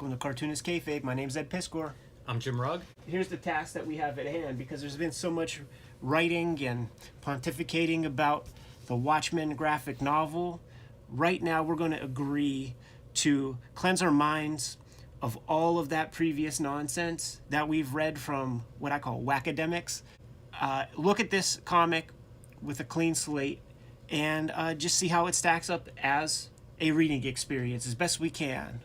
Welcome to Cartoonist Kayfabe. My name's Ed Piskor. I'm Jim Rugg. Here's the task that we have at hand, because there's been so much writing and pontificating about the Watchmen graphic novel. Right now, we're going to agree to cleanse our minds of all of that previous nonsense that we've read from what I call whackademics. Look at this comic with a clean slate and just see how it stacks up as a reading experience as best we can.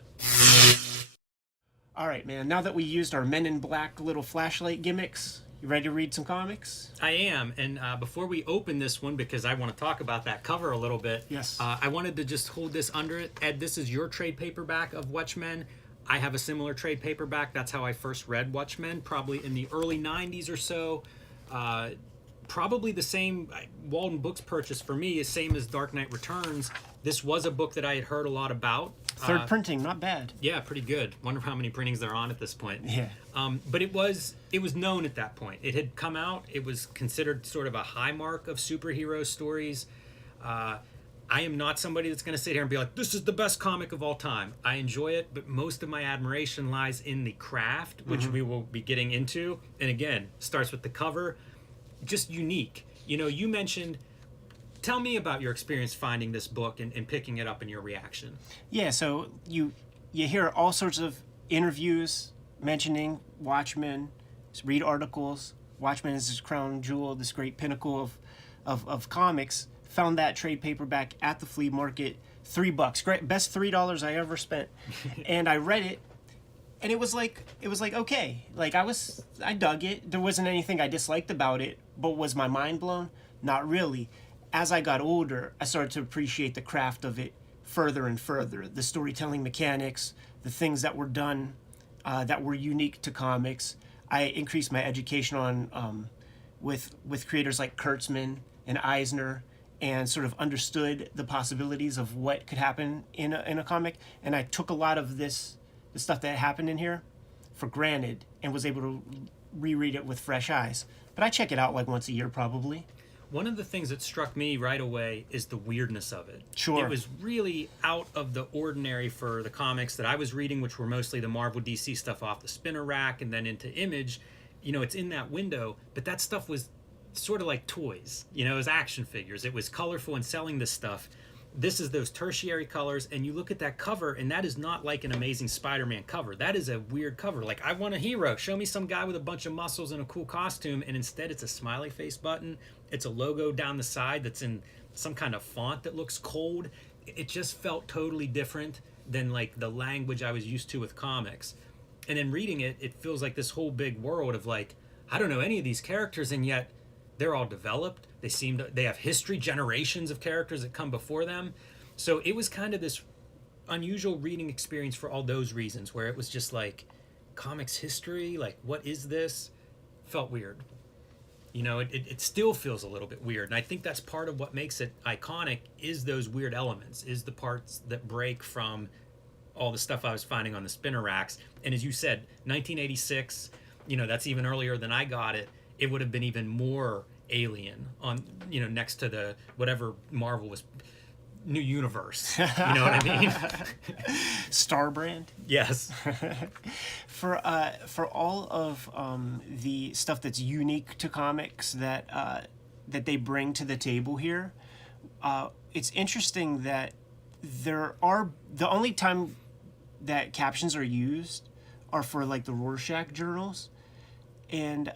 All right, man, now that we used our Men in Black little flashlight gimmicks, you ready to read some comics? I am, and before we open this one, because I want to talk about that cover a little bit, Yes. I wanted to just hold this under it. Ed, this is your trade paperback of Watchmen. I have a similar trade paperback. That's how I first read Watchmen, probably in the early 90s or so. Probably the same Walden Books purchase for me is same as Dark Knight Returns. This was a book that I had heard a lot about. Third printing, not bad. Yeah, pretty good. Wonder how many printings they're on at this point. Yeah. But it was known at that point. It had come out. It was considered sort of a high mark of superhero stories. I am not somebody that's going to sit here and be like, this is the best comic of all time. I enjoy it, but most of my admiration lies in the craft, which we will be getting into. And again, starts with the cover. Just unique. You know, you mentioned... Tell me about your experience finding this book and picking it up and your reaction. Yeah, so you hear all sorts of interviews mentioning Watchmen, read articles. Watchmen is this crown jewel, this great pinnacle of comics. Found that trade paperback at the flea market, $3. Great, best $3 I ever spent. And I read it, and it was like okay. Like I dug it. There wasn't anything I disliked about it, but was my mind blown? Not really. As I got older, I started to appreciate the craft of it further and further. The storytelling mechanics, the things that were done that were unique to comics. I increased my education on with creators like Kurtzman and Eisner, and sort of understood the possibilities of what could happen in a comic. And I took a lot of the stuff that happened in here for granted and was able to reread it with fresh eyes. But I check it out like once a year probably. One of the things that struck me right away is the weirdness of it. Sure. It was really out of the ordinary for the comics that I was reading, which were mostly the Marvel DC stuff off the spinner rack and then into Image. You know, it's in that window, but that stuff was sort of like toys. You know, it was action figures. It was colorful and selling this stuff. This is those tertiary colors, and you look at that cover, and that is not like an Amazing Spider-Man cover. That is a weird cover. Like, I want a hero. Show me some guy with a bunch of muscles and a cool costume, and instead it's a smiley face button. It's a logo down the side that's in some kind of font that looks cold. It just felt totally different than, like, the language I was used to with comics. And then reading it, it feels like this whole big world of, like, I don't know any of these characters, and yet they're all developed. They have history, generations of characters that come before them. So it was kind of this unusual reading experience for all those reasons, where it was just like comics history, like what is this? Felt weird. You know, it still feels a little bit weird. And I think that's part of what makes it iconic is those weird elements, is the parts that break from all the stuff I was finding on the spinner racks. And as you said, 1986, you know, that's even earlier than I got it. It would have been even more alien on, you know, next to the whatever Marvel was, New Universe. You know what I mean? Star Brand. Yes. For all of the stuff that's unique to comics that they bring to the table here, it's interesting that there are the only time that captions are used are for like the Rorschach journals. And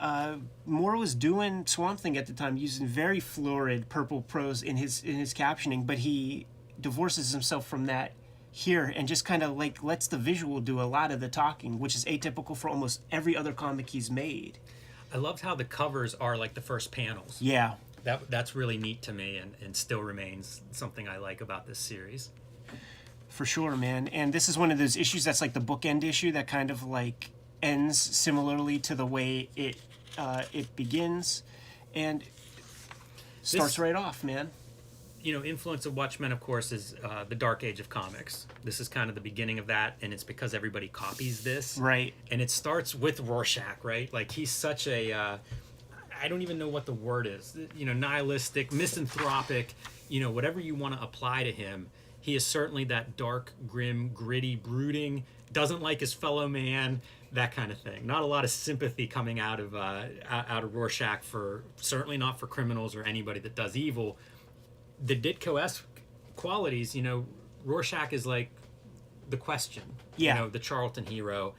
Moore was doing Swamp Thing at the time, using very florid purple prose in his captioning, but he divorces himself from that here and just kind of like lets the visual do a lot of the talking, which is atypical for almost every other comic he's made. I loved how the covers are like the first panels. Yeah. That's really neat to me and still remains something I like about this series. For sure, man. And this is one of those issues that's like the bookend issue that kind of like ends similarly to the way it begins, and starts right off, man. You know, influence of Watchmen, of course, is the Dark Age of comics. This is kind of the beginning of that, and it's because everybody copies this. Right. And it starts with Rorschach, right? Like, he's such a, I don't even know what the word is, you know, nihilistic, misanthropic, you know, whatever you want to apply to him. He is certainly that dark, grim, gritty, brooding, doesn't like his fellow man, that kind of thing. Not a lot of sympathy coming out of Rorschach, for certainly not for criminals or anybody that does evil. The Ditko-esque qualities, Rorschach is like the Question, the Charlton hero,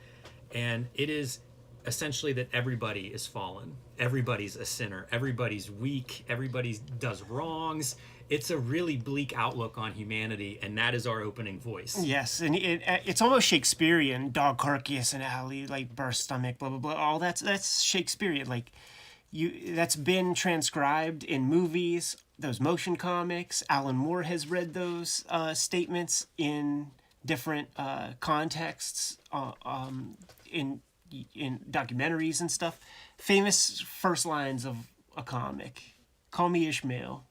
and it is essentially that everybody is fallen, everybody's a sinner, everybody's weak, everybody does wrongs. It's a really bleak outlook on humanity, and that is our opening voice. Yes, and it's almost Shakespearean. Dog carcass and alley, like burst stomach, blah blah blah. All that's Shakespearean. Like that's been transcribed in movies, those motion comics. Alan Moore has read those statements in different contexts, in documentaries and stuff. Famous first lines of a comic: "Call me Ishmael."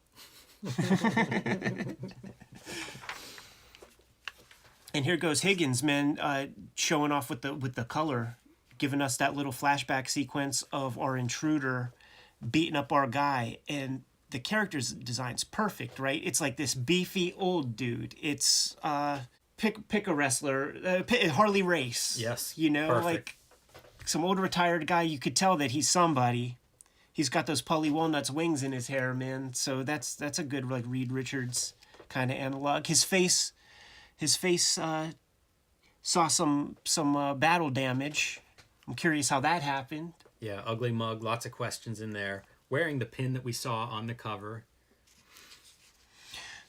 And here goes Higgins, man, showing off with the color, giving us that little flashback sequence of our intruder beating up our guy, and the character's design's perfect, right? It's like this beefy old dude. It's pick a wrestler, Harley Race. Yes, perfect. Like some old retired guy. You could tell that he's somebody. He's got those Polly Walnut's wings in his hair, man. So that's a good like Reed Richards kind of analog. His face saw some battle damage. I'm curious how that happened. Yeah, ugly mug, lots of questions in there. Wearing the pin that we saw on the cover.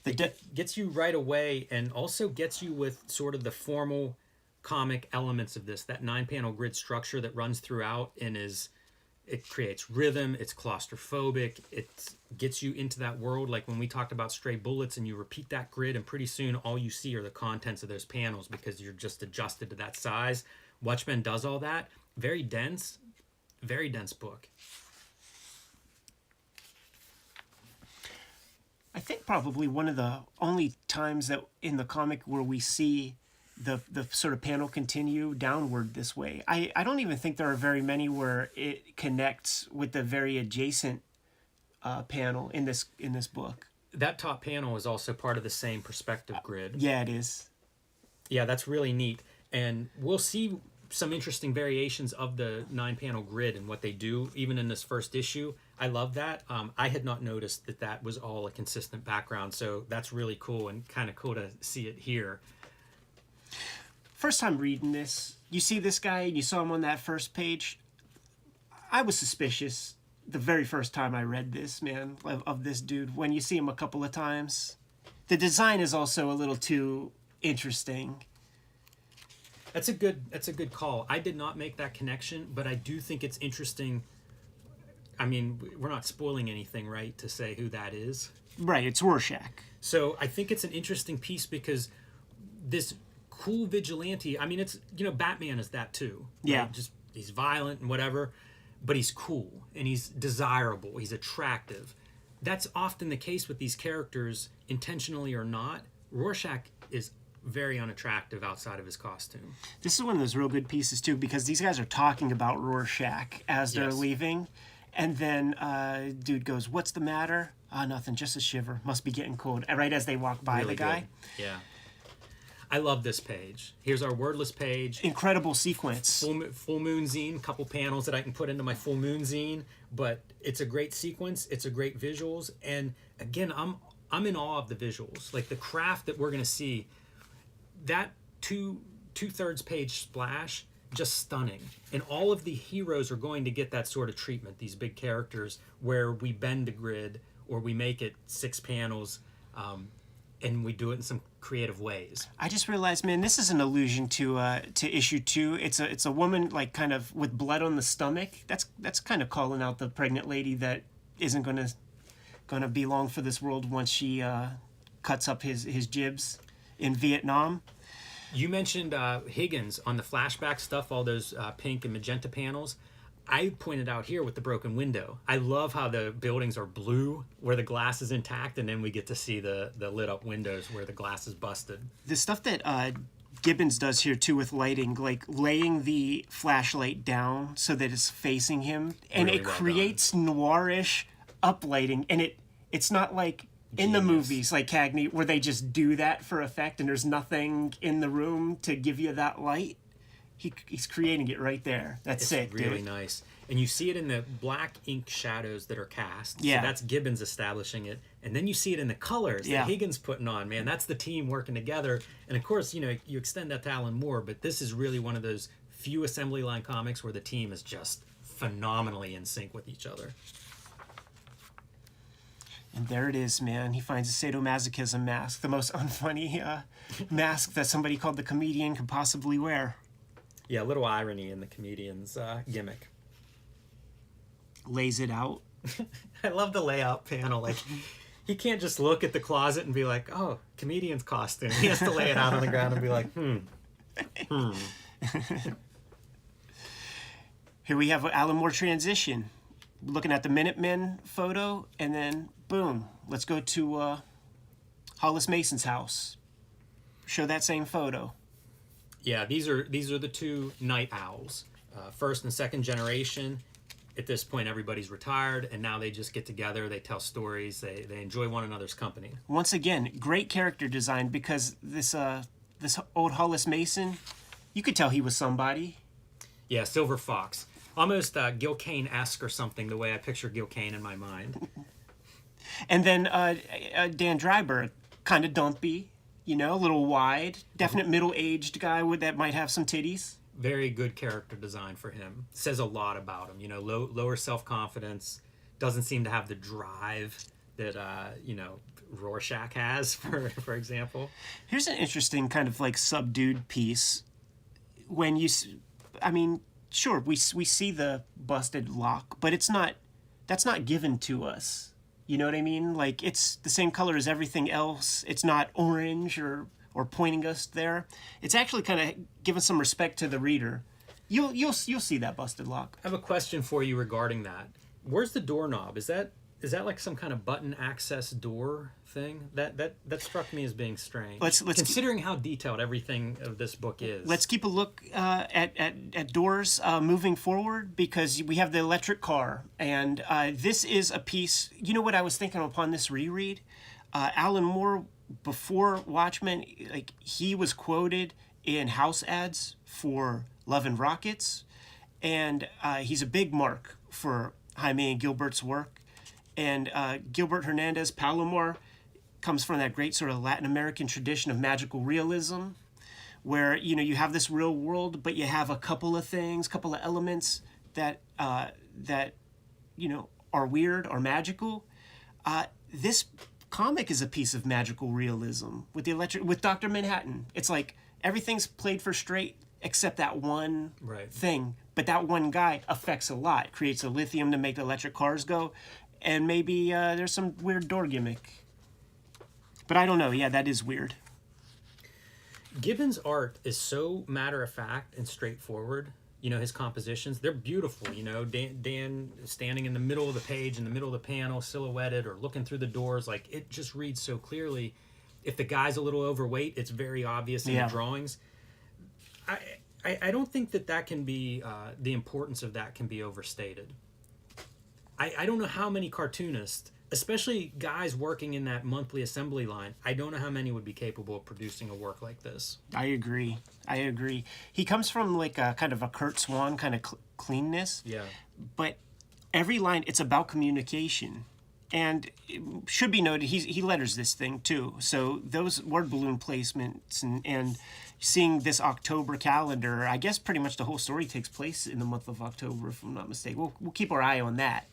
Gets you right away, and also gets you with sort of the formal comic elements of this. That 9-panel grid structure that runs throughout and it creates rhythm, it's claustrophobic, it gets you into that world, like when we talked about Stray Bullets, and you repeat that grid, and pretty soon all you see are the contents of those panels because you're just adjusted to that size. Watchmen does all that. Very dense book. I think probably one of the only times that in the comic where we see the sort of panel continue downward this way. I don't even think there are very many where it connects with the very adjacent panel in this book. That top panel is also part of the same perspective grid. Yeah, it is. Yeah, that's really neat. And we'll see some interesting variations of the 9-panel grid and what they do, even in this first issue. I love that. I had not noticed that was all a consistent background, so that's really cool and kind of cool to see it here. First time reading this, you see this guy, you saw him on that first page. I was suspicious the very first time I read this, man, of this dude. When you see him a couple of times, the design is also a little too interesting. That's a good call. I did not make that connection, but I do think it's interesting. I mean, we're not spoiling anything, right, to say who that is. Right, it's Rorschach. So I think it's an interesting piece because this cool vigilante, I mean, it's, Batman is that too. Yeah. Right? Just, he's violent and whatever, but he's cool and he's desirable. He's attractive. That's often the case with these characters, intentionally or not. Rorschach is very unattractive outside of his costume. This is one of those real good pieces too, because these guys are talking about Rorschach as they're leaving, and then dude goes, "What's the matter?" Nothing, just a shiver. Must be getting cold. Right as they walk by really the guy. Good. Yeah. I love this page. Here's our wordless page. Incredible sequence. Full moon zine, couple panels that I can put into my full moon zine, but it's a great sequence. It's a great visuals, and again, I'm in awe of the visuals, like the craft that we're gonna see. That two-thirds page splash, just stunning. And all of the heroes are going to get that sort of treatment, these big characters, where we bend the grid or we make it 6 panels, and we do it in some creative ways. I just realized, man, this is an allusion to issue 2. It's a woman like kind of with blood on the stomach. That's kind of calling out the pregnant lady that isn't gonna be long for this world once she cuts up his jibs in Vietnam. You mentioned Higgins on the flashback stuff, all those pink and magenta panels. I pointed out here with the broken window. I love how the buildings are blue where the glass is intact, and then we get to see the lit up windows where the glass is busted. The stuff that Gibbons does here too with lighting, like laying the flashlight down so that it's facing him, and really it creates noirish uplighting, and it's not like in the Genius. movies like Cagney, where they just do that for effect and there's nothing in the room to give you that light. He's creating it right there. That's sick, really dude. nice. And you see it in the black ink shadows that are cast. Yeah. So that's Gibbons establishing it. And then you see it in the colors that Higgins putting on, man. That's the team working together. And of course, you extend that to Alan Moore, but this is really one of those few assembly line comics where the team is just phenomenally in sync with each other. And there it is, man. He finds a sadomasochism mask, the most unfunny mask that somebody called the comedian could possibly wear. Yeah, a little irony in the comedian's gimmick. Lays it out. I love the layout panel. Like, he can't just look at the closet and be like, oh, comedian's costume. He has to lay it out on the ground and be like, Here we have Alan Moore transition. Looking at the Minutemen photo, and then boom, let's go to Hollis Mason's house. Show that same photo. Yeah, these are the two Nite Owls, first and second generation. At this point, everybody's retired, and now they just get together. They tell stories. They enjoy one another's company. Once again, great character design, because this old Hollis Mason, you could tell he was somebody. Yeah, Silver Fox, almost Gil Kane-esque or something. The way I picture Gil Kane in my mind. And then Dan Dryber, kind of dumpy, a little wide, definite middle-aged guy that might have some titties. Very good character design for him. Says a lot about him. Lower self-confidence. Doesn't seem to have the drive that Rorschach has, for example. Here's an interesting kind of like subdued piece. When sure, we see the busted lock, but that's not given to us. You know what I mean? Like, it's the same color as everything else. It's not orange or pointing us there. It's actually kind of giving some respect to the reader. You'll see that busted lock. I have a question for you regarding that. Where's the doorknob? Is that like some kind of button access door thing? That struck me as being strange. Let's considering how detailed everything of this book is. Let's keep a look at doors moving forward, because we have the electric car, and this is a piece. You know what I was thinking upon this reread? Alan Moore, before Watchmen, like, he was quoted in house ads for Love and Rockets, and he's a big mark for Jaime and Gilbert's work. And Gilbert Hernandez Palomar comes from that great sort of Latin American tradition of magical realism, where you have this real world, but you have a couple of elements that are weird or magical. This comic is a piece of magical realism with Dr. Manhattan. It's like everything's played for straight except that one thing, but that one guy affects a lot, creates a lithium to make the electric cars go, and maybe there's some weird door gimmick. But I don't know. Yeah, that is weird. Gibbons' art is so matter-of-fact and straightforward. His compositions, they're beautiful. Dan standing in the middle of the page, in the middle of the panel, silhouetted, or looking through the doors. Like, it just reads so clearly. If the guy's a little overweight, it's very obvious in the drawings. I don't think that can be, the importance of that can be overstated. I don't know how many cartoonists, especially guys working in that monthly assembly line, I don't know how many would be capable of producing a work like this. I agree. He comes from like a kind of a Kurt Swan kind of cleanness. Yeah. But every line, it's about communication. And it should be noted, he letters this thing too. So those word balloon placements and seeing this October calendar, I guess pretty much the whole story takes place in the month of October, if I'm not mistaken. We'll keep our eye on that.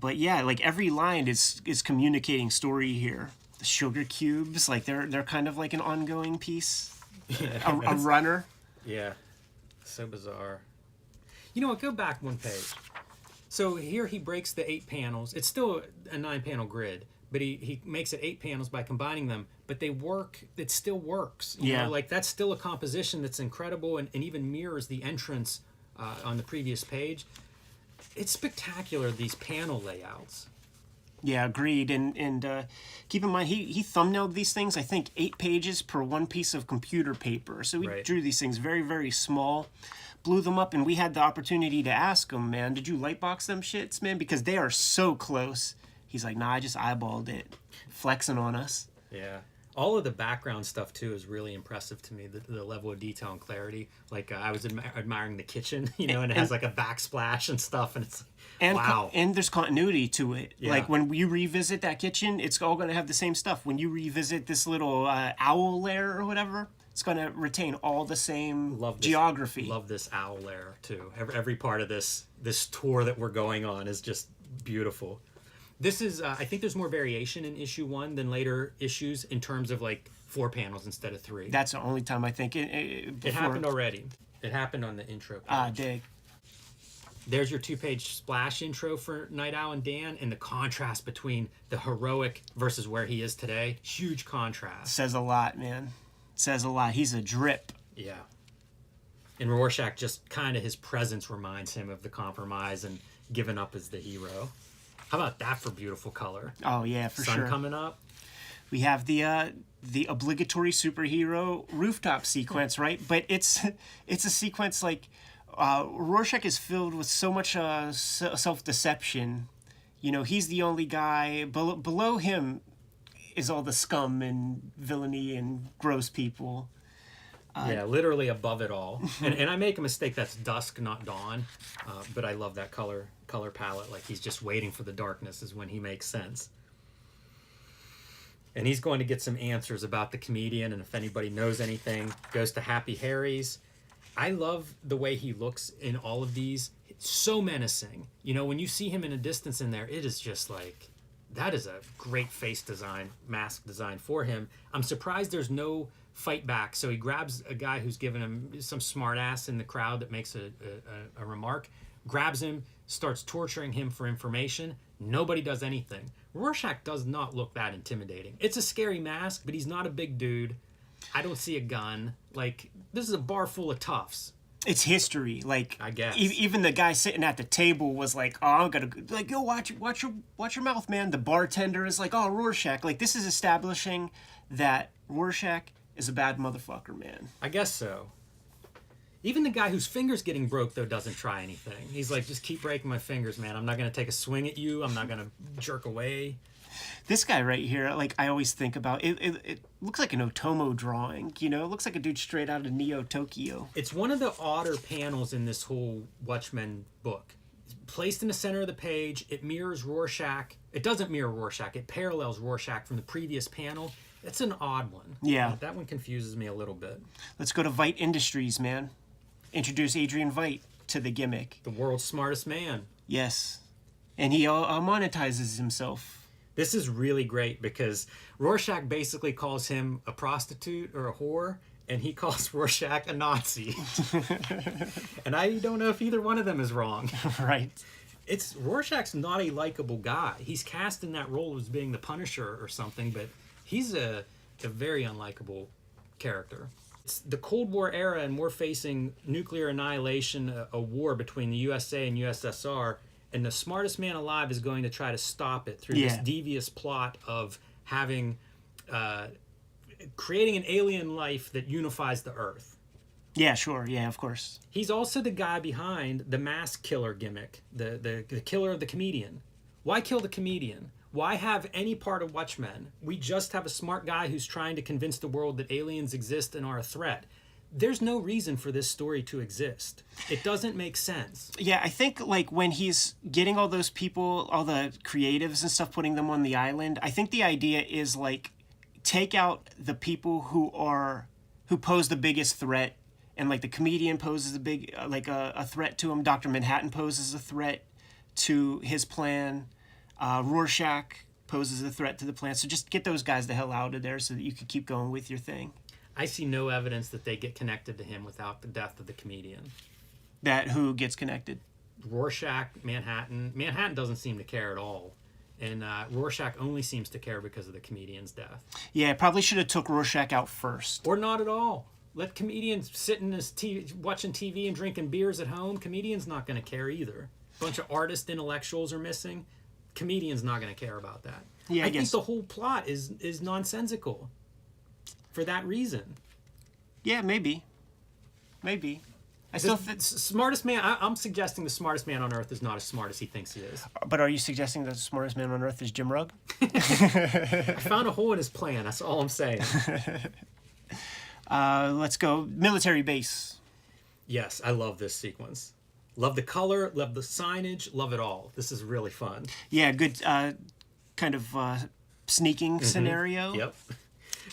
But yeah, like every line is communicating story here. The sugar cubes, like they're kind of like an ongoing piece, a runner. Yeah, so bizarre. I'll go back one page. So here he breaks the 8 panels. It's still a 9-panel grid, but he makes it 8 panels by combining them. But they work. It still works. You know, like that's still a composition that's incredible and even mirrors the entrance on the previous page. It's spectacular, these panel layouts. Yeah, agreed. And keep in mind, he thumbnailed these things, I think, 8 pages per one piece of computer paper. So he drew these things very, very small, blew them up, and we had the opportunity to ask him, man, did you lightbox them shits, man? Because they are so close. He's like, nah, I just eyeballed it, flexing on us. Yeah. All of the background stuff too is really impressive to me. The level of detail and clarity. Like I was admiring the kitchen, and it has like a backsplash and stuff, and it's wow. And there's continuity to it. Yeah. Like when you revisit that kitchen, it's all going to have the same stuff. When you revisit this little owl lair or whatever, it's going to retain all the same geography. Love this owl lair too. Every part of this tour that we're going on is just beautiful. This is, I think there's more variation in issue 1 than later issues in terms of like 4 panels instead of 3. That's the only time I think it happened already. It happened on the intro page. Ah, dig. There's your 2-page splash intro for Nite Owl and Dan, and the contrast between the heroic versus where he is today. Huge contrast. Says a lot, man. Says a lot. He's a drip. Yeah. And Rorschach, just kind of his presence reminds him of the compromise and giving up as the hero. How about that for beautiful color? Oh yeah, for Sun sure. coming up. We have the obligatory superhero rooftop sequence, right? But it's a sequence like Rorschach is filled with so much self-deception. He's the only guy. Below him is all the scum and villainy and gross people. Yeah, literally above it all. And I make a mistake. That's dusk, not dawn. But I love that color palette. Like he's just waiting for the darkness is when he makes sense. And he's going to get some answers about the comedian. And if anybody knows anything, goes to Happy Harry's. I love the way he looks in all of these. It's so menacing. When you see him in a distance in there, it is just like, that is a great face design, mask design for him. I'm surprised there's no fight back. So he grabs a guy who's giving him some smart ass in the crowd that makes a remark, grabs him, starts torturing him for information. Nobody does anything. Rorschach does not look that intimidating. It's a scary mask, but he's not a big dude. I don't see a gun. Like, this is a bar full of toughs. It's history. Like, I guess. Even the guy sitting at the table was like, "Oh, I'm gonna like, yo, watch your mouth, man." The bartender is like, "Oh, Rorschach." Like, this is establishing that Rorschach is a bad motherfucker, man. I guess so. Even the guy whose finger's getting broke, though, doesn't try anything. He's like, just keep breaking my fingers, man. I'm not going to take a swing at you. I'm not going to jerk away. This guy right here, like, I always think about, it looks like an Otomo drawing, It looks like a dude straight out of Neo Tokyo. It's one of the odder panels in this whole Watchmen book. It's placed in the center of the page. It mirrors Rorschach. It doesn't mirror Rorschach. It parallels Rorschach from the previous panel. It's an odd one. Yeah. That one confuses me a little bit. Let's go to Veidt Industries, man. Introduce Adrian Veidt to the gimmick. The world's smartest man. Yes. And he monetizes himself. This is really great because Rorschach basically calls him a prostitute or a whore, and he calls Rorschach a Nazi. And I don't know if either one of them is wrong. Right. Rorschach's not a likable guy. He's cast in that role as being the Punisher or something, but he's a very unlikable character. It's the Cold War era, and we're facing nuclear annihilation, a war between the USA and USSR, and the smartest man alive is going to try to stop it through this devious plot of creating an alien life that unifies the Earth. Yeah, sure. Yeah, of course. He's also the guy behind the mask killer gimmick, the killer of the comedian. Why kill the comedian? Why have any part of Watchmen? We just have a smart guy who's trying to convince the world that aliens exist and are a threat. There's no reason for this story to exist. It doesn't make sense. Yeah, I think like when he's getting all those people, all the creatives and stuff, putting them on the island, I think the idea is like take out the people who pose the biggest threat, and like the comedian poses a big a threat to him. Dr. Manhattan poses a threat to his plan. Rorschach poses a threat to the plan. So just get those guys the hell out of there so that you can keep going with your thing. I see no evidence that they get connected to him without the death of the comedian. That who gets connected? Rorschach, Manhattan. Manhattan doesn't seem to care at all. And Rorschach only seems to care because of the comedian's death. Yeah, probably should have took Rorschach out first. Or not at all. Let comedians sit in his watching TV and drinking beers at home. Comedian's not going to care either. A bunch of artist intellectuals are missing. Comedian's not going to care about that. Yeah, I think the whole plot is nonsensical for that reason. Yeah, maybe. I still think. Smartest man. I'm suggesting the smartest man on Earth is not as smart as he thinks he is. But are you suggesting that the smartest man on Earth is Jim Rugg? I found a hole in his plan. That's all I'm saying. Let's go military base. Yes, I love this sequence. Love the color, love the signage, love it all. This is really fun. Yeah, good kind of sneaking scenario. Yep.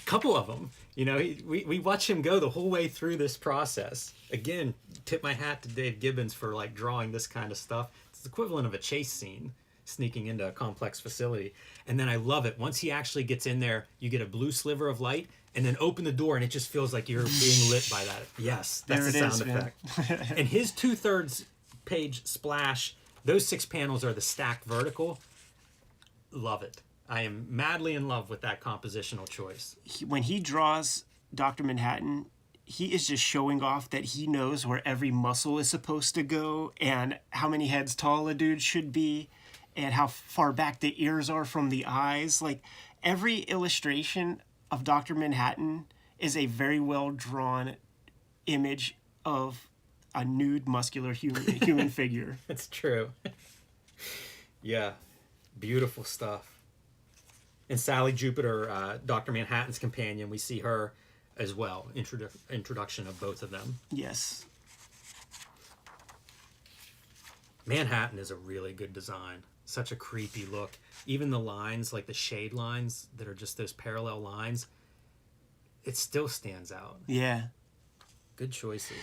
Couple of them. You know, we watch him go the whole way through this process. Again, tip my hat to Dave Gibbons for like drawing this kind of stuff. It's the equivalent of a chase scene, sneaking into a complex facility. And then I love it. Once he actually gets in there, you get a blue sliver of light, and then open the door, and it just feels like you're being lit by that. Yes, that's the sound effect. And his 2/3 page splash, those 6 panels are the stacked vertical. Love it. I am madly in love with that compositional choice. When he draws Dr. Manhattan, he is just showing off that he knows where every muscle is supposed to go and how many heads tall a dude should be and how far back the ears are from the eyes. Like, every illustration of Dr. Manhattan is a very well drawn image of a nude, muscular human figure. It's true. Yeah, beautiful stuff. And Sally Jupiter, Dr. Manhattan's companion, we see her as well. Introduction of both of them. Yes. Manhattan is a really good design. Such a creepy look. Even the lines, like the shade lines that are just those parallel lines, it still stands out. Yeah. Good choices.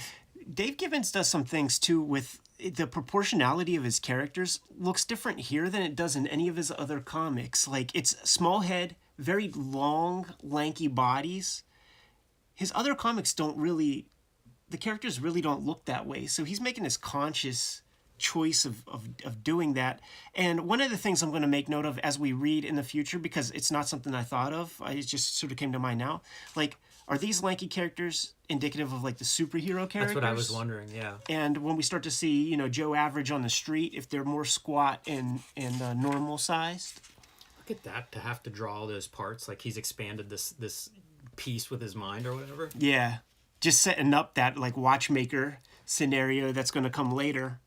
Dave Gibbons does some things too with the proportionality of his characters looks different here than it does in any of his other comics. Like, it's small head, very long, lanky bodies. His other comics don't really, the characters really don't look that way. So he's making this conscious choice of doing that. And one of the things I'm going to make note of as we read in the future, because it's not something I thought of, it just sort of came to mind now, like, are these lanky characters indicative of like the superhero characters? That's what I was wondering, yeah. And when we start to see, you know, Joe Average on the street, if they're more squat and normal sized. Look at that, to have to draw all those parts, like he's expanded this piece with his mind or whatever. Yeah, just setting up that like watchmaker scenario that's going to come later.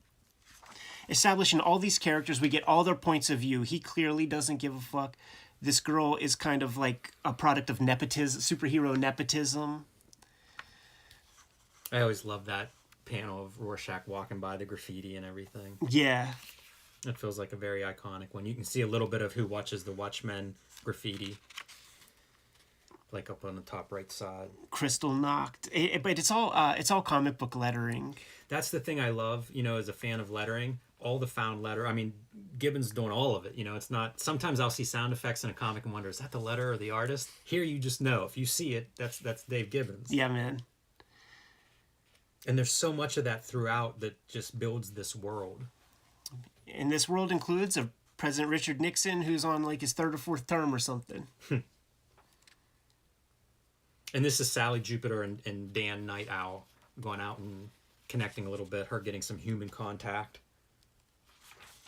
Establishing all these characters, we get all their points of view. He clearly doesn't give a fuck. This girl is kind of like a product of nepotism, superhero nepotism. I always love that panel of Rorschach walking by the graffiti and everything. Yeah. It feels like a very iconic one. You can see a little bit of who watches the Watchmen graffiti, like up on the top right side. Crystal knocked. But it's all comic book lettering. That's the thing I love, you know, as a fan of lettering. All the found letter. I mean, Gibbons doing all of it. You know, it's not. Sometimes I'll see sound effects in a comic and wonder, is that the letter or the artist? Here, you just know. If you see it, that's Dave Gibbons. Yeah, man. And there's so much of that throughout that just builds this world. And this world includes a President Richard Nixon who's on like his 3rd or 4th term or something. And this is Sally Jupiter and Dan Nite Owl going out and connecting a little bit. Her getting some human contact.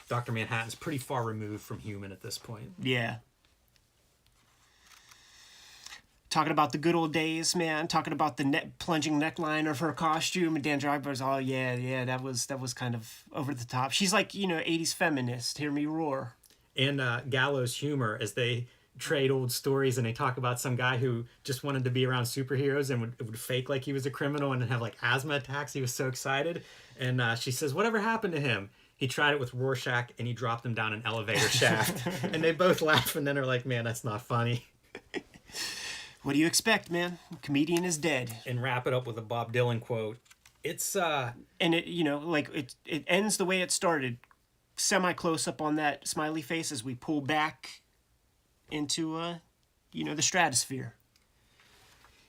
Dr. Manhattan's pretty far removed from human at this point. Yeah. Talking about the good old days, man. Talking about the plunging neckline of her costume. And Dan Driver's all, yeah, that was kind of over the top. She's like, you know, 80s feminist. Hear me roar. And Gallows humor as they trade old stories and they talk about some guy who just wanted to be around superheroes and would fake like he was a criminal and have like asthma attacks. He was so excited. And she says, whatever happened to him? He tried it with Rorschach and he dropped him down an elevator shaft. And they both laugh and then are like, man, that's not funny. What do you expect, man? Comedian is dead. And wrap it up with a Bob Dylan quote. It's and it, you know, like it ends the way it started. Semi close up on that smiley face as we pull back into you know, the stratosphere.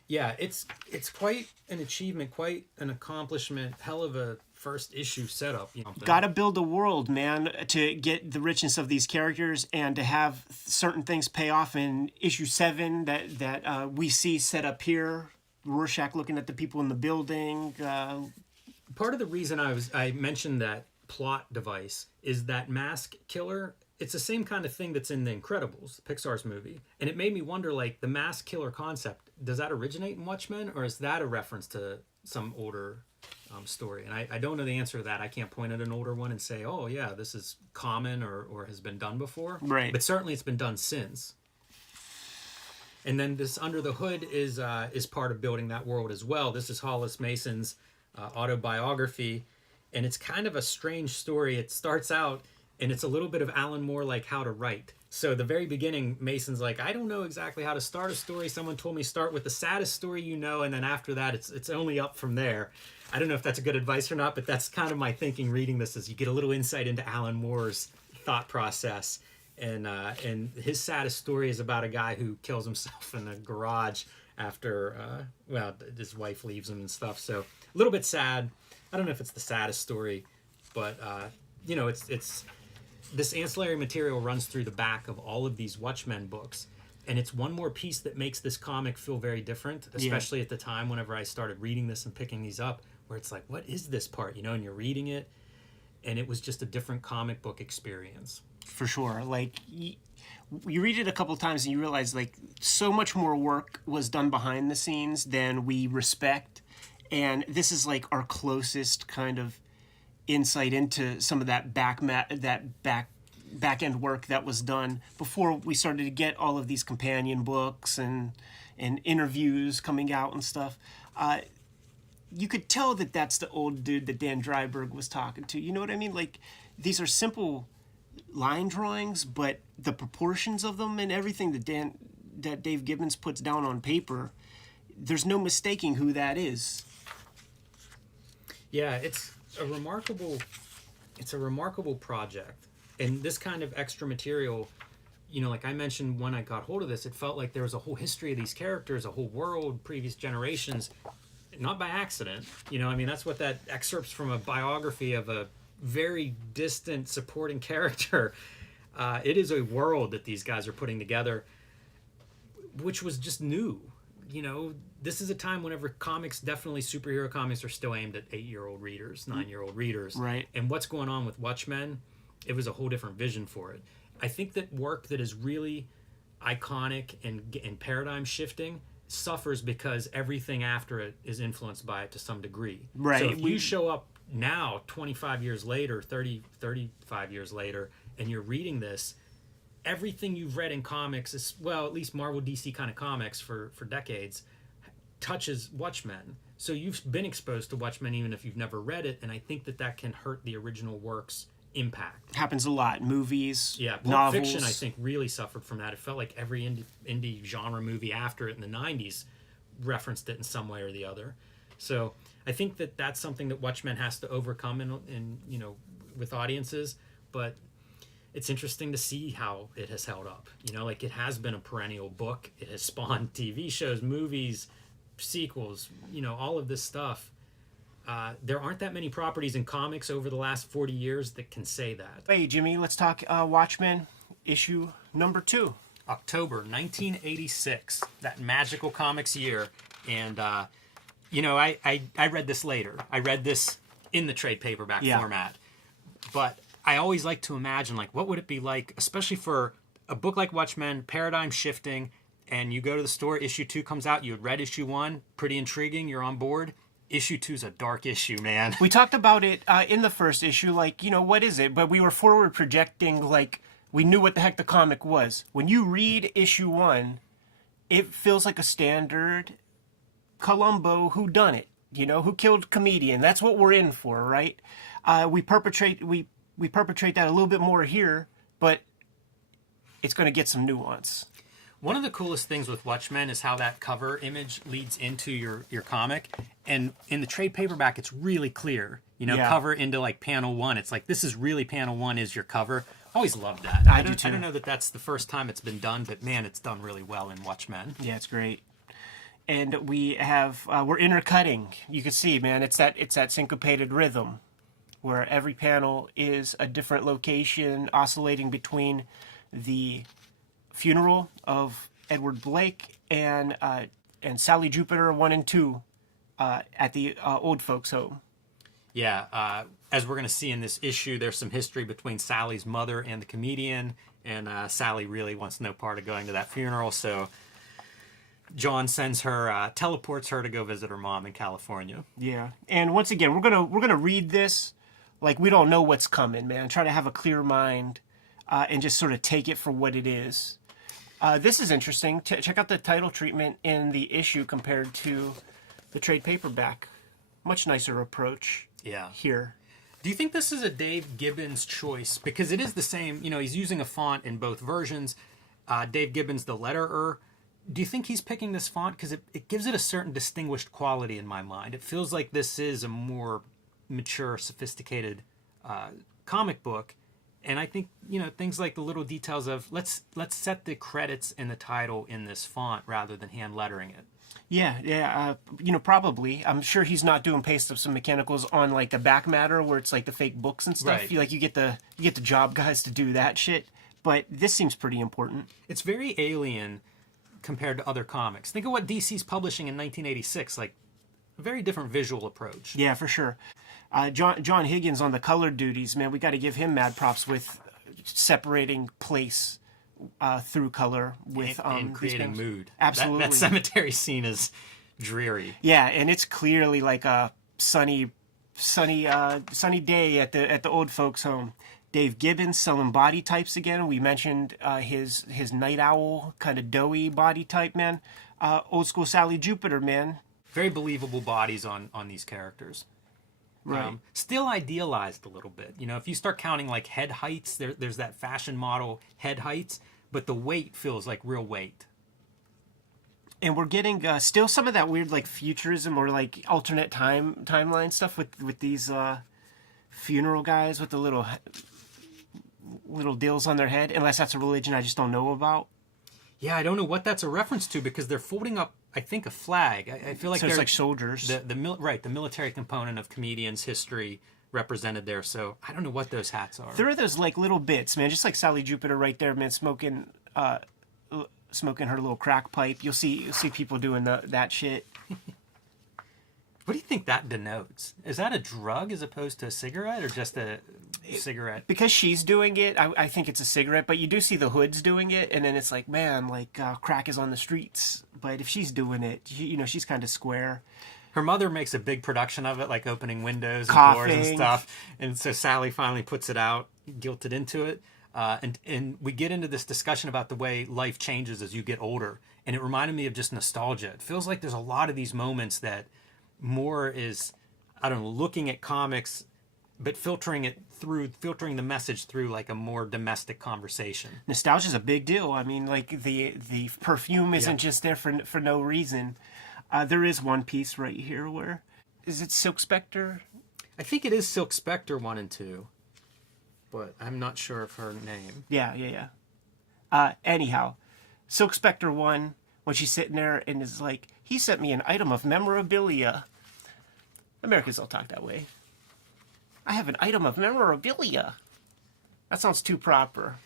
Yeah, it's quite an achievement, quite an accomplishment, hell of a first issue setup. You know, gotta build a world, man, to get the richness of these characters and to have certain things pay off in issue 7 that we see set up here. Rorschach looking at the people in the building. Part of the reason I mentioned that plot device is that mask killer. It's the same kind of thing that's in The Incredibles, Pixar's movie. And it made me wonder, like, the mask killer concept, does that originate in Watchmen? Or is that a reference to some older story. And I don't know the answer to that. I can't point at an older one and say, oh yeah, this is common or has been done before. Right. But certainly it's been done since. And then this Under the Hood is part of building that world as well. This is Hollis Mason's autobiography, and it's kind of a strange story. It starts out, and it's a little bit of Alan Moore, like How to Write. So the very beginning, Mason's like, I don't know exactly how to start a story. Someone told me start with the saddest story you know, and then after that, it's only up from there. I don't know if that's a good advice or not, but that's kind of my thinking reading this, is you get a little insight into Alan Moore's thought process. And his saddest story is about a guy who kills himself in a garage after, his wife leaves him and stuff. So a little bit sad. I don't know if it's the saddest story, but, it's this ancillary material runs through the back of all of these Watchmen books. And it's one more piece that makes this comic feel very different, especially at the time whenever I started reading this and picking these up, where it's like, what is this part? And you're reading it, and it was just a different comic book experience. For sure. Like, you read it a couple times and you realize, like, so much more work was done behind the scenes than we respect. And this is, like, our closest kind of insight into some of that back end work that was done before we started to get all of these companion books and interviews coming out and stuff. You could tell that that's the old dude that Dan Dryberg was talking to. You know what I mean? Like, these are simple line drawings, but the proportions of them and everything that Dave Gibbons puts down on paper, there's no mistaking who that is. Yeah, it's a remarkable project. And this kind of extra material, like I mentioned when I got hold of this, it felt like there was a whole history of these characters, a whole world, previous generations, not by accident. That's what that excerpts from a biography of a very distant supporting character. It is a world that these guys are putting together, which was just new. This is a time whenever comics, definitely superhero comics, are still aimed at 8-year-old readers, 9-year-old readers. Right. And what's going on with Watchmen, it was a whole different vision for it. I think that work that is really iconic and paradigm shifting suffers because everything after it is influenced by it to some degree. Right. So if you show up now, 25 years later, 35 years later, and you're reading this, everything you've read in comics, is, well, at least Marvel DC kind of comics for decades, touches Watchmen. So you've been exposed to Watchmen even if you've never read it, and I think that can hurt the original work's impact. Happens a lot. Movies, yeah, Pulp novels. Fiction, I think, really suffered from that. It felt like every indie genre movie after it in the 90s referenced it in some way or the other. So I think that's something that Watchmen has to overcome in with audiences, but it's interesting to see how it has held up. Like, it has been a perennial book. It has spawned TV shows, movies, sequels, all of this stuff. There aren't that many properties in comics over the last 40 years that can say that. Hey, Jimmy, let's talk Watchmen issue number 2. October 1986, that magical comics year. And, I read this later. I read this in the trade paperback format. But I always like to imagine, like, what would it be like, especially for a book like Watchmen, paradigm shifting, and you go to the store, issue 2 comes out, you had read issue 1, pretty intriguing, you're on board. Issue 2 is a dark issue, man. We talked about it in the first issue, like, what is it? But we were forward projecting, like, we knew what the heck the comic was. When you read issue 1, it feels like a standard Columbo whodunit, who killed comedian. That's what we're in for, right? We perpetrate that a little bit more here, but it's going to get some nuance. One of the coolest things with Watchmen is how that cover image leads into your comic. And in the trade paperback, it's really clear. Cover into, like, panel 1. It's like, this is really panel 1 is your cover. I always loved that. I do too. I don't know that that's the first time it's been done, but, man, it's done really well in Watchmen. Yeah, it's great. And we have, we're intercutting. You can see, man, it's that syncopated rhythm where every panel is a different location oscillating between the funeral of Edward Blake and Sally Jupiter 1 and 2 at the old folks' home. Yeah, as we're going to see in this issue, there's some history between Sally's mother and the comedian, and Sally really wants no part of going to that funeral, so John sends her, teleports her to go visit her mom in California. Yeah, and once again, we're gonna read this like we don't know what's coming, man. Try to have a clear mind and just sort of take it for what it is. This is interesting. Check out the title treatment in the issue compared to the trade paperback. Much nicer approach. Yeah. Here. Do you think this is a Dave Gibbons choice? Because it is the same, he's using a font in both versions. Dave Gibbons, the letterer. Do you think he's picking this font? Because it gives it a certain distinguished quality in my mind. It feels like this is a more mature, sophisticated comic book. And I think, things like the little details of let's set the credits in the title in this font rather than hand lettering it. Yeah, probably. I'm sure he's not doing paste-ups and mechanicals on like the back matter where it's like the fake books and stuff. Right. You get the job guys to do that shit. But this seems pretty important. It's very alien compared to other comics. Think of what DC's publishing in 1986, like a very different visual approach. Yeah, for sure. John Higgins on the color duties, man, we got to give him mad props with separating place through color with and creating mood. Absolutely. That cemetery scene is dreary. Yeah, and it's clearly like a sunny day at the old folks' home. Dave Gibbons selling body types again. We mentioned his Nite Owl kind of doughy body type, man. Old school Sally Jupiter, man. Very believable bodies on these characters. Right. Still idealized a little bit. If you start counting like head heights, there's that fashion model head heights, but the weight feels like real weight. And we're getting still some of that weird like futurism or like alternate timeline stuff with these funeral guys with the little deals on their head, unless that's a religion I just don't know about. Yeah, I don't know what that's a reference to because they're folding up, I think, a flag. I feel like so they're it's like soldiers. The military component of comedians' history represented there. So I don't know what those hats are. There are those like little bits, man, just like Sally Jupiter right there, man, smoking her little crack pipe. You'll see people doing that shit. What do you think that denotes? Is that a drug as opposed to a cigarette or just a cigarette? Because she's doing it, I think it's a cigarette, but you do see the hoods doing it, and then it's like, man, like crack is on the streets. But if she's doing it, she's kind of square. Her mother makes a big production of it, like opening windows and Coughing. doors and stuff. And so Sally finally puts it out, guilted into it. And we get into this discussion about the way life changes as you get older. And it reminded me of just nostalgia. It feels like there's a lot of these moments that more is, I don't know, looking at comics, but filtering the message through like a more domestic conversation. Nostalgia's a big deal. I mean, like the perfume isn't just there for no reason. There is one piece right here where, is it Silk Spectre? I think it is Silk Spectre 1 and 2, but I'm not sure of her name. Yeah. Anyhow, Silk Spectre 1, when she's sitting there and is like, he sent me an item of memorabilia. Americans don't talk that way. I have an item of memorabilia. That sounds too proper.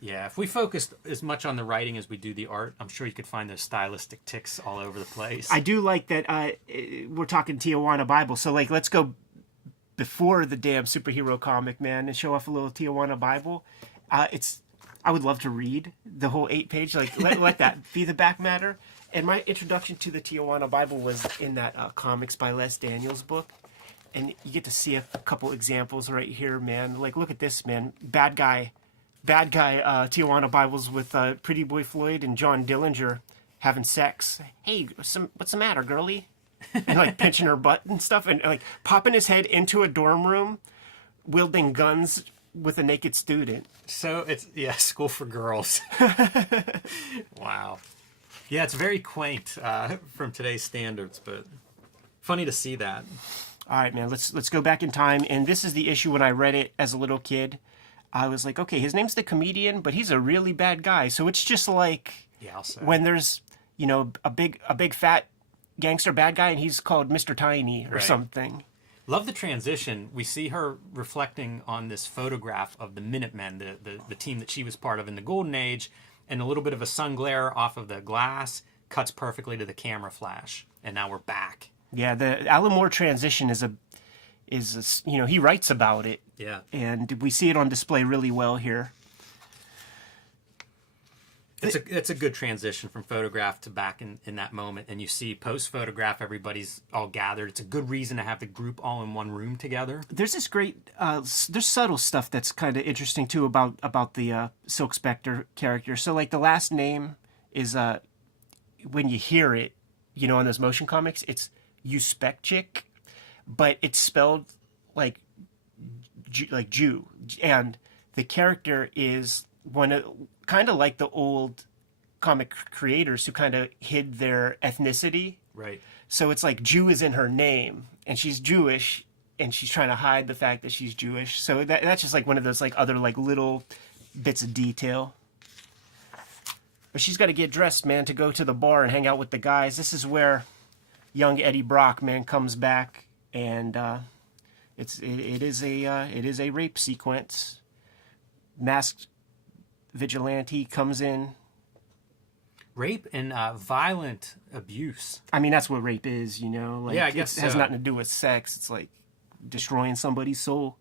Yeah, if we focused as much on the writing as we do the art, I'm sure you could find those stylistic ticks all over the place. I do like that we're talking Tijuana Bible, so like let's go before the damn superhero comic, man, and show off a little Tijuana Bible. I would love to read the whole 8-page. Like let that be the back matter. And my introduction to the Tijuana Bible was in that Comics by Les Daniels book. And you get to see a couple examples right here, man. Like, look at this, man. Bad guy Tijuana Bibles with Pretty Boy Floyd and John Dillinger having sex. Hey, what's the matter, girlie? And like pinching her butt and stuff. And like popping his head into a dorm room, wielding guns with a naked student. So it's, school for girls. Wow. Yeah, it's very quaint from today's standards, but funny to see that. All right, man, let's go back in time. And this is the issue when I read it as a little kid. I was like, okay, his name's the comedian, but he's a really bad guy. So it's just like when there's, a big fat gangster bad guy and he's called Mr. Tiny or something. Love the transition. We see her reflecting on this photograph of the Minutemen, the team that she was part of in the Golden Age, and a little bit of a sun glare off of the glass cuts perfectly to the camera flash. And now we're back. Yeah, the Alan Moore transition is he writes about it. Yeah. And we see it on display really well here. It's a good transition from photograph to back in that moment. And you see post-photograph, everybody's all gathered. It's a good reason to have the group all in one room together. There's this great, there's subtle stuff that's kind of interesting too about the Silk Spectre character. So like the last name is, when you hear it, you know, in those motion comics, it's Uspekchik, but it's spelled like Jew. And the character is one of, kind of like the old comic creators who kind of hid their ethnicity. Right. So it's like Jew is in her name, and she's Jewish, and she's trying to hide the fact that she's Jewish. So that's just like one of those like other like little bits of detail. But she's got to get dressed, man, to go to the bar and hang out with the guys. This is where young Eddie Brock, man, comes back, and it is a rape sequence. Masked vigilante comes in. Rape and violent abuse. I mean, that's what rape is, you know? Like, yeah, I guess it has so. nothing to do with sex. It's like destroying somebody's soul.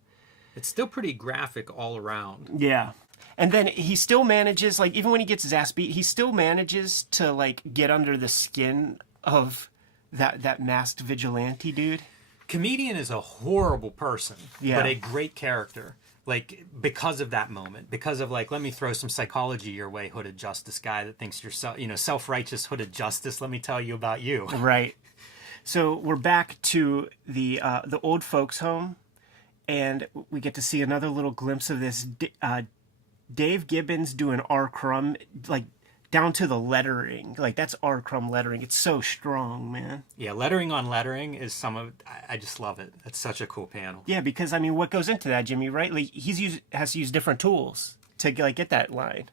It's still pretty graphic all around. Yeah. And then he still manages, like, even when he gets his ass beat, he still manages to, like, get under the skin of that masked vigilante dude. Comedian is a horrible person, Yeah. but a great character. Like, because of that moment, because of like, let me throw some psychology your way, hooded justice guy that thinks you're self-righteous hooded justice. Let me tell you about you. Right. So we're back to the old folks' home, and we get to see another little glimpse of this. Dave Gibbons doing R. Crumb, like down to the lettering. Like that's R. Crumb lettering. It's so strong, man. Yeah, lettering on lettering is I just love it. It's such a cool panel. Yeah, because I mean, what goes into that, Jimmy? Right? Like has to use different tools to like get that line.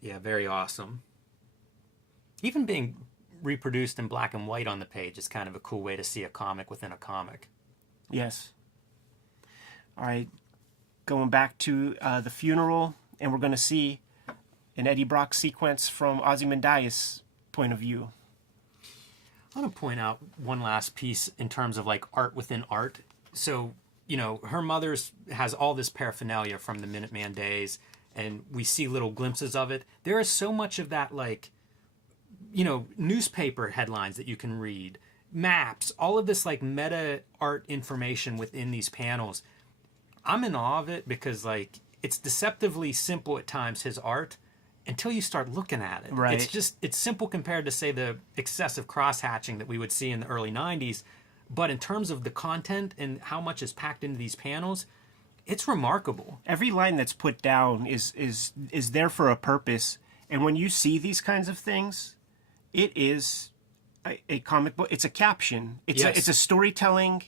Yeah, very awesome. Even being reproduced in black and white on the page is kind of a cool way to see a comic within a comic. Yes. All right, going back to the funeral, and we're going to see an Eddie Brock sequence from Ozymandias' point of view. I want to point out one last piece in terms of like art within art. So, you know, her mother's has all this paraphernalia from the Minuteman days, and we see little glimpses of it. There is so much of that, like, you know, newspaper headlines that you can read, maps, all of this like meta art information within these panels. I'm in awe of it because like it's deceptively simple at times, his art, until you start looking at it. Right. It's simple compared to, say, the excessive cross-hatching that we would see in the early 90s. But in terms of the content and how much is packed into these panels, it's remarkable. Every line that's put down is there for a purpose. And when you see these kinds of things, it is a comic book. It's a caption. It's a storytelling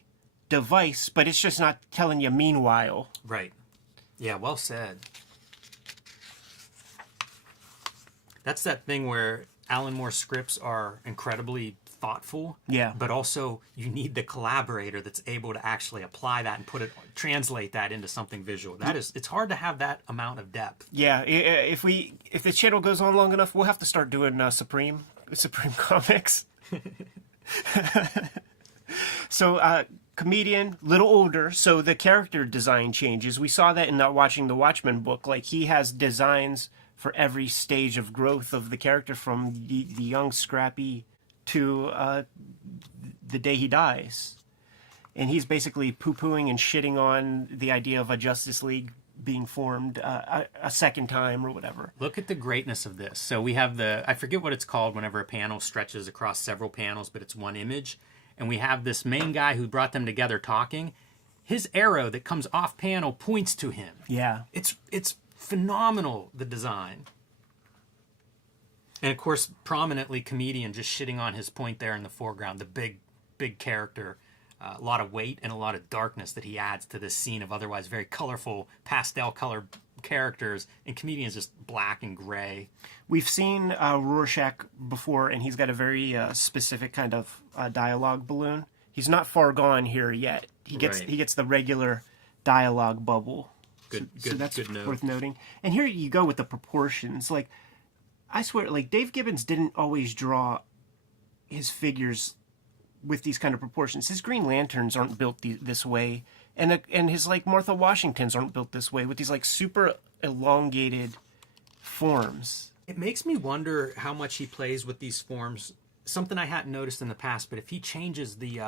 device, but it's just not telling you meanwhile. Right. Yeah, well said. That's that thing where Alan Moore's scripts are incredibly thoughtful. Yeah. But also you need the collaborator that's able to actually apply that and translate that into something visual. It's hard to have that amount of depth. Yeah, if the channel goes on long enough, we'll have to start doing Supreme comics. So comedian, little older, so the character design changes. We saw that in watching the Watchmen book. Like he has designs for every stage of growth of the character, from the young Scrappy to the day he dies. And he's basically poo-pooing and shitting on the idea of a Justice League being formed a second time or whatever. Look at the greatness of this. So we have I forget what it's called whenever a panel stretches across several panels, but it's one image. And we have this main guy who brought them together talking. His arrow that comes off panel points to him. Yeah. It's phenomenal, the design. And of course, prominently comedian just shitting on his point there in the foreground. The big character. A lot of weight and a lot of darkness that he adds to this scene of otherwise very colorful pastel colored characters, and comedian's just black and gray. We've seen Rorschach before, and he's got a very specific kind of dialogue balloon. He's not far gone here yet. He gets the regular dialogue bubble. So that's good note. Worth noting. And here you go with the proportions. Like, I swear, like Dave Gibbons didn't always draw his figures with these kind of proportions. His Green Lanterns aren't built this way, and his like Martha Washingtons aren't built this way with these like super elongated forms. It makes me wonder how much he plays with these forms. Something I hadn't noticed in the past, but if he changes the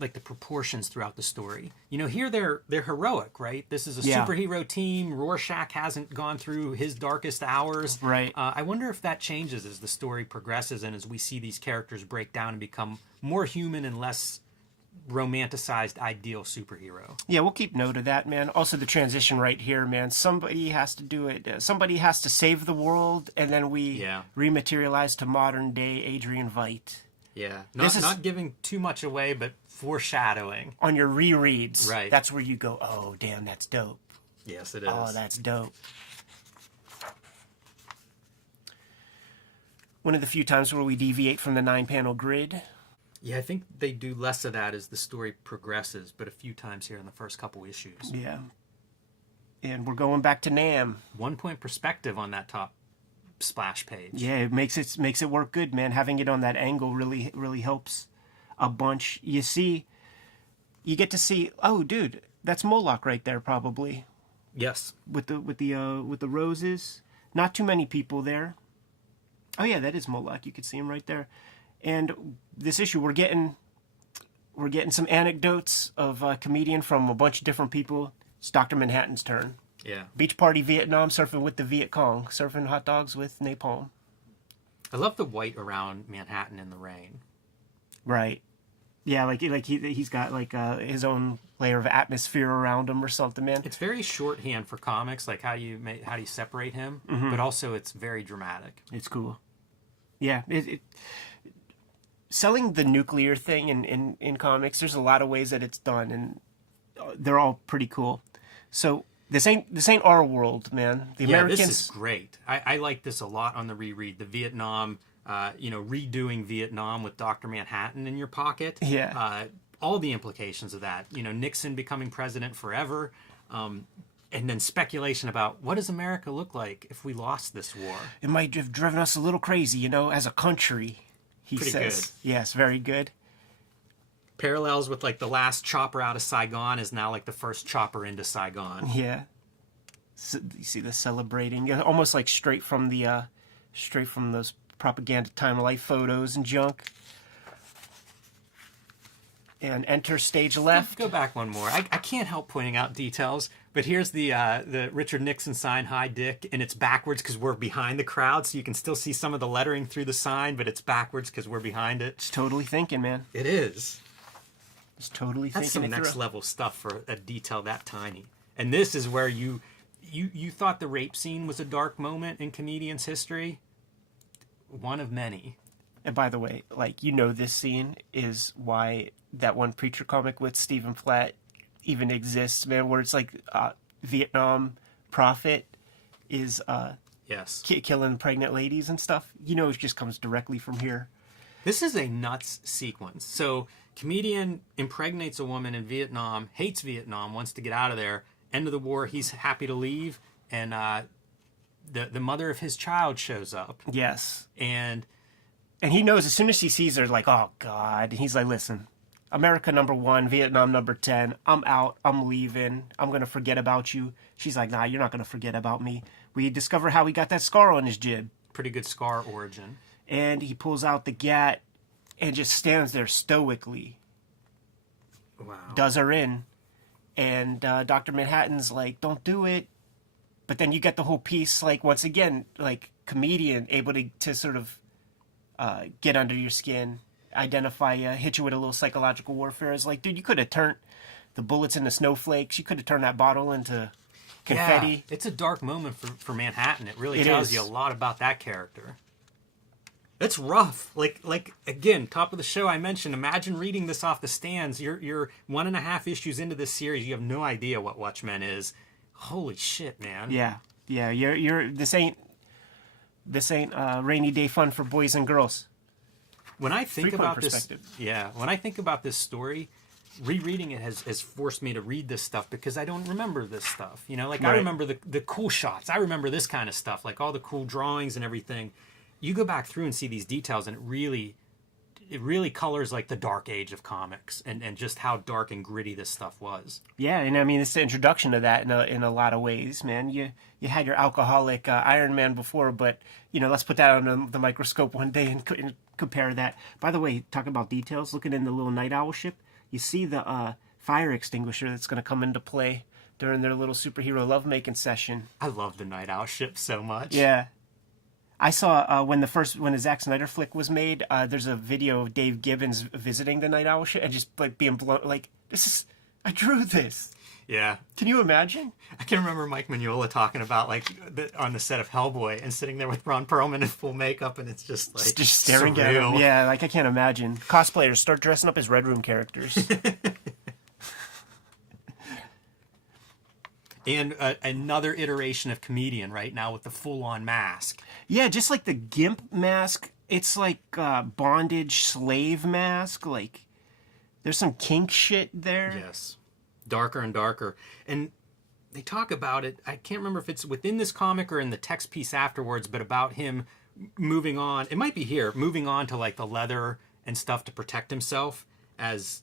like the proportions throughout the story, here they're heroic, right? This is a superhero team. Rorschach hasn't gone through his darkest hours, right? I wonder if that changes as the story progresses and as we see these characters break down and become more human and less romanticized ideal superhero. Yeah, we'll keep note of that, man. Also, the transition right here, man. Somebody has to do it. Somebody has to save the world, and then we rematerialize to modern day Adrian Veidt. Yeah, not giving too much away, but foreshadowing on your rereads. Right, that's where you go, oh damn, that's dope. Yes, it is. Oh, that's dope. One of the few times where we deviate from the 9-panel grid. Yeah, I think they do less of that as the story progresses, but a few times here in the first couple issues. Yeah. And we're going back to Nam. 1 point perspective on that top splash page. Yeah, it makes it work good, man. Having it on that angle really helps a bunch. You get to see, oh dude, that's Moloch right there probably. Yes. With the roses. Not too many people there. Oh yeah, that is Moloch. You can see him right there. And this issue, we're getting some anecdotes of a comedian from a bunch of different people. It's Dr. Manhattan's turn. Yeah. Beach party Vietnam, surfing with the Viet Cong, surfing hot dogs with napalm. I love the white around Manhattan in the rain. Right. Yeah, he's got his own layer of atmosphere around him or something, man. It's very shorthand for comics, like how do you separate him, but also it's very dramatic. It's cool. Yeah, selling the nuclear thing in comics, there's a lot of ways that it's done, and they're all pretty cool. So this ain't our world, man. The Americans. This is great. I like this a lot on the reread. The Vietnam, redoing Vietnam with Dr. Manhattan in your pocket. Yeah. All the implications of that. Nixon becoming president forever. And then speculation about what does America look like if we lost this war? It might have driven us a little crazy, as a country, he Pretty says. Good. Yes, very good. Parallels with the last chopper out of Saigon is now the first chopper into Saigon. Yeah. So, you see the celebrating, almost straight from those propaganda Time of Life photos and junk. And enter stage left. Go back one more. I can't help pointing out details, but here's the Richard Nixon sign, "Hi Dick," and it's backwards because we're behind the crowd, so you can still see some of the lettering through the sign, but it's backwards because we're behind it. It's totally thinking, man. It is. It's totally thinking. That's some next level stuff for a detail that tiny. And this is where you thought the rape scene was a dark moment in comedians' history. One of many. And by the way, this scene is why that one Preacher comic with Stephen Platt even exists, man, where it's Vietnam prophet is yes, killing pregnant ladies and stuff. It just comes directly from here. This is a nuts sequence. So comedian impregnates a woman in Vietnam, hates Vietnam, wants to get out of there. End of the war, he's happy to leave, and the mother of his child shows up. Yes. And he knows as soon as he sees her, oh, God. And he's like, listen, America #1, Vietnam #10. I'm out. I'm leaving. I'm going to forget about you. She's like, nah, you're not going to forget about me. We discover how he got that scar on his jib. Pretty good scar origin. And he pulls out the gat and just stands there stoically. Wow. Does her in. And Dr. Manhattan's like, don't do it. But then you get the whole piece, once again, comedian able to sort of get under your skin, identify you, hit you with a little psychological warfare. It's dude, you could have turned the bullets into snowflakes. You could have turned that bottle into confetti. Yeah, it's a dark moment for Manhattan. It really tells you a lot about that character. It's rough. Again, top of the show I mentioned, imagine reading this off the stands. You're 1.5 issues into this series. You have no idea what Watchmen is. Holy shit, man. Yeah. Yeah, you're this ain't rainy day fun for boys and girls. When I think about this, when I think about this story, rereading it has forced me to read this stuff because I don't remember this stuff. Right. I remember the cool shots. I remember this kind of stuff, all the cool drawings and everything. You go back through and see these details, and it really it really colors like the dark age of comics and just how dark and gritty this stuff was. Yeah, and I mean, it's the introduction to that in a lot of ways, man. You had your alcoholic Iron Man before, but, let's put that under the microscope one day and compare that. By the way, talking about details, looking in the little Nite Owl ship, you see the fire extinguisher that's going to come into play during their little superhero lovemaking session. I love the Nite Owl ship so much. Yeah. I saw when the Zack Snyder flick was made, there's a video of Dave Gibbons visiting the Nite Owl ship and just like being blown, like, I drew this. Yeah. Can you imagine? I can remember Mike Mignola talking about like on the set of Hellboy and sitting there with Ron Perlman in full makeup, and it's just like just staring surreal. at him. Yeah, like I can't imagine. Cosplayers start dressing up as Red Room characters. And another iteration of comedian right now with the full-on mask. Yeah, just like the GIMP mask. It's like bondage slave mask. Like there's some kink shit there. Yes. Darker and darker. And they talk about it. I can't remember if it's within this comic or in the text piece afterwards, but about him moving on. It might be here, moving on to like the leather and stuff to protect himself as,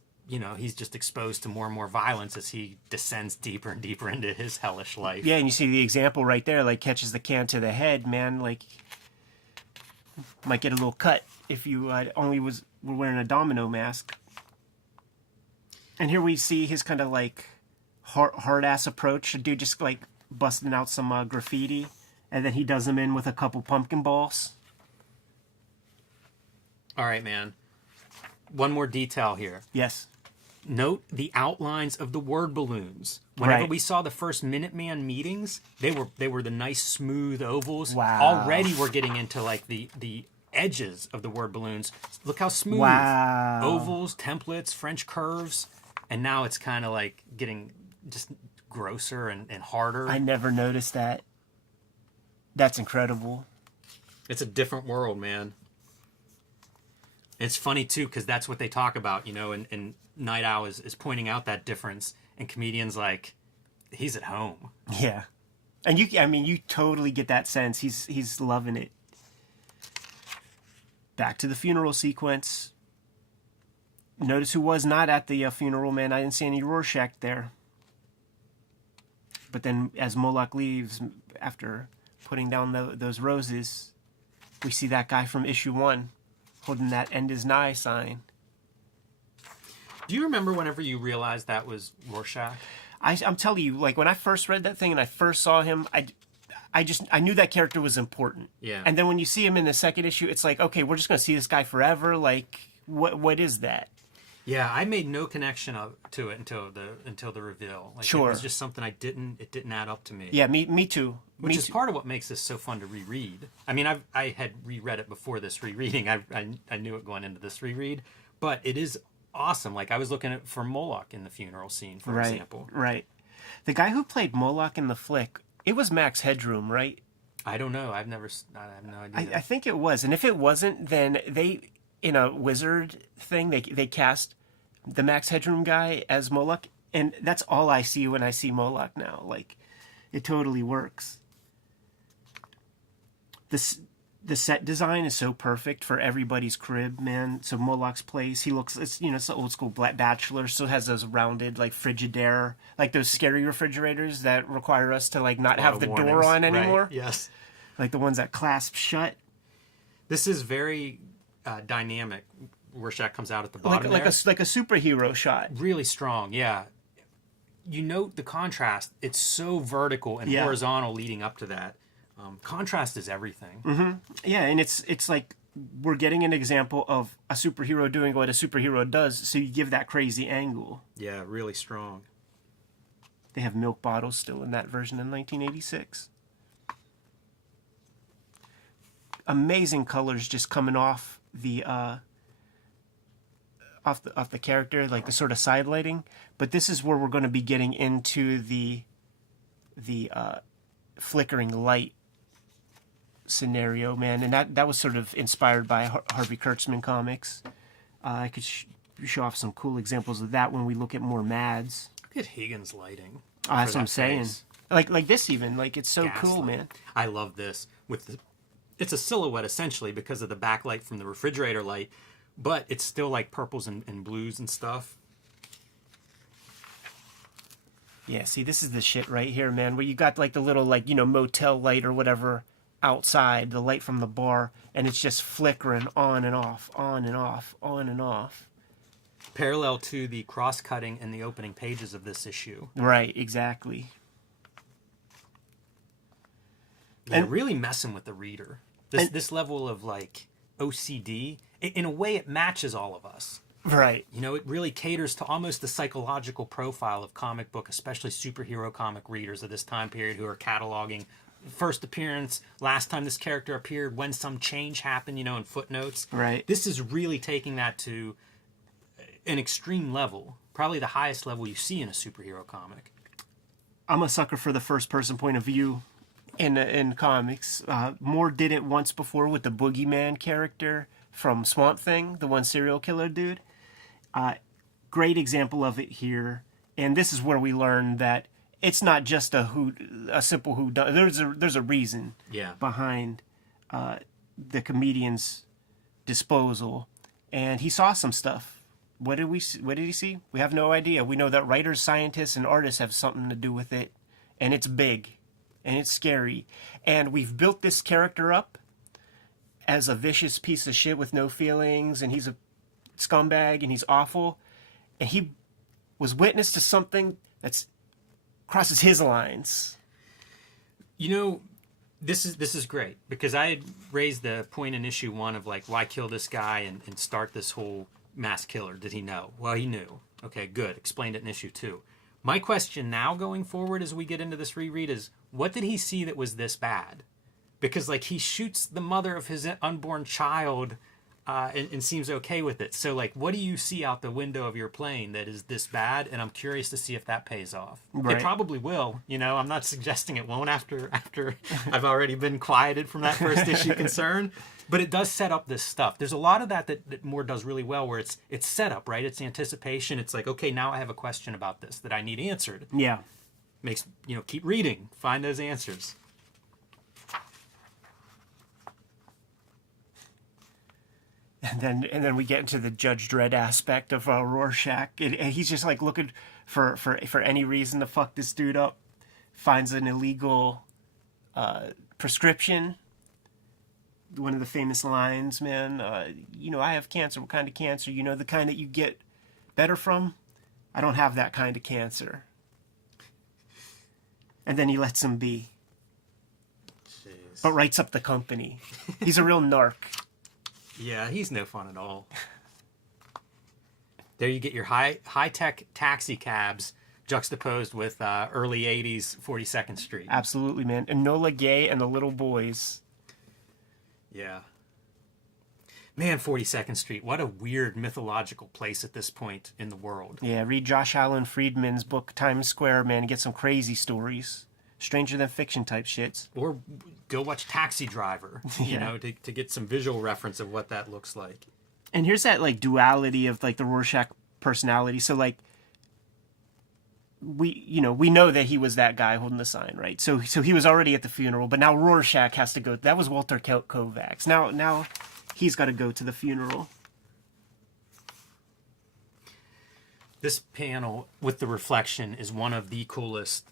he's just exposed to more and more violence as he descends deeper and deeper into his hellish life. Yeah, and you see the example right there, like catches the can to the head, man. Like might get a little cut if you only were wearing a domino mask. And here we see his kind of like hard ass approach. A dude just like busting out some graffiti, and then he does them in with a couple pumpkin balls. All right, man. One more detail here. Yes. Note the outlines of the word balloons. Whenever Right. we saw the first Minuteman meetings, they were the nice smooth ovals. Wow. Already we're getting into like the edges of the word balloons. Look how smooth. Wow. Ovals, templates, French curves. And now it's kind of like getting just grosser and harder. I never noticed that. That's incredible. It's a different world, man. It's funny too, because that's what they talk about, and Nite Owl is pointing out that difference, and comedians like, he's at home. Yeah. And you totally get that sense. He's loving it. Back to the funeral sequence. Notice who was not at the funeral, man. I didn't see any Rorschach there. But then as Moloch leaves, after putting down those roses, we see that guy from issue 1 holding that "End is nigh" sign. Do you remember whenever you realized that was Rorschach? I'm telling you, like when I first read that thing and I first saw him, I knew that character was important. Yeah. And then when you see him in the second issue, it's like, okay, we're just gonna see this guy forever. Like, what is that? Yeah, I made no connection to it until the reveal. Like, Sure. It was just something it didn't add up to me. Yeah, me too. Which is part of what makes this so fun to reread. I mean, I had reread it before this rereading. I knew it going into this reread, but it is awesome. Like I was looking for Moloch in the funeral scene, for example. Right. The guy who played Moloch in the flick, it was Max Headroom, right? I don't know. I have no idea. I think it was, and if it wasn't, then they in a wizard thing they cast the Max Headroom guy as Moloch, and that's all I see when I see Moloch now. Like, it totally works. The set design is so perfect for everybody's crib, man. So Moloch's place, it's an old school black bachelor, so it has those rounded like Frigidaire, like those scary refrigerators that require us to like not have the door on anymore. Right. Yes. Like the ones that clasp shut. This is very dynamic. Rorschach comes out at the bottom like a superhero shot. Really strong, yeah. You note the contrast. It's so vertical and horizontal leading up to that. Contrast is everything. Mm-hmm. Yeah, and it's like we're getting an example of a superhero doing what a superhero does, so you give that crazy angle. Yeah, really strong. They have milk bottles still in that version in 1986. Amazing colors just coming off the off the character, like the sort of side lighting. But this is where we're going to be getting into the flickering light scenario, man, and that was sort of inspired by Harvey Kurtzman comics. I could show off some cool examples of that when we look at more Mads. Look at Higgins' lighting. That's what I'm saying. Like this even, like it's so Gaslight. cool, man. I love this. It's a silhouette essentially because of the backlight from the refrigerator light, but it's still like purples and blues and stuff. Yeah, see, this is the shit right here, man, where you got like the little, like, you know, motel light or whatever outside, the light from the bar, and it's just flickering on and off, on and off, on and off. Parallel to the cross-cutting in the opening pages of this issue. Right, exactly. Yeah, and really messing with the reader. This level of, like, OCD, in a way it matches all of us. Right. You know, it really caters to almost the psychological profile of comic book, especially superhero comic readers of this time period who are cataloging first appearance, last time this character appeared, when some change happened, you know, in footnotes. Right. This is really taking that to an extreme level, probably the highest level you see in a superhero comic. I'm a sucker for the first person point of view in comics. Moore did it once before with the Boogeyman character from Swamp Thing, the one serial killer dude. Great example of it here, and this is where we learn that it's not just a simple whodunit. There's a reason behind the comedian's disposal, and he saw some stuff. What did he see? We have no idea. We know that writers, scientists, and artists have something to do with it, and it's big, and it's scary, and we've built this character up as a vicious piece of shit with no feelings, and he's a scumbag and he's awful, and he was witness to something that's crosses his lines. You know, this is great, because I had raised the point in issue 1 of like, why kill this guy and start this whole mass killer? Did he know? Well, he knew. Okay, good. Explained it in issue 2. My question now going forward as we get into this reread is, what did he see that was this bad? Because like, he shoots the mother of his unborn child and seems okay with it. So, like, what do you see out the window of your plane that is this bad? And I'm curious to see if that pays off. Right. It probably will. You know, I'm not suggesting it won't after I've already been quieted from that first issue concern. But it does set up this stuff. There's a lot of that Moore does really well, where it's set up, right? It's anticipation. It's like, okay, now I have a question about this that I need answered. Yeah. Makes, you know, keep reading. Find those answers. And then we get into the Judge Dredd aspect of Rorschach, and he's just like looking for any reason to fuck this dude up. Finds an illegal prescription. One of the famous lines, man. You know, I have cancer. What kind of cancer? You know, the kind that you get better from? I don't have that kind of cancer. And then he lets him be. Jeez. But writes up the company. He's a real narc. Yeah, he's no fun at all. There you get your high-tech taxi cabs juxtaposed with early 80s 42nd Street. Absolutely, man. Enola Gay and the Little Boys. Yeah. Man, 42nd Street, what a weird mythological place at this point in the world. Yeah, read Josh Allen Friedman's book Times Square, man, and get some crazy stories. Stranger than fiction type shits. Or go watch Taxi Driver, you know, to get some visual reference of what that looks like. And here's that, like, duality of, like, the Rorschach personality. So, like, we know that he was that guy holding the sign, right? So he was already at the funeral, but now Rorschach has to go. That was Walter Kovacs. Now he's got to go to the funeral. This panel with the reflection is one of the coolest.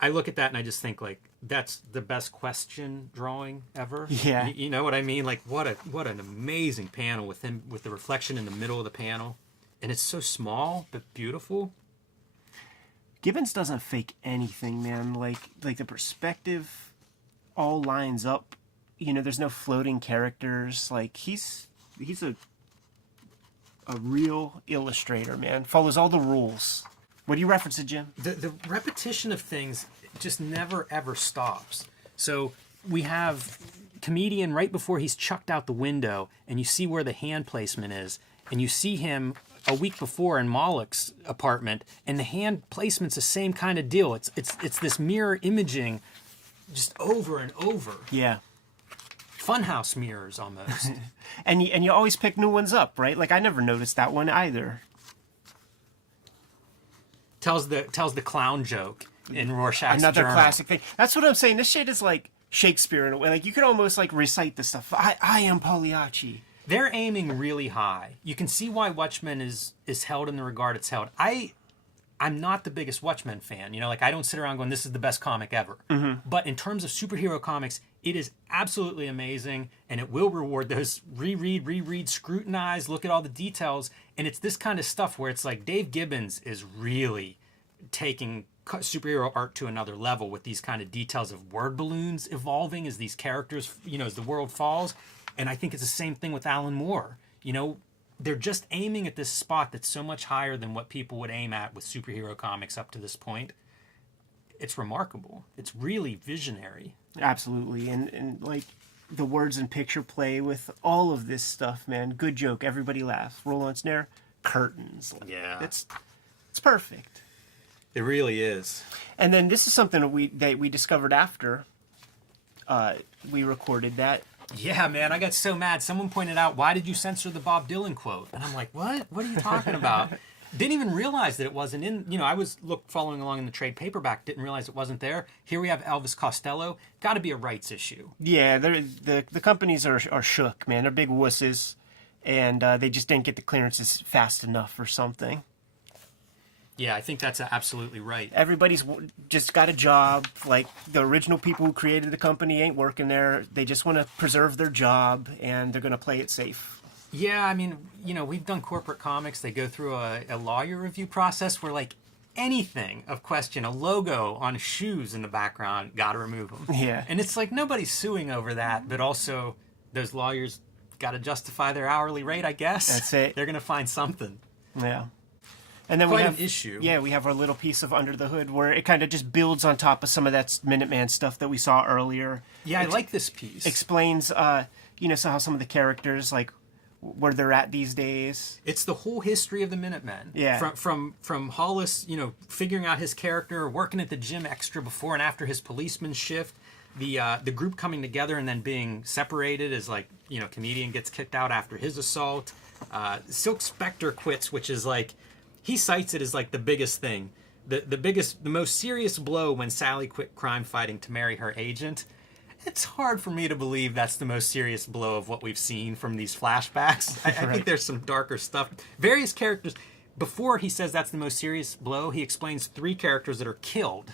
I look at that and I just think, like, that's the best question drawing ever. Yeah. You know what I mean? Like, what an amazing panel with him, with the reflection in the middle of the panel. And it's so small, but beautiful. Gibbons doesn't fake anything, man. Like the perspective all lines up. You know, there's no floating characters. Like, he's a real illustrator, man. Follows all the rules. What do you reference it, Jim? The repetition of things just never, ever stops. So we have comedian right before he's chucked out the window, and you see where the hand placement is, and you see him a week before in Moloch's apartment, and the hand placement's the same kind of deal. It's this mirror imaging just over and over. Yeah. Funhouse mirrors almost. and you always pick new ones up, right? Like, I never noticed that one either. Tells the clown joke in Rorschach's Another journal. classic thing. That's what I'm saying. This shit is like Shakespeare in a way. Like, you could almost like recite this stuff. I am Pagliacci. They're aiming really high. You can see why Watchmen is held in the regard it's held. I'm not the biggest Watchmen fan. You know, like I don't sit around going, this is the best comic ever. But in terms of superhero comics, it is absolutely amazing, and it will reward those reread, scrutinize, look at all the details. And it's this kind of stuff where it's like Dave Gibbons is really taking superhero art to another level with these kind of details of word balloons evolving as these characters, you know, as the world falls. And I think it's the same thing with Alan Moore. You know, they're just aiming at this spot that's so much higher than what people would aim at with superhero comics up to this point. It's remarkable. It's really visionary. Absolutely. And like the words and picture play with all of this stuff, man. Good joke. Everybody laughs. Roll on snare. Curtains. Yeah. It's perfect. It really is. And then this is something that we discovered after we recorded that. Yeah, man, I got so mad. Someone pointed out, why did you censor the Bob Dylan quote? And I'm like, what? What are you talking about? Didn't even realize that it wasn't in, you know, I was following along in the trade paperback, didn't realize it wasn't there. Here we have Elvis Costello. Got to be a rights issue. Yeah, the companies are shook, man. They're big wusses, and they just didn't get the clearances fast enough or something. Yeah, I think that's absolutely right. Everybody's just got a job. Like, the original people who created the company ain't working there. They just want to preserve their job, and they're going to play it safe. Yeah, I mean, you know, we've done corporate comics. They go through a lawyer review process where, like, anything of question, a logo on shoes in the background, got to remove them. Yeah. And it's like nobody's suing over that, but also those lawyers got to justify their hourly rate, I guess. That's it. They're going to find something. Yeah. And then Quite we have an issue. Yeah, we have our little piece of Under the Hood where it kind of just builds on top of some of that Minuteman stuff that we saw earlier. Yeah, I like this piece. Explains, you know, so how some of the characters, like, where they're at these days. It's the whole history of the Minutemen. Yeah. From Hollis, you know, figuring out his character, working at the gym extra before and after his policeman shift, the group coming together and then being separated as, like, you know, comedian gets kicked out after his assault. Silk Spectre quits, which is like, he cites it as like the biggest thing, the most serious blow when Sally quit crime fighting to marry her agent. It's hard for me to believe that's the most serious blow of what we've seen from these flashbacks. I think there's some darker stuff. Various characters, before he says that's the most serious blow, he explains 3 characters that are killed.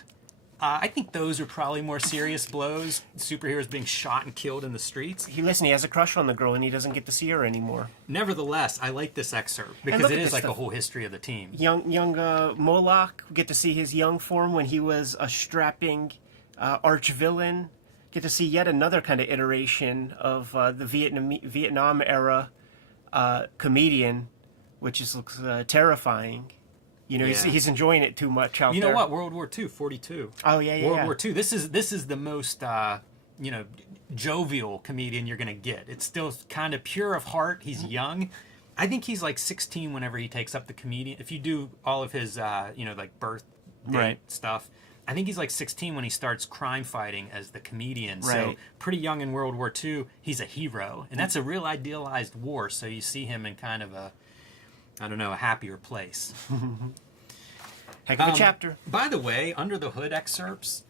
I think those are probably more serious blows. Superheroes being shot and killed in the streets. He has a crush on the girl and he doesn't get to see her anymore. Nevertheless, I like this excerpt because it is like a whole history of the team. Young Moloch, get to see his young form when he was a strapping arch villain. Get to see yet another kind of iteration of the Vietnam era comedian, which looks terrifying. You know, Yeah. he's enjoying it too much out there. You know what? World War II, 42. Oh, yeah. World War II. This is the most, you know, jovial comedian you're going to get. It's still kind of pure of heart. He's young. I think he's like 16 whenever he takes up the comedian. If you do all of his, you know, like birth date stuff, I think he's like 16 when he starts crime fighting as the comedian. Right. So pretty young in World War II, he's a hero. And that's a real idealized war. So you see him in kind of a, I don't know, a happier place. Heck of a chapter. By the way, Under the Hood excerpts,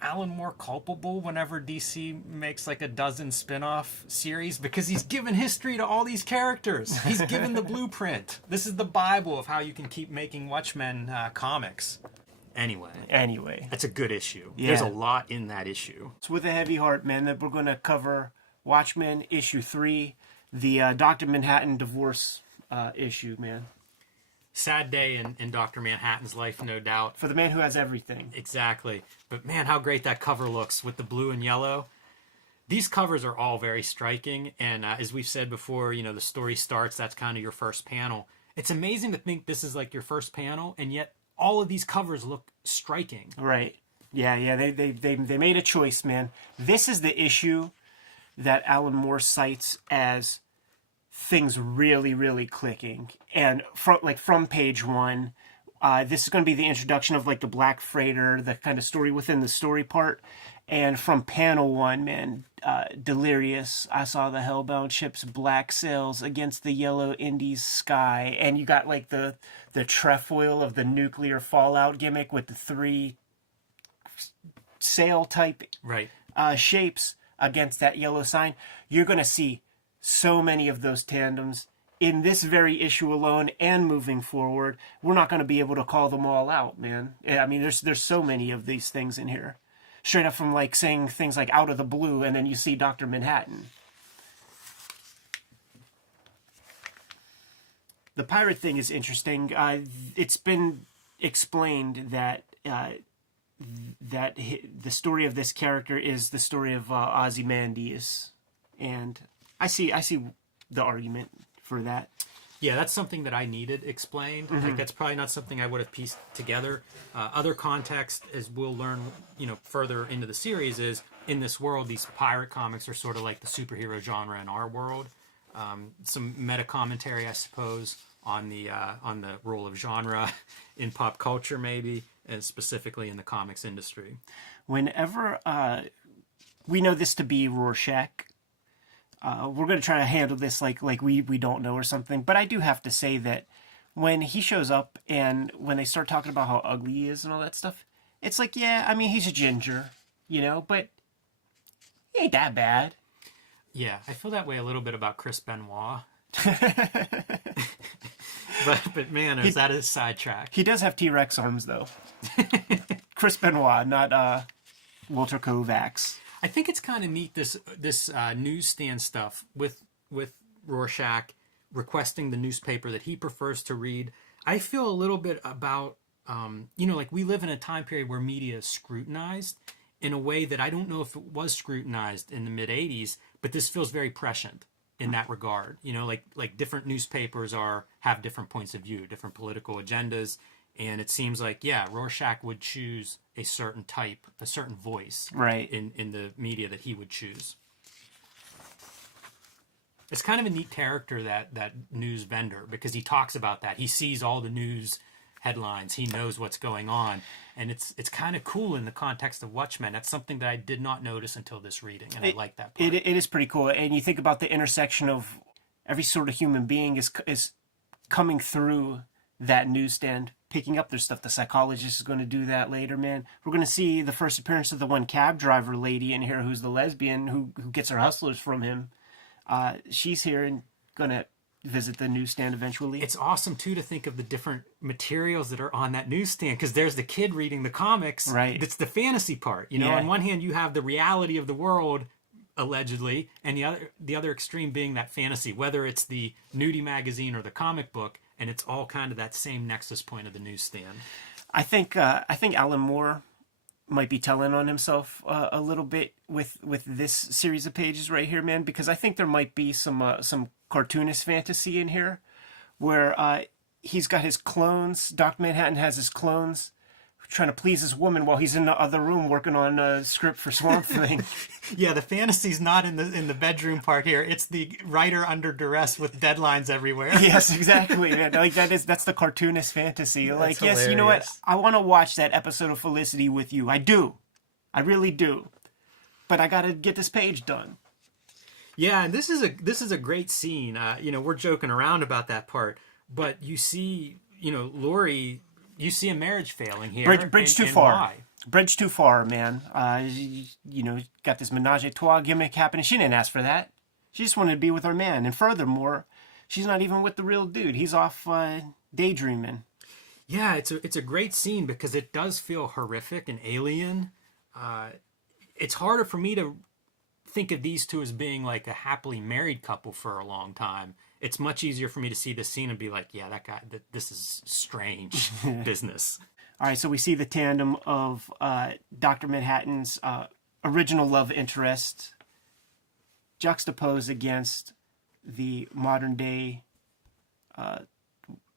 Alan Moore culpable whenever DC makes like a dozen spin-off series because he's given history to all these characters. He's given the blueprint. This is the Bible of how you can keep making Watchmen comics. Anyway, that's a good issue. Yeah. There's a lot in that issue. It's with a heavy heart, man, that we're going to cover Watchmen issue 3, the Dr. Manhattan divorce issue, man. Sad day in Dr. Manhattan's life, no doubt. For the man who has everything. Exactly. But man, how great that cover looks with the blue and yellow. These covers are all very striking. And as we've said before, you know, the story starts, that's kind of your first panel. It's amazing to think this is like your first panel, and yet all of these covers look striking. Right. Yeah. They made a choice, man. This is the issue that Alan Moore cites as things really, really clicking. And from page 1, this is going to be the introduction of like the Black Freighter, the kind of story within the story part. And from panel 1, man, delirious. I saw the hellbound ship's black sails against the yellow Indies sky. And you got like the trefoil of the nuclear fallout gimmick with the 3 sail type Right. shapes against that yellow sign. You're going to see so many of those tandems in this very issue alone and moving forward. We're not going to be able to call them all out, man. I mean, there's so many of these things in here. Straight up from like saying things like out of the blue, and then you see Dr. Manhattan. The pirate thing is interesting. It's been explained that the story of this character is the story of Ozymandias, and I see the argument for that. Yeah, that's something that I needed explained. Like, that's probably not something I would have pieced together. Other context, as we'll learn, further into the series, is in this world, these pirate comics are sort of like the superhero genre in our world. Some meta commentary, I suppose, on the role of genre in pop culture, maybe, and specifically in the comics industry. Whenever we know this to be Rorschach, we're going to try to handle this like we don't know or something. But I do have to say that when he shows up and when they start talking about how ugly he is and all that stuff, it's like, yeah, I mean, he's a ginger, but he ain't that bad. Yeah, I feel that way a little bit about Chris Benoit. but man, is that a sidetrack? He does have T-Rex arms, though. Chris Benoit, not Walter Kovacs. I think it's kind of neat, this newsstand stuff with Rorschach requesting the newspaper that he prefers to read. I feel a little bit about, like we live in a time period where media is scrutinized in a way that I don't know if it was scrutinized in the mid-'80s, but this feels very prescient in that regard. Like different newspapers have different points of view, different political agendas. And it seems like, yeah, Rorschach would choose a certain type, a certain voice, right, in the media that he would choose. It's kind of a neat character, that news vendor, because he talks about that. He sees all the news headlines. He knows what's going on. And it's kind of cool in the context of Watchmen. That's something that I did not notice until this reading, and I like that part. It is pretty cool. And you think about the intersection of every sort of human being is coming through that newsstand, picking up their stuff. The psychologist is going to do that later, man. We're going to see the first appearance of the one cab driver lady in here who's the lesbian who gets her hustlers from him. She's here and going to visit the newsstand eventually. It's awesome, too, to think of the different materials that are on that newsstand, because there's the kid reading the comics. Right. That's the fantasy part. Yeah. On one hand, you have the reality of the world, allegedly, and the other extreme being that fantasy, whether it's the nudie magazine or the comic book, and it's all kind of that same nexus point of the newsstand. I think Alan Moore might be telling on himself a little bit with this series of pages right here, man, because I think there might be some cartoonist fantasy in here where he's got his clones. Dr. Manhattan has his clones trying to please his woman while he's in the other room working on a script for Swamp Thing. Yeah, the fantasy's not in the bedroom part here. It's the writer under duress with deadlines everywhere. Yes, exactly, man. Like that's the cartoonist fantasy. That's like, hilarious. yes, you know what? I want to watch that episode of Felicity with you. I do. I really do. But I got to get this page done. Yeah, and this is a great scene. We're joking around about that part, but you see, Laurie. You see a marriage failing here. Bridge too far. Why? Bridge too far, man. Got this menage a trois gimmick happening. She didn't ask for that. She just wanted to be with her man. And furthermore, she's not even with the real dude. He's off daydreaming. Yeah, it's a great scene because it does feel horrific and alien. It's harder for me to think of these two as being like a happily married couple for a long time. It's much easier for me to see this scene and be like, yeah, that guy, this is strange business. All right, so we see the tandem of Dr. Manhattan's original love interest juxtaposed against the modern day.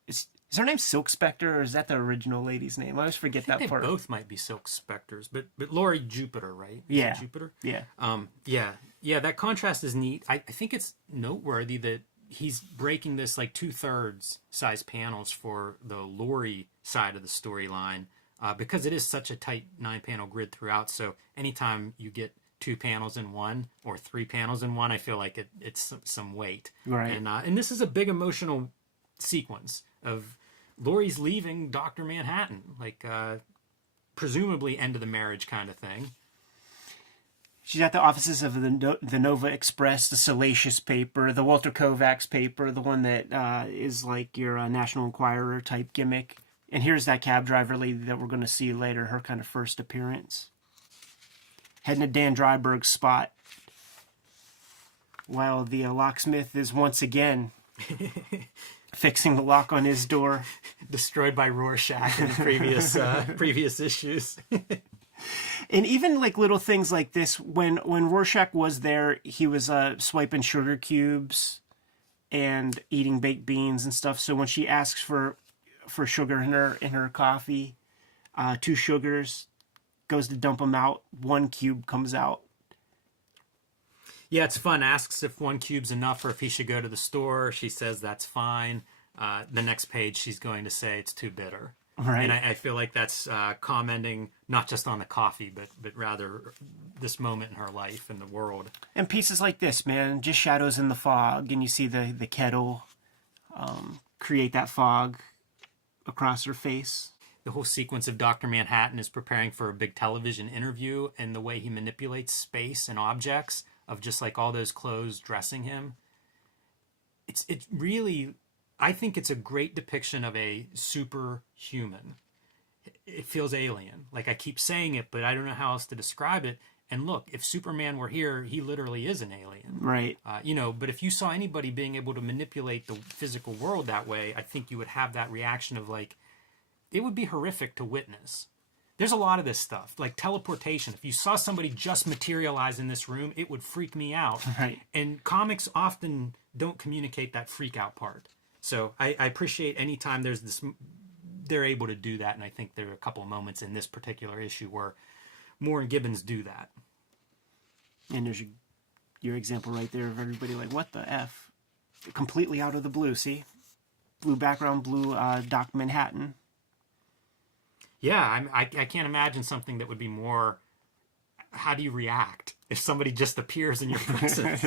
Is her name Silk Spectre, or is that the original lady's name? I always forget that part. Both might be Silk Spectres, but Laurie Jupiter, right? Yeah. Jupiter? Yeah. Yeah, that contrast is neat. I think it's noteworthy that he's breaking this like 2/3 size panels for the Laurie side of the storyline because it is such a tight 9-panel grid throughout. So anytime you get 2 panels in one or 3 panels in one, I feel like it's some weight. Right. And this is a big emotional sequence of Laurie's leaving Dr. Manhattan, like presumably end of the marriage kind of thing. She's at the offices of the Nova Express, the Salacious paper, the Walter Kovacs paper, the one that is like your National Enquirer type gimmick. And here's that cab driver lady that we're going to see later, her kind of first appearance. Heading to Dan Dryberg's spot, while the locksmith is once again fixing the lock on his door. Destroyed by Rorschach in the previous issues. And even like little things like this, when Rorschach was there, he was swiping sugar cubes and eating baked beans and stuff. So when she asks for sugar in her coffee, 2 sugars, goes to dump them out, 1 cube comes out. Yeah, it's fun. Asks if 1 cube's enough or if he should go to the store. She says that's fine. The next page, she's going to say it's too bitter. Right. And I feel like that's commenting not just on the coffee, but rather this moment in her life and the world. And pieces like this, man, just shadows in the fog, and you see the kettle create that fog across her face. The whole sequence of Dr. Manhattan is preparing for a big television interview, and the way he manipulates space and objects of just like all those clothes dressing him. It's really, I think it's a great depiction of a superhuman. It feels alien. Like I keep saying it, but I don't know how else to describe it. And look, if Superman were here, he literally is an alien. Right. But if you saw anybody being able to manipulate the physical world that way, I think you would have that reaction of like, it would be horrific to witness. There's a lot of this stuff, like teleportation. If you saw somebody just materialize in this room, it would freak me out. Right. And comics often don't communicate that freak out part. So I appreciate any time there's this, they're able to do that. And I think there are a couple of moments in this particular issue where Moore and Gibbons do that. And there's your example right there of everybody like, what the F? Completely out of the blue, see? Blue background, blue Doc Manhattan. Yeah, I can't imagine something that would be more, how do you react if somebody just appears in your presence?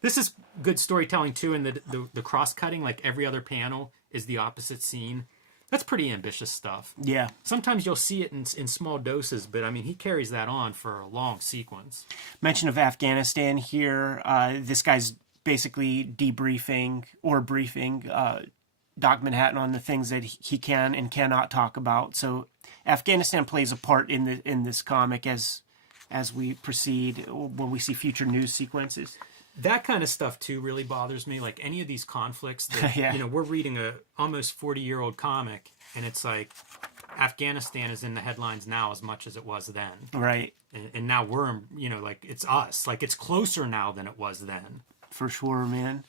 This is good storytelling too, and the cross-cutting, like every other panel is the opposite scene. That's pretty ambitious stuff. Yeah. Sometimes you'll see it in small doses, but I mean, he carries that on for a long sequence. Mention of Afghanistan here. This guy's basically debriefing or briefing Doc Manhattan on the things that he can and cannot talk about. So Afghanistan plays a part in this comic as we proceed, when we see future news sequences. That kind of stuff too really bothers me. Like any of these conflicts that, Yeah. we're reading a almost 40-year-old comic and it's like Afghanistan is in the headlines now as much as it was then. Right. And now we're, like it's us. Like it's closer now than it was then. For sure, man.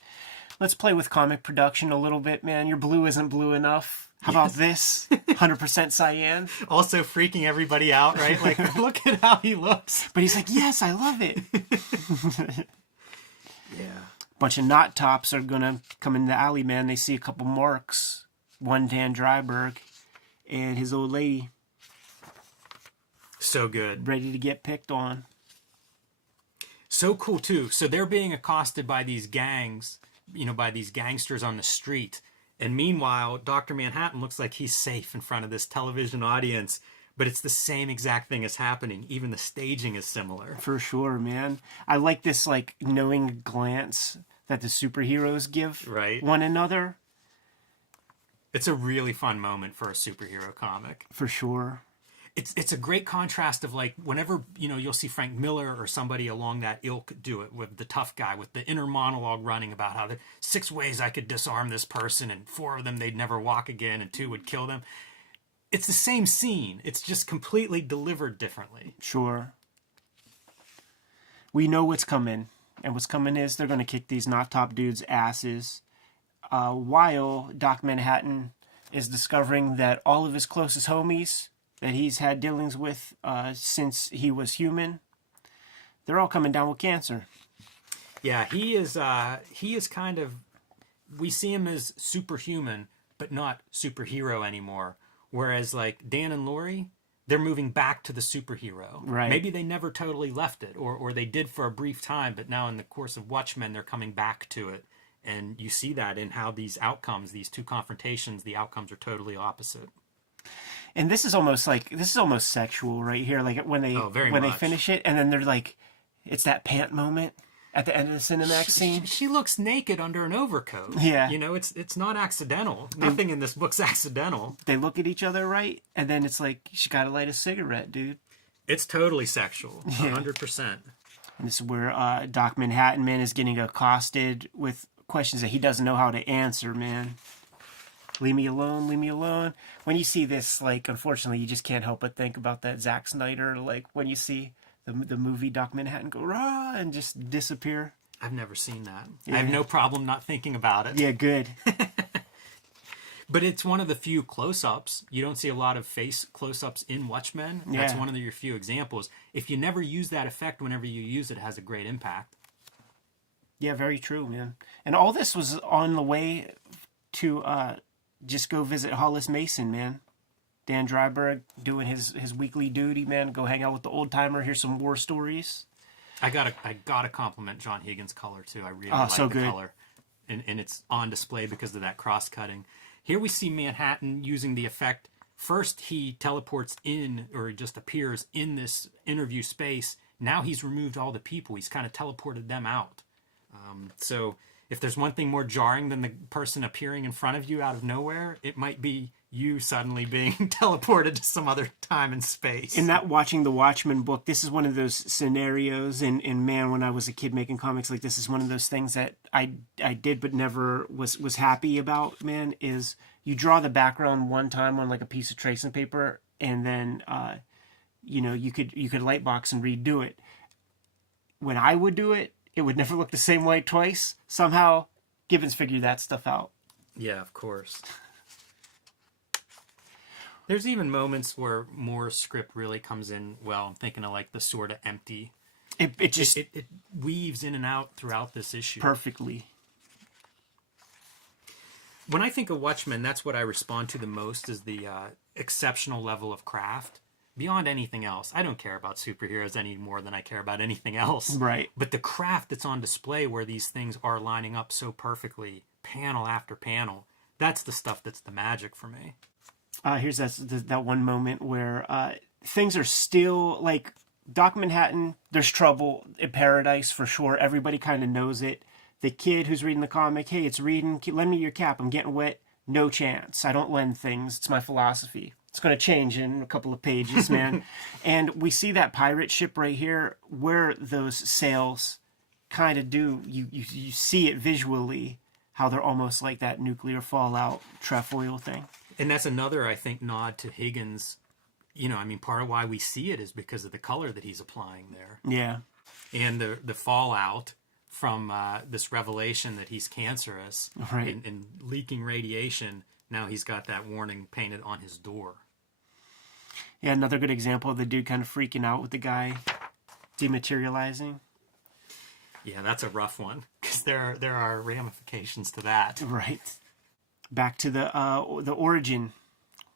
Let's play with comic production a little bit, man. Your blue isn't blue enough. How about this? 100% cyan. Also freaking everybody out, right? Like, look at how he looks. But he's like, yes, I love it. Yeah. Bunch of knot tops are going to come in the alley, man. They see a couple marks. One Dan Dryberg and his old lady. So good. Ready to get picked on. So cool, too. So they're being accosted by these gangs, by these gangsters on the street. And meanwhile, Dr. Manhattan looks like he's safe in front of this television audience. But it's the same exact thing is happening. Even the staging is similar. For sure, man. I like this, like, knowing glance that the superheroes give one another. It's a really fun moment for a superhero comic. For sure. It's a great contrast of, like, whenever, you'll see Frank Miller or somebody along that ilk do it with the tough guy, with the inner monologue running about how there 6 ways I could disarm this person, and 4 of them they'd never walk again, and 2 would kill them. It's the same scene. It's just completely delivered differently. Sure. We know what's coming. And what's coming is they're going to kick these knot-top dudes' asses. While Doc Manhattan is discovering that all of his closest homies that he's had dealings with since he was human, they're all coming down with cancer. Yeah, he is kind of, we see him as superhuman, but not superhero anymore. Whereas, like, Dan and Lori, they're moving back to the superhero. Right. Maybe they never totally left it, or they did for a brief time, but now in the course of Watchmen, they're coming back to it. And you see that in how these outcomes, these 2 confrontations, the outcomes are totally opposite. And this is almost sexual right here. Like when they very when they much. finish it, and then they're like, it's that pant moment at the end of the Cinemax scene. She looks naked under an overcoat. Yeah. You know, it's not accidental. Nothing in this book's accidental. They look at each other right, and then it's like she got to light a cigarette, dude. It's totally sexual. 100%. And this is where Doc Manhattan, man, is getting accosted with questions that he doesn't know how to answer, man. Leave me alone, leave me alone. When you see this, like, unfortunately, you just can't help but think about that Zack Snyder, like, when you see the movie Doc Manhattan go, rah, and just disappear. I've never seen that. Yeah. I have no problem not thinking about it. Yeah, good. But it's one of the few close-ups. You don't see a lot of face close-ups in Watchmen. That's Yeah. one of your few examples. If you never use that effect, whenever you use it, it has a great impact. Yeah, very true, man. And all this was on the way to just go visit Hollis Mason, man. Dan Dryberg doing his weekly duty, man. Go hang out with the old timer, hear some war stories. I gotta compliment John Higgins' color too. I really like so the good. color, and it's on display because of that cross cutting. Here we see Manhattan using the effect. First, he teleports in, or he just appears in this interview space. Now he's removed all the people. He's kind of teleported them out. So if there's one thing more jarring than the person appearing in front of you out of nowhere, it might be you suddenly being teleported to some other time and space. In that Watching the Watchmen book, this is one of those scenarios, and man, when I was a kid making comics, like, this is one of those things that I did but never was happy about, man, is you draw the background one time on like a piece of tracing paper, and then you could lightbox and redo it. When I would do it, it would never look the same way twice. Somehow Gibbons figured that stuff out. Yeah, of course. There's even moments where more script really comes in well. I'm thinking of like the sort of empty. It just It weaves in and out throughout this issue. perfectly. When I think of Watchmen, that's what I respond to the most, is the exceptional level of craft. Beyond anything else, I don't care about superheroes any more than I care about anything else. Right. But the craft that's on display, where these things are lining up so perfectly, panel after panel, that's the stuff that's the magic for me. Here's that one moment where things are still like Doc Manhattan. There's trouble in paradise for sure. Everybody kind of knows it. The kid who's reading the comic, hey, it's reading. Lend me your cap. I'm getting wet. No chance. I don't lend things. It's my philosophy. It's going to change in a couple of pages, man. And we see that pirate ship right here where those sails kind of do. You see it visually, how they're almost like that nuclear fallout trefoil thing. And that's another, I think, nod to Higgins. Part of why we see it is because of the color that he's applying there. Yeah. And the fallout from this revelation that he's cancerous, Right. and leaking radiation. Now he's got that warning painted on his door. Yeah, another good example of the dude kind of freaking out with the guy dematerializing. Yeah, that's a rough one, because there are ramifications to that. Right. Back to the origin,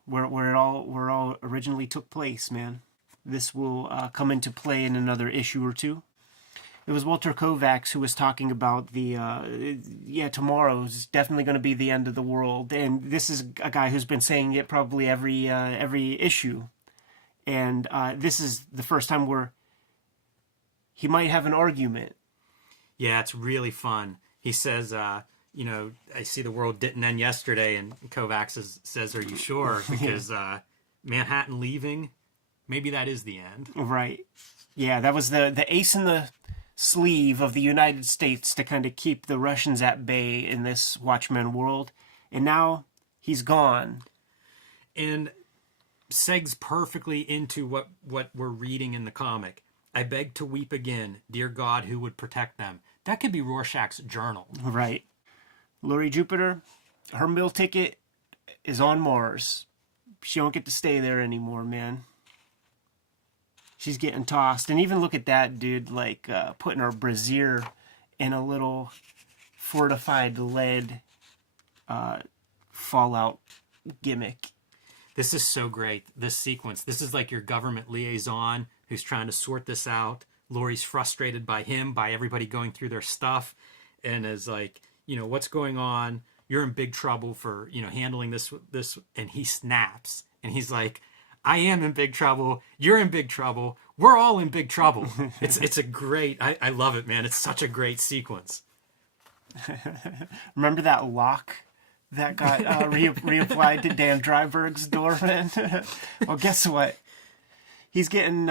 where it all originally took place, man. This will come into play in another issue or two. It was Walter Kovacs who was talking about tomorrow is definitely going to be the end of the world, and this is a guy who's been saying it probably every issue, and this is the first time where he might have an argument. Yeah, it's really fun. He says, I see the world didn't end yesterday, and Kovacs says, are you sure? Because Manhattan leaving, maybe that is the end. Right. Yeah, that was the ace in the sleeve of the United States to kind of keep the Russians at bay in this Watchmen world. And now he's gone. And segs perfectly into what we're reading in the comic. I beg to weep again, dear God, who would protect them? That could be Rorschach's journal. Right. Lori Jupiter, her meal ticket is on Mars. She don't get to stay there anymore, man. She's getting tossed. And even look at that dude, like putting her brassiere in a little fortified lead fallout gimmick. This is so great, this sequence. This is like your government liaison who's trying to sort this out. Laurie's frustrated by him, by everybody going through their stuff, and is like, what's going on? You're in big trouble for, handling this, and he snaps. And he's like, I am in big trouble. You're in big trouble. We're all in big trouble. It's a great, I love it, man. It's such a great sequence. Remember that lock that got reapplied to Dan Dryberg's door, man? Well, guess what? He's getting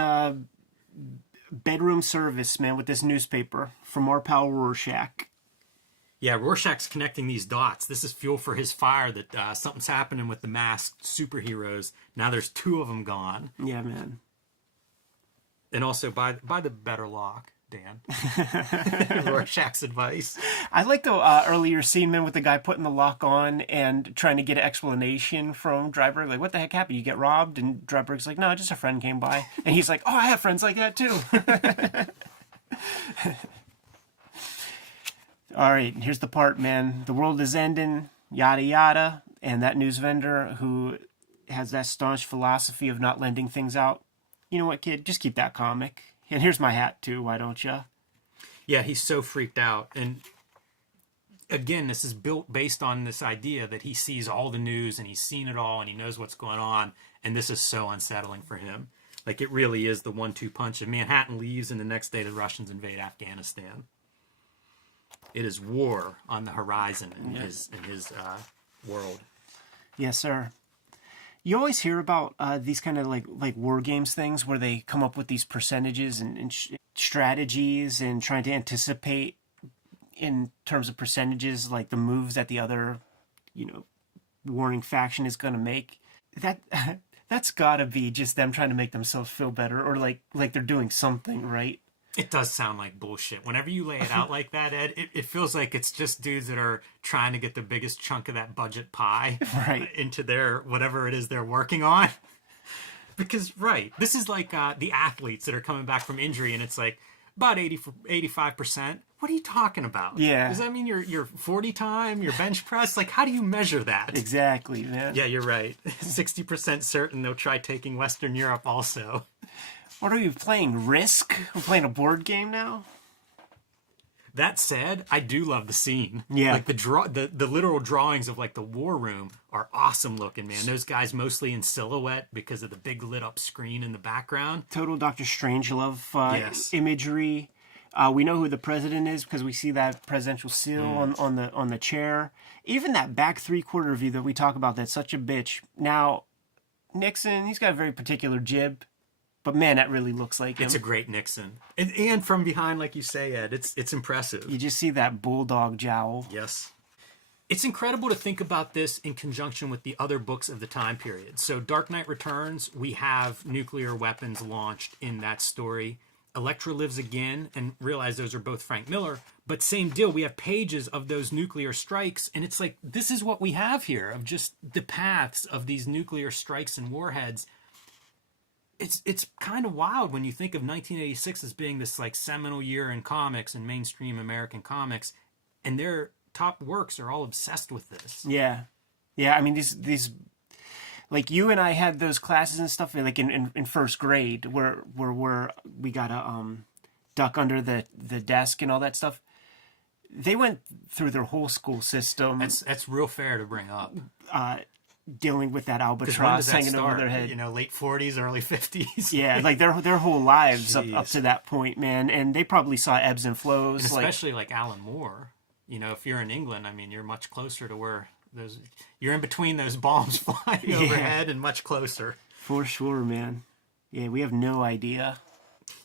bedroom service, man, with this newspaper from our pal Rorschach. Yeah, Rorschach's connecting these dots. This is fuel for his fire that something's happening with the masked superheroes. Now there's 2 of them gone. Yeah, man. And also buy the better lock, Dan. Rorschach's advice. I like the earlier scene, man, with the guy putting the lock on and trying to get an explanation from Dryberg. Like, what the heck happened? You get robbed? And Dryberg's like, no, just a friend came by. And he's like, oh, I have friends like that too. All right, here's the part, man. The world is ending, yada yada. And that news vendor who has that staunch philosophy of not lending things out. You know what, kid? Just keep that comic. And here's my hat too. Why don't you? Yeah, he's so freaked out. And again, this is built based on this idea that he sees all the news and he's seen it all and he knows what's going on. And this is so unsettling for him. Like, it really is the 1-2 punch of Manhattan leaves and the next day the Russians invade Afghanistan. It is war on the horizon in his world. Yes, sir. You always hear about these kind of like war games things where they come up with these percentages and strategies and trying to anticipate in terms of percentages, like the moves that the other, warring faction is going to make. That's got to be just them trying to make themselves feel better, or like they're doing something right. It does sound like bullshit. Whenever you lay it out like that, Ed, it feels like it's just dudes that are trying to get the biggest chunk of that budget pie into their whatever it is they're working on. Because, this is like the athletes that are coming back from injury, and it's like about 85%. What are you talking about? Yeah. Does that mean your 40 time, your bench press? Like, how do you measure that? Exactly, man. Yeah, you're right. 60% certain they'll try taking Western Europe also. What are we playing? Risk? We're playing a board game now? That said, I do love the scene. Yeah. Like the literal drawings of like the war room are awesome looking, man. Those guys mostly in silhouette because of the big lit up screen in the background. Total Dr. Strangelove imagery. We know who the president is because we see that presidential seal on the chair. Even that back 3/4 view that we talk about, that's such a bitch. Now, Nixon, he's got a very particular jib. But man, that really looks like him. It's a great Nixon. And from behind, like you say, Ed, it's impressive. You just see that bulldog jowl. Yes. It's incredible to think about this in conjunction with the other books of the time period. So Dark Knight Returns, we have nuclear weapons launched in that story. Elektra lives again, and realize those are both Frank Miller. But same deal, we have pages of those nuclear strikes, and it's like, this is what we have here, of just the paths of these nuclear strikes and warheads. It's kind of wild when you think of 1986 as being this like seminal year in comics and mainstream American comics, and their top works are all obsessed with this. Yeah. I mean, these like you and I had those classes and stuff like in first grade where we gotta duck under the desk and all that stuff. They went through their whole school system. That's real fair to bring up. Dealing with that albatross hanging over their head. Late 40s, early 50s. Yeah, like their whole lives up to that point, man. And they probably saw ebbs and flows. And especially like Alan Moore. If you're in England, I mean, you're much closer to where you're in between those bombs flying overhead and much closer. For sure, man. Yeah, we have no idea.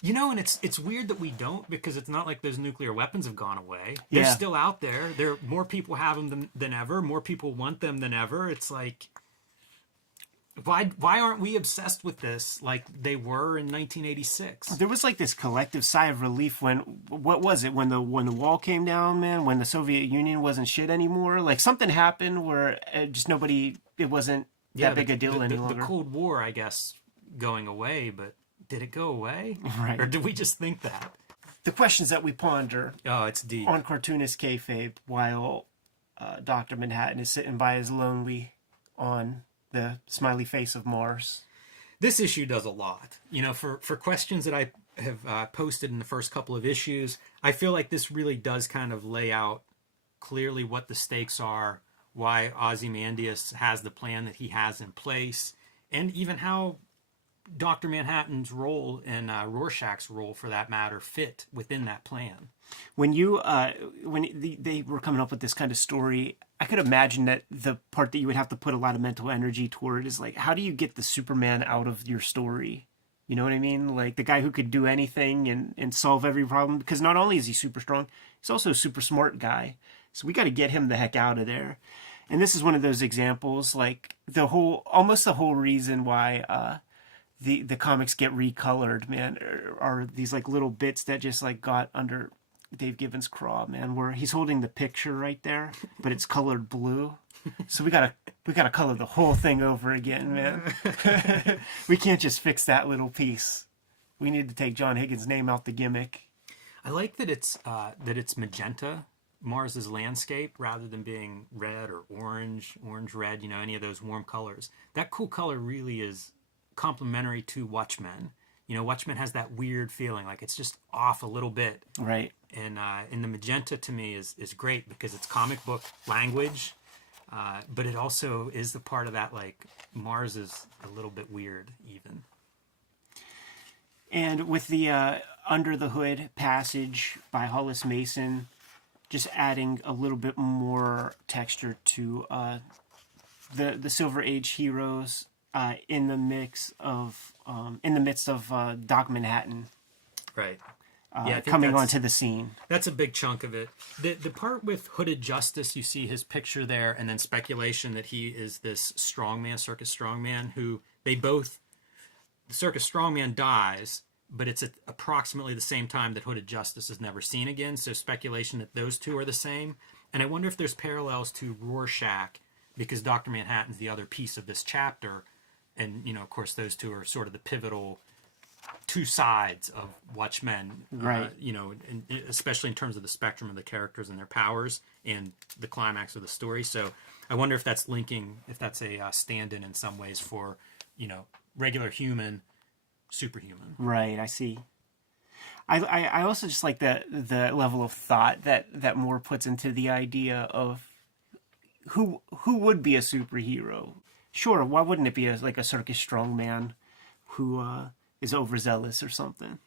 And it's weird that we don't, because it's not like those nuclear weapons have gone away. They're still out there. More people have them than ever. More people want them than ever. It's like, why aren't we obsessed with this like they were in 1986? There was like this collective sigh of relief when the wall came down, man, when the Soviet Union wasn't shit anymore. Like something happened where it wasn't that big a deal any longer. The Cold War, I guess, going away, but did it go away? Right. Or did we just think that? The questions that we ponder it's deep. On Cartoonist Kayfabe while Dr. Manhattan is sitting by his lonely on the smiley face of Mars. This issue does a lot. For questions that I have posted in the first couple of issues, I feel like this really does kind of lay out clearly what the stakes are, why Ozymandias has the plan that he has in place. and even how Dr. Manhattan's role and Rorschach's role, for that matter, fit within that plan. When they were coming up with this kind of story, I could imagine that the part that you would have to put a lot of mental energy toward is like, how do you get the Superman out of your story? You know what I mean? Like the guy who could do anything and solve every problem, because not only is he super strong, he's also a super smart guy. So we got to get him the heck out of there. And this is one of those examples, like almost the whole reason why the comics get recolored, man, are these like little bits that just like got under Dave Gibbons' craw, man, where he's holding the picture right there, but it's colored blue. So we gotta color the whole thing over again, man. We can't just fix that little piece. We need to take John Higgins' name out the gimmick. I like that it's magenta, Mars's landscape, rather than being red or orange red, any of those warm colors. That cool color really is complementary to Watchmen. Watchmen has that weird feeling, like it's just off a little bit. Right. And the magenta to me is great because it's comic book language, but it also is the part of that, like, Mars is a little bit weird even. And with the Under the Hood passage by Hollis Mason, just adding a little bit more texture to the Silver Age heroes in the midst of Doc Manhattan, right? Coming onto the scene. That's a big chunk of it. The part with Hooded Justice, you see his picture there, and then speculation that he is this strongman, circus strongman, who the circus strongman dies, but it's at approximately the same time that Hooded Justice is never seen again, so speculation that those two are the same. And I wonder if there's parallels to Rorschach, because Dr. Manhattan's the other piece of this chapter, and, of course, those two are sort of the pivotal two sides of Watchmen, right? And especially in terms of the spectrum of the characters and their powers and the climax of the story. So I wonder if that's a stand-in in some ways for, regular human, superhuman. Right, I see. I also just like the level of thought that Moore puts into the idea of who would be a superhero. Sure, why wouldn't it be like a circus strongman who is overzealous or something?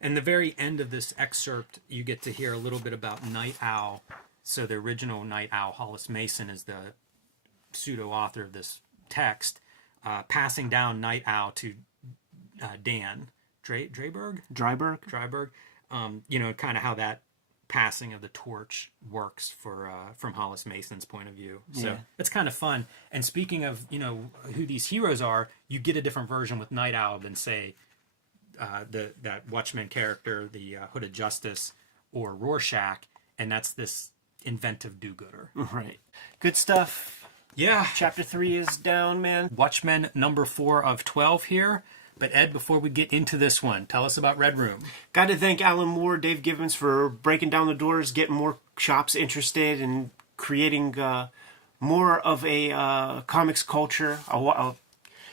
And the very end of this excerpt, you get to hear a little bit about Nite Owl. So the original Nite Owl, Hollis Mason, is the pseudo-author of this text, passing down Nite Owl to Dan Dreiberg, kind of how that passing of the torch works from Hollis Mason's point of view. So it's kind of fun. And speaking of who these heroes are, you get a different version with Nite Owl than, say, that Watchmen character, the Hooded Justice, or Rorschach, and that's this inventive do-gooder. Right. Good stuff. Yeah. Chapter 3 is down, man. Watchmen number 4 of 12 here. But Ed, before we get into this one, tell us about Red Room. Got to thank Alan Moore, Dave Gibbons for breaking down the doors, getting more shops interested, and creating more of a comics culture,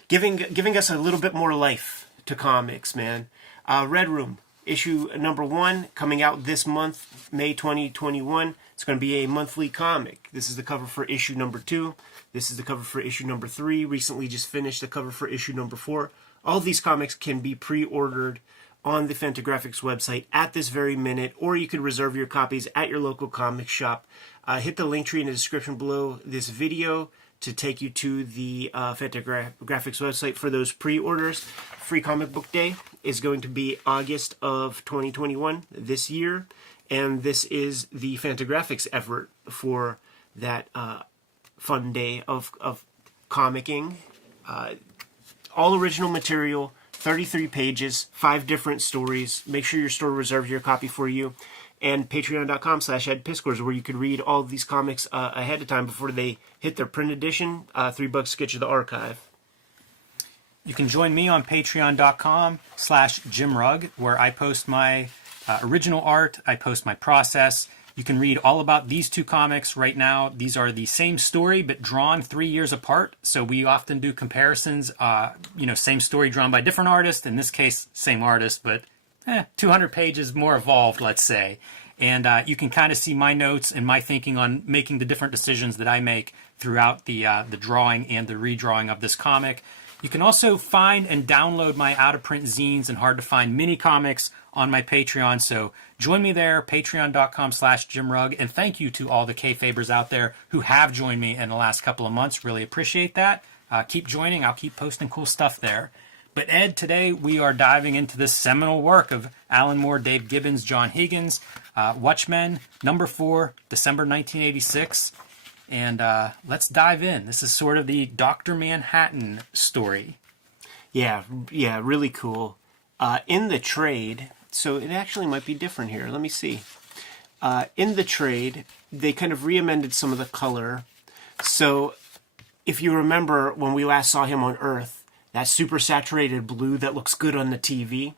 giving us a little bit more life to comics, man. Red Room, issue number 1, coming out this month, May 2021. It's going to be a monthly comic. This is the cover for issue number 2. This is the cover for issue number 3. Recently just finished the cover for issue number 4. All of these comics can be pre-ordered on the Fantagraphics website at this very minute, or you could reserve your copies at your local comic shop. Hit the link tree in the description below this video to take you to the Fantagraphics website for those pre-orders. Free Comic Book Day is going to be August of 2021 this year, and this is the Fantagraphics effort for that fun day of comicking. All original material, 33 pages, 5 different stories. Make sure your store reserves your copy for you. And patreon.com/EdPiscors, where you could read all of these comics ahead of time before they hit their print edition. $3 to get you the archive. You can join me on patreon.com/JimRugg, where I post my original art, I post my process. You can read all about these 2 comics right now. These are the same story, but drawn 3 years apart. So we often do comparisons, same story drawn by different artists. In this case, same artist, but 200 pages more evolved, let's say. And you can kind of see my notes and my thinking on making the different decisions that I make throughout the drawing and the redrawing of this comic. You can also find and download my out-of-print zines and hard-to-find mini-comics on my Patreon. So join me there, patreon.com/JimRugg. And thank you to all the Kayfabers out there who have joined me in the last couple of months. Really appreciate that. Keep joining. I'll keep posting cool stuff there. But Ed, today we are diving into this seminal work of Alan Moore, Dave Gibbons, John Higgins, Watchmen, number 4, December 1986. And let's dive in. This is sort of the Dr. Manhattan story. Yeah, really cool. In the trade, so it actually might be different here. Let me see. In the trade, they kind of re-amended some of the color. So if you remember when we last saw him on Earth, that super saturated blue that looks good on the TV,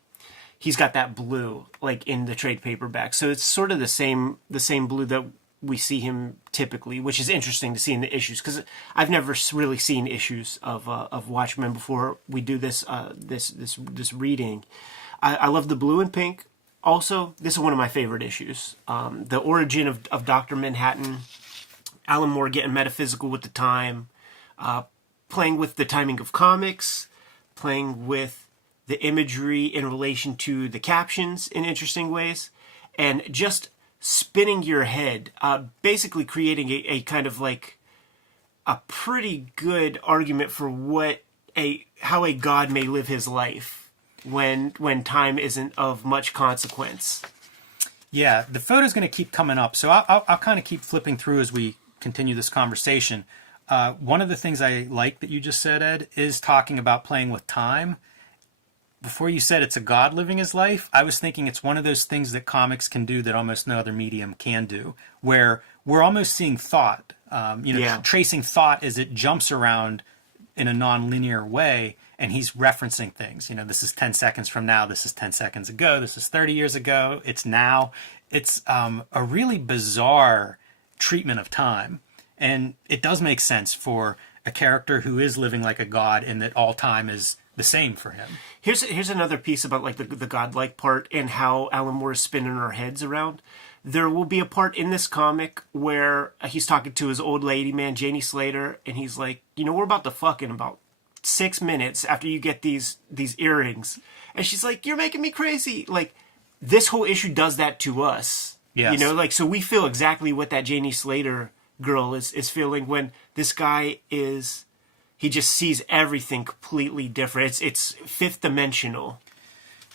he's got that blue like in the trade paperback. So it's sort of the same blue that we see him typically, which is interesting to see in the issues, because I've never really seen issues of Watchmen before we do this this reading. I love the blue and pink. Also, this is one of my favorite issues. The origin of Dr. Manhattan, Alan Moore getting metaphysical with the time, playing with the timing of comics, playing with the imagery in relation to the captions in interesting ways, and just spinning your head, basically creating a kind of like a pretty good argument for how a god may live his life when time isn't of much consequence. Yeah, the photo's going to keep coming up, so I'll kind of keep flipping through as we continue this conversation. One of the things I like that you just said, Ed, is talking about playing with time. Before you said it's a god living his life, I was thinking it's one of those things that comics can do that almost no other medium can do, where we're almost seeing thought, tracing thought as it jumps around in a non-linear way, and he's referencing things. This is 10 seconds from now, this is 10 seconds ago, this is 30 years ago, it's now. It's a really bizarre treatment of time, and it does make sense for a character who is living like a god in that all time is the same for him. Here's another piece about like the godlike part and how Alan Moore is spinning our heads around. There will be a part in this comic where he's talking to his old lady man, Janie Slater, and he's like, we're about to fuck in about 6 minutes after you get these earrings. And she's like, you're making me crazy. Like, this whole issue does that to us. Yes. So we feel exactly what that Janie Slater girl is feeling when this guy he just sees everything completely different. It's fifth dimensional.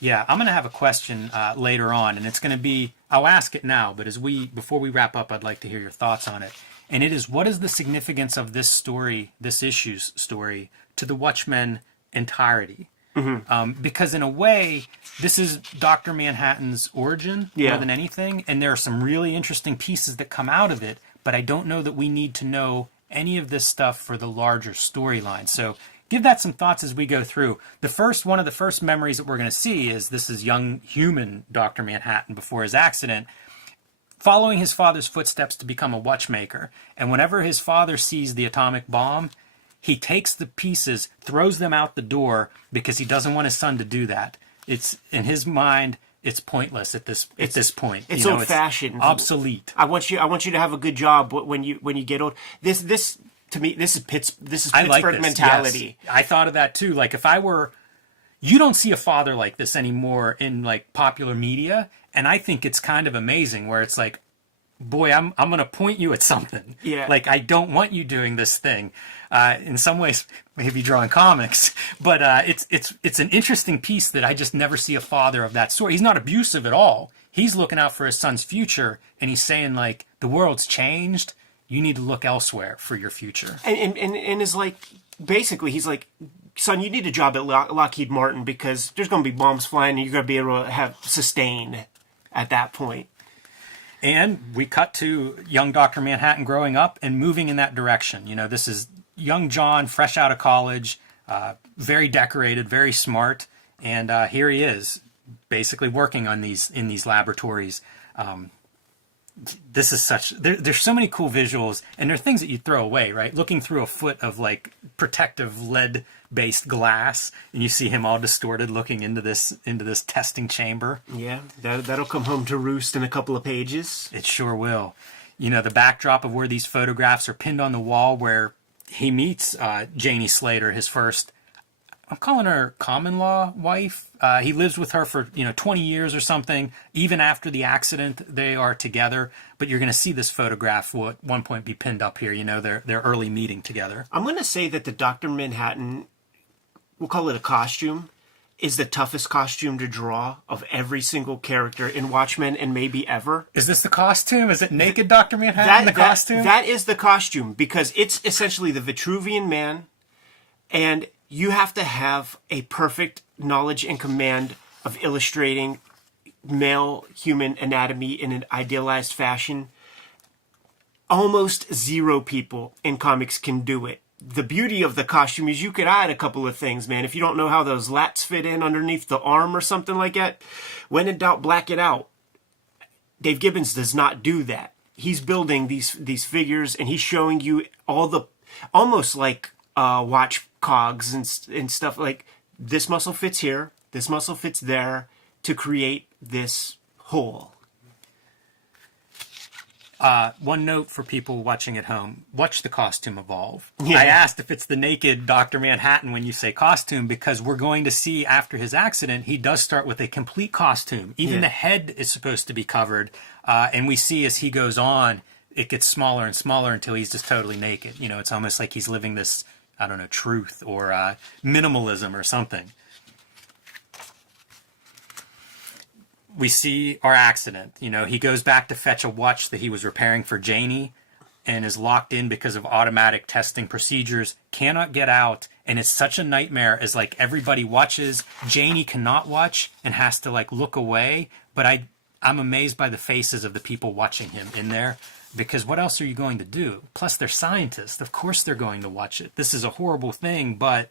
Yeah, I'm going to have a question later on, and it's going to be, I'll ask it now, but before we wrap up, I'd like to hear your thoughts on it. And it is, what is the significance of this story, this issue's story, to the Watchmen entirety? Mm-hmm. Because in a way, this is Dr. Manhattan's origin more than anything, and there are some really interesting pieces that come out of it, but I don't know that we need to know any of this stuff for the larger storyline. So give that some thoughts as we go through. One of the first memories that we're going to see is this is young human Dr. Manhattan before his accident, following his father's footsteps to become a watchmaker. And whenever his father sees the atomic bomb, he takes the pieces, throws them out the door because he doesn't want his son to do that. It's in his mind, it's pointless at this point. It's old-fashioned, it's obsolete. I want you to have a good job when you get old. This to me, this is Pittsburgh like this mentality. Yes. I thought of that too. Like you don't see a father like this anymore in like popular media, and I think it's kind of amazing where it's like, boy, I'm going to point you at something. Yeah. Like, I don't want you doing this thing. In some ways, maybe drawing comics, but it's an interesting piece that I just never see a father of that sort. He's not abusive at all. He's looking out for his son's future, and he's saying, like, the world's changed. You need to look elsewhere for your future. And is like, basically, he's like, son, you need a job at Lockheed Martin because there's going to be bombs flying and you're going to be able to have sustain at that point. And we cut to young Dr. Manhattan growing up and moving in that direction. This is young John, fresh out of college, very decorated, very smart. And here he is, basically working on in these laboratories. This is there's so many cool visuals, and there are things that you throw away, right? Looking through a foot of like protective lead-based glass, and you see him all distorted looking into this testing chamber. Yeah, that'll come home to roost in a couple of pages. It sure will. The backdrop of where these photographs are pinned on the wall where he meets Janie Slater, his first I'm calling her common law wife. He lives with her for 20 years or something. Even after the accident, they are together. But you're going to see this photograph will at one point be pinned up here. Their early meeting together. I'm going to say that the Dr. Manhattan, we'll call it a costume, is the toughest costume to draw of every single character in Watchmen and maybe ever. Is this the costume? Is it naked Dr. Manhattan, costume? That is the costume, because it's essentially the Vitruvian Man, and you have to have a perfect knowledge and command of illustrating male human anatomy in an idealized fashion. Almost zero people in comics can do it. The beauty of the costume is you could add a couple of things, man. If you don't know how those lats fit in underneath the arm or something like that, when in doubt, black it out. Dave Gibbons does not do that. He's building these figures, and he's showing you all the, almost like watch cogs and stuff, like this muscle fits here, this muscle fits there to create this whole. One note for people watching at home, watch the costume evolve. Yeah. I asked if it's the naked Dr. Manhattan when you say costume, because we're going to see after his accident, he does start with a complete costume. Even the head is supposed to be covered. And we see as he goes on, it gets smaller and smaller until he's just totally naked. It's almost like he's living this, I don't know, truth or minimalism or something. We see our accident. He goes back to fetch a watch that he was repairing for Janie and is locked in because of automatic testing procedures, cannot get out, and it's such a nightmare as like everybody watches. Janie cannot watch and has to like look away, but I'm amazed by the faces of the people watching him in there, because what else are you going to do? Plus they're scientists. Of course they're going to watch it. This is a horrible thing, but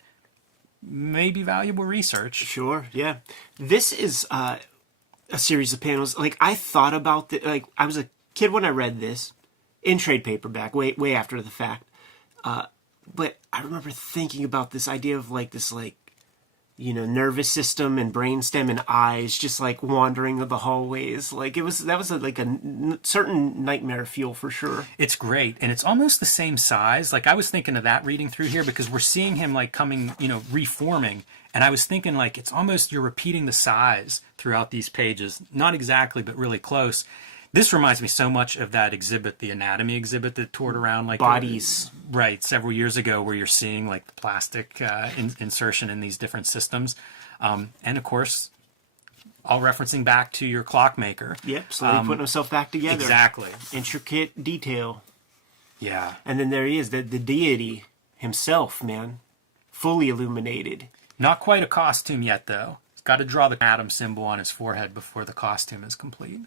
maybe valuable research. Sure, yeah. This is a series of panels. Like, I thought about like, I was a kid when I read this in trade paperback, way after the fact. But I remember thinking about this idea of like this, like, nervous system and brainstem and eyes just like wandering the hallways. Like that was like a certain nightmare feel for sure. It's great. And it's almost the same size. Like I was thinking of that reading through here, because we're seeing him like coming, reforming. And I was thinking like, it's almost, you're repeating the size throughout these pages. Not exactly, but really close. This reminds me so much of that exhibit, the anatomy exhibit that toured around like bodies, right, several years ago, where you're seeing like the plastic insertion in these different systems, and of course, all referencing back to your clockmaker. Yep, slowly putting himself back together. Exactly, intricate detail. Yeah, and then there he is, the deity himself, man, fully illuminated. Not quite a costume yet, though. Got to draw the atom symbol on his forehead before the costume is complete.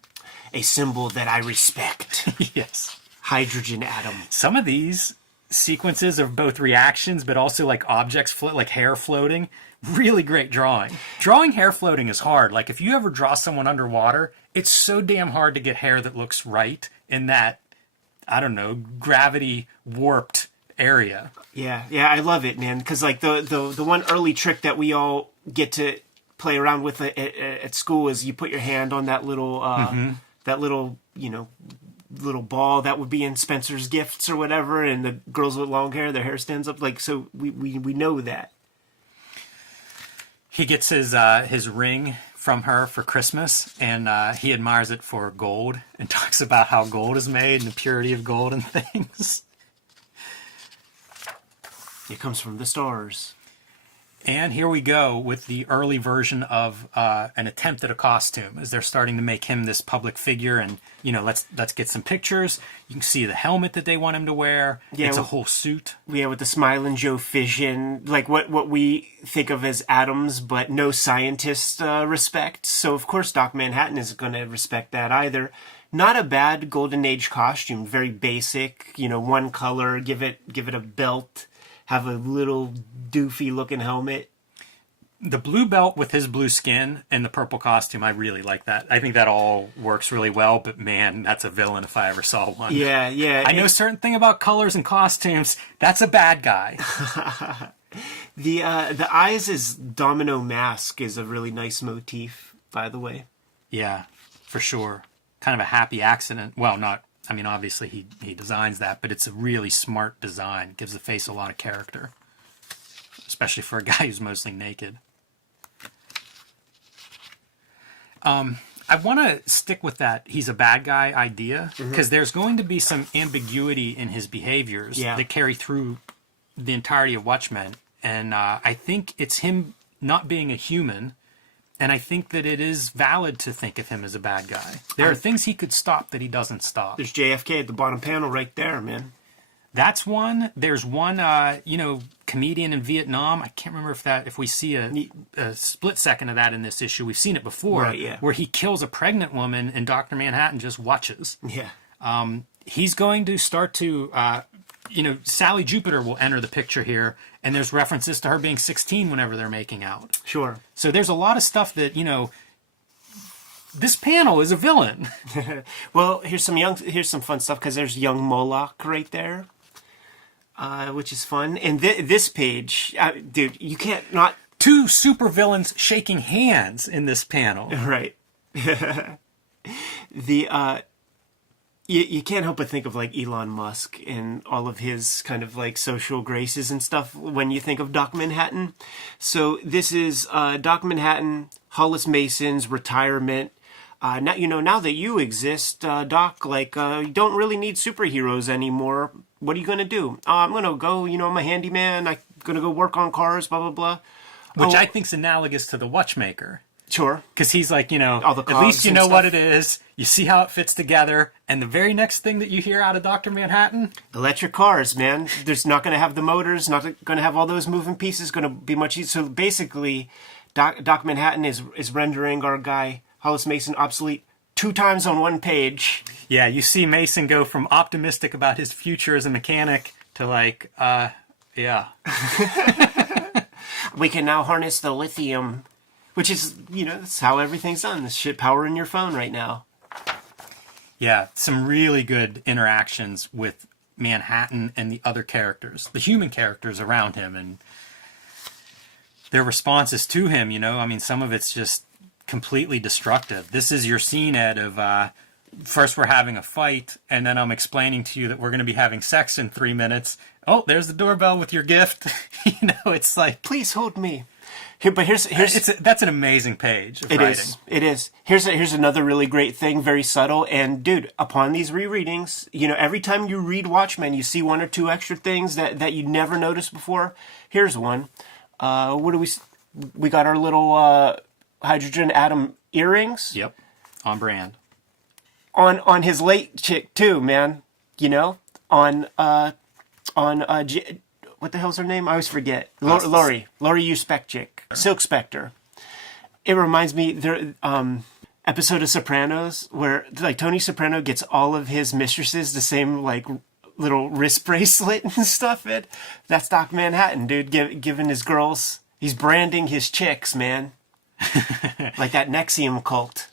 A symbol that I respect. Yes. Hydrogen atom. Some of these sequences of both reactions, but also like objects, like hair floating. Really great drawing. Drawing hair floating is hard. Like if you ever draw someone underwater, it's so damn hard to get hair that looks right in that, I don't know, gravity warped area. Yeah, I love it, man. Because like the one early trick that we all get to play around with at school is you put your hand on that little little ball that would be in Spencer's Gifts or whatever, and the girls with long hair, their hair stands up. Like, so we know that. He gets his ring from her for Christmas, and he admires it for gold and talks about how gold is made and the purity of gold and things. It comes from the stars. And here we go with the early version of an attempt at a costume, as they're starting to make him this public figure. And, let's get some pictures. You can see the helmet that they want him to wear. Yeah, it's a whole suit. Yeah, with the Smiling Joe fission, like what we think of as atoms, but no scientist respect. So, of course, Doc Manhattan isn't going to respect that either. Not a bad Golden Age costume. Very basic, one color, give it a belt. Have a little doofy looking helmet. The blue belt with his blue skin and the purple costume, I really like that. I think that all works really well, but man, that's a villain if I ever saw one. Yeah. I know a certain thing about colors and costumes. That's a bad guy. The eyes as domino mask is a really nice motif, by the way. Yeah, for sure. Kind of a happy accident. Well, obviously he designs that, but it's a really smart design. Gives the face a lot of character. especially for a guy who's mostly naked. I want to stick with that he's a bad guy idea, because there's going to be some ambiguity in his behaviors that carry through the entirety of Watchmen. And I think it's him not being a human, and I think that it is valid to think of him as a bad guy. There are things he could stop that he doesn't stop. There's JFK at the bottom panel right there, man. That's one. There's one, comedian in Vietnam. I can't remember if we see a split second of that in this issue. We've seen it before, right, yeah. where he kills a pregnant woman and Dr. Manhattan just watches. Yeah. He's going to start to, Sally Jupiter will enter the picture here, and there's references to her being 16 whenever they're making out. Sure. So there's a lot of stuff that, this panel is a villain. Well, here's some fun stuff, because there's young Moloch right there. Which is fun. And this page, dude, you can't not... Two supervillains shaking hands in this panel. Right. You can't help but think of, like, Elon Musk and all of his kind of, like, social graces and stuff when you think of Doc Manhattan. So this is Doc Manhattan, Hollis Mason's retirement. Now that you exist, Doc, like, you don't really need superheroes anymore. What are you going to do? I'm going to go, I'm a handyman. I'm going to go work on cars, blah, blah, blah. Which I think's analogous to the Watchmaker. Sure. Because he's like, all the at least you know what it is. You see how it fits together. And the very next thing that you hear out of Dr. Manhattan? Electric cars, man. There's not going to have the motors, not going to have all those moving pieces, going to be much easier. So basically, Doc Manhattan is rendering our guy, Hollis Mason, obsolete 2 times on one page. Yeah, you see Mason go from optimistic about his future as a mechanic to like, yeah. We can now harness the lithium, which is, that's how everything's done. This shit powering your phone right now. Yeah, some really good interactions with Manhattan and the other characters, the human characters around him, and their responses to him, some of it's just completely destructive. This is your scene, Ed, of first we're having a fight, and then I'm explaining to you that we're going to be having sex in 3 minutes. Oh, there's the doorbell with your gift. It's like, please hold me. Here's that's an amazing page of writing. It is. Here's another really great thing, very subtle. And dude, upon these rereadings, every time you read Watchmen, you see 1 or 2 extra things that you never noticed before. Here's one. What do we got? Our little hydrogen atom earrings. Yep, on brand. On his late chick too, man. What the hell's her name? I always forget. Laurie U. Spec chick. Silk Spectre. It reminds me, there episode of Sopranos where like Tony Soprano gets all of his mistresses the same like little wrist bracelet and stuff. That's Doc Manhattan, dude, giving his girls, he's branding his chicks, man. Like that Nexium cult.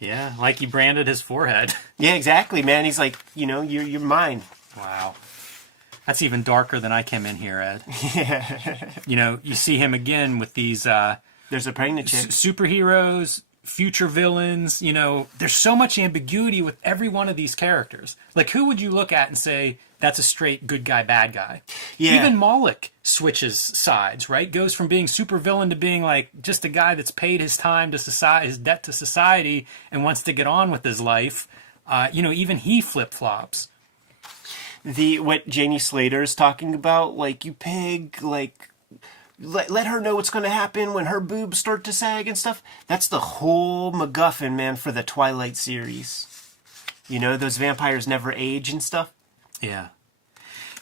Yeah, like he branded his forehead. Yeah, exactly, man. He's like, you're mine. Wow. That's even darker than I came in here, Ed. Yeah. You see him again with these... There's a pregnant chick. Superheroes, future villains, there's so much ambiguity with every one of these characters. Like, who would you look at and say, that's a straight good guy, bad guy? Yeah. Even Moloch switches sides, right? Goes from being super villain to being like just a guy that's paid his time to society, his debt to society, and wants to get on with his life. Even he flip-flops. What Janie Slater is talking about, like, you pig, like, let her know what's going to happen when her boobs start to sag and stuff. That's the whole MacGuffin, man, for the Twilight series. Those vampires never age and stuff. Yeah.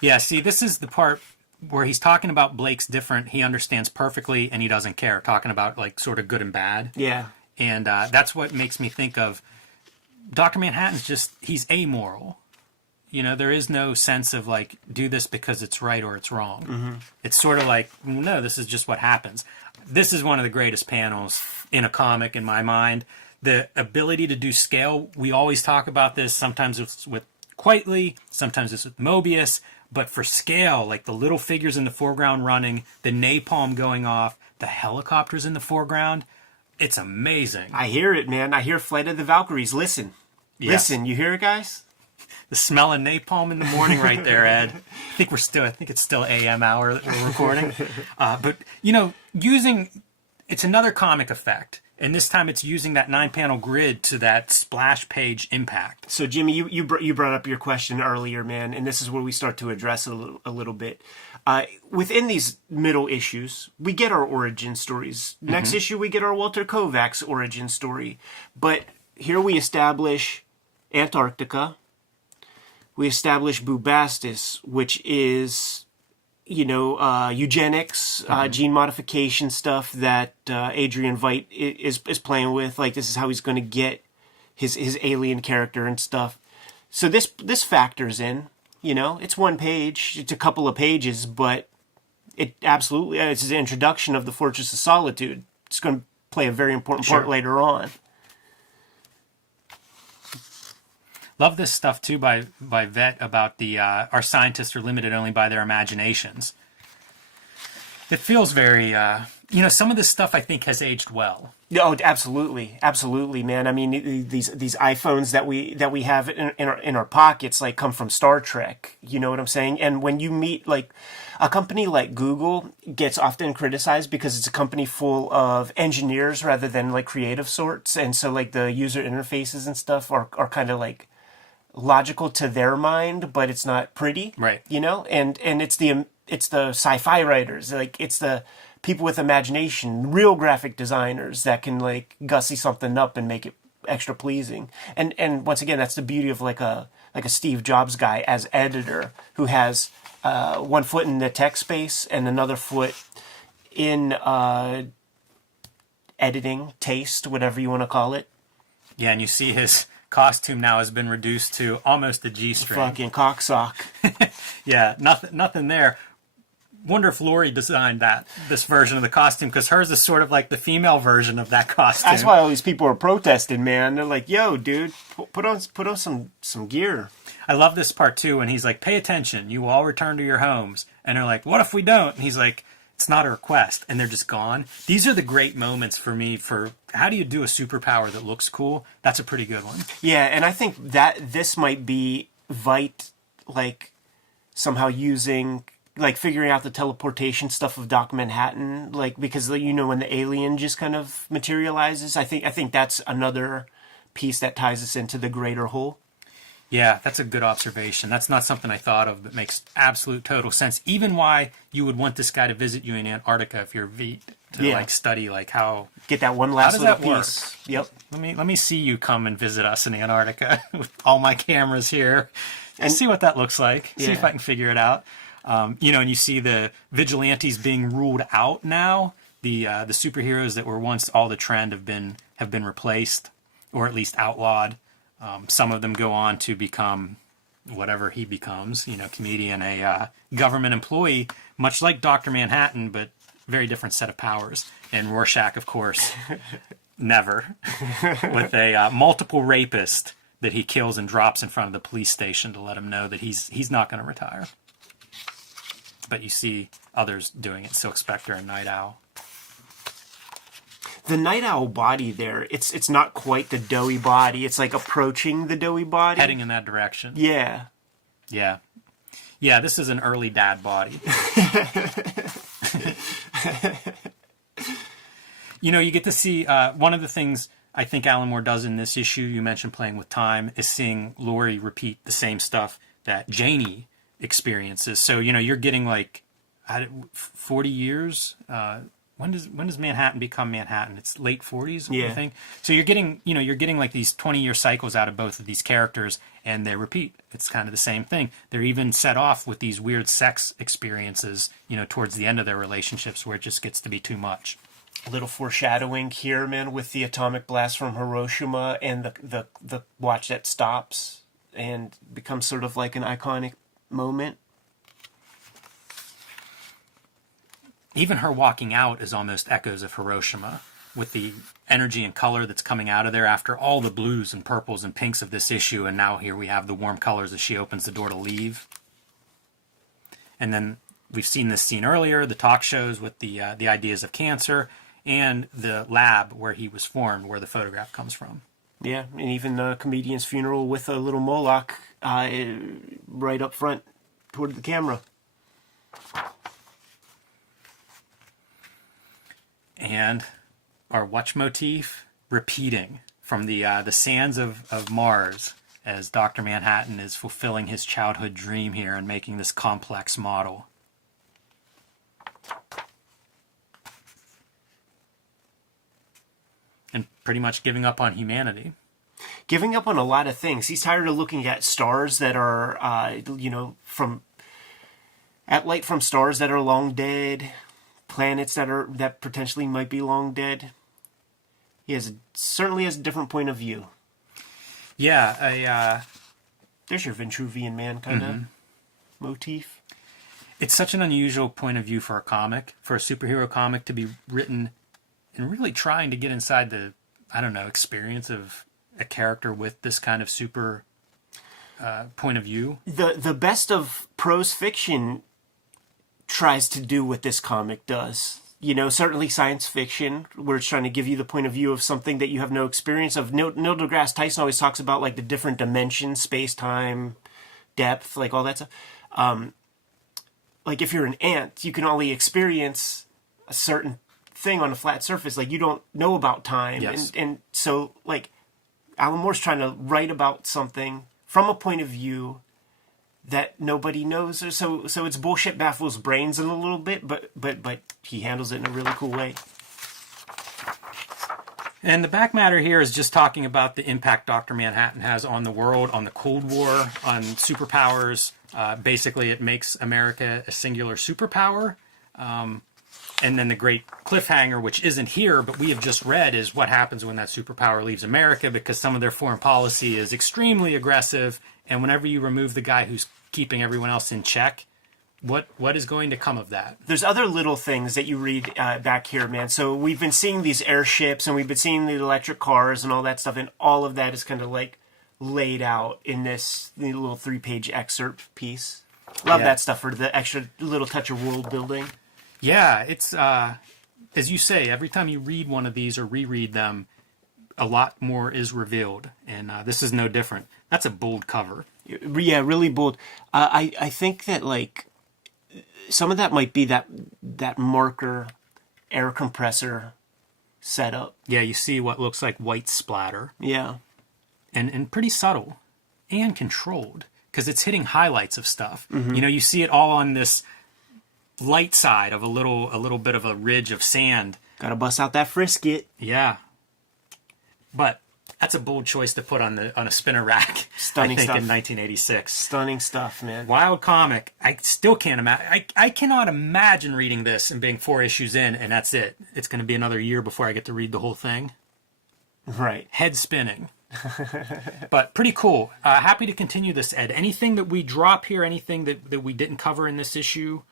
Yeah, see, this is the part where he's talking about Blake's different. He understands perfectly, and he doesn't care. Talking about, like, sort of good and bad. Yeah. And that's what makes me think of Dr. Manhattan's just, he's amoral. There is no sense of, like, do this because it's right or it's wrong. Mm-hmm. It's sort of like, no, this is just what happens. This is one of the greatest panels in a comic, in my mind. The ability to do scale, we always talk about this. Sometimes it's with Quitely, sometimes it's with Mobius. But for scale, like the little figures in the foreground running, the napalm going off, the helicopters in the foreground, it's amazing. I hear it, man. I hear Flight of the Valkyries. Listen. Yes. Listen, you hear it, guys? The smell of napalm in the morning right there, Ed. I think it's still AM hour that we're recording. But, it's another comic effect. And this time it's using that 9-panel grid to that splash page impact. So, Jimmy, you brought up your question earlier, man, and this is where we start to address it a little bit. Within these middle issues, we get our origin stories. Next issue, we get our Walter Kovacs origin story. But here we establish Antarctica. We establish Bubastis, which is, eugenics, gene modification stuff that Adrian Veidt is playing with. Like, this is how he's going to get his alien character and stuff. So this factors in. It's one page, it's a couple of pages, but it absolutely, it's the introduction of the Fortress of Solitude. It's going to play a very important part later on. Love this stuff too by Veidt about the our scientists are limited only by their imaginations. It feels very, some of this stuff I think has aged well. Oh, absolutely, man. I mean, these iPhones that we have in our pockets come from Star Trek. You know what I'm saying? And when you meet a company like Google gets often criticized because it's a company full of engineers rather than creative sorts, and so the user interfaces and stuff are kind of logical to their mind, but it's not pretty, right? And it's the sci-fi writers, it's the people with imagination, real graphic designers that can gussy something up and make it extra pleasing. And once again, that's the beauty of a Steve Jobs guy as editor who has one foot in the tech space and another foot in editing, taste, whatever you want to call it. Yeah, and you see his costume now has been reduced to almost a G-string. Fucking cocksock. Yeah, nothing there. Wonder if Lori designed this version of the costume, because hers is sort of like the female version of that costume. That's why all these people are protesting, man. They're like, "Yo, dude, put on some gear." I love this part too when he's like, "Pay attention, you will all return to your homes," and they're like, "What if we don't?" And he's like, "It's not a request," and they're just gone. These are the great moments for me for how do you do a superpower that looks cool? That's a pretty good one. Yeah, and I think that this might be Veidt somehow using figuring out the teleportation stuff of Doc Manhattan, because when the alien just kind of materializes. I think that's another piece that ties us into the greater whole. Yeah, that's a good observation. That's not something I thought of, but makes absolute total sense. Even why you would want this guy to visit you in Antarctica if you're Veidt to study how get that one last little piece. Work? Yep. Let me see you come and visit us in Antarctica with all my cameras here and see what that looks like. See if I can figure it out. And you see the vigilantes being ruled out now. The superheroes that were once all the trend have been replaced, or at least outlawed. Some of them go on to become whatever he becomes, comedian, a government employee, much like Dr. Manhattan, but very different set of powers. And Rorschach, of course, never, with a multiple rapist that he kills and drops in front of the police station to let him know that he's not going to retire. But you see others doing it, Silk Spectre and Nite Owl. The Nite Owl body there, it's not quite the doughy body. It's approaching the doughy body. Heading in that direction. Yeah. Yeah. Yeah, this is an early dad body. You get to see one of the things I think Alan Moore does in this issue, you mentioned playing with time, is seeing Laurie repeat the same stuff that Janie experiences. So, you're getting 40 years. When does Manhattan become Manhattan? It's late 40s, I think. So you're getting these 20-year cycles out of both of these characters, and they repeat. It's kind of the same thing. They're even set off with these weird sex experiences, towards the end of their relationships where it just gets to be too much. A little foreshadowing here, man, with the atomic blast from Hiroshima and the watch that stops and becomes sort of an iconic moment. Even her walking out is almost echoes of Hiroshima, with the energy and color that's coming out of there after all the blues and purples and pinks of this issue, and now here we have the warm colors as she opens the door to leave. And then we've seen this scene earlier, the talk shows with the ideas of cancer, and the lab where he was formed, where the photograph comes from. Yeah, and even the comedian's funeral with a little Moloch right up front toward the camera. And our watch motif repeating from the sands of Mars as Dr. Manhattan is fulfilling his childhood dream here and making this complex model. And pretty much giving up on humanity. Giving up on a lot of things. He's tired of looking at stars that are, at light from stars that are long dead, planets that potentially might be long dead. He certainly has a different point of view. Yeah, There's your Vitruvian Man kind of motif. it's such an unusual point of view for a comic, for a superhero comic to be written and really trying to get inside the, experience of a character with this kind of super point of view. The best of prose fiction tries to do what this comic does. Certainly science fiction, where it's trying to give you the point of view of something that you have no experience of. Neil deGrasse Tyson always talks about like the different dimensions, space, time, depth, like all that stuff. Like if you're an ant, you can only experience a certain thing on a flat surface. Like you don't know about time. Yes. And so like Alan Moore's trying to write about something from a point of view that nobody knows. So it's bullshit baffles brains in a little bit, but he handles it in a really cool way. And the back matter here is just talking about the impact Dr. Manhattan has on the world, on the Cold War, on superpowers. Basically, it makes America a singular superpower. And then the great cliffhanger, which isn't here, but we have just read, is what happens when that superpower leaves America, because some of their foreign policy is extremely aggressive. And whenever you remove the guy who's keeping everyone else in check, what is going to come of that? There's other little things that you read back here, man. So we've been seeing these airships and we've been seeing the electric cars and all that stuff, and all of that is kind of like laid out in this little 3-page excerpt piece. Love that stuff for the extra little touch of world building. Yeah, it's, as you say, every time you read one of these or reread them, a lot more is revealed. And this is no different. That's a bold cover. Yeah, really bold. I think that like some of that might be that marker air compressor setup. Yeah, you see what looks like white splatter. Yeah. And pretty subtle and controlled, because it's hitting highlights of stuff. You see it all on this light side of a little bit of a ridge of sand. Gotta bust out that frisket. Yeah. But that's a bold choice to put on a spinner rack. Stunning I think stuff. in 1986. Stunning stuff, man. Wild comic. I still can't imagine. I cannot imagine reading this and being 4 issues in, and that's it. It's going to be another year before I get to read the whole thing. Right. Head spinning. But pretty cool. Happy to continue this, Ed. Anything that we drop here, anything that we didn't cover in this issue?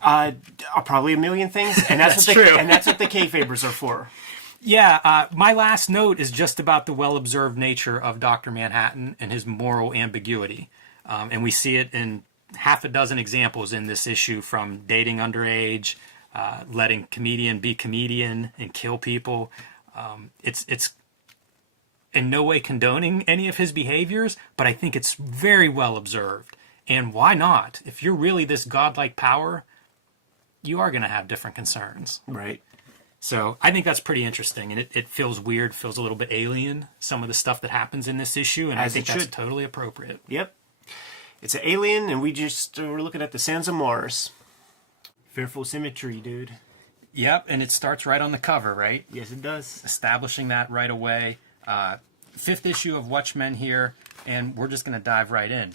Probably a million things, and that's That's what true. And that's what the Kayfabers are for. Yeah, my last note is just about the well-observed nature of Dr. Manhattan and his moral ambiguity. And we see it in half a dozen examples in this issue, from dating underage, letting comedian be comedian and kill people. It's in no way condoning any of his behaviors, but I think it's very well observed. And why not? If you're really this godlike power, you are going to have different concerns. Right. So I think that's pretty interesting, and it feels weird, feels a little bit alien, some of the stuff that happens in this issue, and I think that's totally appropriate. Yep. It's an alien, and we're looking at the sands of Mars. Fearful symmetry, dude. Yep, and it starts right on the cover, right? Yes, it does. Establishing that right away. 5th issue of Watchmen here, and we're just going to dive right in.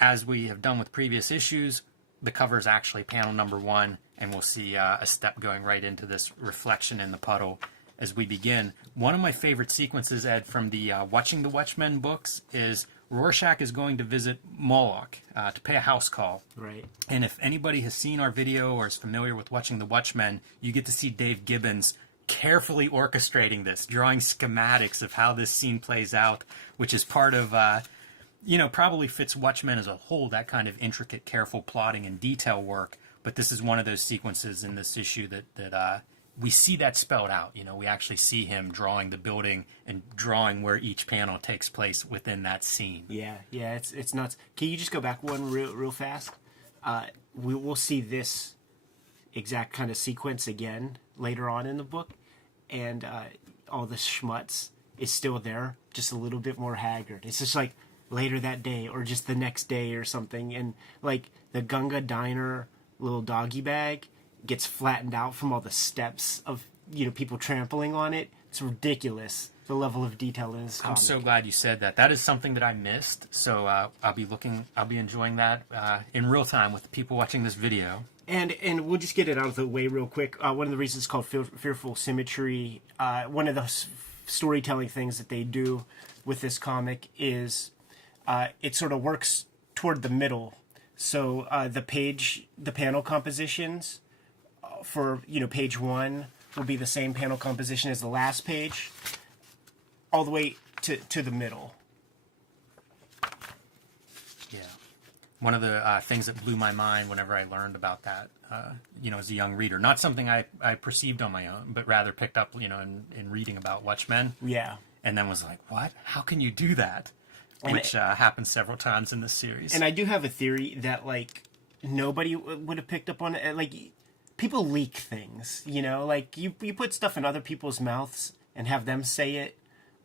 As we have done with previous issues, the cover is actually panel number 1, and we'll see a step going right into this reflection in the puddle as we begin. One of my favorite sequences, Ed, from the Watching the Watchmen books is Rorschach is going to visit Moloch to pay a house call. Right. And if anybody has seen our video or is familiar with Watching the Watchmen, you get to see Dave Gibbons carefully orchestrating this, drawing schematics of how this scene plays out, which is part of, probably fits Watchmen as a whole, that kind of intricate, careful plotting and detail work. But this is one of those sequences in this issue that we see that spelled out. You know, we actually see him drawing the building and drawing where each panel takes place within that scene. Yeah, it's nuts. Can you just go back one real fast? We'll see this exact kind of sequence again later on in the book, and all the schmutz is still there, just a little bit more haggard. It's just like later that day or just the next day or something, and like the Gunga Diner little doggy bag gets flattened out from all the steps of, you know, people trampling on it. It's ridiculous, the level of detail in this comic. I'm so glad you said that. That is something that I missed, so I'll be enjoying that in real time with the people watching this video. And we'll just get it out of the way real quick. One of the reasons it's called Fearful Symmetry, one of the storytelling things that they do with this comic is it sort of works toward the middle. So the panel compositions for, you know, page 1 will be the same panel composition as the last page, all the way to the middle. Yeah. One of the things that blew my mind whenever I learned about that, you know, as a young reader, not something I perceived on my own, but rather picked up, you know, in reading about Watchmen. Yeah. And then was like, what? How can you do that? Which happens several times in this series. And I do have a theory that, like, nobody would have picked up on it. Like, people leak things, you know? Like, you put stuff in other people's mouths and have them say it,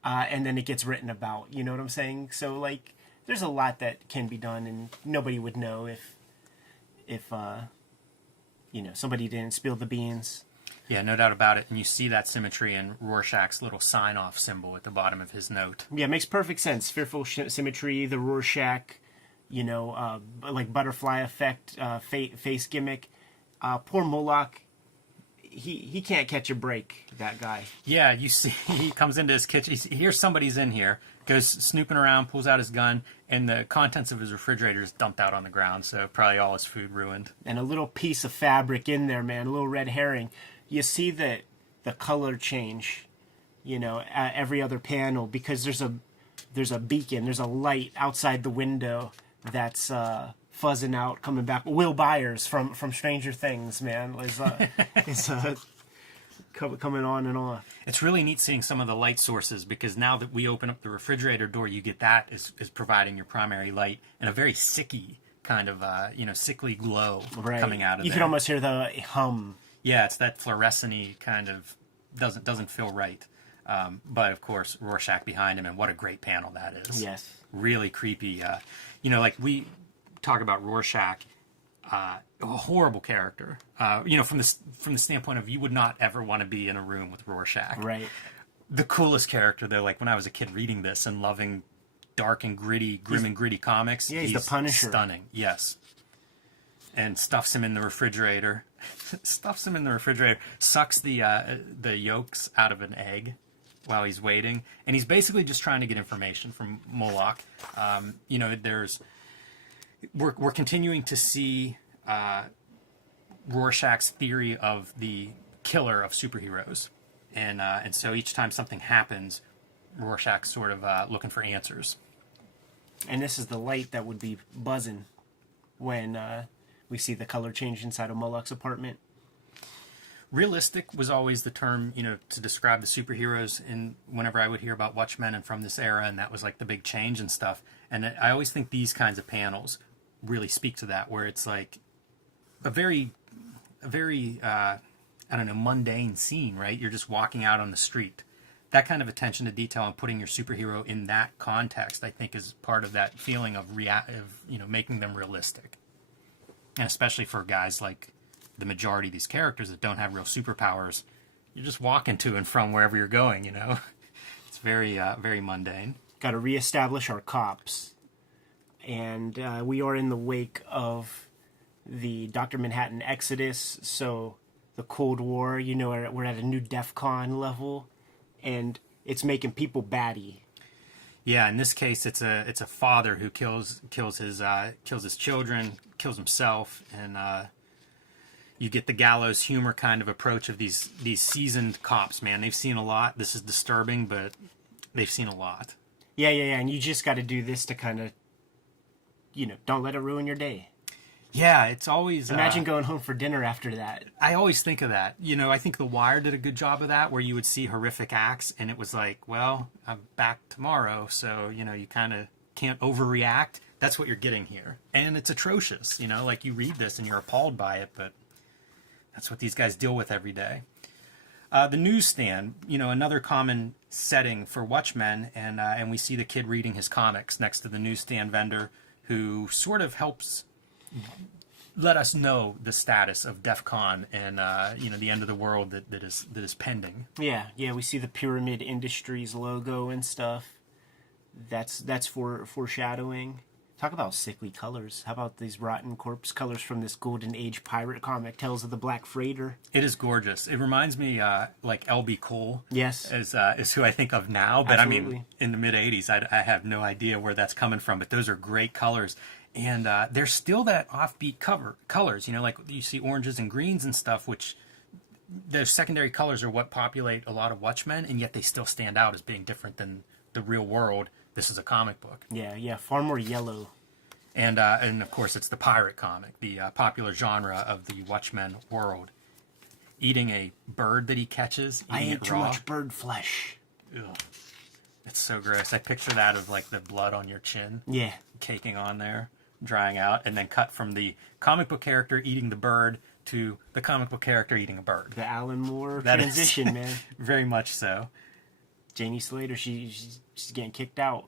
and then it gets written about. You know what I'm saying? So, like, there's a lot that can be done, and nobody would know if you know, somebody didn't spill the beans. Yeah, no doubt about it. And you see that symmetry in Rorschach's little sign-off symbol at the bottom of his note. Yeah, it makes perfect sense. Fearful Symmetry, the Rorschach, you know, like butterfly effect, face gimmick. Poor Moloch, he can't catch a break, that guy. Yeah, you see, he comes into his kitchen, he hears somebody's in here, goes snooping around, pulls out his gun, and the contents of his refrigerator is dumped out on the ground, so probably all his food ruined. And a little piece of fabric in there, man, a little red herring. You see the color change, you know, every other panel, because there's a beacon, there's a light outside the window that's fuzzing out, coming back. Will Byers from Stranger Things, man, is coming on and off. It's really neat seeing some of the light sources, because now that we open up the refrigerator door, you get that as providing your primary light, and a very sicky kind of, you know, sickly glow coming out of there. You can almost hear the hum. Yeah, it's that fluorescent-y kind of, doesn't feel right. But, of course, Rorschach behind him, and what a great panel that is. Yes. Really creepy. You know, like we talk about Rorschach, a horrible character. You know, from the standpoint of you would not ever want to be in a room with Rorschach. Right. The coolest character, though, like when I was a kid reading this and loving dark and gritty, grim and gritty comics. Yeah, he's the Punisher. Stunning, yes. And stuffs him in the refrigerator. Sucks the yolks out of an egg while he's waiting. And he's basically just trying to get information from Moloch. You know, we're continuing to see Rorschach's theory of the killer of superheroes. And so each time something happens, Rorschach's sort of looking for answers. And this is the light that would be buzzing when we see the color change inside of Moloch's apartment. Realistic was always the term, you know, to describe the superheroes in whenever I would hear about Watchmen and from this era, and that was like the big change and stuff. And I always think these kinds of panels really speak to that, where it's like a very I don't know, mundane scene, right? You're just walking out on the street. That kind of attention to detail and putting your superhero in that context, I think, is part of that feeling of you know, making them realistic. And especially for guys like the majority of these characters that don't have real superpowers, you're just walking to and from wherever you're going, you know? It's very mundane. Got to reestablish our cops. And we are in the wake of the Dr. Manhattan Exodus, so the Cold War, you know, we're at a new DEFCON level, and it's making people batty. Yeah, in this case, it's a father who kills his children, kills himself, and you get the gallows humor kind of approach of these seasoned cops. Man, they've seen a lot. This is disturbing, but they've seen a lot. Yeah, and you just got to do this to kind of, you know, don't let it ruin your day. Yeah, it's always... Imagine going home for dinner after that. I always think of that. You know, I think The Wire did a good job of that, where you would see horrific acts, and it was like, well, I'm back tomorrow, so, you know, you kind of can't overreact. That's what you're getting here. And it's atrocious, you know, like you read this and you're appalled by it, but that's what these guys deal with every day. The newsstand, you know, another common setting for Watchmen, and we see the kid reading his comics next to the newsstand vendor, who sort of helps let us know the status of DEF CON and you know, the end of the world that is pending. Yeah, we see the Pyramid Industries logo and stuff. That's for foreshadowing. Talk about sickly colors. How about these rotten corpse colors from this Golden Age pirate comic, Tales of the Black Freighter? It is gorgeous. It reminds me like L.B. Cole. Yes. Is who I think of now. But Absolutely. I mean, in the mid-'80s, I have no idea where that's coming from. But those are great colors. And there's still that offbeat colors. You know, like you see oranges and greens and stuff, which those secondary colors are what populate a lot of Watchmen. And yet they still stand out as being different than the real world. This is a comic book. Yeah, far more yellow. And of course, it's the pirate comic, the popular genre of the Watchmen world. Eating a bird that he catches. I eating ate it too raw. much bird flesh. Ugh. It's so gross. I picture that of like the blood on your chin. Yeah. Caking on there, drying out, and then cut from the comic book character eating the bird to the comic book character eating a bird. The Alan Moore That transition, is man. Very much so. Janie Slater, she's getting kicked out.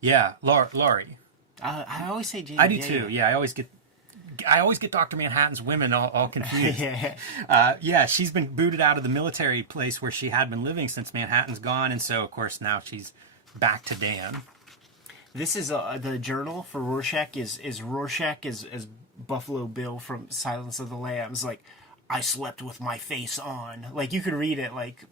Yeah, Laurie. I always say Janie. I do too. Yeah, I always get Dr. Manhattan's women all confused. Yeah. She's been booted out of the military place where she had been living since Manhattan's gone, and so of course now she's back to Dan. This is the journal for Rorschach is Rorschach as Buffalo Bill from Silence of the Lambs. Like, I slept with my face on. Like, you could read it like,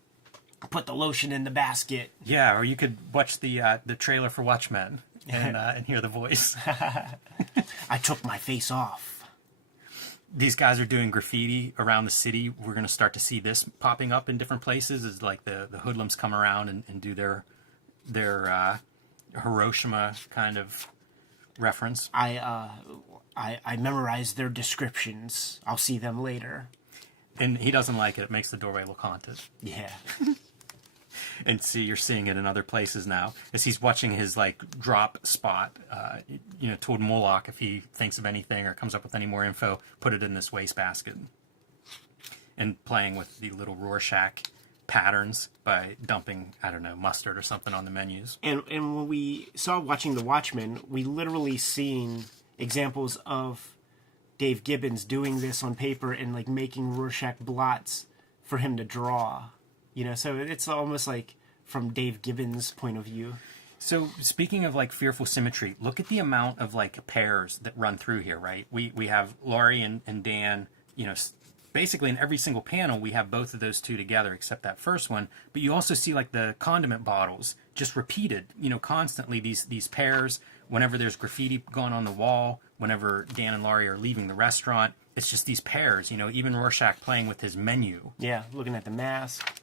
put the lotion in the basket. Yeah, or you could watch the trailer for Watchmen and hear the voice. I took my face off. These guys are doing graffiti around the city. We're going to start to see this popping up in different places as like the hoodlums come around and do their Hiroshima kind of reference. I memorized their descriptions. I'll see them later. And he doesn't like it. It makes the doorway look haunted. Yeah. And see, you're seeing it in other places now as he's watching his like drop spot. You know, told Moloch if he thinks of anything or comes up with any more info, put it in this wastebasket. And playing with the little Rorschach patterns by dumping, I don't know, mustard or something on the menus. And when we saw watching The Watchmen, we literally seen examples of Dave Gibbons doing this on paper and like making Rorschach blots for him to draw. You know, so it's almost like from Dave Gibbons' point of view. So speaking of like fearful symmetry, look at the amount of like pairs that run through here, right? We have Laurie and Dan, you know, basically in every single panel we have both of those two together except that first one. But you also see like the condiment bottles just repeated, you know, constantly these pairs. Whenever there's graffiti going on the wall, whenever Dan and Laurie are leaving the restaurant, it's just these pairs, you know, even Rorschach playing with his menu. Yeah, looking at the mask.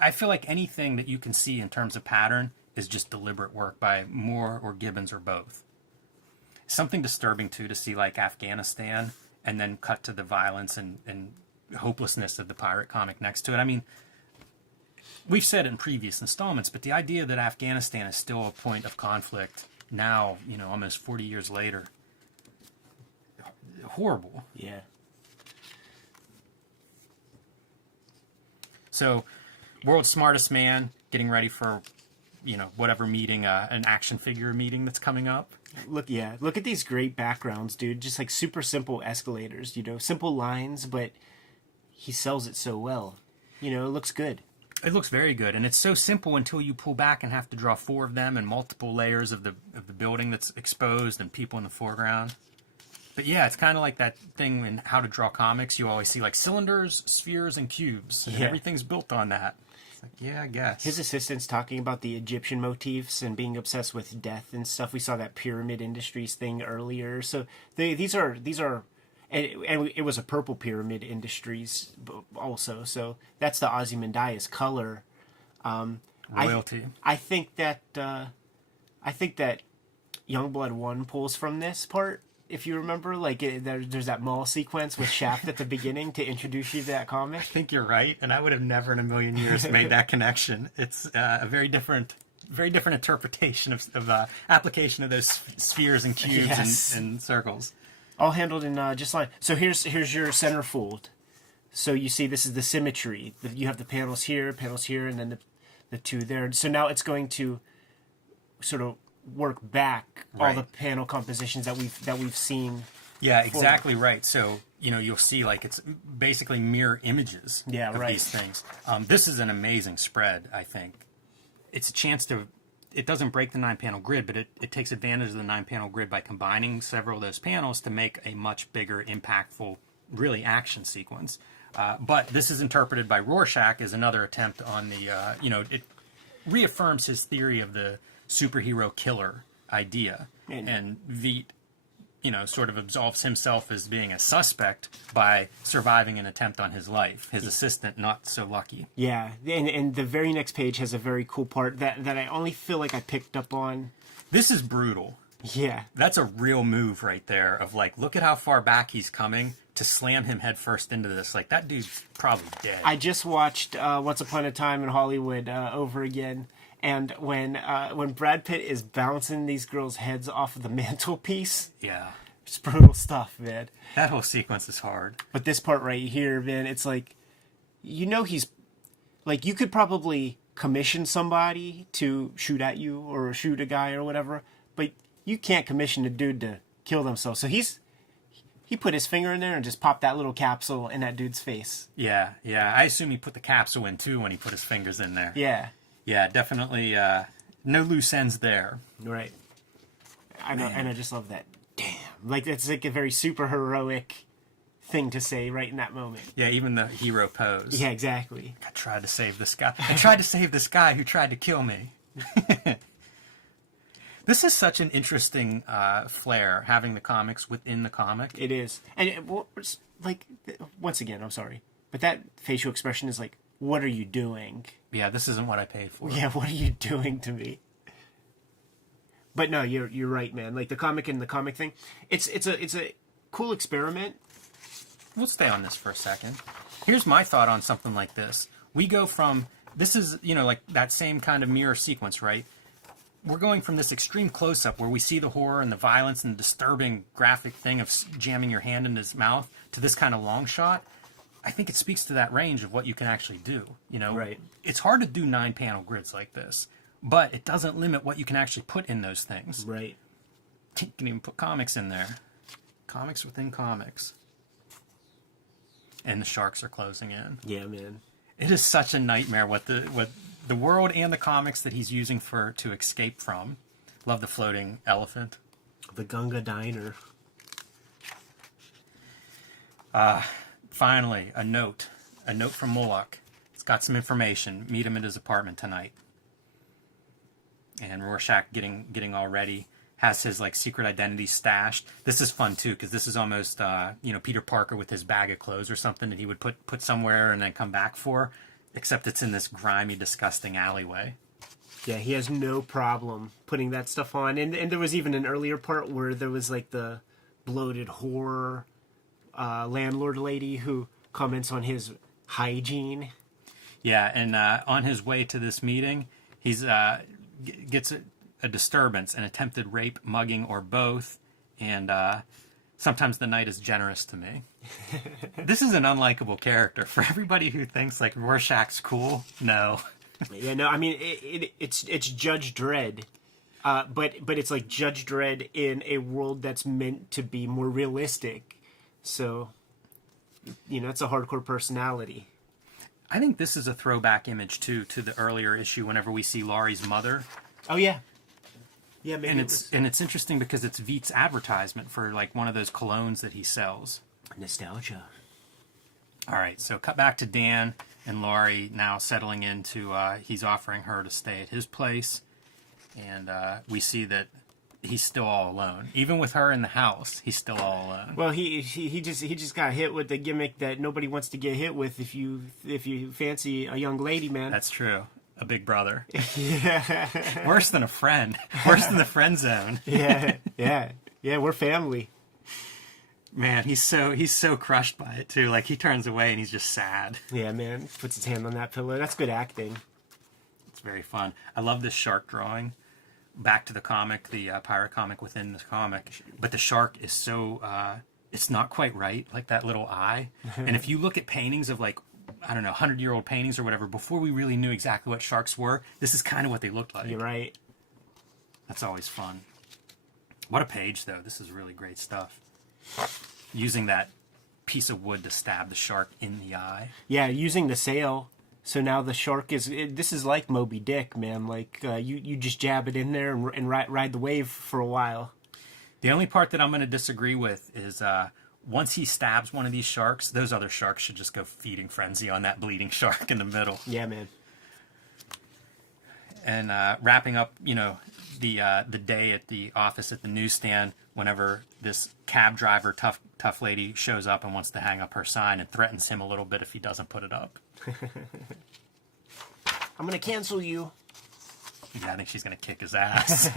I feel like anything that you can see in terms of pattern is just deliberate work by Moore or Gibbons or both. Something disturbing, too, to see like Afghanistan and then cut to the violence and hopelessness of the pirate comic next to it. I mean, we've said it in previous installments, but the idea that Afghanistan is still a point of conflict now, you know, almost 40 years later, horrible. Yeah. So, world's smartest man getting ready for, you know, whatever meeting, an action figure meeting that's coming up. Look at these great backgrounds, dude. Just like super simple escalators, you know, simple lines, but he sells it so well. You know, it looks good. It looks very good, and it's so simple until you pull back and have to draw 4 of them and multiple layers of the building that's exposed and people in the foreground. But yeah, it's kind of like that thing in How to Draw Comics. You always see like cylinders, spheres, and cubes, and everything's built on that. It's like, yeah, I guess. His assistant's talking about the Egyptian motifs and being obsessed with death and stuff. We saw that Pyramid Industries thing earlier. So these are, and it was a purple Pyramid Industries also. So that's the Ozymandias color. Royalty. I think that Youngblood 1 pulls from this part, if you remember. Like, there's that mall sequence with Shaft at the beginning to introduce you to that comic. I think you're right, and I would have never in a million years made that connection. It's a very different interpretation of application of those spheres and cubes Yes. and circles. All handled in just line. So here's your centerfold. So you see this is the symmetry. You have the panels here, and then the two there. So now it's going to sort of work back all the panel compositions that we've seen. Yeah, exactly right. So, you'll see like it's basically mirror images of these things. This is an amazing spread, I think. It's a chance to, it doesn't break the 9-panel grid, but it takes advantage of the 9-panel grid by combining several of those panels to make a much bigger, impactful, really action sequence. But this is interpreted by Rorschach as another attempt on the, it reaffirms his theory of the superhero killer idea. And Veidt, sort of absolves himself as being a suspect by surviving an attempt on his life. His assistant, not so lucky. Yeah, and the very next page has a very cool part that I only feel like I picked up on. This is brutal. Yeah. That's a real move right there of like, look at how far back he's coming to slam him headfirst into this. Like, that dude's probably dead. I just watched Once Upon a Time in Hollywood over again, and when Brad Pitt is bouncing these girls' heads off of the mantelpiece, Yeah. it's brutal stuff, man. That whole sequence is hard. But this part right here, man, it's like, he's, like, you could probably commission somebody to shoot at you or shoot a guy or whatever, but you can't commission a dude to kill themselves. So he put his finger in there and just popped that little capsule in that dude's face. Yeah. I assume he put the capsule in too when he put his fingers in there. Yeah. Yeah, definitely no loose ends there. Right. I know, and I just love that. Damn. Like, it's like a very super heroic thing to say right in that moment. Yeah, even the hero pose. Yeah, exactly. I tried to save this guy. I tried to save this guy who tried to kill me. This is such an interesting flair, having the comics within the comic. It is. And it's like, once again, I'm sorry, but that facial expression is like, what are you doing? Yeah, this isn't what I paid for. Yeah, what are you doing to me? But no, you're right, man. Like, the comic and the comic thing, it's a cool experiment. We'll stay on this for a second. Here's my thought on something like this. We go from, this is, like that same kind of mirror sequence, right? We're going from this extreme close-up where we see the horror and the violence and the disturbing graphic thing of jamming your hand in his mouth to this kind of long shot. I think it speaks to that range of what you can actually do. Right. It's hard to do 9-panel grids like this, but it doesn't limit what you can actually put in those things. Right. You can even put comics in there. Comics within comics. And the sharks are closing in. Yeah, man. It is such a nightmare what the world and the comics that he's using to escape from. Love the floating elephant. The Gunga Diner. Finally, a note from Moloch. It's got some information. Meet him at his apartment tonight. And Rorschach getting all ready. Has his like secret identity stashed. This is fun too because this is almost Peter Parker with his bag of clothes or something that he would put somewhere and then come back for, except it's in this grimy, disgusting alleyway. Yeah, he has no problem putting that stuff on. And there was even an earlier part where there was like the bloated horror landlord lady who comments on his hygiene. Yeah, and on his way to this meeting, he's gets a disturbance, an attempted rape, mugging, or both, and sometimes the night is generous to me. This is an unlikable character. For everybody who thinks like Rorschach's cool, no. Yeah, no, I mean it's Judge Dredd, but it's like Judge Dredd in a world that's meant to be more realistic. So, it's a hardcore personality. I think this is a throwback image too to the earlier issue. Whenever we see Laurie's mother. Oh yeah. Yeah, maybe and it's interesting because it's Veidt's advertisement for like one of those colognes that he sells. Nostalgia. All right, so cut back to Dan and Laurie now settling into. He's offering her to stay at his place, and we see that he's still all alone. Even with her in the house, he's still all alone. Well, he just got hit with the gimmick that nobody wants to get hit with if you fancy a young lady, man. That's true. a big brother. Yeah. Worse than a friend. Worse than the friend zone. Yeah. We're family. Man, he's so crushed by it too. Like he turns away and he's just sad. Yeah, man. Puts his hand on that pillow. That's good acting. It's very fun. I love this shark drawing. Back to the comic, the pirate comic within the comic. But the shark is so, it's not quite right, like that little eye. And if you look at paintings of like, I don't know, 100-year-old paintings or whatever, before we really knew exactly what sharks were, this is kind of what they looked like. You're right. That's always fun. What a page, though. This is really great stuff. Using that piece of wood to stab the shark in the eye. Yeah, using the sail. So now the shark this is like Moby Dick, man. Like, you just jab it in there and ride the wave for a while. The only part that I'm going to disagree with is once he stabs one of these sharks, those other sharks should just go feeding frenzy on that bleeding shark in the middle. Yeah, man. And wrapping up, the day at the office at the newsstand, whenever this cab driver, tough lady, shows up and wants to hang up her sign and threatens him a little bit if he doesn't put it up. I'm gonna cancel you. Yeah, I think she's gonna kick his ass.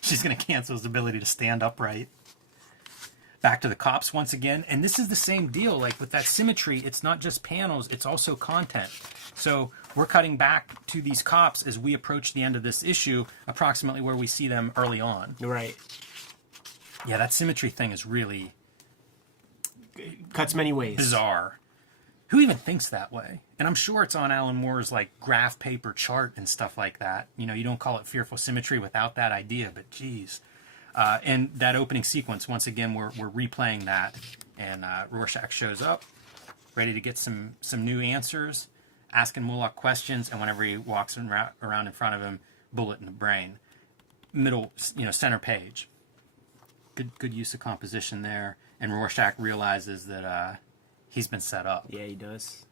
She's gonna cancel his ability to stand upright. Back to the cops once again, and this is the same deal. Like with that symmetry, it's not just panels; it's also content. So we're cutting back to these cops as we approach the end of this issue, approximately where we see them early on. Right. Yeah, that symmetry thing is really Cuts many ways. bizarre. Who even thinks that way? And I'm sure it's on Alan Moore's like graph paper chart and stuff like that. You know, you don't call it fearful symmetry without that idea, but geez. And that opening sequence, once again, we're replaying that. And Rorschach shows up, ready to get some new answers, asking Moloch questions, and whenever he walks around in front of him, bullet in the brain. Middle, center page. Good use of composition there. And Rorschach realizes that he's been set up. Yeah, he does.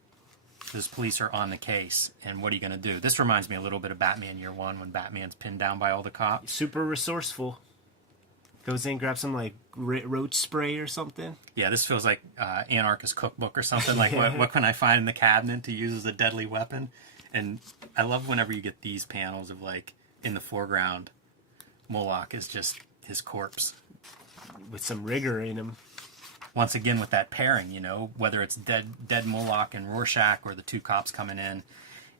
Those police are on the case, and what are you going to do? This reminds me a little bit of Batman Year One, when Batman's pinned down by all the cops. Super resourceful. Goes in, grabs some like roach spray or something. Yeah, this feels like Anarchist cookbook or something. Like, what can I find in the cabinet to use as a deadly weapon? And I love whenever you get these panels of, like, in the foreground, Moloch is just his corpse. With some rigor in him. Once again with that pairing, whether it's dead Moloch and Rorschach or the two cops coming in.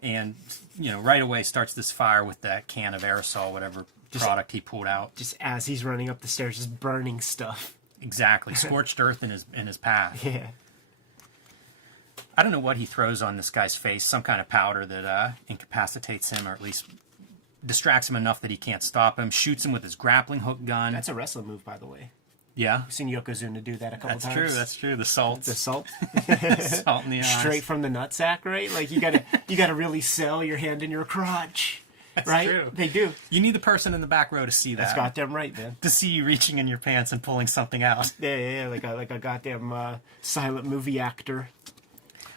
And, right away starts this fire with that can of aerosol, whatever product he pulled out. Just as he's running up the stairs, just burning stuff. Exactly. Scorched earth in his path. Yeah. I don't know what he throws on this guy's face. Some kind of powder that incapacitates him, or at least distracts him enough that he can't stop him. Shoots him with his grappling hook gun. That's a wrestling move, by the way. Yeah. I've seen Yokozuna do that a couple times. That's true. The salt. The salt. Salt in the eyes. Straight from the nutsack, right? Like, you gotta really sell your hand in your crotch. That's right? true. They do. You need the person in the back row to see that. That's goddamn right, man. To see you reaching in your pants and pulling something out. Yeah, like a goddamn silent movie actor.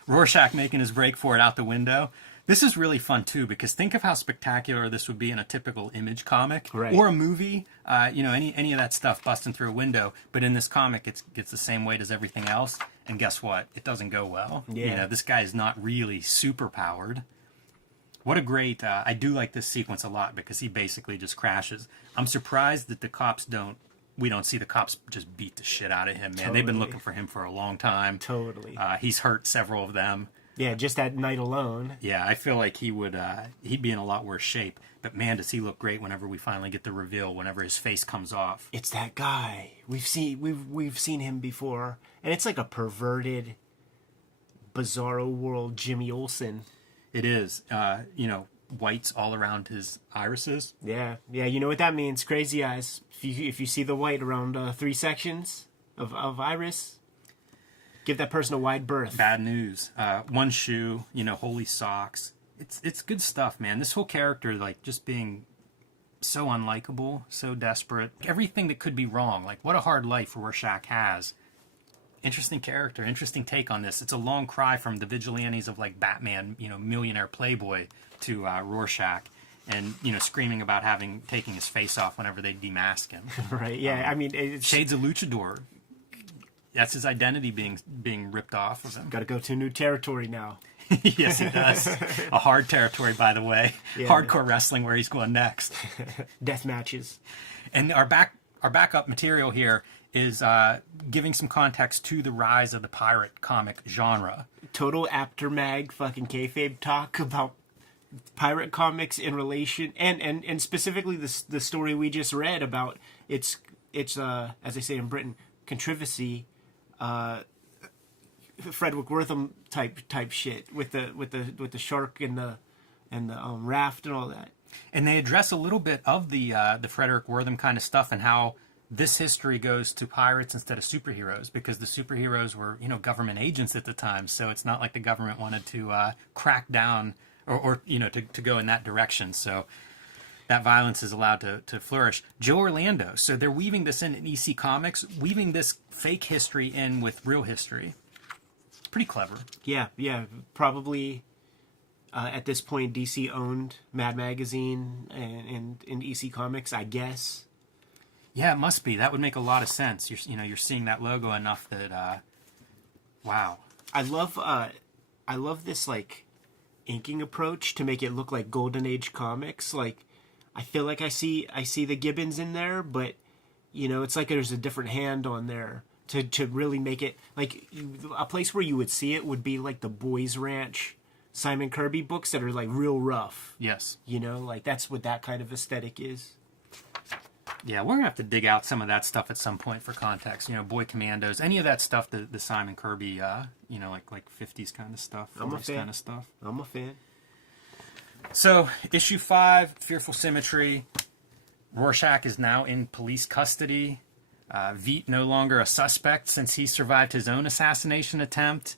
Rorschach making his break for it out the window. This is really fun, too, because think of how spectacular this would be in a typical Image comic. Right. Or a movie, any of that stuff busting through a window. But in this comic, it gets the same weight as everything else. And guess what? It doesn't go well. Yeah. This guy is not really super powered. What a great... I do like this sequence a lot because he basically just crashes. I'm surprised that the cops we don't see the cops just beat the shit out of him, man. Totally. They've been looking for him for a long time. Totally. He's hurt several of them. Yeah, just that night alone. Yeah, I feel like he'd be in a lot worse shape. But man, does he look great whenever we finally get the reveal, whenever his face comes off. It's that guy. We've seen him before. And it's like a perverted, bizarro world Jimmy Olsen. It is. Whites all around his irises. Yeah, you know what that means. Crazy eyes. If you see the white around 3 sections of iris, give that person a wide berth. Bad news. One shoe, holy socks. It's good stuff, man. This whole character, like, just being so unlikable, so desperate. Everything that could be wrong. Like, what a hard life Rorschach has. Interesting character, interesting take on this. It's a long cry from the vigilantes of, like, Batman, millionaire playboy, to Rorschach. And, screaming about taking his face off whenever they demask him. Right, yeah. I mean, it's... Shades of luchador. That's his identity being ripped off of him. Got to go to new territory now. Yes, he does. A hard territory, by the way. Yeah. Hardcore wrestling, where he's going next. Death matches. And our backup material here is giving some context to the rise of the pirate comic genre. Total aftermag fucking kayfabe talk about pirate comics in relation, and specifically the story we just read about its as they say in Britain, controversy, Frederick Wortham type shit with the shark and the raft and all that. And they address a little bit of the Frederick Wortham kind of stuff and how this history goes to pirates instead of superheroes, because the superheroes were, government agents at the time. So it's not like the government wanted to crack down or to go in that direction. So that violence is allowed to flourish. Joe Orlando. So they're weaving this in EC Comics, weaving this fake history in with real history. Pretty clever. Yeah. Probably at this point, DC owned Mad Magazine and EC Comics, I guess. Yeah, it must be. That would make a lot of sense. You're seeing that logo enough that, wow. I love this like inking approach to make it look like Golden Age comics. Like, I feel like I see the Gibbons in there, but it's like there's a different hand on there to really make it like a place where you would see it would be like the Boys Ranch Simon Kirby books that are like real rough. Yes. Like that's what that kind of aesthetic is. Yeah, we're gonna have to dig out some of that stuff at some point for context. Boy Commandos, any of that stuff, the Simon Kirby, like 50s kind of stuff, 40s kind of stuff. I'm a fan. So, issue 5, Fearful Symmetry. Rorschach is now in police custody. Veidt no longer a suspect since he survived his own assassination attempt.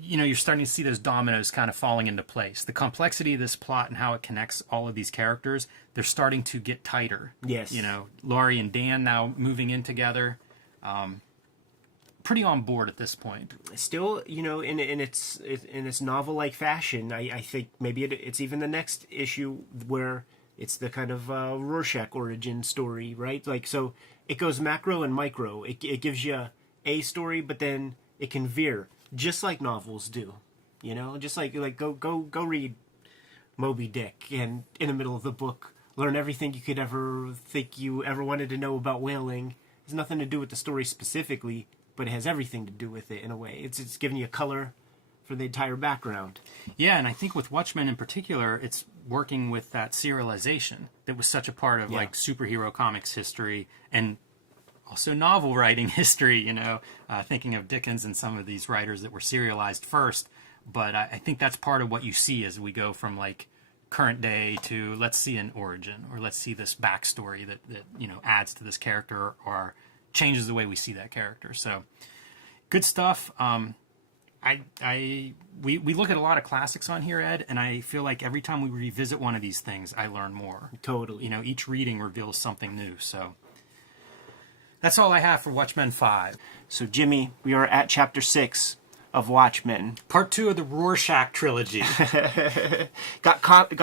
You're starting to see those dominoes kind of falling into place. The complexity of this plot and how it connects all of these characters, they're starting to get tighter. Yes. Laurie and Dan now moving in together. Pretty on board at this point. Still, in its novel-like fashion, I think maybe it's even the next issue where it's the kind of Rorschach origin story, right? Like, so it goes macro and micro. It gives you a story, but then it can veer, just like novels do. Just like go read Moby Dick, and in the middle of the book, learn everything you could ever think you ever wanted to know about whaling. It has nothing to do with the story specifically, but it has everything to do with it in a way. It's giving you color for the entire background. Yeah, and I think with Watchmen in particular, it's working with that serialization that was such a part of like superhero comics history and also novel writing history, thinking of Dickens and some of these writers that were serialized first. But I think that's part of what you see as we go from like current day to let's see an origin, or let's see this backstory that adds to this character or changes the way we see that character. So good stuff. We look at a lot of classics on here, Ed, and I feel like every time we revisit one of these things, I learn more. Totally. Each reading reveals something new. So that's all I have for Watchmen 5. So Jimmy, we are at chapter 6 of Watchmen. Part 2 of the Rorschach trilogy. Got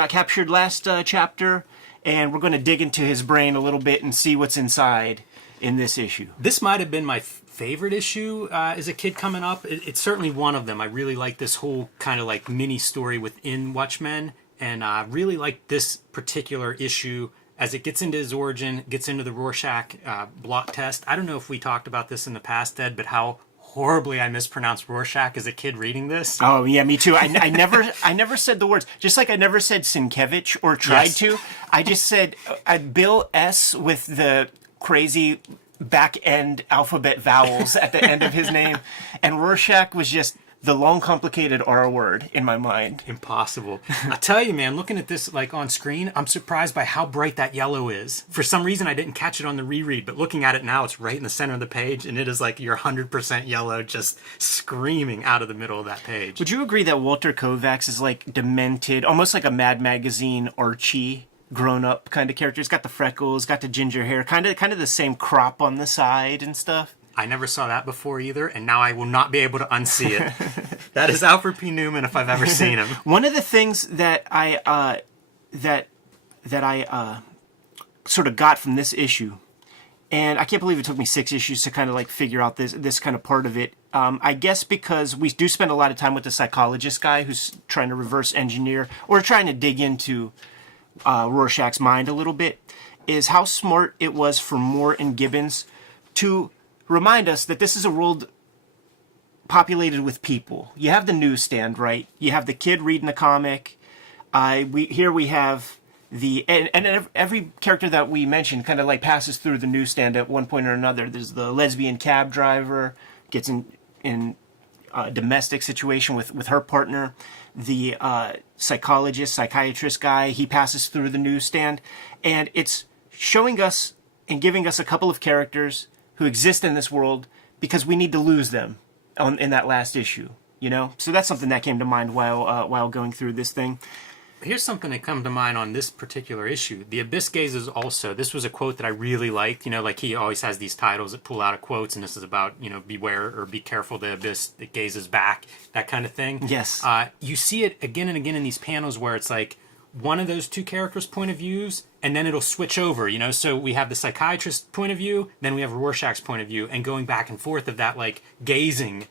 captured last chapter, and we're going to dig into his brain a little bit and see what's inside in this issue. This might have been my favorite issue as a kid coming up. It's certainly one of them. I really like this whole kind of like mini story within Watchmen, and I really like this particular issue as it gets into his origin, gets into the Rorschach blot test. I don't know if we talked about this in the past, Ed, but how horribly I mispronounced Rorschach as a kid reading this. Oh yeah, me too. I never said the words. Just like I never said Sienkiewicz or tried to. I just said Bill S with the crazy back end alphabet vowels at the end of his name, and Rorschach was just the long complicated R word in my mind. Impossible. I tell you, man, looking at this like on screen, I'm surprised by how bright that yellow is. For some reason, I didn't catch it on the reread, but looking at it now, it's right in the center of the page, and it is like your 100% yellow just screaming out of the middle of that page. Would you agree that Walter Kovacs is like demented, almost like a Mad Magazine Archie grown-up kind of character? He's got the freckles, got the ginger hair, kind of the same crop on the side and stuff. I never saw that before either, and now I will not be able to unsee it. That is Alfred P. Newman if I've ever seen him. One of the things that I sort of got from this issue, And I can't believe it took me 6 issues to kind of like figure out this kind of part of it. I guess because we do spend a lot of time with the psychologist guy who's trying to reverse engineer or trying to dig into Rorschach's mind a little bit, is how smart it was for Moore and Gibbons to remind us that this is a world populated with people. You have the newsstand, right? You have the kid reading the comic. We have and every character that we mentioned kind of like passes through the newsstand at one point or another. There's the lesbian cab driver, gets in a domestic situation with her partner. The psychiatrist guy, he passes through the newsstand. And it's showing us and giving us a couple of characters who exist in this world because we need to lose them in that last issue, you know? So that's something that came to mind while going through this thing. Here's something that come to mind on this particular issue. The Abyss gazes also. This was a quote that I really liked. You know, like he always has these titles that pull out of quotes, and this is about, you know, beware or be careful the abyss that gazes back, that kind of thing. Yes. You see it again and again in these panels where it's like one of those two characters' point of views, and then it'll switch over, you know? So we have the psychiatrist's point of view, then we have Rorschach's point of view, and going back and forth of that, like, gazing,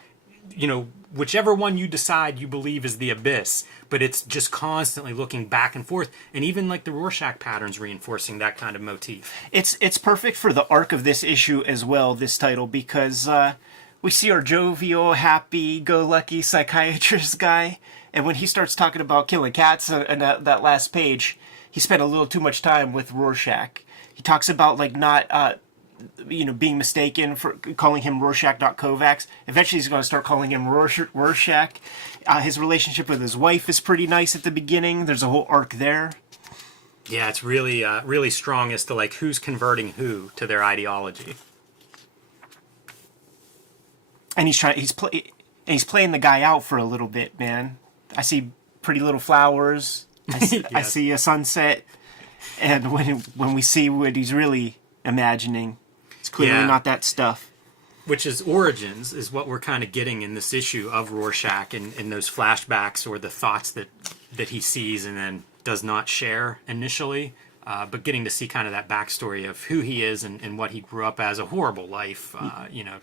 you know, whichever one you decide you believe is the abyss, but it's just constantly looking back and forth, and even like the Rorschach patterns reinforcing that kind of motif. It's perfect for the arc of this issue as well, this title, because we see our jovial, happy-go-lucky psychiatrist guy, and when he starts talking about killing cats on that last page, he spent a little too much time with Rorschach. He talks about like not being mistaken for calling him Rorschach, not Kovacs. Eventually he's going to start calling him Rorschach. His relationship with his wife is pretty nice at the beginning. There's a whole arc there. Yeah, it's really really strong as to like who's converting who to their ideology. And he's playing the guy out for a little bit, man. I see pretty little flowers. I see a sunset. And when we see what he's really imagining, it's clearly not that stuff. Which is origins, is what we're kind of getting in this issue of Rorschach, and in those flashbacks or the thoughts that he sees and then does not share initially, but getting to see kind of that backstory of who he is and what he grew up as. A horrible life,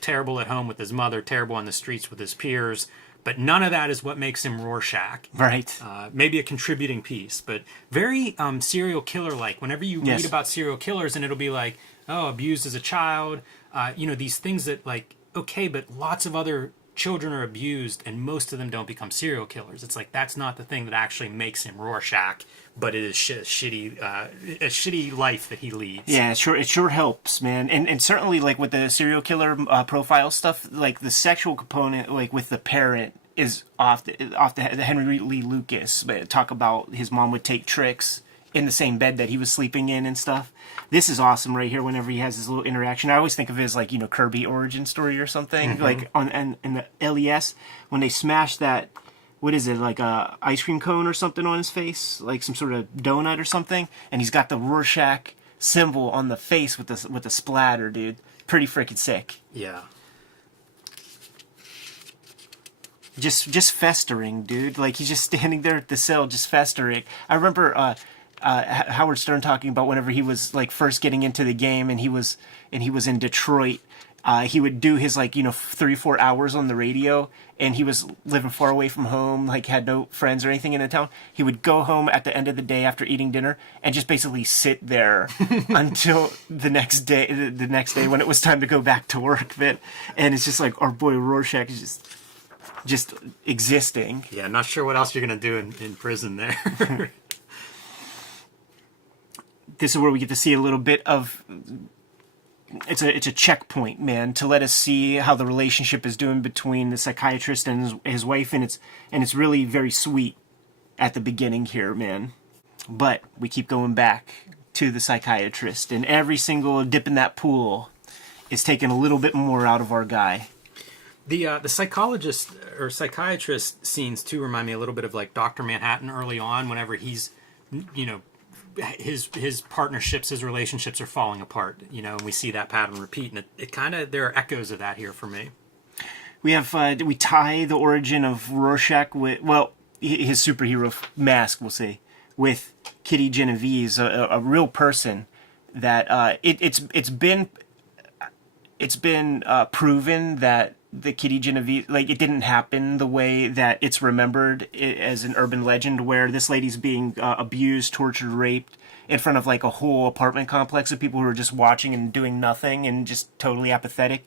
terrible at home with his mother, terrible on the streets with his peers, but none of that is what makes him Rorschach. Right. Maybe a contributing piece, but very serial killer-like. Whenever you read about serial killers, and it'll be like, oh, abused as a child, these things that like, okay, but lots of other children are abused, and most of them don't become serial killers. It's like, that's not the thing that actually makes him Rorschach, but it is a shitty life that he leads. Yeah, it sure helps, man. And certainly, like, with the serial killer profile stuff, like, the sexual component, like, with the parent is off the Henry Lee Lucas. But talk about his mom would take tricks in the same bed that he was sleeping in and stuff. This is awesome right here whenever he has this little interaction. I always think of it as like, Kirby origin story or something. Mm-hmm. Like in the LES, when they smash that, what is it, like a ice cream cone or something on his face? Like some sort of donut or something? And he's got the Rorschach symbol on the face with the splatter, dude. Pretty freaking sick. Yeah. Just festering, dude. Like, he's just standing there at the cell just festering. I remember Howard Stern talking about whenever he was like first getting into the game and he was in Detroit, he would do his 3-4 hours on the radio, and he was living far away from home, like had no friends or anything in the town. He would go home at the end of the day after eating dinner and just basically sit there until the next day when it was time to go back to work. And it's just like our boy Rorschach is just existing. Yeah, not sure what else you're gonna do in prison there. This is where we get to see a little bit of it's a checkpoint, man, to let us see how the relationship is doing between the psychiatrist and his wife, and it's really very sweet at the beginning here, man. But we keep going back to the psychiatrist, and every single dip in that pool is taking a little bit more out of our guy. The psychologist or psychiatrist scenes too remind me a little bit of like Dr. Manhattan early on, whenever he's, his partnerships, his relationships are falling apart, and we see that pattern repeat, and it kind of, there are echoes of that here for me. We have we tie the origin of Rorschach with, well, his superhero mask, we'll say, with Kitty Genovese, a real person that it's been it's been proven that the Kitty Genovese, like, it didn't happen the way that it's remembered as an urban legend, where this lady's being abused, tortured, raped in front of like a whole apartment complex of people who are just watching and doing nothing and just totally apathetic.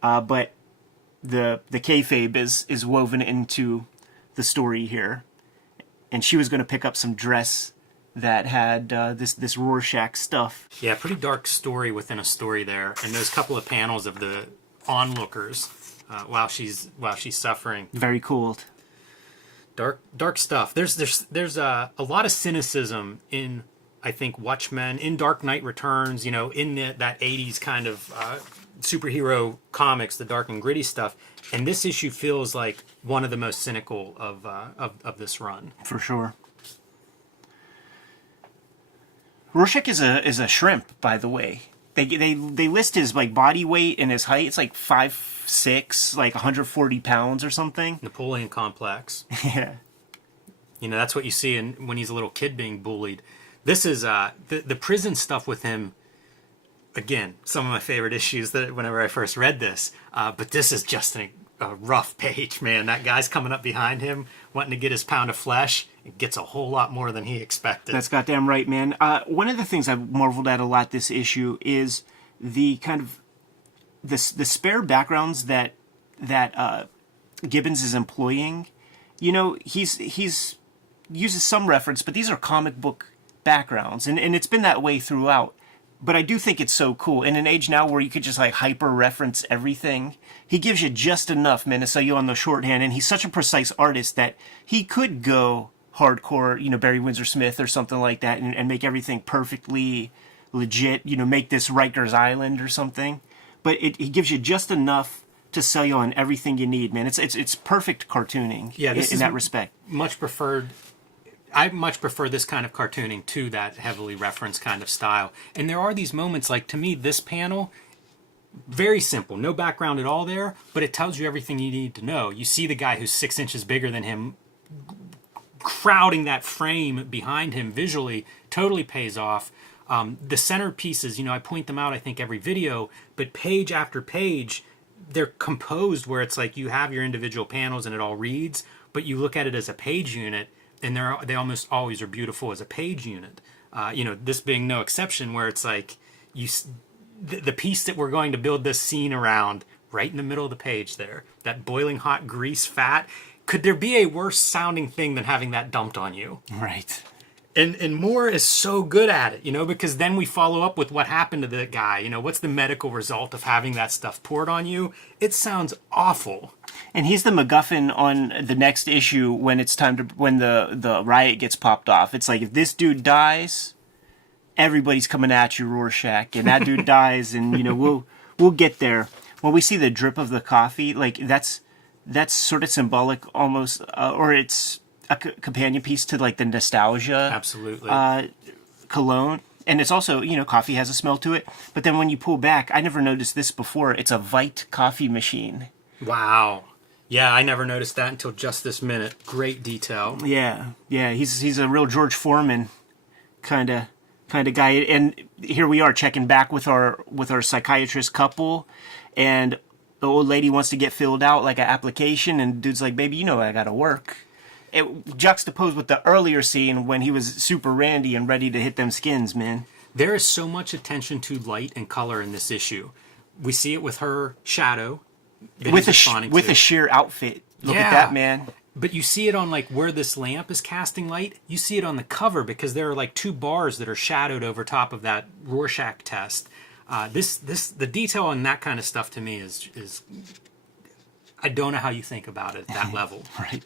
But the kayfabe is woven into the story here, and she was going to pick up some dress that had this Rorschach stuff. Yeah, pretty dark story within a story there, and those couple of panels of the onlookers while she's suffering. Very cool. Dark stuff. There's a lot of cynicism in, I think, Watchmen, in Dark Knight Returns, you know, in that 80s kind of superhero comics, the dark and gritty stuff. And this issue feels like one of the most cynical of this run. For sure. Rorschach is a shrimp, by the way. They list his like body weight and his height. It's like 5'6", like 140 pounds or something. Napoleon complex. Yeah. You know, that's what you see when he's a little kid being bullied. This is the prison stuff with him. Again, some of my favorite issues that whenever I first read this. But this is just a rough page, man. That guy's coming up behind him, wanting to get his pound of flesh. It gets a whole lot more than he expected. That's goddamn right, man. One of the things I've marveled at a lot this issue is the kind of the spare backgrounds that Gibbons is employing. You know, he's uses some reference, but these are comic book backgrounds, and it's been that way throughout. But I do think it's so cool. In an age now where you could just like hyper reference everything, he gives you just enough, man, to sell you on the shorthand. And he's such a precise artist that he could go hardcore, you know, Barry Windsor Smith or something like that, and make everything perfectly legit, you know, make this Rikers Island or something. But he gives you just enough to sell you on everything you need, man. It's perfect cartooning. Yeah, this in that respect. Much preferred. I much prefer this kind of cartooning to that heavily referenced kind of style. And there are these moments, like, to me, this panel, very simple, no background at all there, but it tells you everything you need to know. You see the guy who's 6 inches bigger than him crowding that frame behind him visually, totally pays off. The centerpieces, you know, I point them out, I think, every video, but page after page, they're composed where it's like you have your individual panels and it all reads, but you look at it as a page unit, and they almost always are beautiful as a page unit. You know, this being no exception, where it's like the piece that we're going to build this scene around, right in the middle of the page there, that boiling hot grease fat. Could there be a worse sounding thing than having that dumped on you? Right. And Moore is so good at it, you know, because then we follow up with what happened to the guy. You know, what's the medical result of having that stuff poured on you? It sounds awful. And he's the MacGuffin on the next issue when it's time to when the riot gets popped off. It's like, if this dude dies, everybody's coming at you, Rorschach, and that dude dies, and you know we'll get there. When we see the drip of the coffee, like that's sort of symbolic almost, or it's a companion piece to like the nostalgia. Absolutely. Cologne. And it's also, you know, coffee has a smell to it. But then when you pull back, I never noticed this before. It's a Vite coffee machine. Wow. Yeah, I never noticed that until just this minute. Great detail. Yeah. He's a real George Foreman kind of guy. And here we are checking back with our psychiatrist couple, and the old lady wants to get filled out like an application, and dude's like, "Baby, you know I gotta work." It juxtaposed with the earlier scene when he was super randy and ready to hit them skins, man. There is so much attention to light and color in this issue. We see it with her shadow. With a sheer outfit. Look at that, man. But you see it on like where this lamp is casting light. You see it on the cover because there are like 2 bars that are shadowed over top of that Rorschach test. The detail on that kind of stuff to me is I don't know how you think about it at that level. Right.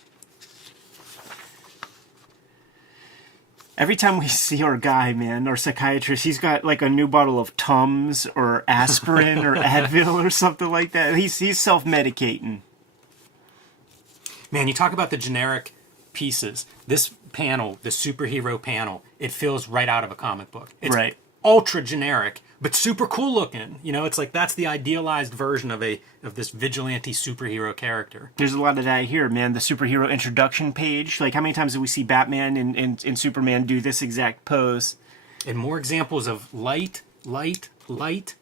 Every time we see our guy, man, our psychiatrist, he's got like a new bottle of Tums or aspirin or Advil or something like that. He's self-medicating. Man, you talk about the generic pieces. This panel, the superhero panel, it feels right out of a comic book. It's right. Ultra generic, but super cool looking. You know, it's like that's the idealized version of this vigilante superhero character. There's a lot of that here, man. The superhero introduction page. Like, how many times do we see Batman and Superman do this exact pose? And more examples of light, light, light.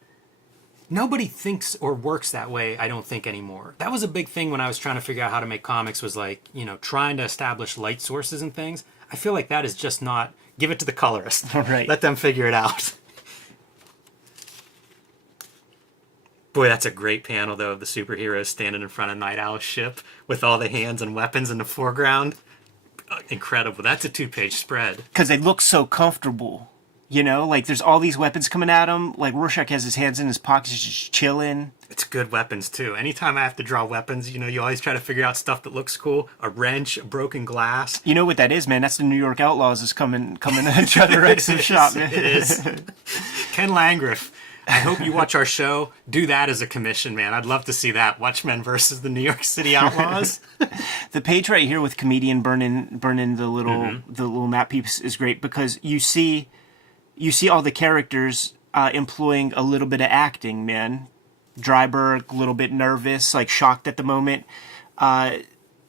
nobody thinks or works that way, I don't think, anymore. That was a big thing when I was trying to figure out how to make comics, was like, trying to establish light sources and things. I feel like that is just not, give it to the colorist. Right. Let them figure it out. Boy, that's a great panel, though, of the superheroes standing in front of Nite Owl's ship with all the hands and weapons in the foreground. Incredible. That's a 2-page spread. Because they look so comfortable. Like there's all these weapons coming at him. Like Rorschach has his hands in his pockets just chilling. It's good weapons, too. Anytime I have to draw weapons, you always try to figure out stuff that looks cool. A wrench, a broken glass. You know what that is, man? That's the New York Outlaws is coming to try to wreck some shop, man. It is. Ken Landgraf. I hope you watch our show. Do that as a commission, man. I'd love to see that. Watchmen versus the New York City Outlaws. The page right here with comedian burning the little map piece is great, because you see all the characters employing a little bit of acting, man. Dryberg, a little bit nervous, like shocked at the moment.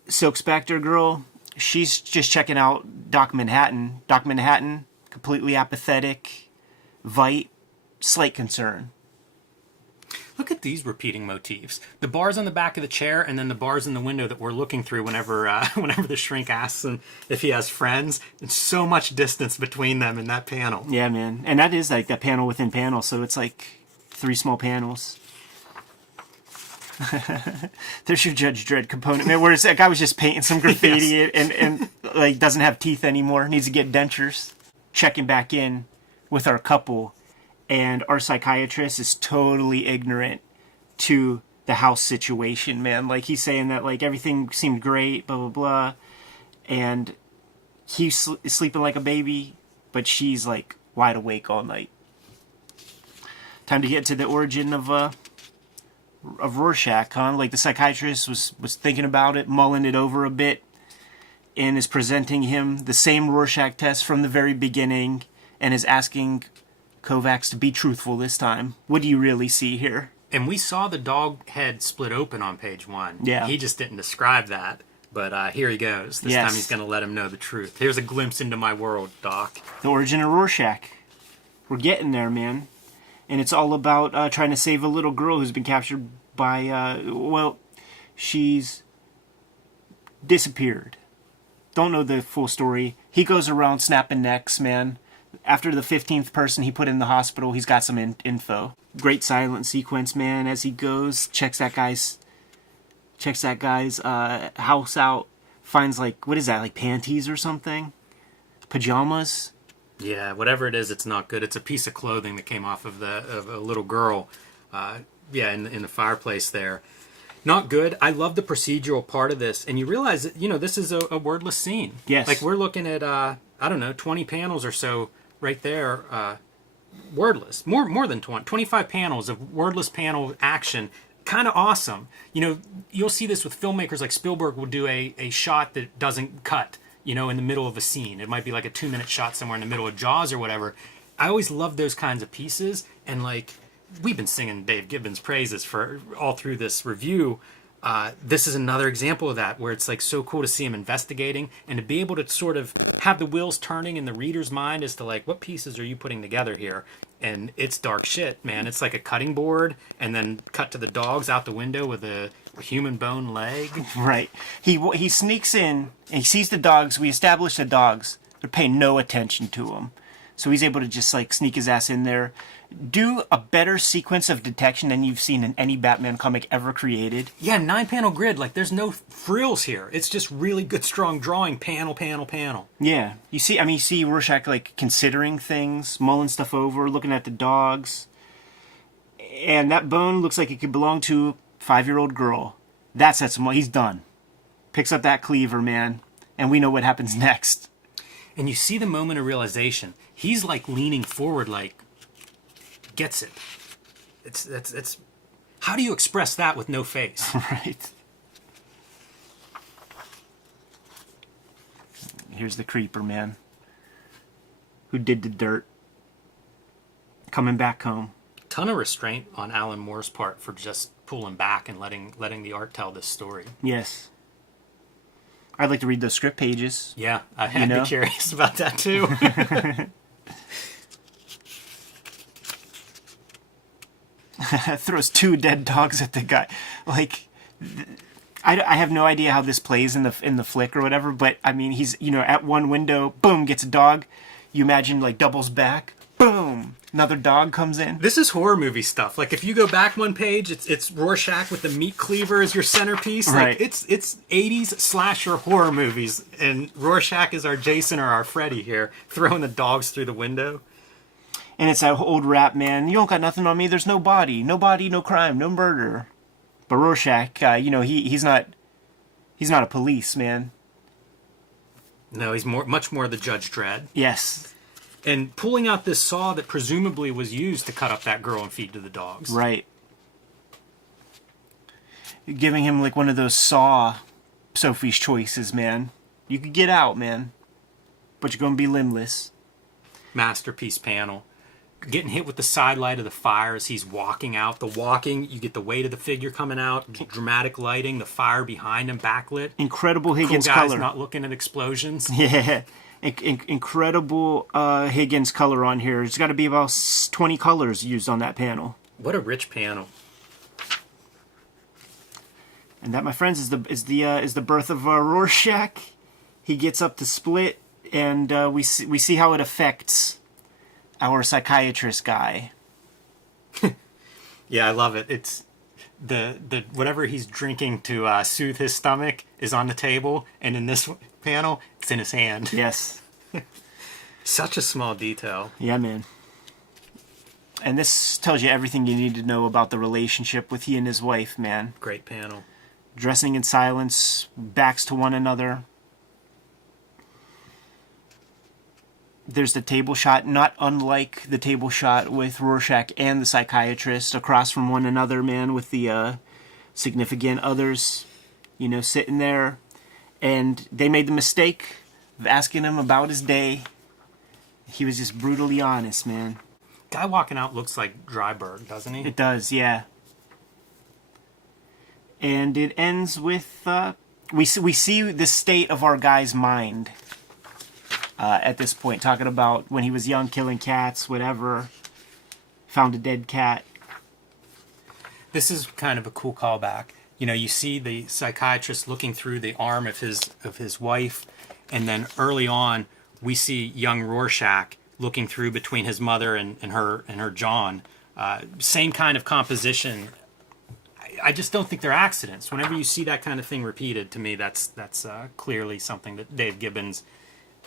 Silk Spectre girl, she's just checking out Doc Manhattan. Doc Manhattan, completely apathetic. Vite, slight concern. Look at these repeating motifs. The bars on the back of the chair, and then the bars in the window that we're looking through whenever the shrink asks him if he has friends. There's so much distance between them in that panel. Yeah, man. And that is like that panel within panel, so it's like 3 small panels. There's your Judge Dredd component, man, where that guy was just painting some graffiti. Yes. and like doesn't have teeth anymore, needs to get dentures. Checking back in with our couple, and our psychiatrist is totally ignorant to the house situation, man. Like, he's saying that, like, everything seemed great, blah, blah, blah. And he's sleeping like a baby, but she's, like, wide awake all night. Time to get to the origin of Rorschach, huh? Like, the psychiatrist was thinking about it, mulling it over a bit, and is presenting him the same Rorschach test from the very beginning, and is asking Kovacs to be truthful this time. What do you really see here? And we saw the dog head split open on page 1. Yeah. He just didn't describe that. But here he goes. This time he's going to let him know the truth. Here's a glimpse into my world, Doc. The origin of Rorschach. We're getting there, man. And it's all about trying to save a little girl who's been captured by, she's disappeared. Don't know the full story. He goes around snapping necks, man. After the 15th person he put in the hospital, he's got some info. Great silent sequence, man, as he goes, checks that guy's house out, finds, like, what is that, like panties or something? Pajamas? Yeah, whatever it is, it's not good. It's a piece of clothing that came off of a little girl, in the fireplace there. Not good. I love the procedural part of this, and you realize that, this is a wordless scene. Yes. Like, we're looking at, 20 panels or so right there, wordless. More than 20. 25 panels of wordless panel action. Kind of awesome. You'll see this with filmmakers like Spielberg will do a shot that doesn't cut, in the middle of a scene. It might be like a 2-minute shot somewhere in the middle of Jaws or whatever. I always love those kinds of pieces, and, like, we've been singing Dave Gibbons' praises for all through this review. This is another example of that, where it's, like, so cool to see him investigating and to be able to sort of have the wheels turning in the reader's mind as to, like, what pieces are you putting together here? And it's dark shit, man. It's like a cutting board, and then cut to the dogs out the window with a human bone leg. Right. He sneaks in, and he sees the dogs. We establish the dogs. They're paying no attention to him. So he's able to just, like, sneak his ass in there. Do a better sequence of detection than you've seen in any Batman comic ever created. Yeah, 9-panel grid. Like, there's no frills here. It's just really good, strong drawing. Panel, panel, panel. Yeah. You see Rorschach, like, considering things, mulling stuff over, looking at the dogs. And that bone looks like it could belong to a 5-year-old girl. That sets him up. He's done. Picks up that cleaver, man. And we know what happens next. And you see the moment of realization. He's, like, leaning forward, like, gets it. It's how do you express that with no face? Right. Here's the creeper, man, who did the dirt, coming back home. Ton of restraint on Alan Moore's part for just pulling back and letting the art tell this story. Yes. I'd like to read those script pages. Yeah, I'd be curious about that too. Throws 2 dead dogs at the guy. Like, I have no idea how this plays in the flick or whatever, but I mean, he's, at one window, boom, gets a dog. You imagine, like, doubles back, boom, another dog comes in. This is horror movie stuff. Like, if you go back one page, it's Rorschach with the meat cleaver as your centerpiece. Like, Right. it's 80s slasher horror movies, and Rorschach is our Jason or our Freddy here, throwing the dogs through the window. And it's that old rap, man. You don't got nothing on me. There's no body, no crime, no murder. But Rorschach, he's not a police man. No, he's much more the Judge Dredd. Yes, And pulling out this saw that presumably was used to cut up that girl and feed to the dogs. right. Giving him like one of those Saw Sophie's Choices, man. You could get out, man, but you're gonna be limbless. Masterpiece panel. Getting hit with the side light of the fire as he's walking out. The walking, you get the weight of the figure coming out, dramatic lighting, the fire behind him backlit. Incredible Higgins Cool guys color. not looking at explosions. Yeah, incredible Higgins color on here. It's got to be about 20 colors used on that panel. What a rich panel. And that, my friends, is the birth of Rorschach. He gets up to Split, and we see how it affects our psychiatrist guy. Yeah, I love it. It's the whatever he's drinking to soothe his stomach is on the table, and in this panel, it's in his hand. Yes. Such a small detail. Yeah, man. And this tells you everything you need to know about the relationship with he and his wife, man. Great panel. Dressing in silence, backs to one another. There's the table shot, not unlike the table shot with Rorschach and the psychiatrist across from one another, man, with the significant others, sitting there. And they made the mistake of asking him about his day. He was just brutally honest, man. Guy walking out looks like Dryberg, doesn't he? It does, yeah. And it ends with, we see the state of our guy's mind. At this point, talking about when he was young, killing cats, whatever. Found a dead cat. This is kind of a cool callback. You see the psychiatrist looking through the arm of his wife, and then early on, we see young Rorschach looking through between his mother and her John. Same kind of composition. I just don't think they're accidents. Whenever you see that kind of thing repeated, to me, that's clearly something that Dave Gibbons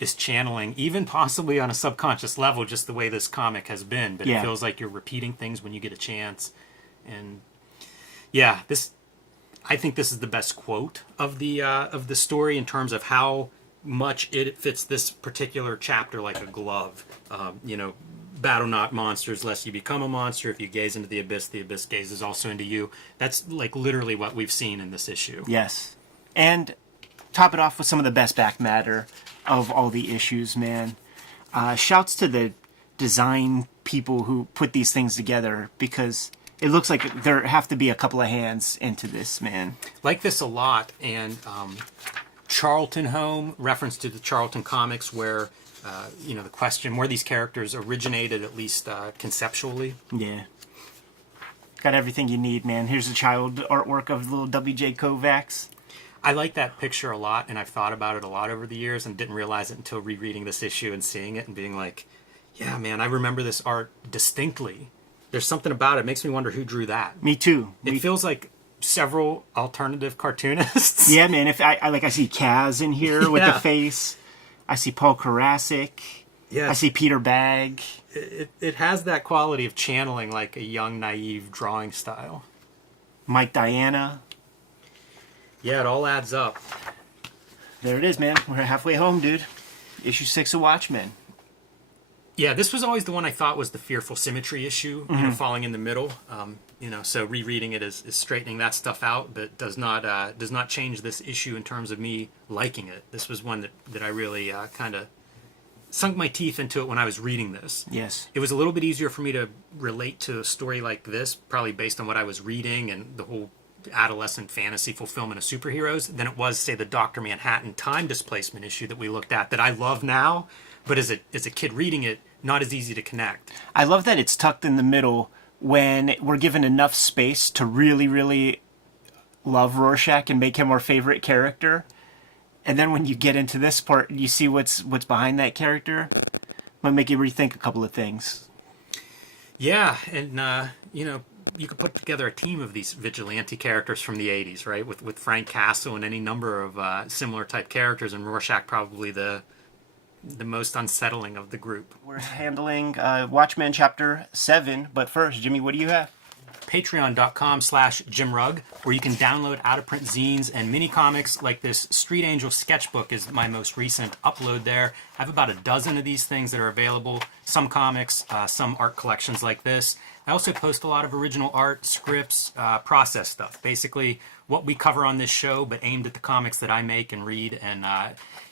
is channeling, even possibly on a subconscious level, just the way this comic has been. But Yeah. It feels like you're repeating things when you get a chance. And yeah, I think this is the best quote of the story in terms of how much it fits this particular chapter like a glove. Battle not monsters lest you become a monster. If you gaze into the abyss gazes also into you. That's like literally what we've seen in this issue. Yes. And top it off with some of the best back matter of all the issues, man. Shouts to the design people who put these things together, because it looks like there have to be a couple of hands into this, man. Like this a lot. And Charlton Home, reference to the Charlton comics where, the question where these characters originated, at least conceptually. Yeah. Got everything you need, man. Here's a child artwork of little W.J. Kovacs. I like that picture a lot, and I've thought about it a lot over the years and didn't realize it until rereading this issue and seeing it and being like, yeah, man, I remember this art distinctly. There's something about it. It makes me wonder who drew that. Me too. It feels like several alternative cartoonists. Yeah, man. If I see Kaz in here with the Yeah. face. I see Paul Karasik. Yes. I see Peter Bagg. It has that quality of channeling like a young, naive drawing style. Mike Diana. Yeah, it all adds up. There it is, man. We're halfway home, dude. Issue 6 of Watchmen. Yeah, this was always the one I thought was the fearful symmetry issue, falling in the middle. So rereading it is straightening that stuff out, but does not change this issue in terms of me liking it. This was one that I really kind of sunk my teeth into it when I was reading this. Yes. It was a little bit easier for me to relate to a story like this, probably based on what I was reading and the whole adolescent fantasy fulfillment of superheroes, than it was, say, the Dr. Manhattan time displacement issue that we looked at that I love now, but as a kid reading it, not as easy to connect. I love that it's tucked in the middle when we're given enough space to really, really love Rorschach and make him our favorite character. And then when you get into this part, you see what's behind that character. Might make you rethink a couple of things. Yeah, and you could put together a team of these vigilante characters from the 80s, right? With Frank Castle and any number of similar type characters, and Rorschach probably the most unsettling of the group. We're handling Watchmen Chapter 7, but first, Jimmy, what do you have? Patreon.com/JimRugg, where you can download out-of-print zines and mini comics like this Street Angel sketchbook is my most recent upload there. I have about a dozen of these things that are available, some comics, some art collections like this. I also post a lot of original art, scripts, process stuff, basically what we cover on this show, but aimed at the comics that I make and read, and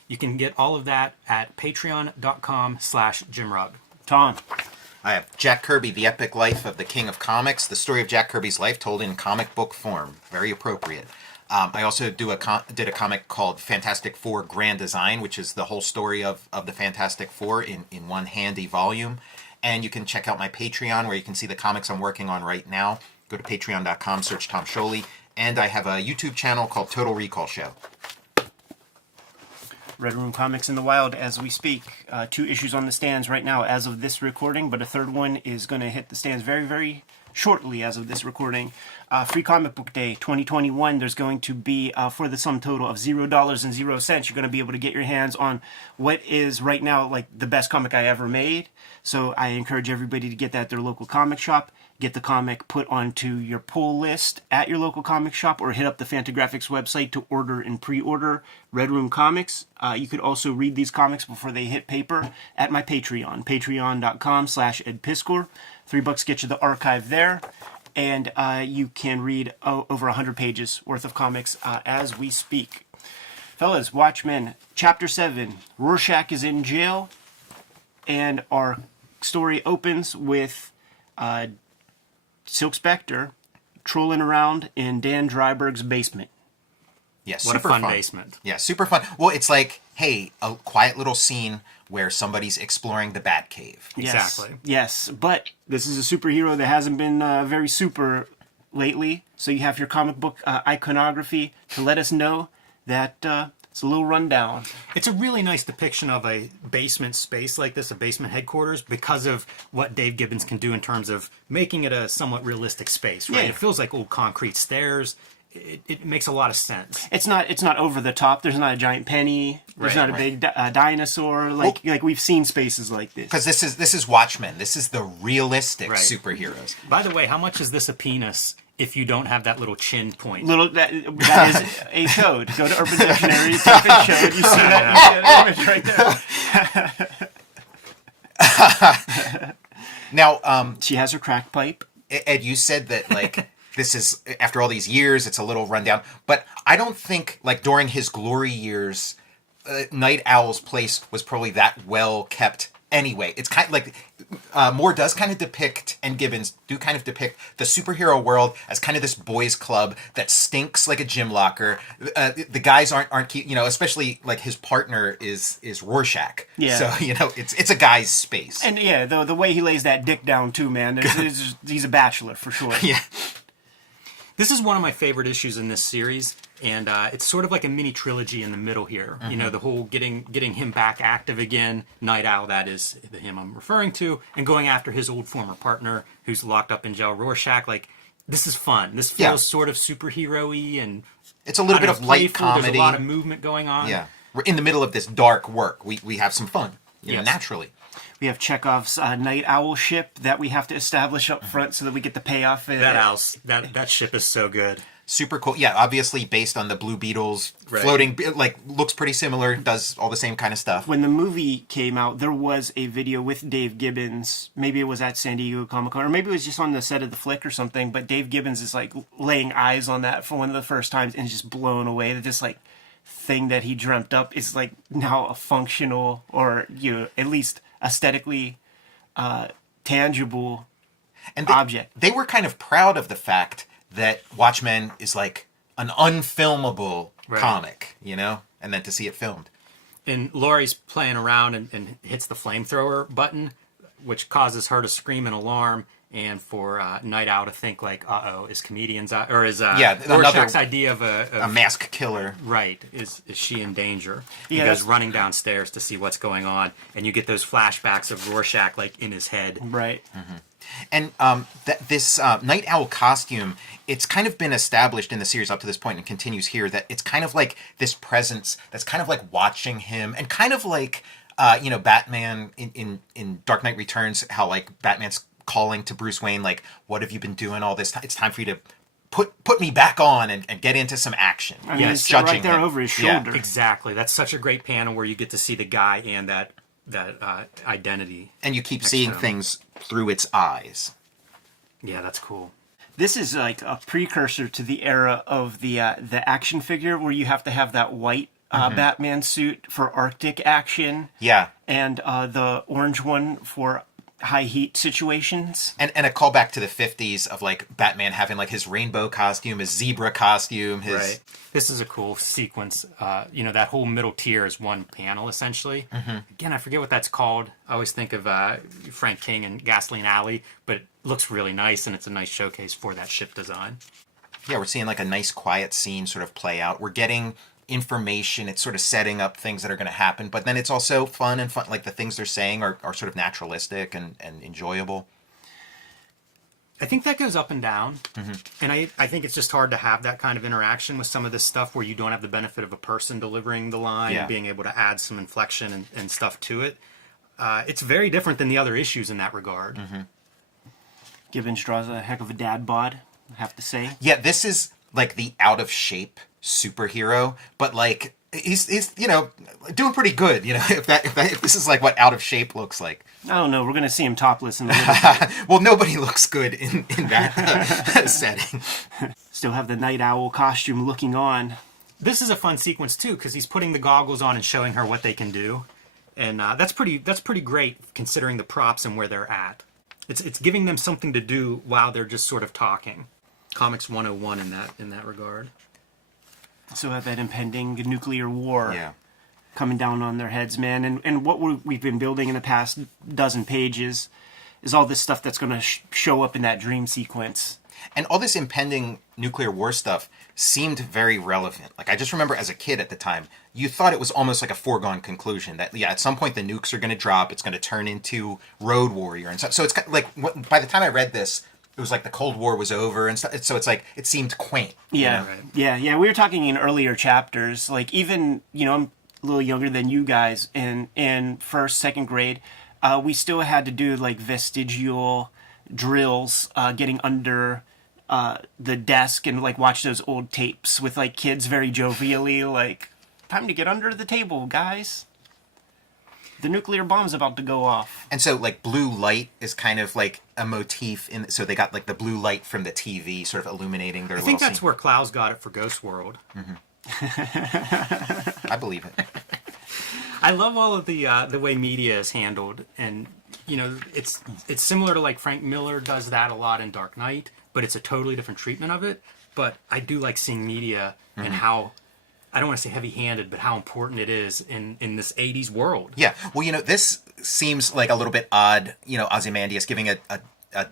you can get all of that at patreon.com/JimRugg. Tom. I have Jack Kirby, The Epic Life of the King of Comics, the story of Jack Kirby's life told in comic book form. Very appropriate. I also did a comic called Fantastic Four Grand Design, which is the whole story of the Fantastic Four in one handy volume. And you can check out my Patreon, where you can see the comics I'm working on right now. Go to patreon.com, search Tom Scholey. And I have a YouTube channel called Total Recall Show. Red Room Comics in the Wild as we speak. 2 issues on the stands right now as of this recording, but a third one is going to hit the stands very, very shortly as of this recording. Free Comic Book Day 2021, there's going to be, for the sum total of $0.00, you're going to be able to get your hands on what is right now like the best comic I ever made. So I encourage everybody to get that at their local comic shop. Get the comic put onto your pull list at your local comic shop, or hit up the Fantagraphics website to order and pre-order Red Room Comics. You could also read these comics before they hit paper at my Patreon, patreon.com/edpiskor. $3 get you the archive there, and you can read over 100 pages worth of comics as we speak. Fellas, Watchmen, Chapter 7, Rorschach is in jail, and our story opens with Silk Spectre trolling around in Dan Dryberg's basement. Yes, What a fun basement. Yeah, super fun. Well, it's like, hey, a quiet little scene where somebody's exploring the Batcave. Exactly. Yes, but this is a superhero that hasn't been very super lately, so you have your comic book iconography to let us know that it's a little rundown. It's a really nice depiction of a basement space like this, a basement headquarters, because of what Dave Gibbons can do in terms of making it a somewhat realistic space, right? Yeah. It feels like old concrete stairs. It makes a lot of sense. It's not over the top. There's not a giant penny. There's Right, not a big dinosaur. Like we've seen spaces like this. Because this is Watchmen. This is the realistic Right. superheroes. By the way, how much is this a penis if you don't have that little chin point? That is a code. Go to Urban Dictionary, type in code. You see that image right there. Now, She has her crack pipe. Ed, you said that, like, this is, after all these years, it's a little rundown. But I don't think, like, during his glory years, Nite Owl's place was probably that well kept anyway. It's kind of like, Moore does kind of depict, and Gibbons do kind of depict, the superhero world as kind of this boys' club that stinks like a gym locker. The guys aren't keep, especially, like, his partner is Rorschach. Yeah. So, it's a guy's space. And yeah, the way he lays that dick down too, man. He's a bachelor for sure. Yeah. This is one of my favorite issues in this series, and it's sort of like a mini trilogy in the middle here. Mm-hmm. You know, the whole getting him back active again, Nite Owl, that is him I'm referring to, and going after his old former partner who's locked up in jail, Rorschach. Like, this is fun. This feels sort of superhero-y, and It's a little bit of light playful. comedy. There's a lot of movement going on. Yeah. We're in the middle of this dark work. We have some fun, Yes. naturally. We have Chekhov's Nite Owl ship that we have to establish up front so that we get the payoff. That ship is so good. Super cool. Yeah, obviously based on the Blue Beetles, Right. floating, like, looks pretty similar, does all the same kind of stuff. When the movie came out, there was a video with Dave Gibbons. Maybe it was at San Diego Comic-Con, or maybe it was just on the set of the flick or something, but Dave Gibbons is, like, laying eyes on that for one of the first times and just blown away that this, like, thing that he dreamt up is, like, now a functional, or, at least aesthetically tangible And object. They were kind of proud of the fact that Watchmen is, like, an unfilmable Right. comic, and then to see it filmed. And Laurie's playing around and hits the flamethrower button, which causes her to scream in alarm. and for Nite Owl to think like, is comedian's or is Yeah, Rorschach's idea of a mask killer. right, is she in danger? Yeah, He goes that's- running downstairs to see what's going on, and you get those flashbacks of Rorschach like in his head. Right. And this Night Owl costume, it's kind of been established in the series up to this point and continues here that it's kind of like this presence that's kind of like watching him, and kind of like, Batman in Dark Knight Returns, how like Batman's calling to Bruce Wayne, like, what have you been doing all this time? It's time for you to put me back on and get into some action. I mean, Yeah, it's judging right there him. over his Yeah, shoulder. Exactly. That's such a great panel where you get to see the guy and that identity. And you keep Next seeing time. things through its eyes. Yeah, that's cool. This is like a precursor to the era of the action figure where you have to have that white Batman suit for Arctic action, Yeah. and the orange one for high heat situations. And a callback to the 50s of like Batman having like his rainbow costume, his zebra costume, his Right. This is a cool sequence. That whole middle tier is one panel, essentially. Again, I forget what that's called. I always think of Frank King and Gasoline Alley, but it looks really nice, and it's a nice showcase for that ship design. Yeah, we're seeing like a nice quiet scene sort of play out. We're getting information. It's sort of setting up things that are going to happen, but then it's also fun. Like the things they're saying are sort of naturalistic and enjoyable. I think that goes up and down. And I think it's just hard to have that kind of interaction with some of this stuff where you don't have the benefit of a person delivering the line Yeah. and being able to add some inflection and stuff to it. It's very different than the other issues in that regard. Gibbons draws a heck of a dad bod, I have to say. Yeah, this is like the out of shape superhero, but like he's doing pretty good. If this is like what out of shape looks like. I don't know. We're going to see him topless in a little bit. Well, nobody looks good in that setting. Still have the Night Owl costume looking on. This is a fun sequence too because he's putting the goggles on and showing her what they can do, and that's pretty great considering the props and where they're at. It's giving them something to do while they're just sort of talking. Comics 101 in that regard. So have that impending nuclear war Yeah. coming down on their heads, man. And what we've been building in the past dozen pages is all this stuff that's going to show up in that dream sequence. And all this impending nuclear war stuff seemed very relevant. Like, I just remember as a kid at the time, you thought it was almost like a foregone conclusion that, yeah, at some point the nukes are going to drop, it's going to turn into Road Warrior. And so it's kind of like, by the time I read this, it was like the Cold War was over, and so it's like, it seemed quaint. Yeah, Right. yeah. We were talking in earlier chapters, like even, I'm a little younger than you guys in first, second grade. We still had to do like vestigial drills, getting under the desk and like watch those old tapes with like kids very jovially like, time to get under the table, guys. The nuclear bomb's about to go off. And so, like, blue light is kind of like a motif so they got like the blue light from the TV sort of illuminating their I little think that's scene. where Klaus got it for Ghost World. I believe it. I love all of the way media is handled, and it's similar to like Frank Miller does that a lot in Dark Knight, but it's a totally different treatment of it. But I do like seeing media and how, I don't want to say heavy-handed, but how important it is in this 80s world. Yeah. Well, this seems like a little bit odd, Ozymandias giving a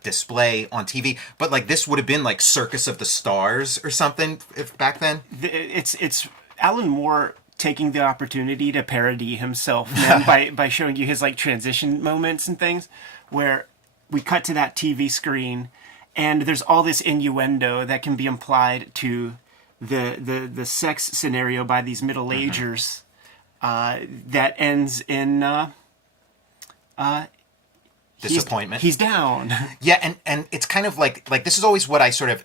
display on TV, but like this would have been like Circus of the Stars or something if back then. It's Alan Moore taking the opportunity to parody himself, man, by showing you his like transition moments and things where we cut to that TV screen and there's all this innuendo that can be implied to the sex scenario by these middle-agers that ends in Disappointment. He's down. Yeah, and it's kind of like this is always what I sort of,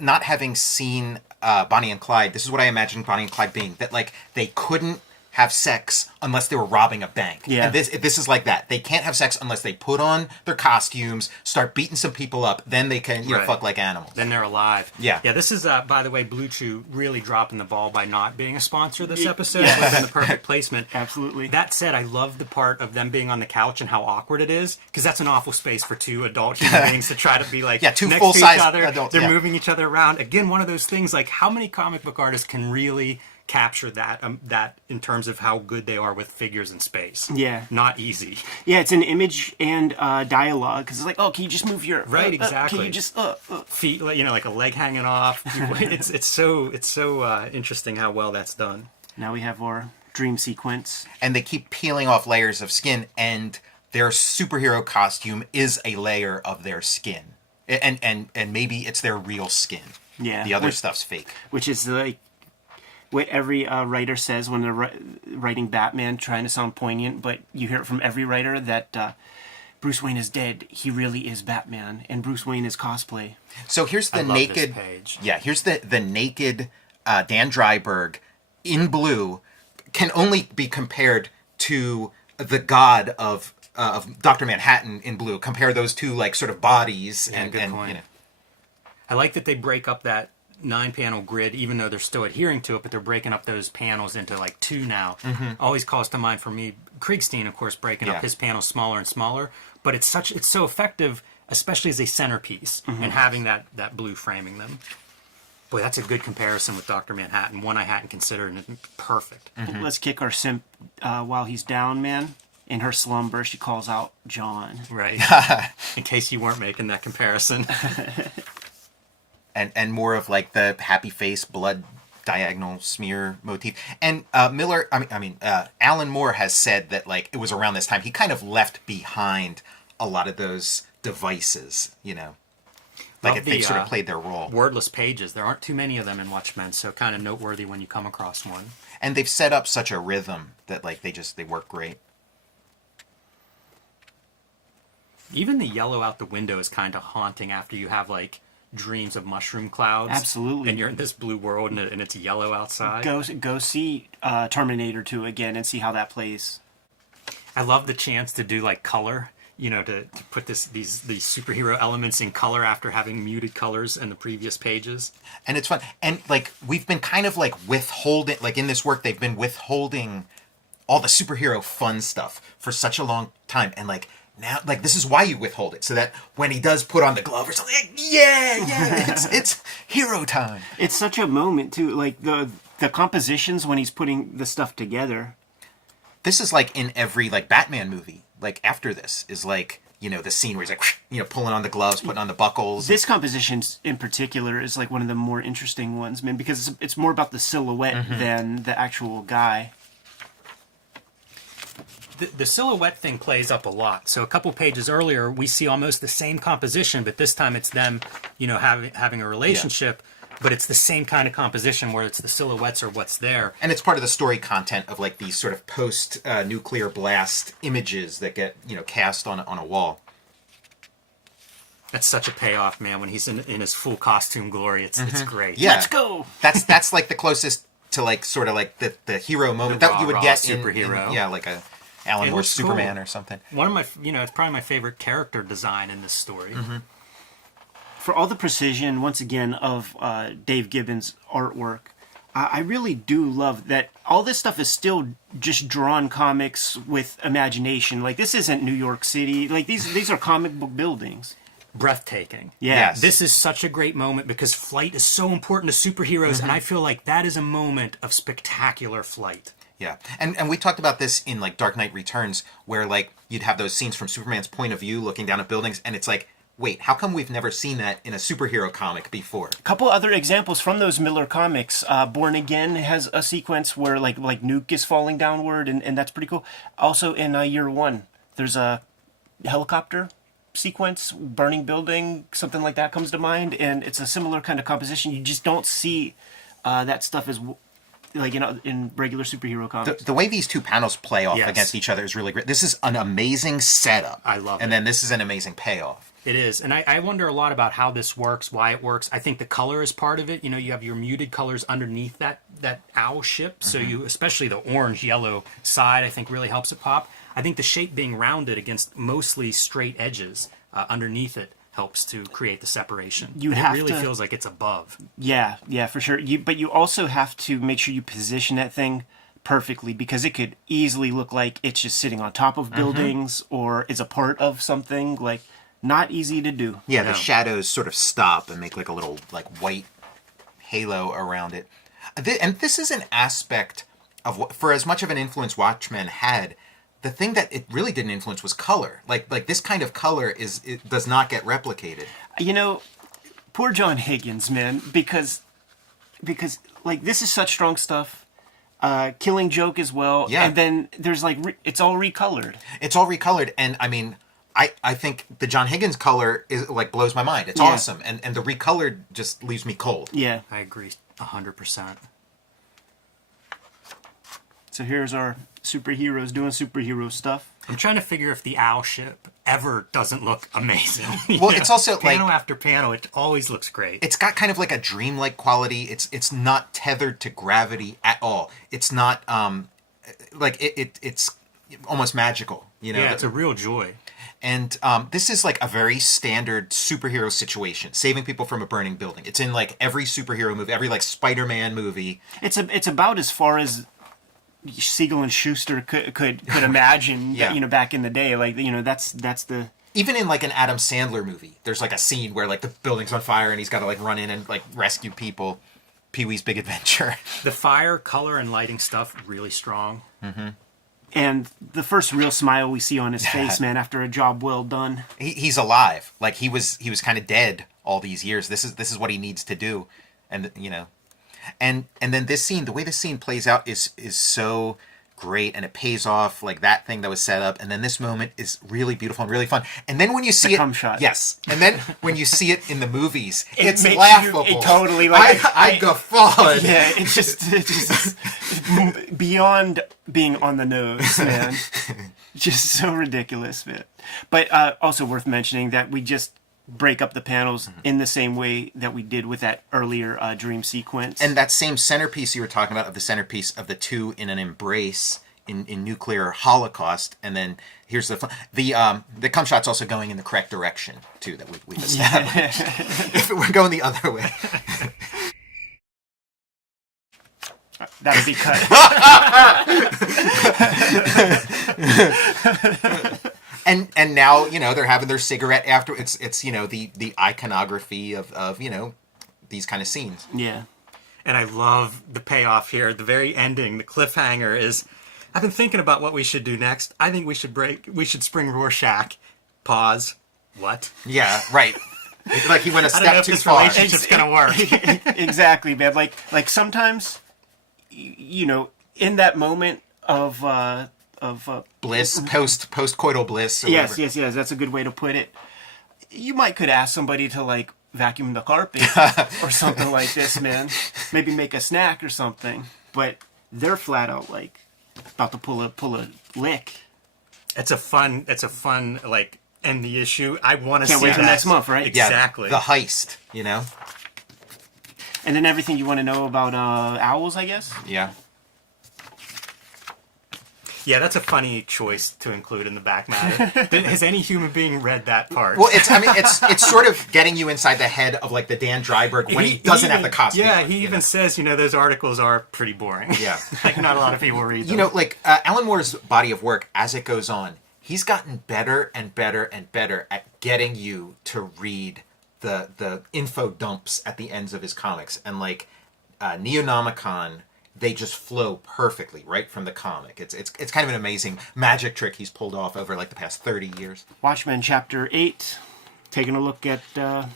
not having seen Bonnie and Clyde, this is what I imagined Bonnie and Clyde being, that like they couldn't have sex unless they were robbing a bank. Yeah. And this is like that. They can't have sex unless they put on their costumes, start beating some people up, then they can Right. fuck like animals. Then they're alive. Yeah. Yeah, this is, by the way, Blue Chew really dropping the ball by not being a sponsor this episode. It would have been the perfect placement. Absolutely. That said, I love the part of them being on the couch and how awkward it is, because that's an awful space for two adult human beings to try to be like two next full-size to each other. adults, They're yeah. moving each other around. Again, one of those things, like how many comic book artists can really capture that in terms of how good they are with figures in space. Yeah. Not easy. Yeah, it's an image and dialogue, because it's like, oh, can you just move your Right, exactly. can you just Feet, like a leg hanging off. It's so interesting how well that's done. Now we have our dream sequence. And they keep peeling off layers of skin, and their superhero costume is a layer of their skin. And maybe it's their real skin. Yeah. The other stuff's fake. Which is like what every writer says when they're writing Batman, trying to sound poignant, but you hear it from every writer that Bruce Wayne is dead. He really is Batman, and Bruce Wayne is cosplay. So here's the I love naked this page. Yeah, here's the naked Dan Dreiberg in blue can only be compared to the god of Dr. Manhattan in blue. Compare those two like sort of bodies Yeah, good point. you know. I like that they break up that 9-panel grid, even though they're still adhering to it, but they're breaking up those panels into like 2 now. Always calls to mind for me Kriegstein, of course, breaking up his panels smaller and smaller. But it's so effective, especially as a centerpiece, and having that blue framing them. Boy, that's a good comparison with Dr. Manhattan. One I hadn't considered, and perfect. Let's kick our simp while he's down, man. In her slumber, she calls out John. Right. In case you weren't making that comparison. And more of like the happy face blood diagonal smear motif. And Alan Moore has said that like it was around this time he kind of left behind a lot of those devices, you know. Like if they sort of played their role. Wordless pages. There aren't too many of them in Watchmen, so kind of noteworthy when you come across one. And they've set up such a rhythm that like they work great. Even the yellow out the window is kind of haunting after you have like dreams of mushroom clouds. Absolutely. And you're in this blue world and it's yellow outside. Go see Terminator 2 again and see how that plays. I love the chance to do like color, you know, to put these superhero elements in color after having muted colors in the previous pages. And it's fun. And like we've been kind of like withholding, like in this work they've been withholding all the superhero fun stuff for such a long time. And like now, like this is why you withhold it, so that when he does put on the glove or something, like, it's hero time. It's such a moment too, like the compositions when he's putting the stuff together. This is like in every like Batman movie. Like after this is like, you know, the scene where he's like, you know, pulling on the gloves, putting on the buckles. This composition in particular is like one of the more interesting ones, man, because it's more about the silhouette than the actual guy. The silhouette thing plays up a lot. So a couple pages earlier, we see almost the same composition, but this time it's them, you know, having a relationship. But it's the same kind of composition where it's the silhouettes or what's there. And it's part of the story content of like these sort of post-nuclear blast images that get, you know, cast on a wall. That's such a payoff, man. When he's in his full costume glory, it's great. Yeah. Let's go. That's like the closest to like sort of like the hero moment The that you would rah-rah get superhero. in like a Alan It Moore looks Superman cool. or something. One of my, you know, it's probably my favorite character design in this story. For all the precision, once again, of Dave Gibbons' artwork, I really do love that all this stuff is still just drawn comics with imagination. Like, this isn't New York City. Like, these are comic book buildings. Breathtaking. Yeah. Yes. This is such a great moment because flight is so important to superheroes, and I feel like that is a moment of spectacular flight. Yeah, and we talked about this in like Dark Knight Returns, where like you'd have those scenes from Superman's point of view looking down at buildings, and it's like, wait, how come we've never seen that in a superhero comic before? A couple other examples from those Miller comics. Born Again has a sequence where like Nuke is falling downward, and that's pretty cool. Also in Year One, there's a helicopter sequence, burning building, something like that comes to mind, and it's a similar kind of composition. You just don't see that stuff as like, you know, in regular superhero comics. The way these two panels play off Yes. against each other is really great. This is an amazing setup. I love and it. then this is an amazing payoff. It is. And I wonder a lot about how this works, why it works. I think the color is part of it. You know, you have your muted colors underneath that owl ship. So you, especially the orange-yellow side, I think really helps it pop. I think the shape being rounded against mostly straight edges underneath it helps to create the separation. You And have it really to- feels like it's above. Yeah, for sure. But you also have to make sure you position that thing perfectly, because it could easily look like it's just sitting on top of buildings or is a part of something. Like, not easy to do. Yeah, No. the shadows sort of stop and make like a little like white halo around it. And this is an aspect of what, for as much of an influence Watchmen had, the thing that it really didn't influence was color. Like this kind of color it does not get replicated. You know, poor John Higgins, man, because like this is such strong stuff. Killing Joke as well. Yeah. And then there's like it's all recolored. It's all recolored, and I mean, I think the John Higgins color is like blows my mind. It's awesome, and the recolored just leaves me cold. Yeah. I agree 100%. So here's our superheroes doing superhero stuff. I'm trying to figure if the owl ship ever doesn't look amazing. Well, it's also panel like after panel, it always looks great. it's got kind of like a dreamlike quality. It's not tethered to gravity at all. It's not like it's almost magical. You know, Yeah, it's a real joy. And this is like a very standard superhero situation, saving people from a burning building. It's in like every superhero movie, every like Spider-Man movie. It's about as far as Siegel and Schuster could imagine. Yeah. You know, back in the day, like that's the. Even in like an Adam Sandler movie, there's like a scene where like the building's on fire and he's got to like run in and like rescue people. Pee-wee's Big Adventure. The fire, color, and lighting stuff really strong. Mm-hmm. And the first real smile we see on his face, man, after a job well done. He's alive. Like he was kind of dead all these years. This is what he needs to do, and you know, and then this scene, the way the scene plays out is so great, and it pays off like that thing that was set up, and then this moment is really beautiful and really fun. And then when you see The it, cum shot. yes, and then when you see it in the movies, it's makes laughable. you totally like I guffawed. Yeah, it's just beyond being on the nose, man. Just so ridiculous, man. But also worth mentioning that we just break up the panels in the same way that we did with that earlier dream sequence. And that same centerpiece you were talking about, of the centerpiece of the two in an embrace in nuclear holocaust, and then here's the cum shot's also going in the correct direction too, that we've established. If it were going the other way. That would be cut. And now, you know, they're having their cigarette after. It's you know, the iconography of you know, these kind of scenes. Yeah. And I love the payoff here. The very ending, the cliffhanger is, I've been thinking about what we should do next. I think we should spring Rorschach. Pause. What? Yeah, right. It's like he went a I don't know step if too this far. relationship's gonna work. Exactly, man. Like sometimes, you know, in that moment of Bliss, post-coital bliss. Or yes, whatever. yes, that's a good way to put it. You could ask somebody to like vacuum the carpet or something like this, man. Maybe make a snack or something. But they're flat out like about to pull a lick. It's a fun like end the issue. I want to see Can't wait till that. next month, right? Yeah, Exactly. the heist, you know? And then everything you want to know about owls, I guess. Yeah. Yeah, that's a funny choice to include in the back matter. Has any human being read that part? Well, it's sort of getting you inside the head of like the Dan Dryberg when he doesn't have the costume. Yeah, on, he you even know? says, those articles are pretty boring. Yeah. Like, not a lot of people read them. You know, like Alan Moore's body of work, as it goes on, he's gotten better and better and better at getting you to read the info dumps at the ends of his comics. And like Neonomicon, they just flow perfectly right from the comic. It's kind of an amazing magic trick he's pulled off over like the past 30 years. Watchmen Chapter 8, taking a look at the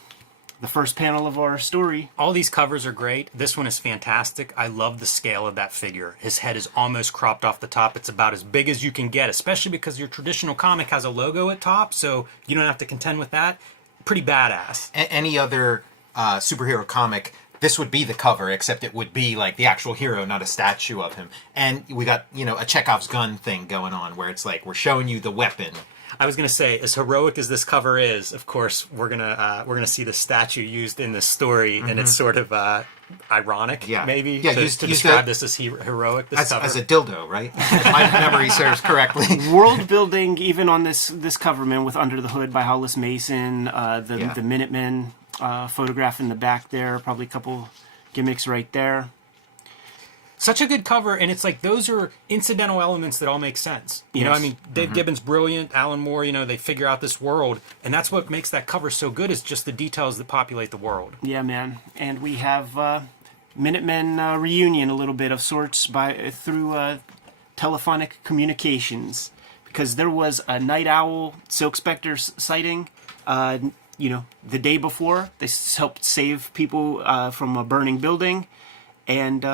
first panel of our story. All these covers are great. This one is fantastic. I love the scale of that figure. His head is almost cropped off the top. It's about as big as you can get, especially because your traditional comic has a logo at top, so you don't have to contend with that. Pretty badass. Any other superhero comic, this would be the cover, except it would be like the actual hero, not a statue of him. And we got, a Chekhov's gun thing going on where it's like we're showing you the weapon. I was gonna say, as heroic as this cover is, of course we're gonna see the statue used in this story, and it's sort of ironic, maybe, Yeah, to describe this as heroic. This cover as a dildo, right? If my memory serves correctly. World building, even on this cover, man, with Under the Hood by Hollis Mason, the Minutemen photograph in the back there, probably a couple gimmicks right there. Such a good cover, and it's like those are incidental elements that all make sense. You know, I mean, Dave Gibbons, brilliant. Alan Moore, they figure out this world, and that's what makes that cover so good, is just the details that populate the world. Yeah, man. And we have Minutemen reunion a little bit of sorts through telephonic communications, because there was a Nite Owl Silk Spectre sighting. The day before, they helped save people from a burning building, and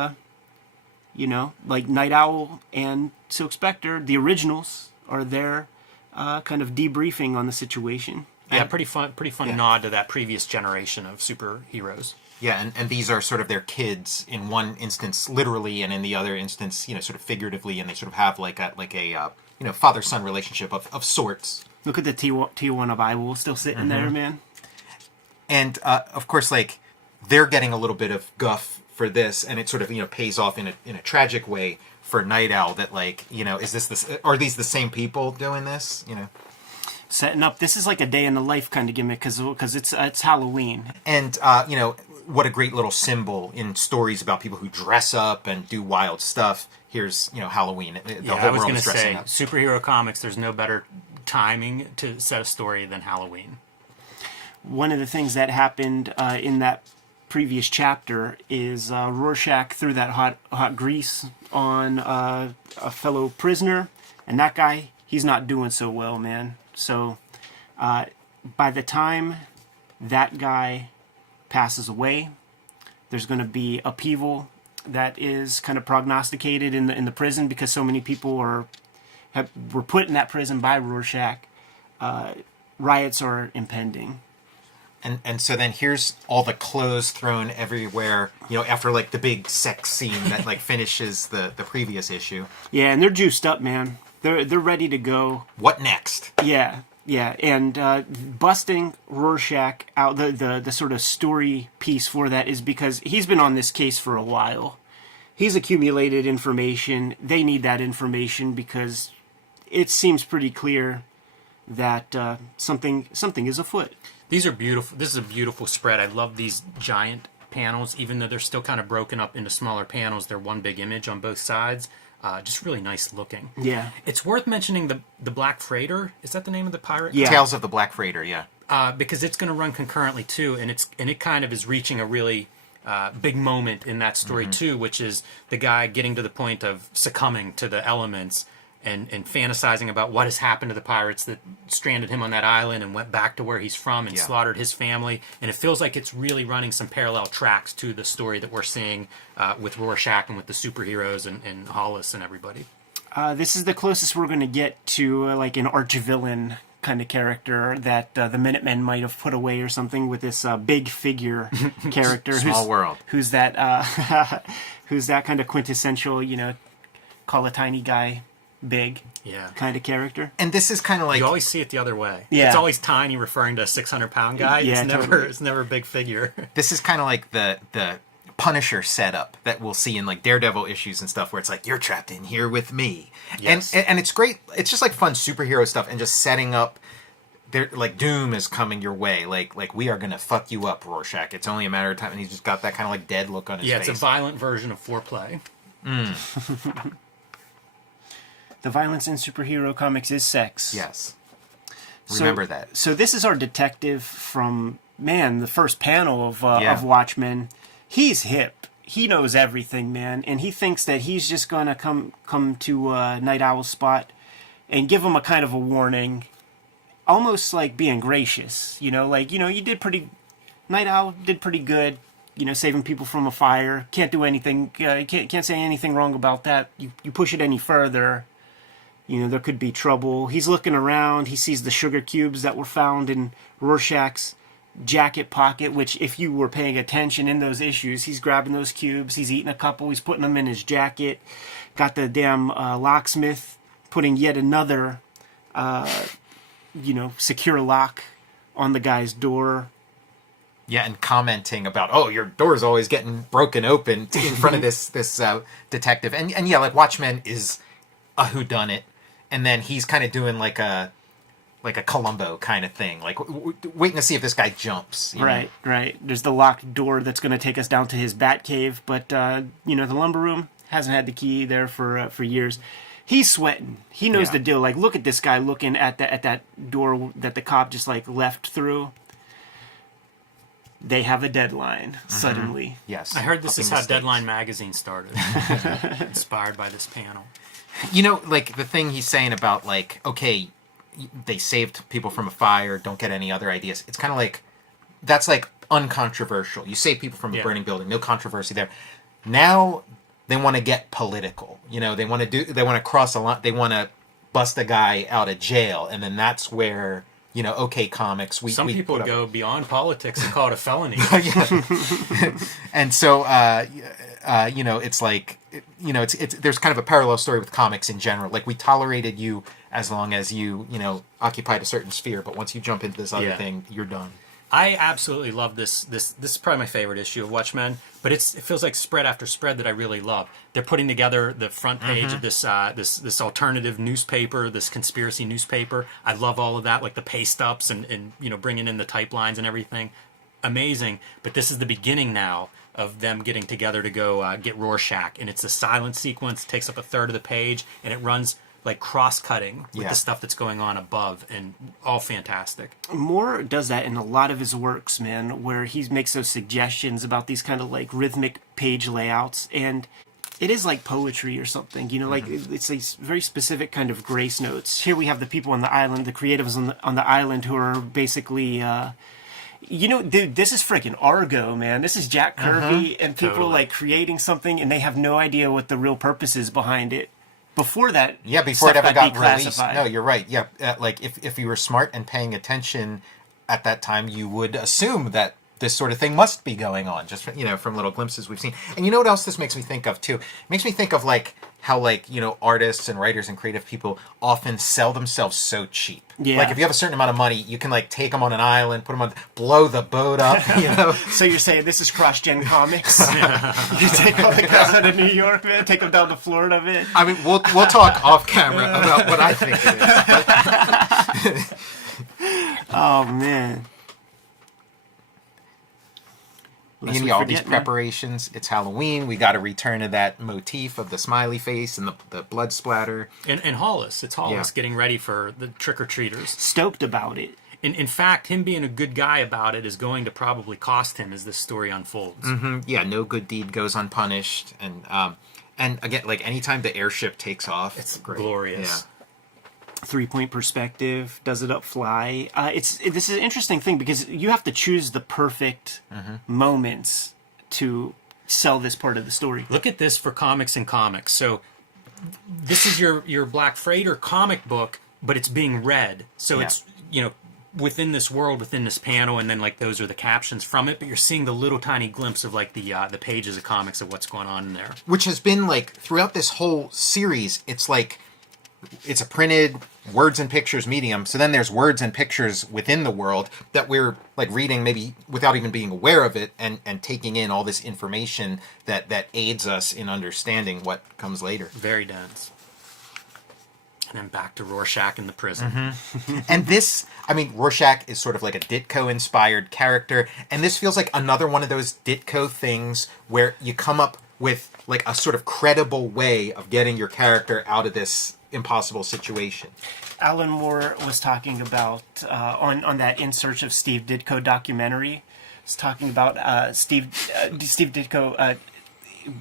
like Nite Owl and Silk Spectre, the originals, are there, kind of debriefing on the situation. Yeah, pretty fun nod to that previous generation of superheroes. Yeah, and these are sort of their kids in one instance, literally, and in the other instance, sort of figuratively, and they sort of have like a father-son relationship of sorts. Look at the T1 of Iowa still sitting there, man. And of course, like, they're getting a little bit of guff for this, and it sort of pays off in a tragic way for Nite Owl. That, like, are these the same people doing this? Setting up. This is like a day in the life kind of gimmick because it's Halloween. And what a great little symbol in stories about people who dress up and do wild stuff. Here's Halloween. The whole I was world going is to dressing say up. superhero comics. There's no better timing to set a story than Halloween. One of the things that happened in that previous chapter is Rorschach threw that hot grease on a fellow prisoner, and that guy, he's not doing so well, man. So by the time that guy passes away, there's going to be upheaval that is kind of prognosticated in the prison, because so many people were put in that prison by Rorschach. Riots are impending. And so then here's all the clothes thrown everywhere, after like the big sex scene that like finishes the previous issue. Yeah, and they're juiced up, man. They're ready to go. What next? Yeah, and busting Rorschach out, the sort of story piece for that is because he's been on this case for a while. He's accumulated information. They need that information because it seems pretty clear that something is afoot. These are beautiful. This is a beautiful spread. I love these giant panels, even though they're still kind of broken up into smaller panels. They're one big image on both sides. Just really nice looking. Yeah. It's worth mentioning the Black Freighter. Is that the name of the pirate? Yeah. Tales of the Black Freighter, yeah. Because it's going to run concurrently too, and it kind of is reaching a really big moment in that story too, which is the guy getting to the point of succumbing to the elements and fantasizing about what has happened to the pirates that stranded him on that island and went back to where he's from and slaughtered his family. And it feels like it's really running some parallel tracks to the story that we're seeing with Rorschach and with the superheroes and Hollis and everybody. This is the closest we're going to get to like an arch-villain kind of character that the Minutemen might have put away or something, with this big figure character. Small world. Who's that kind of quintessential, call a tiny guy big kind of character. And this is kind of like, You always see it the other way. Yeah. It's always tiny, referring to a 600-pound guy. Yeah, It's never a big figure. this is kind of like the Punisher setup that we'll see in like Daredevil issues and stuff, where it's like, you're trapped in here with me. Yes. And it's great. It's just like fun superhero stuff, and just setting up there, like, doom is coming your way. Like we are gonna fuck you up, Rorschach. It's only a matter of time. And he's just got that kind of like dead look on his face. It's a violent version of foreplay. The violence in superhero comics is sex. Yes. Remember that. So this is our detective from, the first panel of Watchmen. He's hip. He knows everything, man. And he thinks that he's just going to come to Nite Owl's spot and give him a kind of a warning. Almost like being gracious. You did pretty... Nite Owl did pretty good, saving people from a fire. Can't do anything... can't say anything wrong about that. You push it any further... there could be trouble. He's looking around. He sees the sugar cubes that were found in Rorschach's jacket pocket, which, if you were paying attention in those issues, he's grabbing those cubes. He's eating a couple. He's putting them in his jacket. Got the damn locksmith putting yet another, secure lock on the guy's door. Yeah, and commenting about, oh, your door's always getting broken open in front of this detective. And yeah, like, Watchmen is a whodunit. And then he's kind of doing like a Columbo kind of thing, like waiting to see if this guy jumps. Right. There's the locked door that's going to take us down to his bat cave, but the lumber room hasn't had the key there for years. He's sweating. He knows the deal. Like, look at this guy looking at that door that the cop just like left through. they have a deadline suddenly. Yes. I heard this upping is the how stakes. Deadline magazine started. Inspired by this panel. You know, like the thing he's saying about like, okay, they saved people from a fire, don't get any other ideas. It's kind of like, that's like uncontroversial. You save people from a burning building, no controversy there. Now they want to get political. You know, they want to cross a line, they want to bust a guy out of jail, and then that's where, you know, okay, comics. Some people go beyond politics and call it a felony. And so, you know, it's like, you know, it's there's kind of a parallel story with comics in general. Like, we tolerated you as long as you know, occupied a certain sphere, but once you jump into this other thing, you're done. I absolutely love this. This is probably my favorite issue of Watchmen, but it feels like spread after spread that I really love. They're putting together the front page of this this alternative newspaper, this conspiracy newspaper. I love all of that, like the paste ups and you know, bringing in the type lines and everything. Amazing. But this is the beginning now of them getting together to go get Rorschach, and it's a silent sequence. It takes up a third of the page, and it runs like cross-cutting with the stuff that's going on above, and all fantastic. Moore does that in a lot of his works, man, where he makes those suggestions about these kind of like rhythmic page layouts, and it is like poetry or something, you know, like it's a very specific kind of grace notes. Here we have the people on the island, the creatives on the island, who are basically you know, dude, this is freaking Argo, man. This is Jack Kirby and people like creating something, and they have no idea what the real purpose is behind it. Before that, before it ever got released. declassified. No, you're right. Yeah, like if you were smart and paying attention at that time, you would assume that this sort of thing must be going on, just from, you know, from little glimpses we've seen. And you know what else this makes me think of too? It makes me think of like how, like, you know, artists and writers and creative people often sell themselves so cheap. Yeah. Like if you have a certain amount of money, you can like take them on an island, put them on, blow the boat up. You know. So you're saying this is cross-gen comics? You take all the guys out of New York, man, take them down to Florida, man. I mean, we'll talk off camera about what I think it is. Oh man. Lest You we know, all forget, these man. preparations. It's Halloween. We got to return to that motif of the smiley face and the blood splatter. And Hollis, it's Hollis Yeah. getting ready for the trick-or-treaters. Stoked about it. In fact, him being a good guy about it is going to probably cost him as this story unfolds. Yeah, no good deed goes unpunished. And again, like anytime the airship takes off, It's glorious. 3-point perspective, does it up fly. This is an interesting thing because you have to choose the perfect moments to sell this part of the story. Look at this for comics and comics. So this is your Black Freighter comic book, but it's being read. So it's, you know, within this world, within this panel, and then like those are the captions from it, but you're seeing the little tiny glimpse of like the pages of comics of what's going on in there. which has been like throughout this whole series. It's like it's a printed words and pictures medium. So then there's words and pictures within the world that we're like reading maybe without even being aware of it, and taking in all this information that aids us in understanding what comes later. Very dense. And then back to Rorschach in the prison. And this, I mean, Rorschach is sort of like a Ditko-inspired character, and this feels like another one of those Ditko things where you come up with like a sort of credible way of getting your character out of this impossible situation. Alan Moore was talking about on that In Search of Steve Ditko documentary. Was talking about Steve Ditko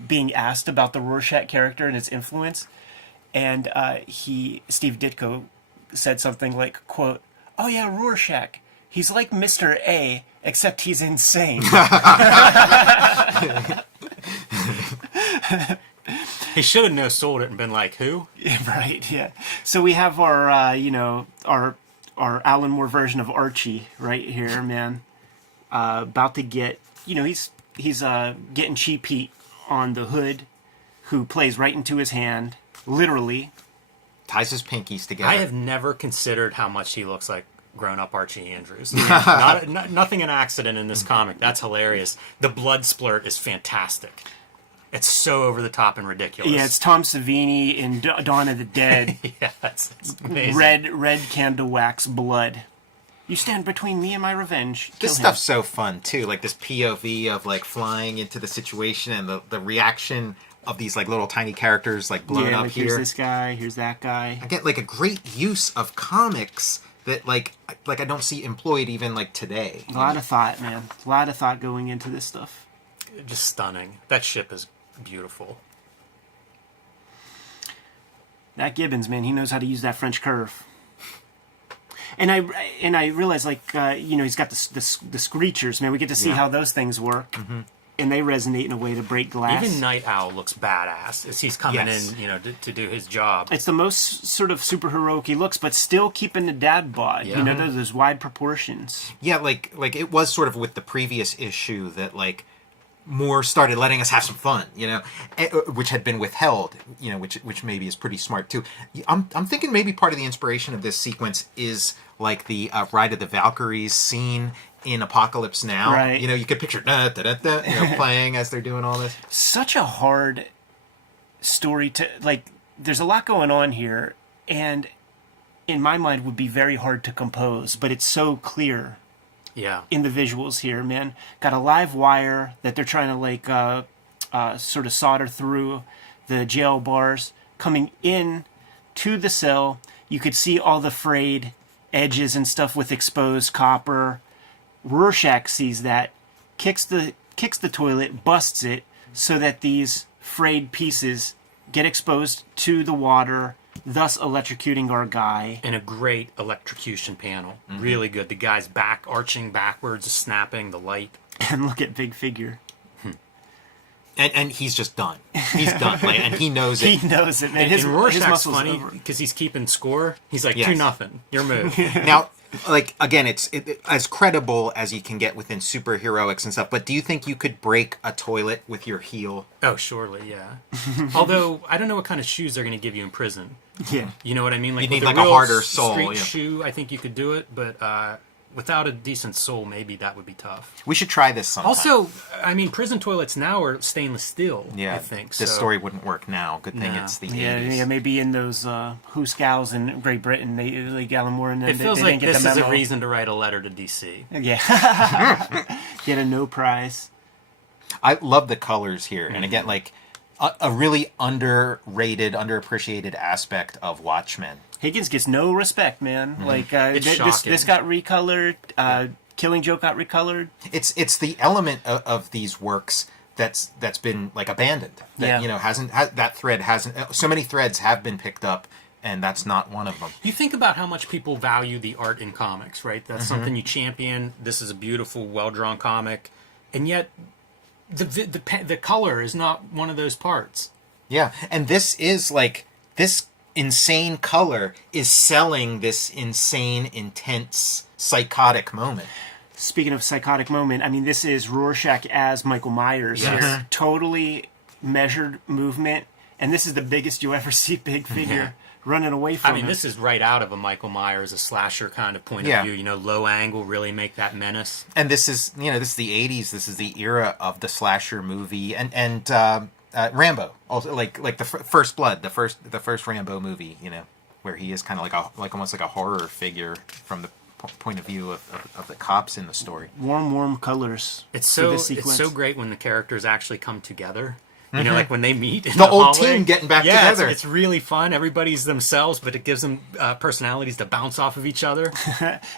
being asked about the Rorschach character and its influence, and Steve Ditko said something like, "quote, oh yeah, Rorschach. He's like Mr. A, except he's insane." He should have no-sold it and been like, who? Right, yeah. So we have our, our Alan Moore version of Archie right here, man. About to get, he's getting Cheap Heat on the hood, who plays right into his hand, literally. Ties his pinkies together. I have never considered how much he looks like grown-up Archie Andrews. Nothing an accident in this comic. That's hilarious. The blood splurt is fantastic. It's so over the top and ridiculous. Yeah, it's Tom Savini in Dawn of the Dead. Yeah, it's amazing. Red candle wax blood. You stand between me and my revenge. Kill This him. stuff's so fun too, like this POV of like flying into the situation and the reaction of these like little tiny characters like blown up like here. Here's this guy, here's that guy. Again, like a great use of comics that like I don't see employed even like today. A lot of thought, man. A lot of thought going into this stuff. Just stunning. That ship is beautiful. That Gibbons, man, he knows how to use that French curve. And I realize, like, he's got the screechers, man. We get to see how those things work. And they resonate in a way to break glass. Even Nite Owl looks badass as he's coming in, to do his job. It's the most sort of superheroic he looks, but still keeping the dad bod. Yeah. Those wide proportions. Yeah, like it was sort of with the previous issue that like Moore started letting us have some fun, which had been withheld, which maybe is pretty smart too. I'm thinking maybe part of the inspiration of this sequence is like the Ride of the Valkyries scene in Apocalypse Now. Right. You could picture playing as they're doing all this. Such a hard story to, like, there's a lot going on here, and in my mind would be very hard to compose, but it's so clear. Yeah. In the visuals here, man. Got a live wire that they're trying to like sort of solder through the jail bars. Coming in to the cell, you could see all the frayed edges and stuff with exposed copper. Rorschach sees that, kicks the toilet, busts it, so that these frayed pieces get exposed to the water, thus electrocuting our guy. And a great electrocution panel. Really good. The guy's back arching backwards, snapping the light. And look at Big Figure. And he's just done. He's done. Like, and he knows it. He knows it, man. And Rorschach's muscles funny over. because he's keeping score. He's like, Yes. 2-0. Your move. Now, like, again, it's as credible as you can get within superheroics and stuff, but do you think you could break a toilet with your heel? Oh, surely, yeah. Although, I don't know what kind of shoes they're going to give you in prison. Yeah. You know what I mean? Like, You need, with like, a real harder sole, street yeah. shoe, I think you could do it, but without a decent sole, maybe that would be tough. We should try this sometime. Also, I mean, prison toilets now are stainless steel, yeah, I think. this so. story wouldn't work now. Good thing No. it's the Yeah, 80s. yeah, maybe in those Who Scowls in Great Britain, they got more, and then It feels they like didn't get this the is a memo. reason to write a letter to DC. Yeah, get a no prize. I love the colors here, and again, like a really underrated, underappreciated aspect of Watchmen. Higgins gets no respect, man. Like It's shocking. this got recolored. Killing Joke got recolored. It's the element of these works that's been like abandoned. That Yeah. that thread hasn't. So many threads have been picked up, and that's not one of them. You think about how much people value the art in comics, right? That's something you champion. This is a beautiful, well-drawn comic, and yet the color is not one of those parts. Yeah, and this is like this insane color is selling this insane, intense, psychotic moment. Speaking of psychotic moment, I mean, this is Rorschach as Michael Myers. Yes. Here. Totally measured movement, and this is the biggest you ever see Big Figure running away from I mean, him. this is right out of a Michael Myers, a slasher kind of point Yeah. of view. You know, low angle, really make that menace. And this is this is the 80s. This is the era of the slasher movie and Rambo. Also, like the First Blood, the first Rambo movie. Where he is kind of like almost like a horror figure from the point of view of the cops in the story. warm colors. It's for so this sequence. it's so great when the characters actually come together. You know, like when they meet in The old hallway. team getting back Yeah, together. It's really fun. Everybody's themselves, but it gives them personalities to bounce off of each other.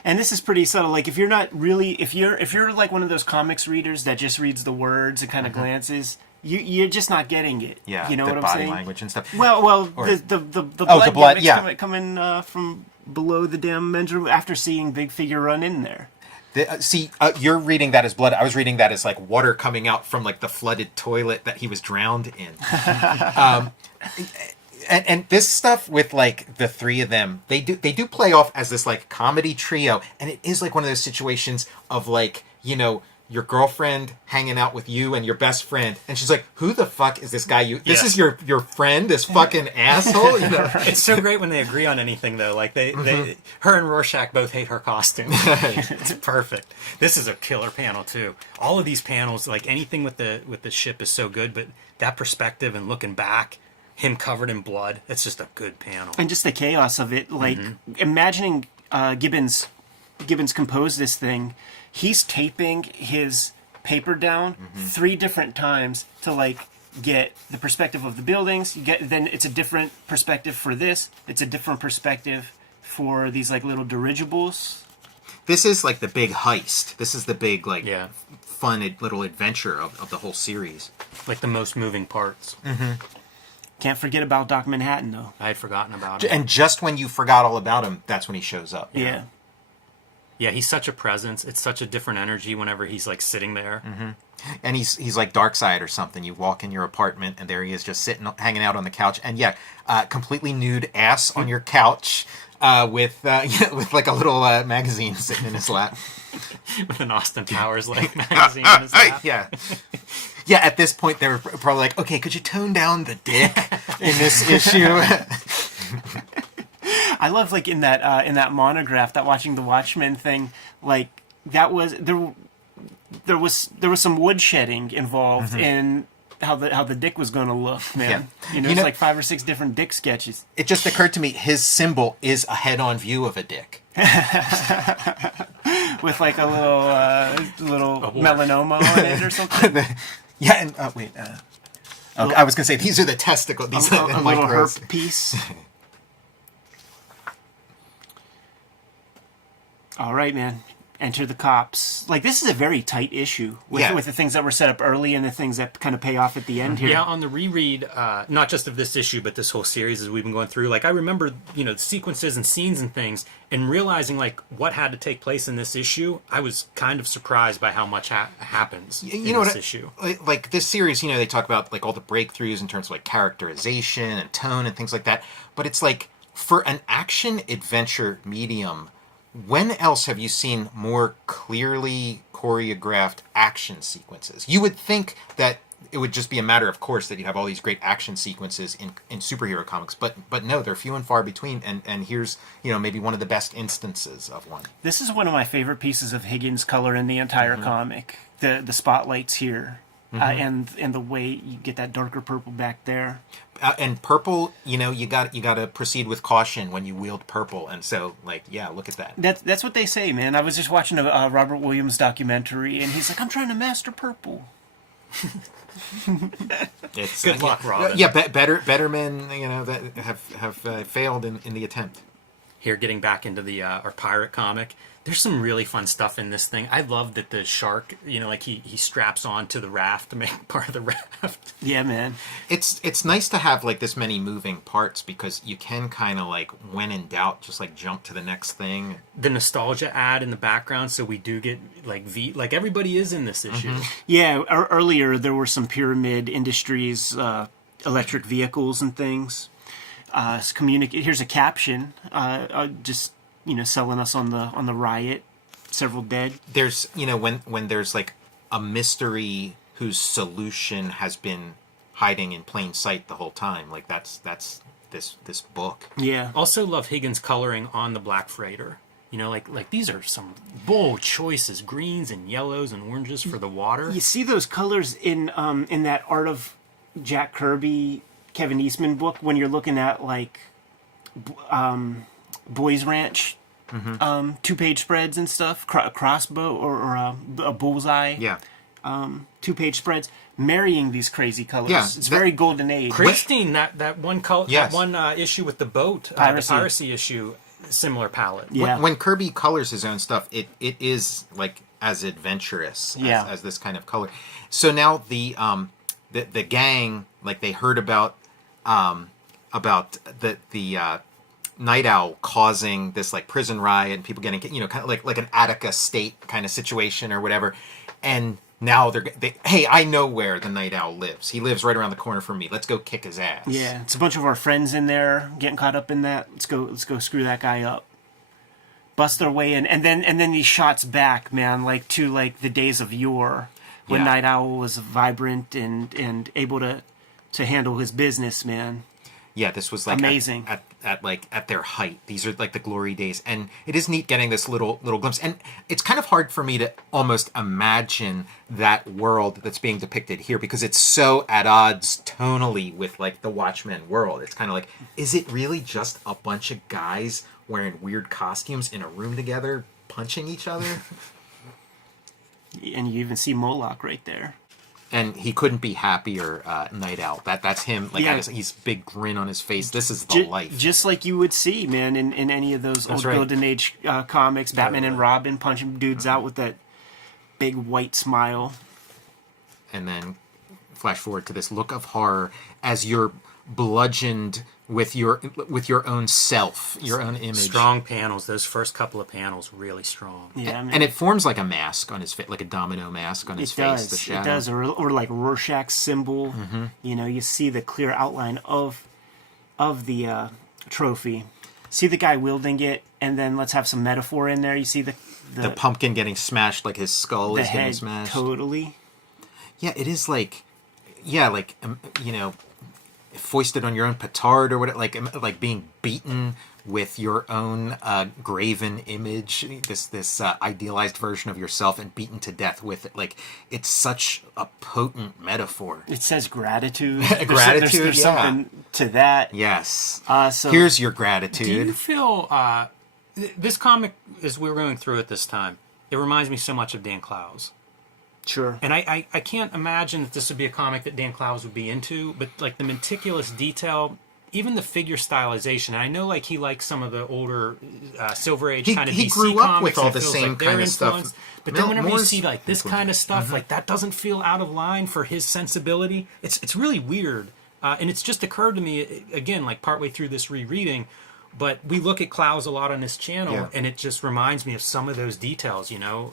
And this is pretty subtle. Like if you're not really, if you're like one of those comics readers that just reads the words and kind of glances, you're just not getting it. Yeah, you know the what I'm body saying? language and stuff. Well, Or- the the blood, gimmicks yeah. coming from below the damn men's room after seeing Big Figure run in there. You're reading that as blood. I was reading that as like water coming out from like the flooded toilet that he was drowned in. And this stuff with like the three of them, they do play off as this like comedy trio, and it is like one of those situations of like your girlfriend hanging out with you and your best friend, and she's like, "Who the fuck is this guy? This Yes. is your friend, this fucking asshole." It's so great when they agree on anything, though. Like her and Rorschach both hate her costume. It's perfect. This is a killer panel too. All of these panels, like anything with the ship, is so good. But that perspective and looking back, him covered in blood, it's just a good panel. And just the chaos of it, like imagining Gibbons composed this thing. He's taping his paper down 3 different times to like get the perspective of the buildings. Then it's a different perspective for this. It's a different perspective for these like little dirigibles. This is like the big heist. This is the big like Yeah. fun little adventure of the whole series. Like the most moving parts. Can't forget about Doc Manhattan though. I had forgotten about it. And just when you forgot all about him, that's when he shows up. Yeah. Yeah, he's such a presence. It's such a different energy whenever he's like sitting there. And he's like Darkseid or something. You walk in your apartment and there he is just sitting, hanging out on the couch. And yeah, completely nude ass on your couch with like a little magazine sitting in his lap. With an Austin Powers like magazine in his lap. Yeah. Yeah, at this point they were probably like, okay, could you tone down the dick in this issue? I love like in that monograph, that Watching the Watchmen thing, like that was there was some woodshedding involved in how the dick was going to look, man. Yeah. There's like 5 or 6 different dick sketches. It just occurred to me his symbol is a head-on view of a dick. With like a little melanoma on it or something. Yeah, and wait. I was gonna say these are the testicles. These a are little micros. herp piece. All right, man. Enter the cops. Like, this is a very tight issue with the things that were set up early and the things that kind of pay off at the end here. Yeah, on the reread, not just of this issue, but this whole series as we've been going through, like, I remember, sequences and scenes and things, and realizing, like, what had to take place in this issue, I was kind of surprised by how much happens in this issue. Like, this series, they talk about, like, all the breakthroughs in terms of, like, characterization and tone and things like that, but it's like, for an action-adventure medium, when else have you seen more clearly choreographed action sequences? You would think that it would just be a matter of course that you have all these great action sequences in superhero comics, but no, they're few and far between, and here's maybe one of the best instances of one. This is one of my favorite pieces of Higgins color in the entire comic. The spotlights here, and the way you get that darker purple back there. And purple, you got to proceed with caution when you wield purple, and so look at that. That's what they say, man. I was just watching a Robert Williams documentary, and he's like, "I'm trying to master purple." It's Good luck, Robin. Yeah, better men, that have failed in the attempt. Here, getting back into the our pirate comic, there's some really fun stuff in this thing. I love that the shark, like he straps on to the raft to make part of the raft. Yeah, man. It's nice to have like this many moving parts because you can kind of like, when in doubt, just like jump to the next thing. The nostalgia ad in the background, so we do get like everybody is in this issue. Yeah, earlier there were some Pyramid Industries electric vehicles and things. Here's a caption, just selling us on the riot, several dead. There's when there's like a mystery whose solution has been hiding in plain sight the whole time. Like that's this book. Yeah. Also love Higgins' coloring on the Black Freighter. Like these are some bold choices, greens and yellows and oranges for the water. You see those colors in that Art of Jack Kirby, Kevin Eastman book when you're looking at like Boys Ranch 2-page spreads and stuff, crossbow or a bullseye. Yeah. 2-page spreads marrying these crazy colors. Yeah, It's very golden age. Christine, that one color, Yes. that one issue with the boat, Piracy. the piracy issue, similar palette. Yeah. When Kirby colors his own stuff, it is like as adventurous as this kind of color. So now the gang, like they heard about the Nite Owl causing this like prison riot and people getting kind of like an Attica state kind of situation or whatever, and now hey, I know where the Nite Owl lives. He lives right around the corner from me. Let's go kick his ass. Yeah, it's a bunch of our friends in there getting caught up in that. Let's go screw that guy up. Bust their way in, and then these shots back, man, like to like the days of yore when Yeah. Nite Owl was vibrant and able to handle his business, man. Yeah, this was like amazing at their height. These are like the glory days, and it is neat getting this little glimpse. And it's kind of hard for me to almost imagine that world that's being depicted here because it's so at odds tonally with like the Watchmen world. It's kind of like, is it really just a bunch of guys wearing weird costumes in a room together, punching each other? And you even see Moloch right there. And he couldn't be happier, Nite Owl. That's him. Like, Yeah. he's big grin on his face. This is the life. Just like you would see, man, in any of those old right. Golden Age comics, Batman and Robin punching dudes out with that big white smile. And then flash forward to this look of horror as you're bludgeoned with your own self, your own image. Strong panels. Those first couple of panels, really strong. Yeah, man. And it forms like a mask on his face, like a domino mask on his face. The shadow. It does, or like Rorschach's symbol. You know, you see the clear outline of the trophy. See the guy wielding it, and then let's have some metaphor in there. You see The pumpkin getting smashed, like his skull the is getting head smashed. totally. Yeah, it is like, you know, foisted on your own petard or what, like being beaten with your own graven image, this idealized version of yourself, and beaten to death with it. Like, it's such a potent metaphor. It says gratitude. Gratitude, there's yeah. something to that. Yes. So Here's your Do gratitude. you feel this comic, as we were going through it this time, it reminds me so much of Dan Clowes. sure. And I can't imagine that this would be a comic that Dan Clowes would be into, but like the meticulous detail, even the figure stylization. And I know like he likes some of the older Silver Age kind of he DC grew up comics, with all and it the feels same like they're kind of stuff. influenced. But then whenever you Moore's see like this kind of stuff, like that doesn't feel out of line for his sensibility. It's really weird. And it's just occurred to me, again, like partway through this rereading, but we look at Clowes a lot on this channel, Yeah. and it just reminds me of some of those details, you know,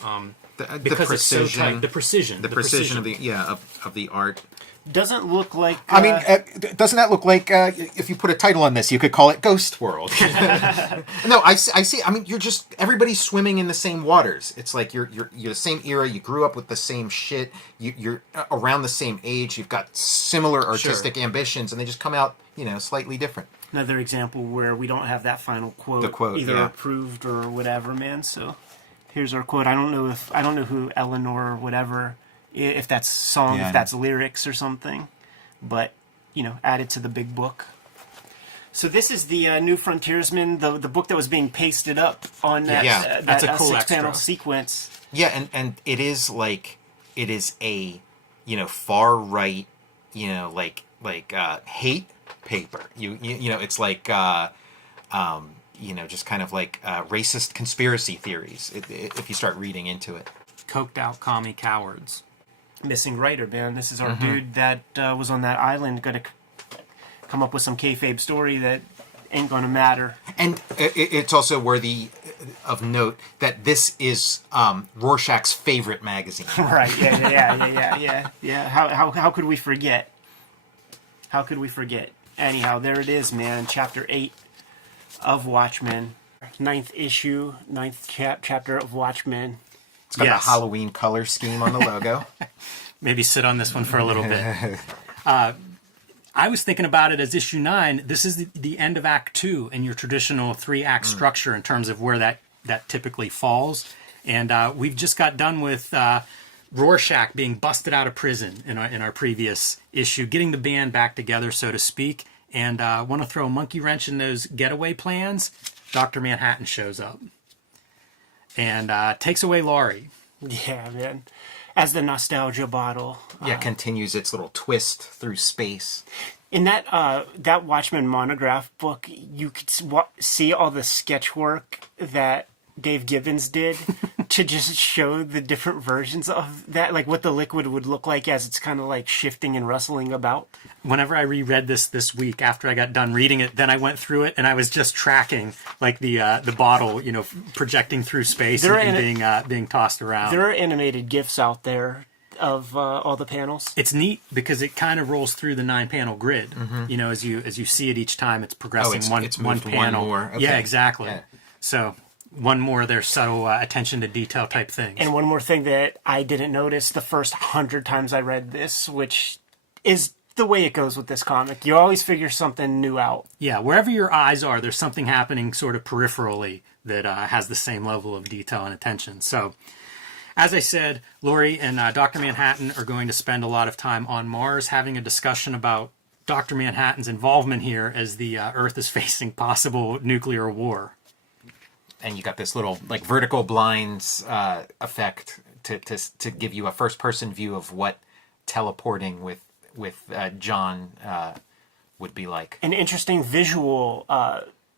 The because it's so precision, tight. The precision of the art. Doesn't look like. I mean, doesn't that look like if you put a title on this, you could call it Ghost World? No, I see. I mean, everybody's swimming in the same waters. It's like you're the same era. You grew up with the same shit. You're around the same age. You've got similar artistic ambitions, and they just come out, slightly different. Another example where we don't have that final quote, The quote, either yeah. approved or whatever, man. So here's our quote. I don't know who Eleanor or whatever, if that's song, Yeah, I if that's lyrics or something, but added to the big book. So this is the New Frontiersman, the book that was being pasted up on that, Yeah, that's a cool 6-panel extra. sequence. Yeah, and it is a far right hate paper. It's like just kind of like racist conspiracy theories if you start reading into it. coked out commie cowards. Missing writer, man. This is our dude that was on that island, going to come up with some kayfabe story that ain't going to matter. And it's also worthy of note that this is Rorschach's favorite magazine. Right? Yeah. How could we forget? How could we forget? Anyhow, there it is, man. Chapter 8 of Watchmen. 9th issue, 9th chapter of Watchmen. It's got Yes. a Halloween color scheme on the logo. Maybe sit on this one for a little bit. I was thinking about it as issue 9. This is the end of Act 2 in your traditional 3-act structure in terms of where that typically falls. And we've just got done with Rorschach being busted out of prison in our previous issue, getting the band back together, so to speak. And want to throw a monkey wrench in those getaway plans. Dr. Manhattan shows up and takes away Laurie. Yeah, man. As the nostalgia bottle. Yeah, continues its little twist through space. In that Watchmen monograph book, you could see all the sketch work that Dave Gibbons did to just show the different versions of that, like what the liquid would look like as it's kind of like shifting and rustling about. Whenever I reread this week after I got done reading it, then I went through it and I was just tracking like the bottle, projecting through space and being tossed around. There are animated GIFs out there of all the panels. It's neat because it kind of rolls through the 9-panel grid. As you see it each time, it's progressing it's one moved one panel. more. Okay. Yeah, exactly. Yeah. So one more of their subtle attention to detail type things. And one more thing that I didn't notice the first 100 times I read this, which is the way it goes with this comic. You always figure something new out. Yeah, wherever your eyes are, there's something happening sort of peripherally that has the same level of detail and attention. So, as I said, Laurie and Dr. Manhattan are going to spend a lot of time on Mars having a discussion about Dr. Manhattan's involvement here as the Earth is facing possible nuclear war. And you got this little like vertical blinds effect to give you a first person view of what teleporting with John would be like. An interesting visual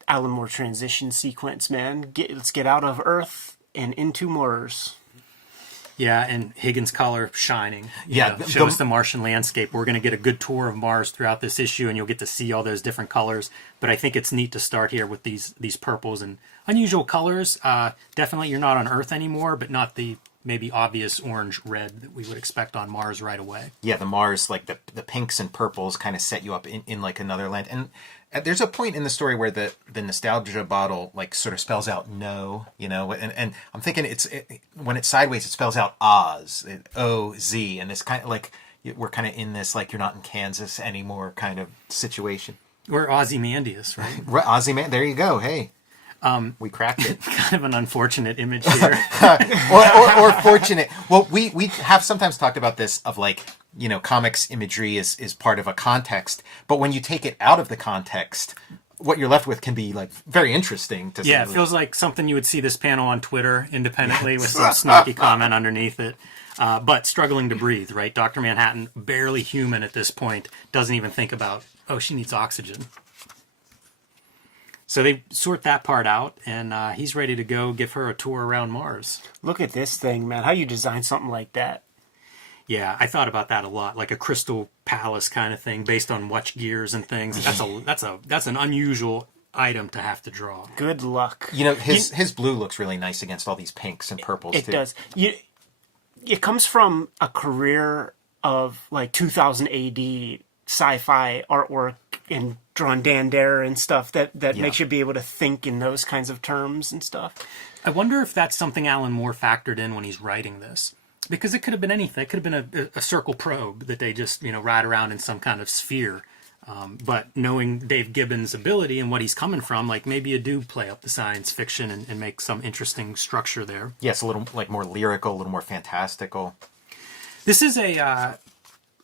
Alan Moore transition sequence, man. Let's get out of Earth and into Mars. Yeah, and Higgins' color shining. Yeah, Show us the Martian landscape. We're going to get a good tour of Mars throughout this issue, and you'll get to see all those different colors. But I think it's neat to start here with these purples and unusual colors. Definitely, you're not on Earth anymore, but not the maybe obvious orange-red that we would expect on Mars right away. Yeah, the Mars, like the pinks and purples kind of set you up in like another land. And there's a point in the story where the nostalgia bottle like sort of spells out no, and I'm thinking when it's sideways, it spells out Oz, O-Z, and it's kind of like we're kind of in this like you're not in Kansas anymore kind of situation. Or Ozymandias, right? Right, Ozymandias, there you go, hey. We cracked it. Kind of an unfortunate image here. or fortunate. Well, we have sometimes talked about this of like, comics imagery is part of a context, but when you take it out of the context, what you're left with can be like very interesting to Yeah, it feels like something you would see this panel on Twitter independently with some snarky comment underneath it. But struggling to breathe, right? Dr. Manhattan, barely human at this point, doesn't even think about, she needs oxygen. So they sort that part out, and he's ready to go give her a tour around Mars. Look at this thing, man. How you design something like that? Yeah, I thought about that a lot, like a crystal palace kind of thing, based on watch gears and things. That's an unusual item to have to draw. Good luck. His blue looks really nice against all these pinks and purples. It too. does. It comes from a career of like 2000 AD sci-fi artwork and drawn Dan Dare and stuff that makes you be able to think in those kinds of terms and stuff. I wonder if that's something Alan Moore factored in when he's writing this. Because it could have been anything. It could have been a circle probe that they just, ride around in some kind of sphere. But knowing Dave Gibbons' ability and what he's coming from, like maybe you do play up the science fiction and make some interesting structure there. Yeah, it's a little like more lyrical, a little more fantastical. This is an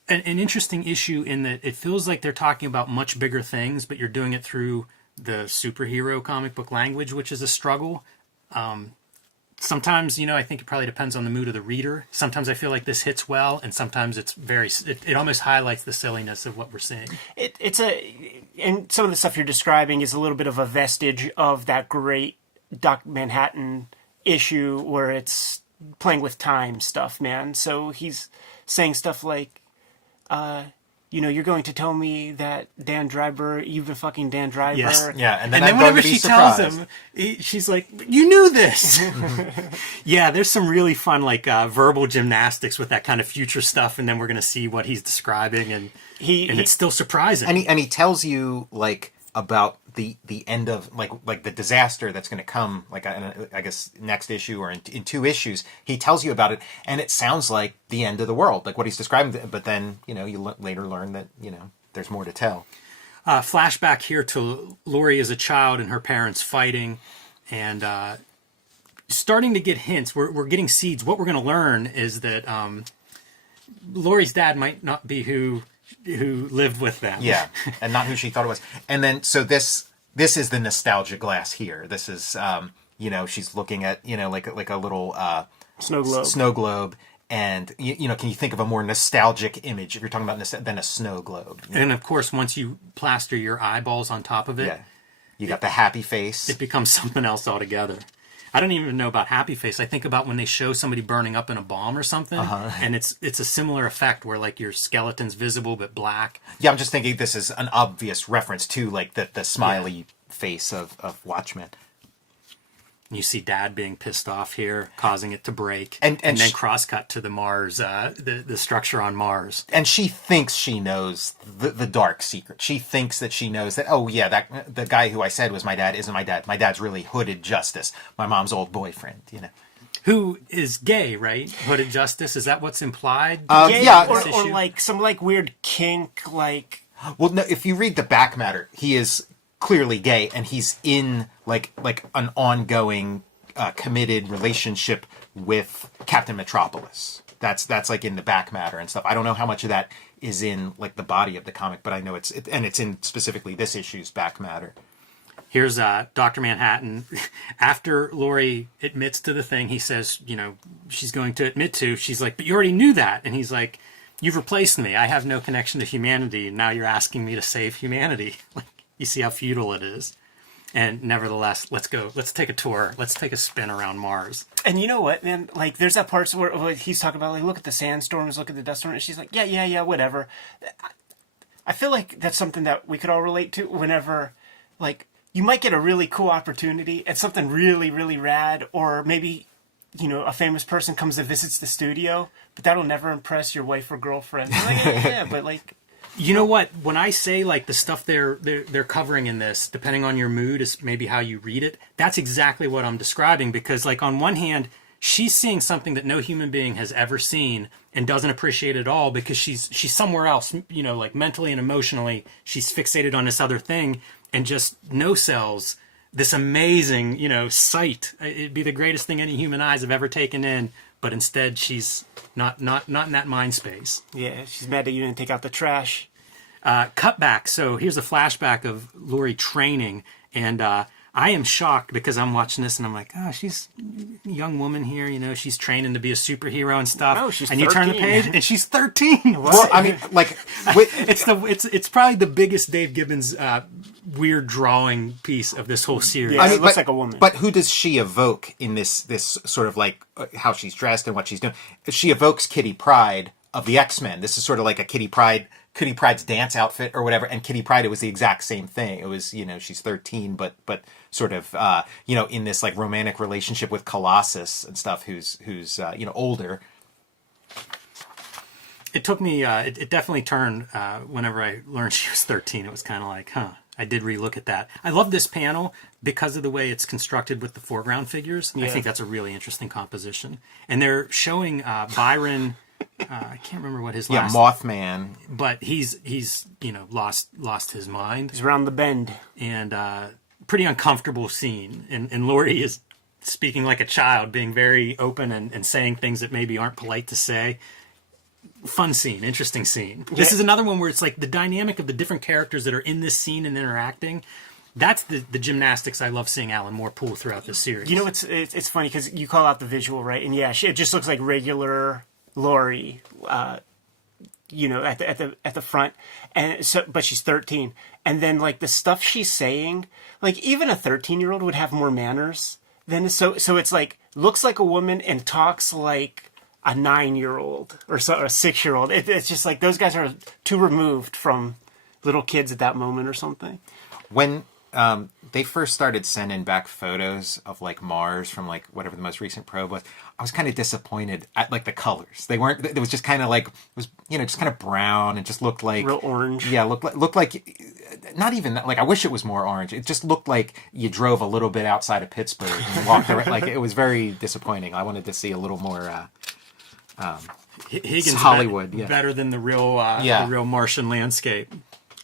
interesting issue in that it feels like they're talking about much bigger things, but you're doing it through the superhero comic book language, which is a struggle. Sometimes, I think it probably depends on the mood of the reader. Sometimes I feel like this hits well, and sometimes it almost highlights the silliness of what we're seeing. And some of the stuff you're describing is a little bit of a vestige of that great Dr. Manhattan issue where it's playing with time stuff, man. So he's saying stuff like, you're going to tell me that Dan Dreiber, you've been fucking Dan Dreiber. Yes. Yeah, and then I'm whenever going to be she surprised. tells him, she's like, "You knew this." Yeah, there's some really fun verbal gymnastics with that kind of future stuff, and then we're going to see what he's describing, and it's still surprising. And he tells you like about the end of like the disaster that's going to come, like I guess next issue or in 2 issues. He tells you about it, and it sounds like the end of the world, like what he's describing. But then you later learn that there's more to tell. Flashback here to Laurie as a child and her parents fighting, and starting to get hints. We're getting seeds. What we're going to learn is that Laurie's dad might not be who lived with them. Yeah, and not who she thought it was. And then so this is the nostalgia glass here. This is she's looking at like a little snow globe. And can you think of a more nostalgic image if you're talking about than a snow globe? And of course, once you plaster your eyeballs on top of it, you got the happy face. It becomes something else altogether. I don't even know about happy face. I think about when they show somebody burning up in a bomb or something, and it's a similar effect where like your skeleton's visible but black. Yeah, I'm just thinking this is an obvious reference to like the smiley face of Watchmen. You see Dad being pissed off here, causing it to break, and then cross-cut to the Mars, the structure on Mars. And she thinks she knows the dark secret. She thinks that she knows that, that the guy who I said was my dad isn't my dad. My dad's really Hooded Justice, my mom's old boyfriend, Who is gay, right? Hooded Justice, is that what's implied? Gay, or like some like weird kink, like... Well, no, if you read the back matter, he is clearly gay, and he's in like an ongoing committed relationship with Captain Metropolis. That's like in the back matter and stuff. I don't know how much of that is in like the body of the comic, but I know it's in specifically this issue's back matter. Here's Dr. Manhattan. After Laurie admits to the thing, he says, she's going to admit to. She's like, but you already knew that. And he's like, you've replaced me. I have no connection to humanity. Now you're asking me to save humanity. Like, you see how futile it is. And nevertheless, let's go. Let's take a tour. Let's take a spin around Mars. And you know what, man? Like, there's that part where he's talking about, like, look at the sandstorms, look at the dust storm. And she's like, yeah, whatever. I feel like that's something that we could all relate to whenever, like, you might get a really cool opportunity and something really, really rad, or maybe, you know, a famous person comes and visits the studio, but that'll never impress your wife or girlfriend. You're like, yeah, but, like... You know what? When I say, like, the stuff they're covering in this, depending on your mood, is maybe how you read it, that's exactly what I'm describing. Because, like, on one hand, she's seeing something that no human being has ever seen and doesn't appreciate at all because she's somewhere else, you know, like, mentally and emotionally. She's fixated on this other thing and just no-sells this amazing, you know, sight. It'd be the greatest thing any human eyes have ever taken in. But instead, she's not in that mind space. Yeah, she's mad that you didn't take out the trash. Cut back. So here's a flashback of Laurie training. And I am shocked because I'm watching this and I'm like, oh, she's a young woman here. You know, she's training to be a superhero and stuff. Oh, she's and 13. you turn the page and she's 13. Well, I mean, like, It's probably the biggest Dave Gibbons weird drawing piece of this whole series. Yeah, I mean, it looks like a woman. But who does she evoke in this sort of like how she's dressed and what she's doing? She evokes Kitty Pryde of the X-Men. This is sort of like a Kitty Pryde's dance outfit or whatever. And Kitty Pryde, it was the exact same thing. It was, you know, she's 13, but sort of, you know, in this like romantic relationship with Colossus and stuff, who's you know, older. It took me, it definitely turned whenever I learned she was 13. It was kind of like, huh. I did relook at that. I love this panel because of the way it's constructed with the foreground figures. Yeah. I think that's a really interesting composition. And they're showing Byron. I can't remember what his last. Yeah, Mothman. But he's you know lost his mind. He's around the bend. And pretty uncomfortable scene. And Laurie is speaking like a child, being very open and saying things that maybe aren't polite to say. Fun scene, interesting scene. Yeah. This is another one where it's like the dynamic of the different characters that are in this scene and interacting. That's the gymnastics I love seeing Alan Moore pull throughout this series. You know, it's funny because you call out the visual, right? And yeah, it just looks like regular Laurie, you know, at the front, and so, but she's 13, and then like the stuff she's saying, like even a 13-year-old would have more manners than so it's like looks like a woman and talks like a 9-year-old or a 6-year-old. It's just like those guys are too removed from little kids at that moment or something. When they first started sending back photos of like Mars from like whatever the most recent probe was, I was kind of disappointed at like the colors. They weren't. It was just kind of like it was, you know, just kind of brown and just looked like real orange. Yeah, looked like not even like I wish it was more orange. It just looked like you drove a little bit outside of Pittsburgh and walked around. Like it was very disappointing. I wanted to see a little more. Higgins Hollywood, better than the real Martian landscape.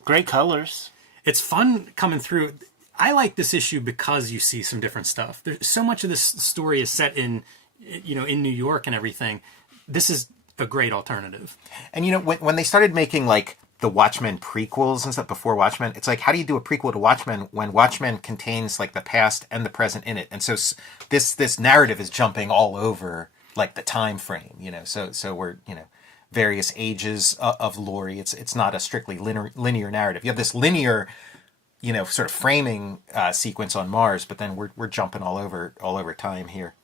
Great colors. It's fun coming through. I like this issue because you see some different stuff. There's so much of this story is set in, you know, in New York and everything. This is a great alternative. And you know, when they started making like the Watchmen prequels and stuff before Watchmen, it's like, how do you do a prequel to Watchmen when Watchmen contains like the past and the present in it? And so this narrative is jumping all over like the time frame, you know. So we're, you know, various ages of Laurie. It's not a strictly linear narrative. You have this linear, you know, sort of framing sequence on Mars, but then we're jumping all over time here.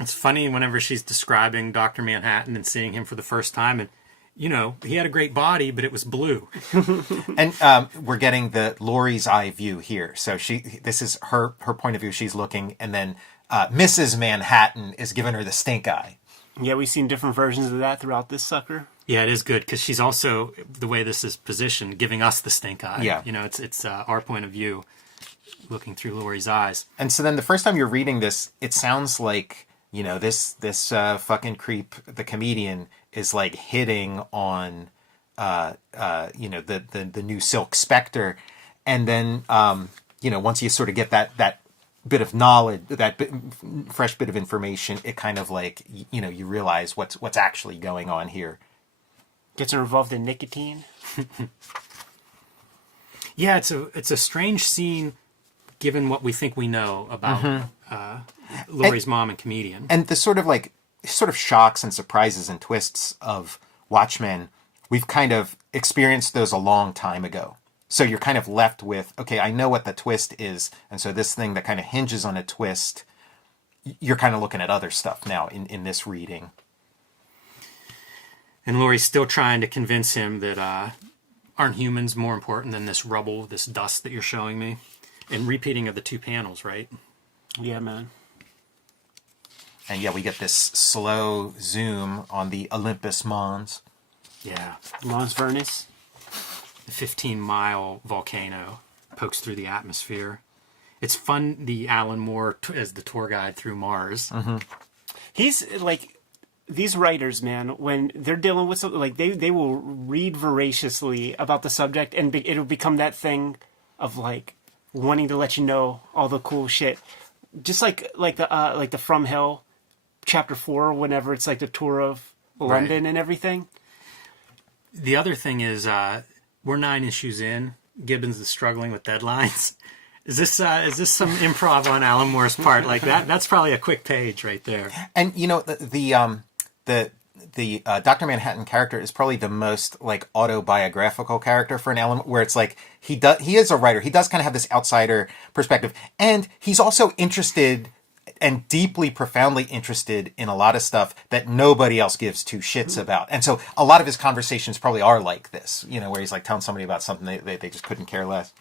It's funny whenever she's describing Dr. Manhattan and seeing him for the first time, and you know, he had a great body, but it was blue. And we're getting the Laurie's eye view here. So this is her point of view. She's looking, and then Mrs. Manhattan is giving her the stink eye. Yeah, we've seen different versions of that throughout this sucker. Yeah, it is good because she's also, the way this is positioned, giving us the stink eye. Yeah. You know, it's our point of view looking through Laurie's eyes. And so then the first time you're reading this, it sounds like, you know, this fucking creep, the comedian, is like hitting on, you know, the new Silk Spectre. And then, you know, once you sort of get that bit of knowledge, fresh bit of information, it kind of like, you know, you realize what's actually going on here. Gets her involved in nicotine. Yeah, it's a strange scene, given what we think we know about Laurie's mom and comedian, and the sort of shocks and surprises and twists of Watchmen, we've kind of experienced those a long time ago. So you're kind of left with, okay, I know what the twist is. And so this thing that kind of hinges on a twist, you're kind of looking at other stuff now in this reading. And Laurie's still trying to convince him that aren't humans more important than this rubble, this dust that you're showing me? And repeating of the two panels, right? Yeah, man. And yeah, we get this slow zoom on the Olympus Mons. Yeah. Mons Vernus. The 15-mile volcano pokes through the atmosphere. It's fun, the Alan Moore as the tour guide through Mars. Mm-hmm. He's like, these writers, man, when they're dealing with something, like they will read voraciously about the subject, and it'll become that thing of like wanting to let you know all the cool shit. Just like the From Hell chapter 4, whenever it's like the tour of London and everything. The other thing is, we're 9 issues in. Gibbons is struggling with deadlines. Is this some improv on Alan Moore's part? Like that's probably a quick page right there. And you know, the Dr. Manhattan character is probably the most like autobiographical character for an Alan, where it's like he is a writer. He does kind of have this outsider perspective, and he's also interested and deeply, profoundly interested in a lot of stuff that nobody else gives two shits about. And so a lot of his conversations probably are like this, you know, where he's like telling somebody about something they just couldn't care less.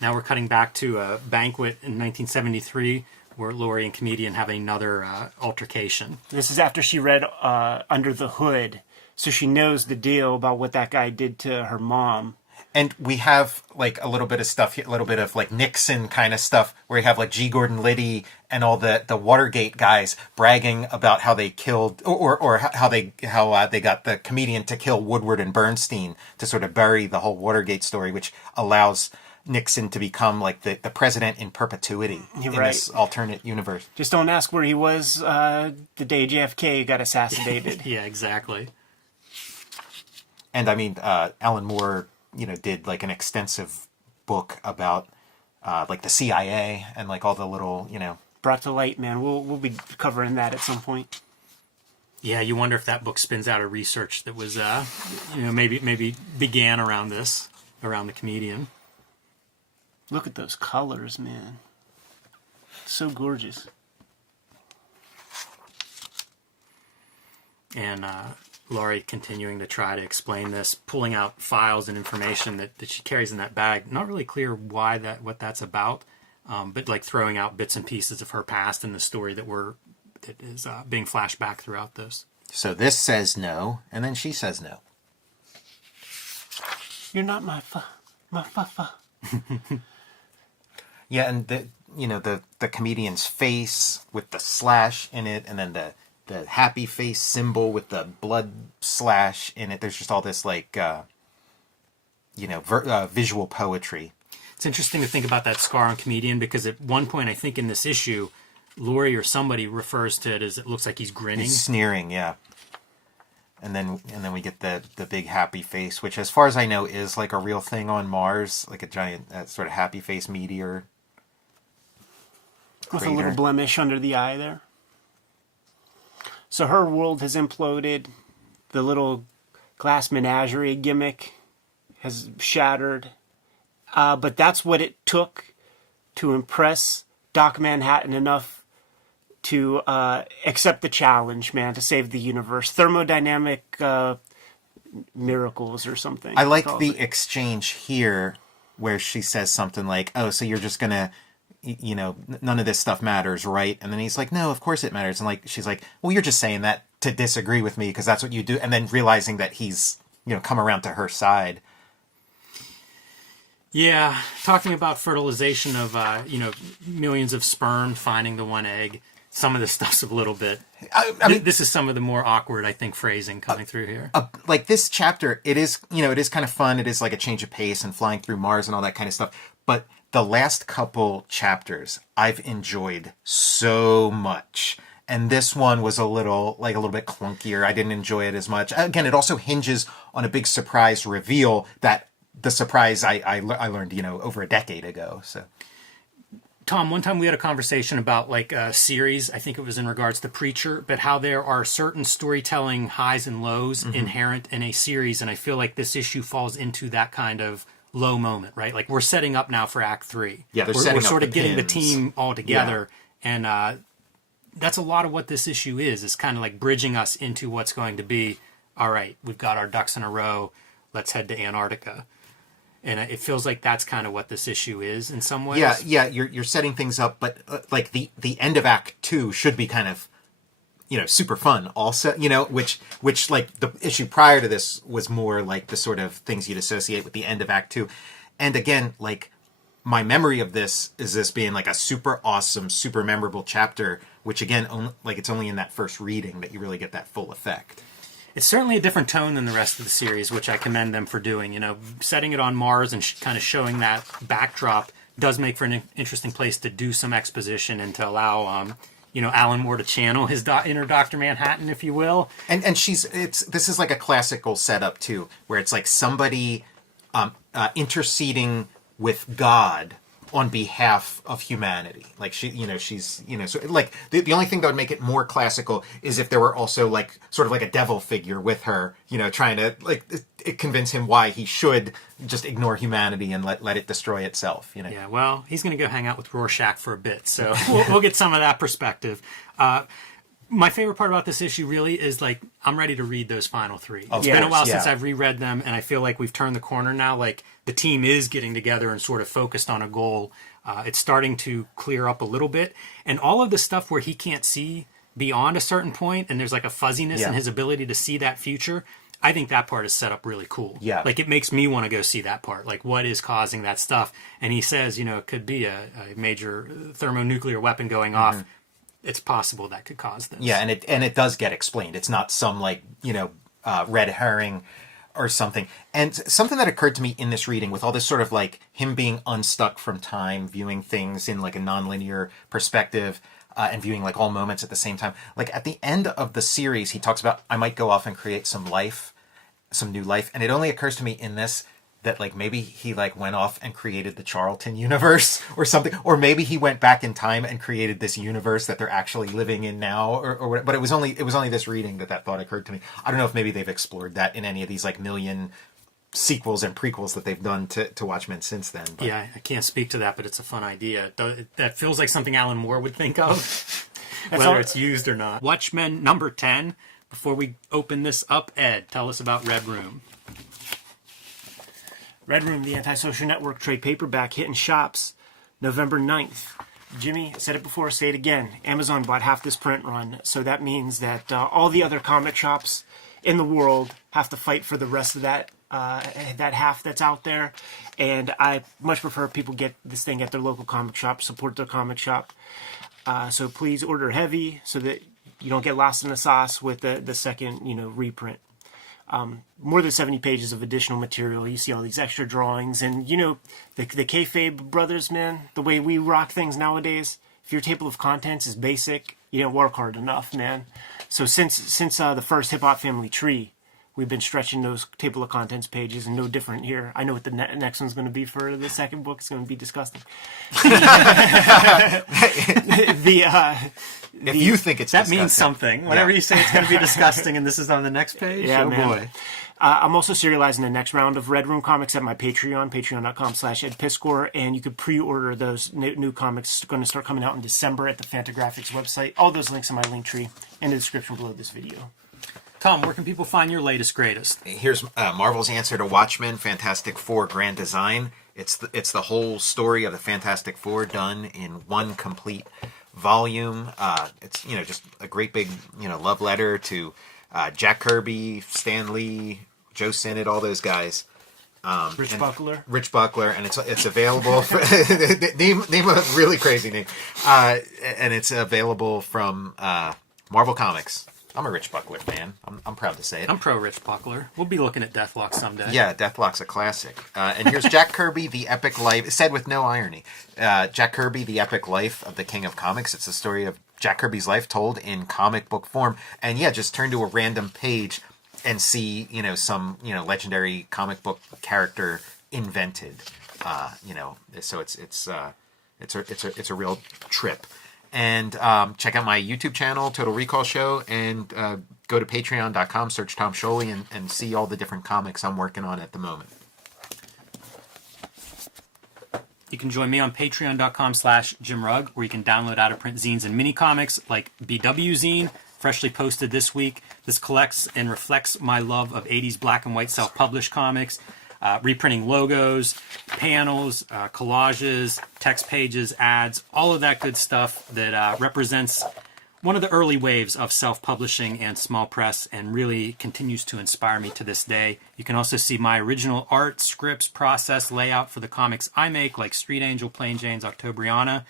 Now we're cutting back to a banquet in 1973 where Laurie and Comedian have another altercation. This is after she read Under the Hood, so she knows the deal about what that guy did to her mom. And we have like a little bit of stuff here, a little bit of like Nixon kind of stuff, where you have like G. Gordon Liddy and all the Watergate guys bragging about how they killed or how they got the comedian to kill Woodward and Bernstein to sort of bury the whole Watergate story, which allows Nixon to become like the president in perpetuity in this alternate universe. Just don't ask where he was the day JFK got assassinated. Yeah, exactly. And I mean, Alan Moore, you know, did like an extensive book about like the CIA and like all the little, you know, brought to light, man. We'll be covering that at some point. Yeah, you wonder if that book spins out a research that was, you know, maybe began around the comedian. Look at those colors, man. So gorgeous. And Laurie continuing to try to explain this, pulling out files and information that she carries in that bag. Not really clear what that's about, but like throwing out bits and pieces of her past and the story that is being flashed back throughout this. So this says no, and then she says no. You're not my fa. Yeah, and the comedian's face with the slash in it, and then the happy face symbol with the blood slash in it. There's just all this like visual poetry. It's interesting to think about that scar on comedian, because at one point I think in this issue, Laurie or somebody refers to it as it looks like he's grinning. He's sneering, yeah. And then we get the big happy face, which as far as I know is like a real thing on Mars, like a giant sort of happy face meteor. With a little blemish under the eye there. So her world has imploded. The little glass menagerie gimmick has shattered. But that's what it took to impress Doc Manhattan enough to accept the challenge, man, to save the universe. Thermodynamic miracles or something. I like the exchange here where she says something like, oh, so you're just going to, you know, none of this stuff matters, right? And then he's like, no, of course it matters. And like, she's like, well, you're just saying that to disagree with me because that's what you do. And then realizing that he's, you know, come around to her side. Yeah, talking about fertilization of, millions of sperm finding the one egg. Some of this stuff's a little bit... I mean, this is some of the more awkward, I think, phrasing coming through here. Like this chapter, it is kind of fun. It is like a change of pace and flying through Mars and all that kind of stuff. But the last couple chapters I've enjoyed so much. And this one was a little bit clunkier. I didn't enjoy it as much. Again, it also hinges on a big surprise reveal that the surprise I learned, over a decade ago. So Tom, one time we had a conversation about like a series, I think it was in regards to Preacher, but how there are certain storytelling highs and lows inherent in a series, and I feel like this issue falls into that kind of low moment, right? Like we're setting up now for Act 3. Yeah, we're setting sort up of the getting the pins. team all together, and that's a lot of what this issue is kind of like bridging us into what's going to be, all right, we've got our ducks in a row, let's head to Antarctica. And it feels like that's kind of what this issue is in some ways. Yeah, you're setting things up, but like the end of Act 2 should be kind of, super fun also, which like the issue prior to this was more like the sort of things you'd associate with the end of Act 2. And again, like my memory of this is this being like a super awesome, super memorable chapter, which again, it's only in that first reading that you really get that full effect. It's certainly a different tone than the rest of the series, which I commend them for doing. Setting it on Mars and kind of showing that backdrop does make for an interesting place to do some exposition and to allow, Alan Moore to channel his inner Dr. Manhattan, if you will. And this is like a classical setup too, where it's like somebody interceding with God on behalf of humanity. Like she's so like the only thing that would make it more classical is if there were also like sort of like a devil figure with her, trying to like convince him why he should just ignore humanity and let it destroy itself. Yeah, well, he's going to go hang out with Rorschach for a bit, so we'll get some of that perspective. My favorite part about this issue really is like I'm ready to read those final 3. It's been a while since I've reread them, and I feel like we've turned the corner now. Like the team is getting together and sort of focused on a goal. It's starting to clear up a little bit, and all of the stuff where he can't see beyond a certain point, and there's like a fuzziness in his ability to see that future. I think that part is set up really cool. Yeah, like it makes me want to go see that part. Like what is causing that stuff? And he says, it could be a major thermonuclear weapon going off. It's possible that could cause this. Yeah, and it does get explained. It's not some like red herring or something. And something that occurred to me in this reading, with all this sort of like him being unstuck from time, viewing things in like a nonlinear perspective, and viewing like all moments at the same time. Like at the end of the series, he talks about I might go off and create some new life, and it only occurs to me in this that like maybe he like went off and created the Charlton universe or something, or maybe he went back in time and created this universe that they're actually living in now, or but it was only this reading that thought occurred to me. I don't know if maybe they've explored that in any of these like million sequels and prequels that they've done to Watchmen since then. But. Yeah, I can't speak to that, but it's a fun idea. That feels like something Alan Moore would think of, whether it's used or not. Watchmen number 10. Before we open this up, Ed, tell us about Red Room. Red Room, the Antisocial Network trade paperback, hitting shops November 9th. Jimmy, I said it before, say it again. Amazon bought half this print run, so that means that all the other comic shops in the world have to fight for the rest of that half that's out there. And I much prefer people get this thing at their local comic shop, support their comic shop. So please order heavy so that you don't get lost in the sauce with the second reprint. More than 70 pages of additional material. You see all these extra drawings, and the Kayfabe brothers, man, the way we rock things nowadays. If your table of contents is basic, you didn't work hard enough, man. So since the first Hip Hop Family tree, we've been stretching those table of contents pages, and no different here. I know what the next one's going to be for the second book. It's going to be disgusting. If you think it's that disgusting. means something. Whenever you say it's going to be disgusting, and this is on the next page, yeah, oh man. boy. I'm also serializing the next round of Red Room comics at my Patreon, patreon.com/EdPiskor, and you could pre-order those new comics. Going to start coming out in December at the Fantagraphics website. All those links in my link tree in the description below this video. Tom, where can people find your latest, greatest? Here's Marvel's answer to Watchmen, Fantastic Four Grand Design. It's the whole story of the Fantastic Four done in one complete volume. It's just a great big love letter to Jack Kirby, Stan Lee, Joe Sinnott, all those guys. Rich Buckler, and it's available. name a really crazy name, and it's available from Marvel Comics. I'm a Rich Buckler fan. I'm proud to say it. I'm pro Rich Buckler. We'll be looking at Deathlock someday. Yeah, Deathlock's a classic. And here's Jack Kirby, The Epic Life, said with no irony. Jack Kirby, The Epic Life of the King of Comics. It's the story of Jack Kirby's life told in comic book form. And yeah, just turn to a random page and see, some, legendary comic book character invented. So it's It's a real trip. And check out my YouTube channel, Total Recall Show, and go to patreon.com, search Tom Scholey, and see all the different comics I'm working on at the moment. You can join me on patreon.com/JimRugg, where you can download out-of-print zines and mini-comics like BW Zine, freshly posted this week. This collects and reflects my love of 80s black and white self-published comics, reprinting logos, panels, collages, text pages, ads, all of that good stuff that represents one of the early waves of self-publishing and small press, and really continues to inspire me to this day. You can also see my original art, scripts, process, layout for the comics I make, like Street Angel, Plain Jane's, Octobriana.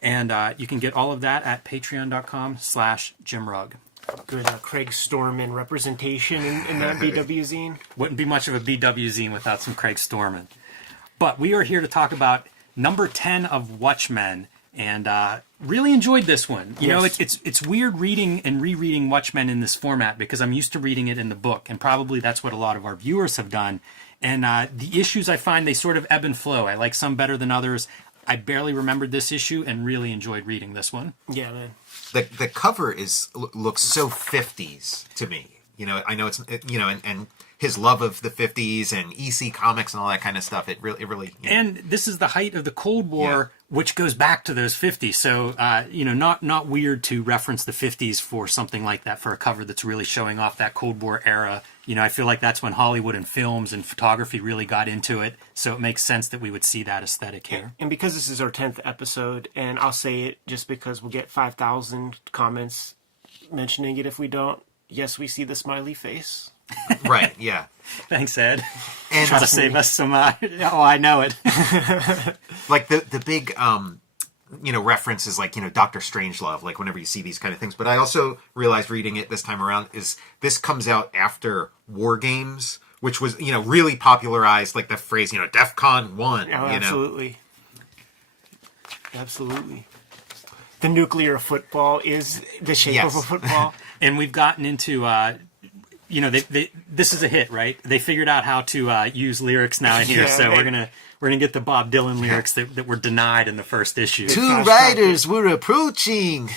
And you can get all of that at patreon.com/JimRugg. Good Craig Storman representation in that BW zine. Wouldn't be much of a BW zine without some Craig Storman. But we are here to talk about number 10 of Watchmen, and really enjoyed this one. You know, it's weird reading and rereading Watchmen in this format, because I'm used to reading it in the book, and probably that's what a lot of our viewers have done. And the issues, I find, they sort of ebb and flow. I like some better than others. I barely remembered this issue and really enjoyed reading this one. Yeah, man. The cover looks so 50s to me. You know, I know it's, you know, and his love of the 50s and EC comics and all that kind of stuff. It really, you know. And this is the height of the Cold War, which goes back to those 50s. So, you know, not weird to reference the 50s for something like that, for a cover that's really showing off that Cold War era. You know, I feel like that's when Hollywood and films and photography really got into it. So it makes sense that we would see that aesthetic here. And because this is our 10th episode, and I'll say it just because we'll get 5,000 comments mentioning it if we don't. Yes, we see the smiley face. Right, yeah. Thanks, Ed. And Try to save us some... oh, I know it. Like the big... you know, references like, you know, Dr. Strangelove, like whenever you see these kind of things. But I also realized reading it this time around is this comes out after War Games, which was, you know, really popularized, like the phrase, you know, DEFCON 1. Oh, you absolutely. Know? Absolutely. The nuclear football is the shape of a football. And we've gotten into, you know, this is a hit, right? They figured out how to use lyrics now in here, so we're gonna get the Bob Dylan lyrics that were denied in the first issue. Two riders were approaching.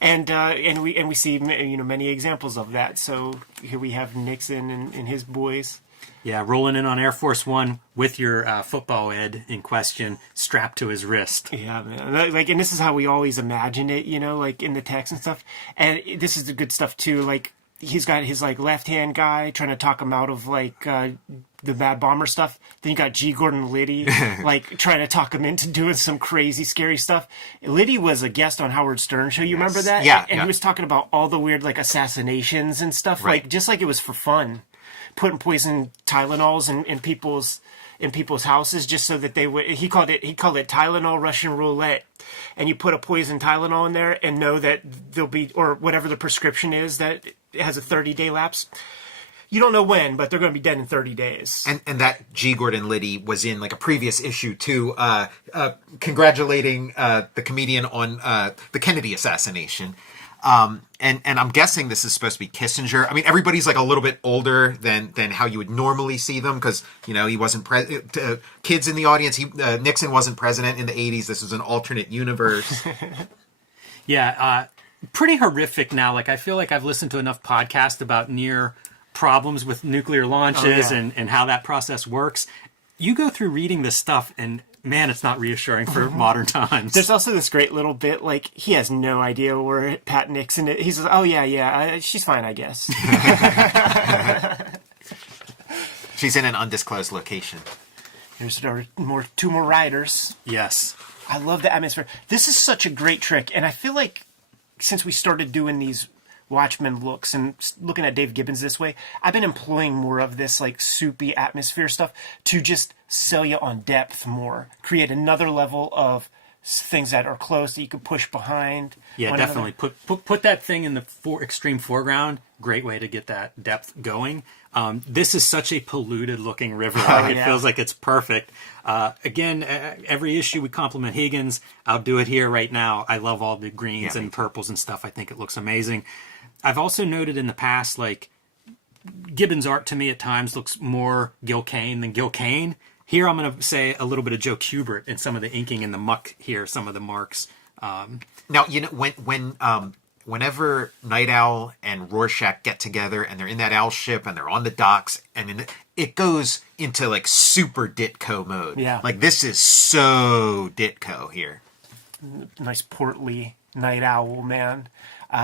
and we see, you know, many examples of that. So here we have Nixon and his boys. Yeah, rolling in on Air Force One with your football Ed in question strapped to his wrist. Yeah, man. Like, and this is how we always imagine it, you know, like in the text and stuff. And this is the good stuff too. Like, he's got his like left-hand guy trying to talk him out of like the Mad Bomber stuff. Then you got G. Gordon Liddy like trying to talk him into doing some crazy, scary stuff. Liddy was a guest on Howard Stern show. You remember that? Yeah. And he was talking about all the weird like assassinations and stuff, Right. like just like it was for fun. Putting poison Tylenols in people's houses just so that they would. He called it Tylenol Russian roulette, and you put a poison Tylenol in there and know that there'll be, or whatever the prescription is, that it has a 30-day lapse. You don't know when, but they're going to be dead in 30 days. And that G. Gordon Liddy was in like a previous issue too, congratulating the comedian on the Kennedy assassination. And I'm guessing this is supposed to be Kissinger. I mean, everybody's like a little bit older than how you would normally see them, because, you know, he wasn't kids in the audience. Nixon wasn't president in the 80s. This was an alternate universe. Yeah, pretty horrific now. Like, I feel like I've listened to enough podcasts about near problems with nuclear launches and how that process works. You go through reading this stuff and, man, it's not reassuring for modern times. There's also this great little bit, like, he has no idea where Pat Nixon is. He says, oh, yeah, she's fine, I guess. She's in an undisclosed location. Here's two more riders. Yes. I love the atmosphere. This is such a great trick, and I feel like since we started doing these Watchmen looks and looking at Dave Gibbons this way, I've been employing more of this like soupy atmosphere stuff to just sell you on depth more, create another level of things that are close that you could push behind. Yeah, definitely. Put that thing in the extreme foreground. Great way to get that depth going. This is such a polluted looking river. It feels like it's perfect. Again, every issue we compliment Higgins. I'll do it here right now. I love all the greens and purples and stuff. I think it looks amazing. I've also noted in the past, like, Gibbons' art to me at times looks more Gil Kane than Gil Kane. Here I'm going to say a little bit of Joe Kubert in some of the inking and the muck here, some of the marks. Now, you know, whenever Nite Owl and Rorschach get together and they're in that owl ship and they're on the docks and it goes into like super Ditko mode. Yeah. Like this is so Ditko here. Nice portly Nite Owl, man.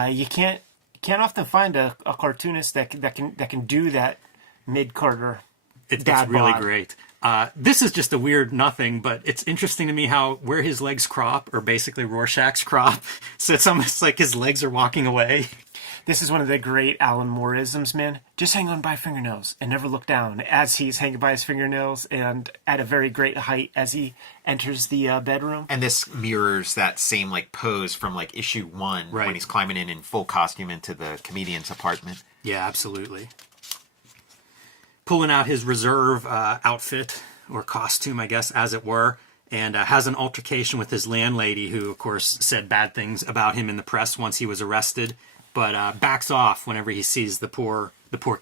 You can't often find a cartoonist that can do that mid-Carter. It's dad really bod. great. This is just a weird nothing, but it's interesting to me how where his legs crop are basically Rorschach's crop. So it's almost like his legs are walking away. This is one of the great Alan Moore-isms, man. Just hang on by fingernails and never look down as he's hanging by his fingernails and at a very great height as he enters the bedroom. And this mirrors that same like pose from like issue 1 Right. when he's climbing in full costume into the comedian's apartment. Yeah, absolutely. Pulling out his reserve outfit or costume, I guess, as it were, and has an altercation with his landlady, who, of course, said bad things about him in the press once he was arrested, but backs off whenever he sees the poor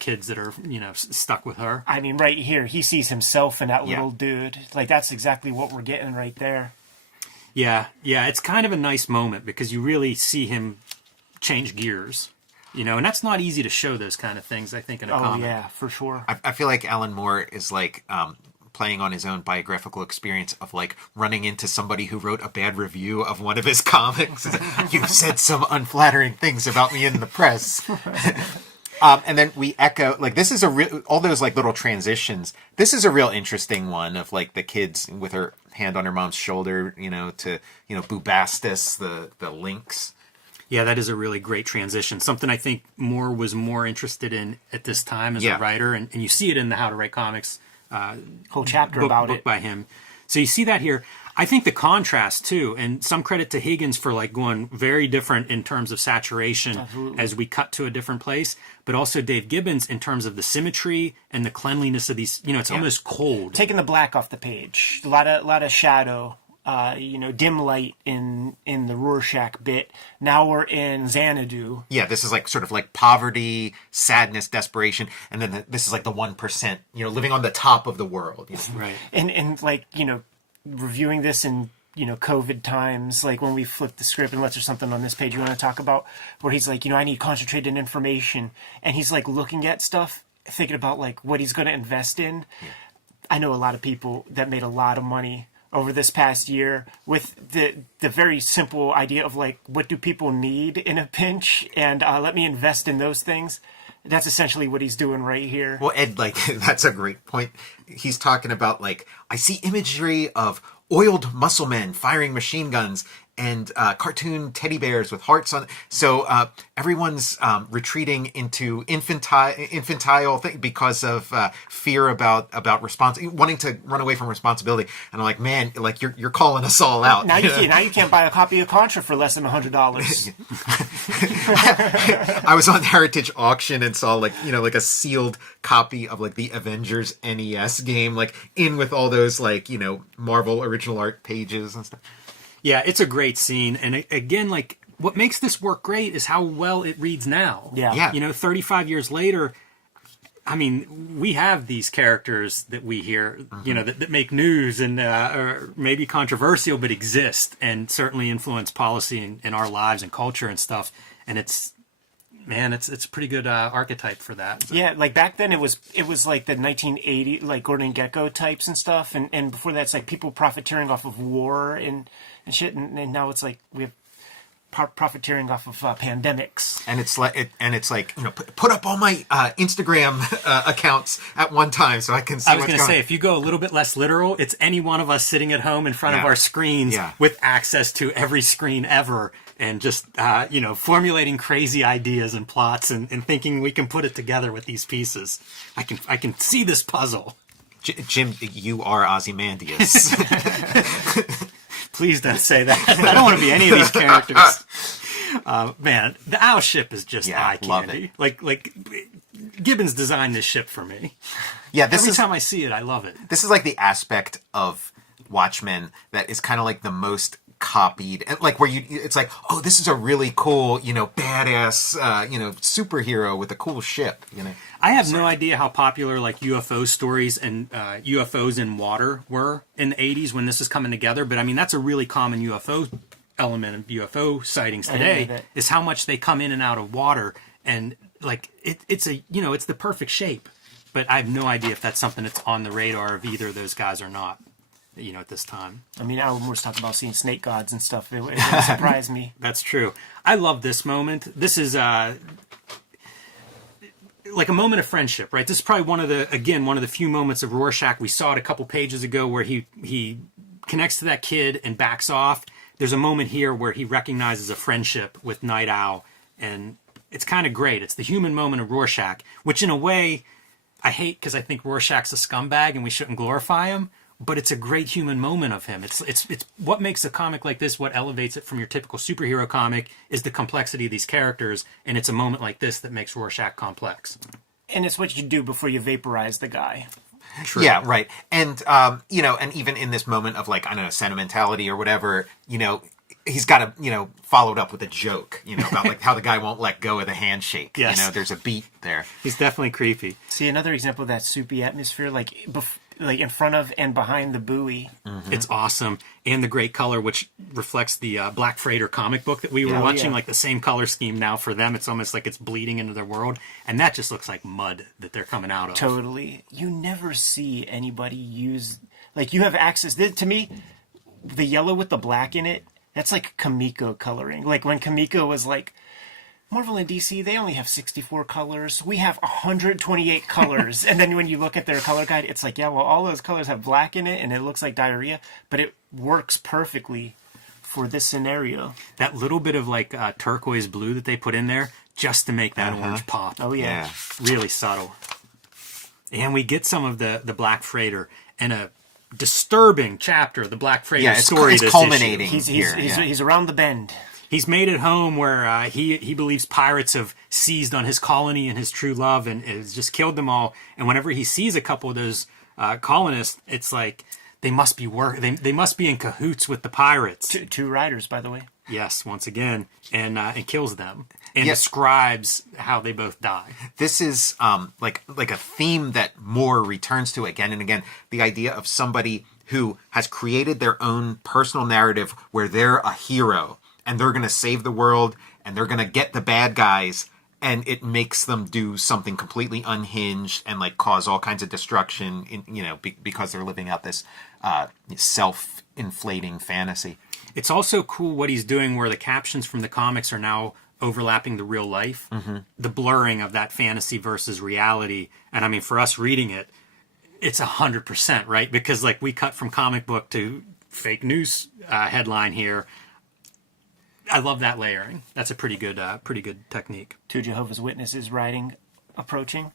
kids that are, stuck with her. I mean, right here, he sees himself in that Yeah. little dude. Like, that's exactly what we're getting right there. Yeah, it's kind of a nice moment because you really see him change gears, and that's not easy to show those kind of things, I think, in a Oh, comic. yeah, for sure. I feel like Alan Moore is like playing on his own biographical experience of like running into somebody who wrote a bad review of one of his comics. It's like, you've said some unflattering things about me in the press. And then we echo, like, this is a real, all those like little transitions. This is a real interesting one of like the kids with her hand on her mom's shoulder, to, Bubastis, the lynx. Yeah, that is a really great transition. Something I think Moore was more interested in at this time as Yeah. a writer, and you see it in the How to Write Comics Whole chapter book about it. by him. So you see that here. I think the contrast too, and some credit to Higgins for like going very different in terms of saturation Absolutely. as we cut to a different place, but also Dave Gibbons in terms of the symmetry and the cleanliness of these. It's almost cold. Taking the black off the page. A lot of shadow. Dim light in the Rorschach bit. Now we're in Xanadu. Yeah, this is like sort of like poverty, sadness, desperation, and then this is like the 1%, living on the top of the world. Right. And like, reviewing this in, COVID times, like when we flip the script, unless there's something on this page you want to talk about, where he's like, I need concentrated information. And he's like looking at stuff, thinking about like what he's going to invest in. Yeah. I know a lot of people that made a lot of money over this past year with the very simple idea of like, what do people need in a pinch? And let me invest in those things. That's essentially what he's doing right here. Well, Ed, like, that's a great point. He's talking about, like, I see imagery of oiled muscle men firing machine guns and cartoon teddy bears with hearts on. So everyone's retreating into infantile thing because of fear about wanting to run away from responsibility. And I'm like, man, like you're calling us all out. Now you can't buy a copy of Contra for less than $100. I was on the Heritage auction and saw like a sealed copy of like the Avengers NES game, like in with all those like Marvel original art pages and stuff. Yeah, it's a great scene. And again, like, what makes this work great is how well it reads now. Yeah. 35 years later, I mean, we have these characters that we hear, that make news and or maybe controversial, but exist and certainly influence policy in our lives and culture and stuff. And it's a pretty good archetype for that. So. Yeah, like back then it was like the 1980 like Gordon Gekko types and stuff, and before that it's like people profiteering off of war and shit, and now it's like we have profiteering off of pandemics. And it's like put up all my Instagram accounts at one time so I can see. I was going to say, if you go a little bit less literal, it's any one of us sitting at home in front of our screens with access to every screen ever. And just, formulating crazy ideas and plots and thinking we can put it together with these pieces. I can see this puzzle. Jim, you are Ozymandias. Please don't say that. I don't want to be any of these characters. Man, the owl ship is just eye candy. Like Gibbons designed this ship for me. Yeah, Every time I see it, I love it. This is like the aspect of Watchmen that is kind of like the most copied, and like where it's like, oh, this is a really cool, badass, superhero with a cool ship, I have no idea how popular like UFO stories and UFOs in water were in the 80s when this was coming together. But I mean, that's a really common UFO element of UFO sightings today, is how much they come in and out of water. And like, it's the perfect shape. But I have no idea if that's something that's on the radar of either of those guys or not, at this time. I mean, Alan Moore's talking about seeing snake gods and stuff. It wouldn't surprise me. That's true. I love this moment. This is like a moment of friendship, right? This is probably one of the few moments of Rorschach. We saw it a couple pages ago where he connects to that kid and backs off. There's a moment here where he recognizes a friendship with Nite Owl, and it's kind of great. It's the human moment of Rorschach, which in a way I hate, because I think Rorschach's a scumbag and we shouldn't glorify him, but it's a great human moment of him. It's what makes a comic like this, what elevates it from your typical superhero comic, is the complexity of these characters, and it's a moment like this that makes Rorschach complex. And it's what you do before you vaporize the guy. True. Yeah, right. And, and even in this moment of like, I don't know, sentimentality or whatever, he's got to, followed up with a joke, about like how the guy won't let go of the handshake. Yes. There's a beat there. He's definitely creepy. See, another example of that soupy atmosphere, like in front of and behind the buoy. Mm-hmm. It's awesome. And the great color, which reflects the Black Freighter comic book that we were watching, like the same color scheme now for them. It's almost like it's bleeding into their world. And that just looks like mud that they're coming out of. Totally. You never see anybody use, like, you have access. To me, the yellow with the black in it, that's like Kamiko coloring. Like when Kamiko was like, Marvel and DC, they only have 64 colors. We have 128 colors. And then when you look at their color guide, it's like, yeah, well, all those colors have black in it and it looks like diarrhea, but it works perfectly for this scenario. That little bit of like turquoise blue that they put in there just to make that orange pop. Oh, yeah. Really subtle. And we get some of the Black Freighter and a disturbing chapter of the Black Freighter story. It's culminating here. He's around the bend. He's made it home where he believes pirates have seized on his colony and his true love and has just killed them all. And whenever he sees a couple of those colonists, it's like they must be they must be in cahoots with the pirates. Two riders, by the way. Yes, once again, and kills them and describes how they both die. This is like a theme that Moore returns to again and again. The idea of somebody who has created their own personal narrative where they're a hero and they're going to save the world and they're going to get the bad guys, and it makes them do something completely unhinged and like cause all kinds of destruction because they're living out this self-inflating fantasy. It's also cool what he's doing where the captions from the comics are now overlapping the real life, the blurring of that fantasy versus reality. And I mean, for us reading it, it's 100%, right? Because like we cut from comic book to fake news headline here. I love that layering. That's a pretty good technique. Two Jehovah's Witnesses riding, approaching.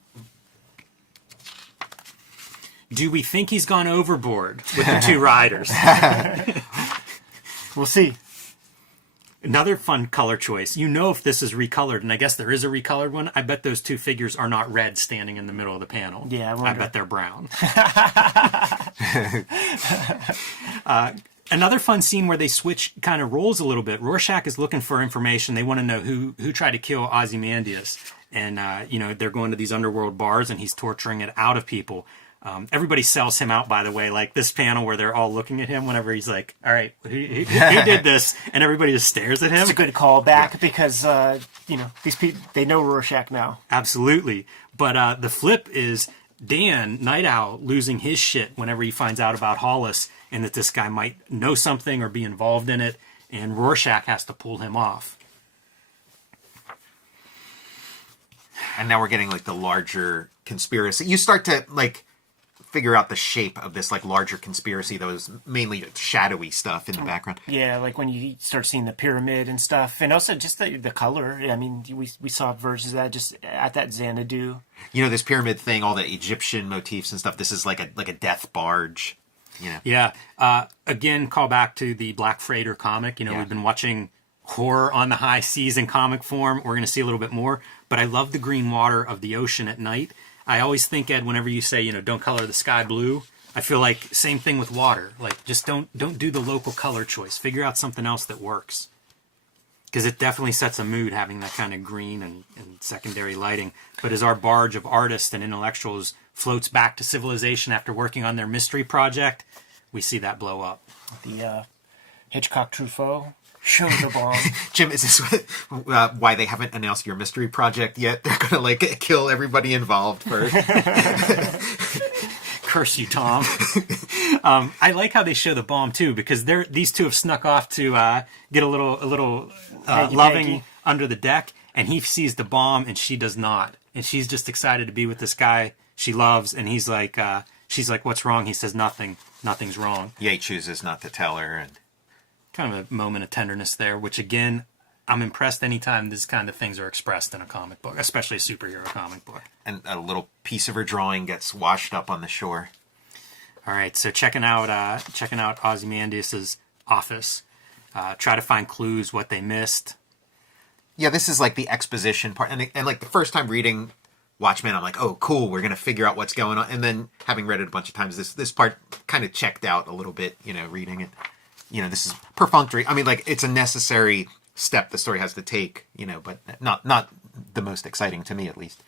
Do we think he's gone overboard with the two riders? We'll see. Another fun color choice. If this is recolored, and I guess there is a recolored one. I bet those two figures are not red standing in the middle of the panel. Yeah, I bet they're brown. Another fun scene where they switch kind of roles a little bit. Rorschach is looking for information. They want to know who tried to kill Ozymandias. And, they're going to these underworld bars and he's torturing it out of people. Everybody sells him out, by the way, like this panel where they're all looking at him whenever he's like, all right, who did this? And everybody just stares at him. It's a good callback because, these people, they know Rorschach now. Absolutely. But the flip is Dan, Nite Owl, losing his shit whenever he finds out about Hollis and that this guy might know something or be involved in it. And Rorschach has to pull him off. And now we're getting like the larger conspiracy. You start to like figure out the shape of this like larger conspiracy that was mainly shadowy stuff in the background. Yeah, like when you start seeing the pyramid and stuff, and also just the color. I mean, we saw versions of that just at that Xanadu. This pyramid thing, all the Egyptian motifs and stuff. This is like a death barge. Yeah. Again, call back to the Black Freighter comic. We've been watching horror on the high seas in comic form. We're going to see a little bit more. But I love the green water of the ocean at night. I always think, Ed, whenever you say, don't color the sky blue, I feel like same thing with water. Like, just don't do the local color choice. Figure out something else that works. Because it definitely sets a mood having that kind of green and secondary lighting. But as our barge of artists and intellectuals floats back to civilization after working on their mystery project, we see that blow up. The Hitchcock Truffaut show the bomb. Jim, is this why they haven't announced your mystery project yet? They're gonna like kill everybody involved first. Curse you, Tom. I like how they show the bomb too, because these two have snuck off to get a little loving under the deck, and he sees the bomb and she does not, and she's just excited to be with this guy she loves, and he's like, she's like, "What's wrong?" He says, "Nothing's wrong." Ye chooses not to tell her, and kind of a moment of tenderness there, which again, I'm impressed anytime these kind of things are expressed in a comic book, especially a superhero comic book. And a little piece of her drawing gets washed up on the shore. All right, so checking out Ozymandias' office, try to find clues, what they missed. Yeah, this is like the exposition part, and like the first time reading Watchmen, I'm like, oh, cool, we're gonna figure out what's going on. And then having read it a bunch of times, this part kind of checked out a little bit, reading it. This is perfunctory. I mean, like, it's a necessary step the story has to take, but not the most exciting to me, at least.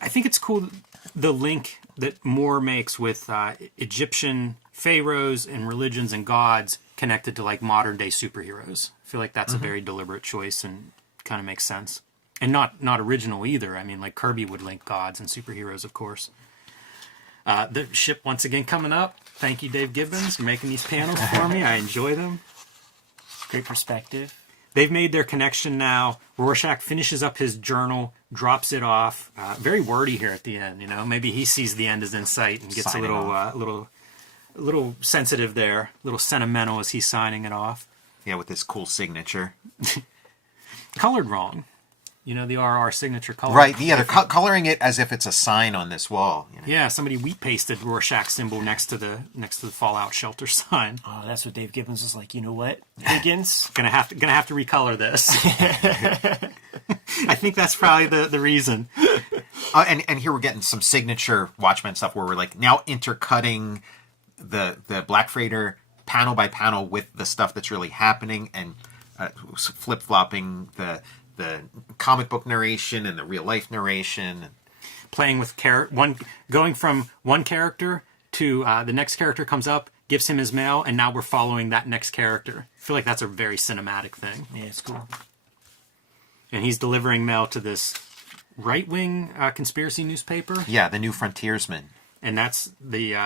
I think it's cool the link that Moore makes with Egyptian pharaohs and religions and gods connected to like modern day superheroes. I feel like that's a very deliberate choice and kind of makes sense. And not original either. I mean, like Kirby would link gods and superheroes, of course. The ship once again coming up. Thank you, Dave Gibbons, for making these panels for me. I enjoy them. Great perspective. They've made their connection now. Rorschach finishes up his journal, drops it off. Very wordy here at the end. Maybe he sees the end is in sight and gets a little sensitive there, a little sentimental as he's signing it off. Yeah, with this cool signature. Colored wrong. The RR signature color. Right, yeah, they're coloring it as if it's a sign on this wall. Yeah, somebody wheat pasted Rorschach symbol next to the Fallout shelter sign. Oh, that's what Dave Gibbons was like. You know what, Higgins? gonna have to recolor this. I think that's probably the reason. And here we're getting some signature Watchmen stuff where we're like now intercutting the Black Freighter panel by panel with the stuff that's really happening, and flip flopping the comic book narration and the real life narration, playing with going from one character to the next character comes up, gives him his mail, and now we're following that next character. I feel like that's a very cinematic thing. Yeah, it's cool. And he's delivering mail to this right-wing conspiracy newspaper. Yeah, the New Frontiersman. And that's the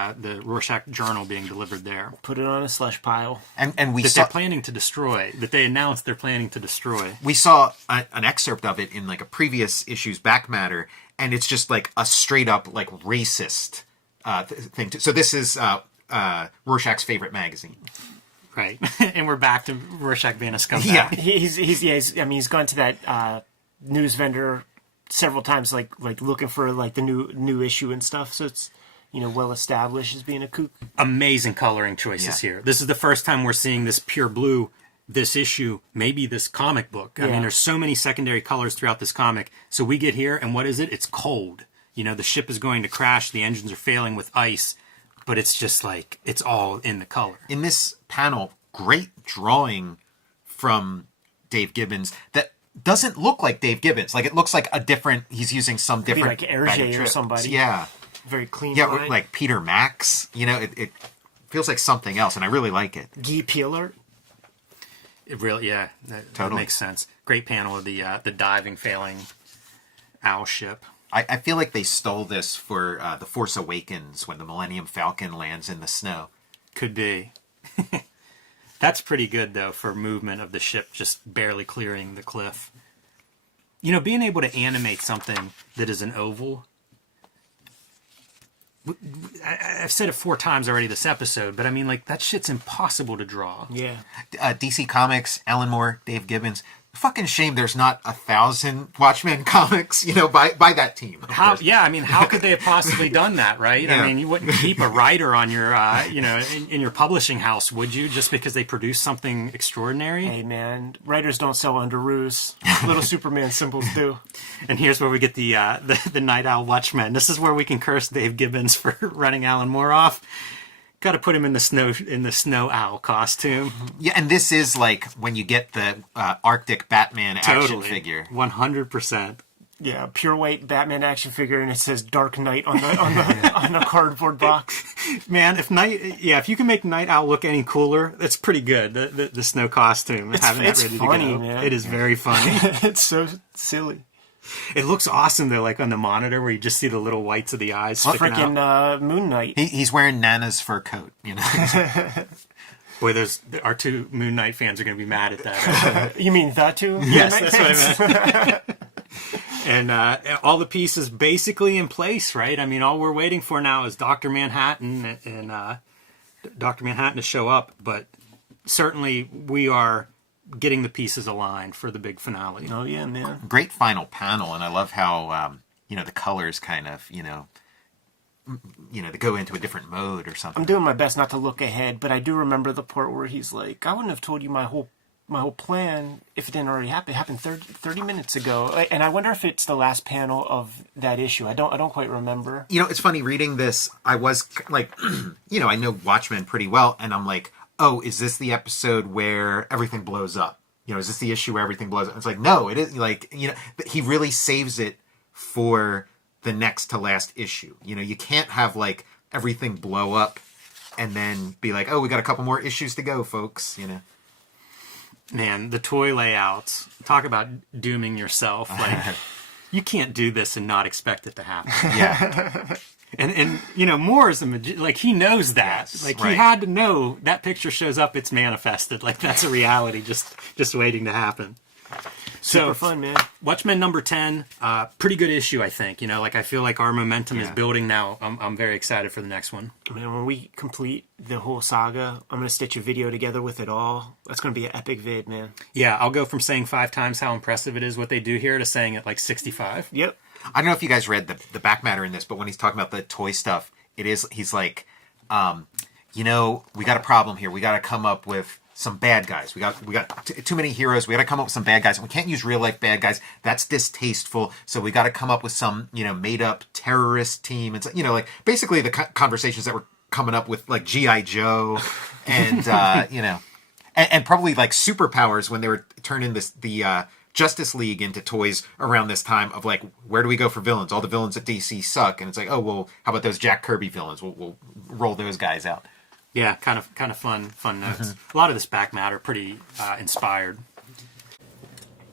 Rorschach journal being delivered there. Put it on a slush pile. And we they're planning to destroy. That they announced they're planning to destroy. We saw an excerpt of it in like a previous issue's back matter, and it's just like a straight up like racist thing. So this is Rorschach's favorite magazine. Right, and we're back to Rorschach being a scumbag. Yeah, he's gone to that news vendor several times, like looking for like the new issue and stuff. So it's well established as being a kook. Amazing coloring choices here. This is the first time we're seeing this pure blue, this issue, maybe this comic book. I mean, there's so many secondary colors throughout this comic. So we get here, and what is it? It's cold. The ship is going to crash. The engines are failing with ice, but it's just like it's all in the color. In this panel, great drawing from Dave Gibbons that doesn't look like Dave Gibbons. Like, it looks like he's using some different... Like Hergé or somebody. Yeah. Very clean. Yeah, line. like Peter Max. It feels like something else, and I really like it. Guy Peeler. It really, yeah. That makes sense. Great panel of the diving, failing owl ship. I feel like they stole this for The Force Awakens when the Millennium Falcon lands in the snow. Could be. That's pretty good, though, for movement of the ship just barely clearing the cliff. Being able to animate something that is an oval... I've said it 4 times already this episode, but I mean, like, that shit's impossible to draw. Yeah. DC Comics, Alan Moore, Dave Gibbons, fucking shame there's not 1,000 Watchmen comics, by that team. of How? course. Yeah, I mean, how could they have possibly done that, right? Yeah. I mean, you wouldn't keep a writer on your, in your publishing house, would you? Just because they produce something extraordinary? Hey, man, writers don't sell underoos. Little Superman symbols do. And here's where we get the Nite Owl Watchmen. This is where we can curse Dave Gibbons for running Alan Moore off. Got to put him in the snow owl costume. Yeah, and this is like when you get the Arctic Batman action figure. 100%. Yeah, pure white Batman action figure, and it says Dark Knight on the cardboard box. Man, if you can make Nite Owl look any cooler, that's pretty good. The snow costume, It's having that ready funny, to go. man. It is very funny. It's so silly. It looks awesome though, like on the monitor where you just see the little whites of the eyes sticking out. Freaking Moon Knight. He's wearing Nana's fur coat, Boy, our two Moon Knight fans are going to be mad at that. You mean that too? Yes, that's what I meant. And all the pieces basically in place, right? I mean, all we're waiting for now is Dr. Manhattan and Dr. Manhattan to show up, but certainly we are getting the pieces aligned for the big finale. Oh yeah, man. Great final panel, and I love how the colors kind of they go into a different mode or something. I'm doing my best not to look ahead, but I do remember the part where he's like, "I wouldn't have told you my whole plan if it didn't already happen. It happened 30 minutes ago." And I wonder if it's the last panel of that issue. I don't quite remember. It's funny reading this. I was like, I know Watchmen pretty well, and I'm like, oh, is this the episode where everything blows up? Is this the issue where everything blows up? It's like, no, it is like, he really saves it for the next to last issue. You can't have like everything blow up and then be like, oh, we got a couple more issues to go, folks. Man, the toy layouts, talk about dooming yourself. Like, you can't do this and not expect it to happen. Yeah. And Moore is like, he knows that. Yes, like, right. he had to know that picture shows up, it's manifested. Like, that's a reality just waiting to happen. Super So, fun, man. Watchmen number 10, pretty good issue, I think. I feel like our momentum is building now. I'm very excited for the next one. Man, when we complete the whole saga, I'm going to stitch a video together with it all. That's going to be an epic vid, man. Yeah, I'll go from saying 5 times how impressive it is what they do here to saying it like 65. Yep. I don't know if you guys read the back matter in this, but when he's talking about the toy stuff, he's like, we got a problem here. We got to come up with some bad guys. We got too many heroes. We got to come up with some bad guys. And we can't use real life bad guys. That's distasteful. So we got to come up with some, made up terrorist team. It's like basically the conversations that were coming up with like G.I. Joe and, and probably like superpowers when they were turning the Justice League into toys around this time of like, where do we go for villains? All the villains at DC suck. And it's like, oh, well, how about those Jack Kirby villains? We'll roll those guys out. Yeah, kind of fun notes. A lot of this back matter pretty inspired.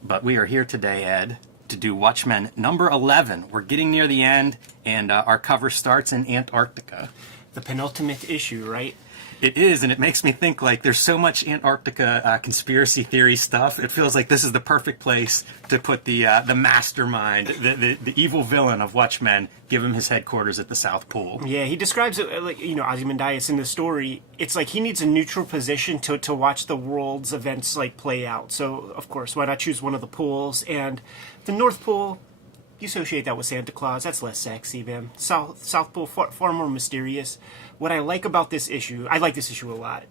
But we are here today, Ed, to do Watchmen number 11. We're getting near the end, and our cover starts in Antarctica. The penultimate issue, right? It is, and it makes me think like there's so much Antarctica conspiracy theory stuff. It feels like this is the perfect place to put the mastermind, the evil villain of Watchmen, give him his headquarters at the South Pole. Yeah, he describes it like, Ozymandias in the story. It's like he needs a neutral position to watch the world's events like play out. So, of course, why not choose one of the poles? And the North Pole, you associate that with Santa Claus. That's less sexy, man. South Pole, far more mysterious. What I like about this issue, I like this issue a lot.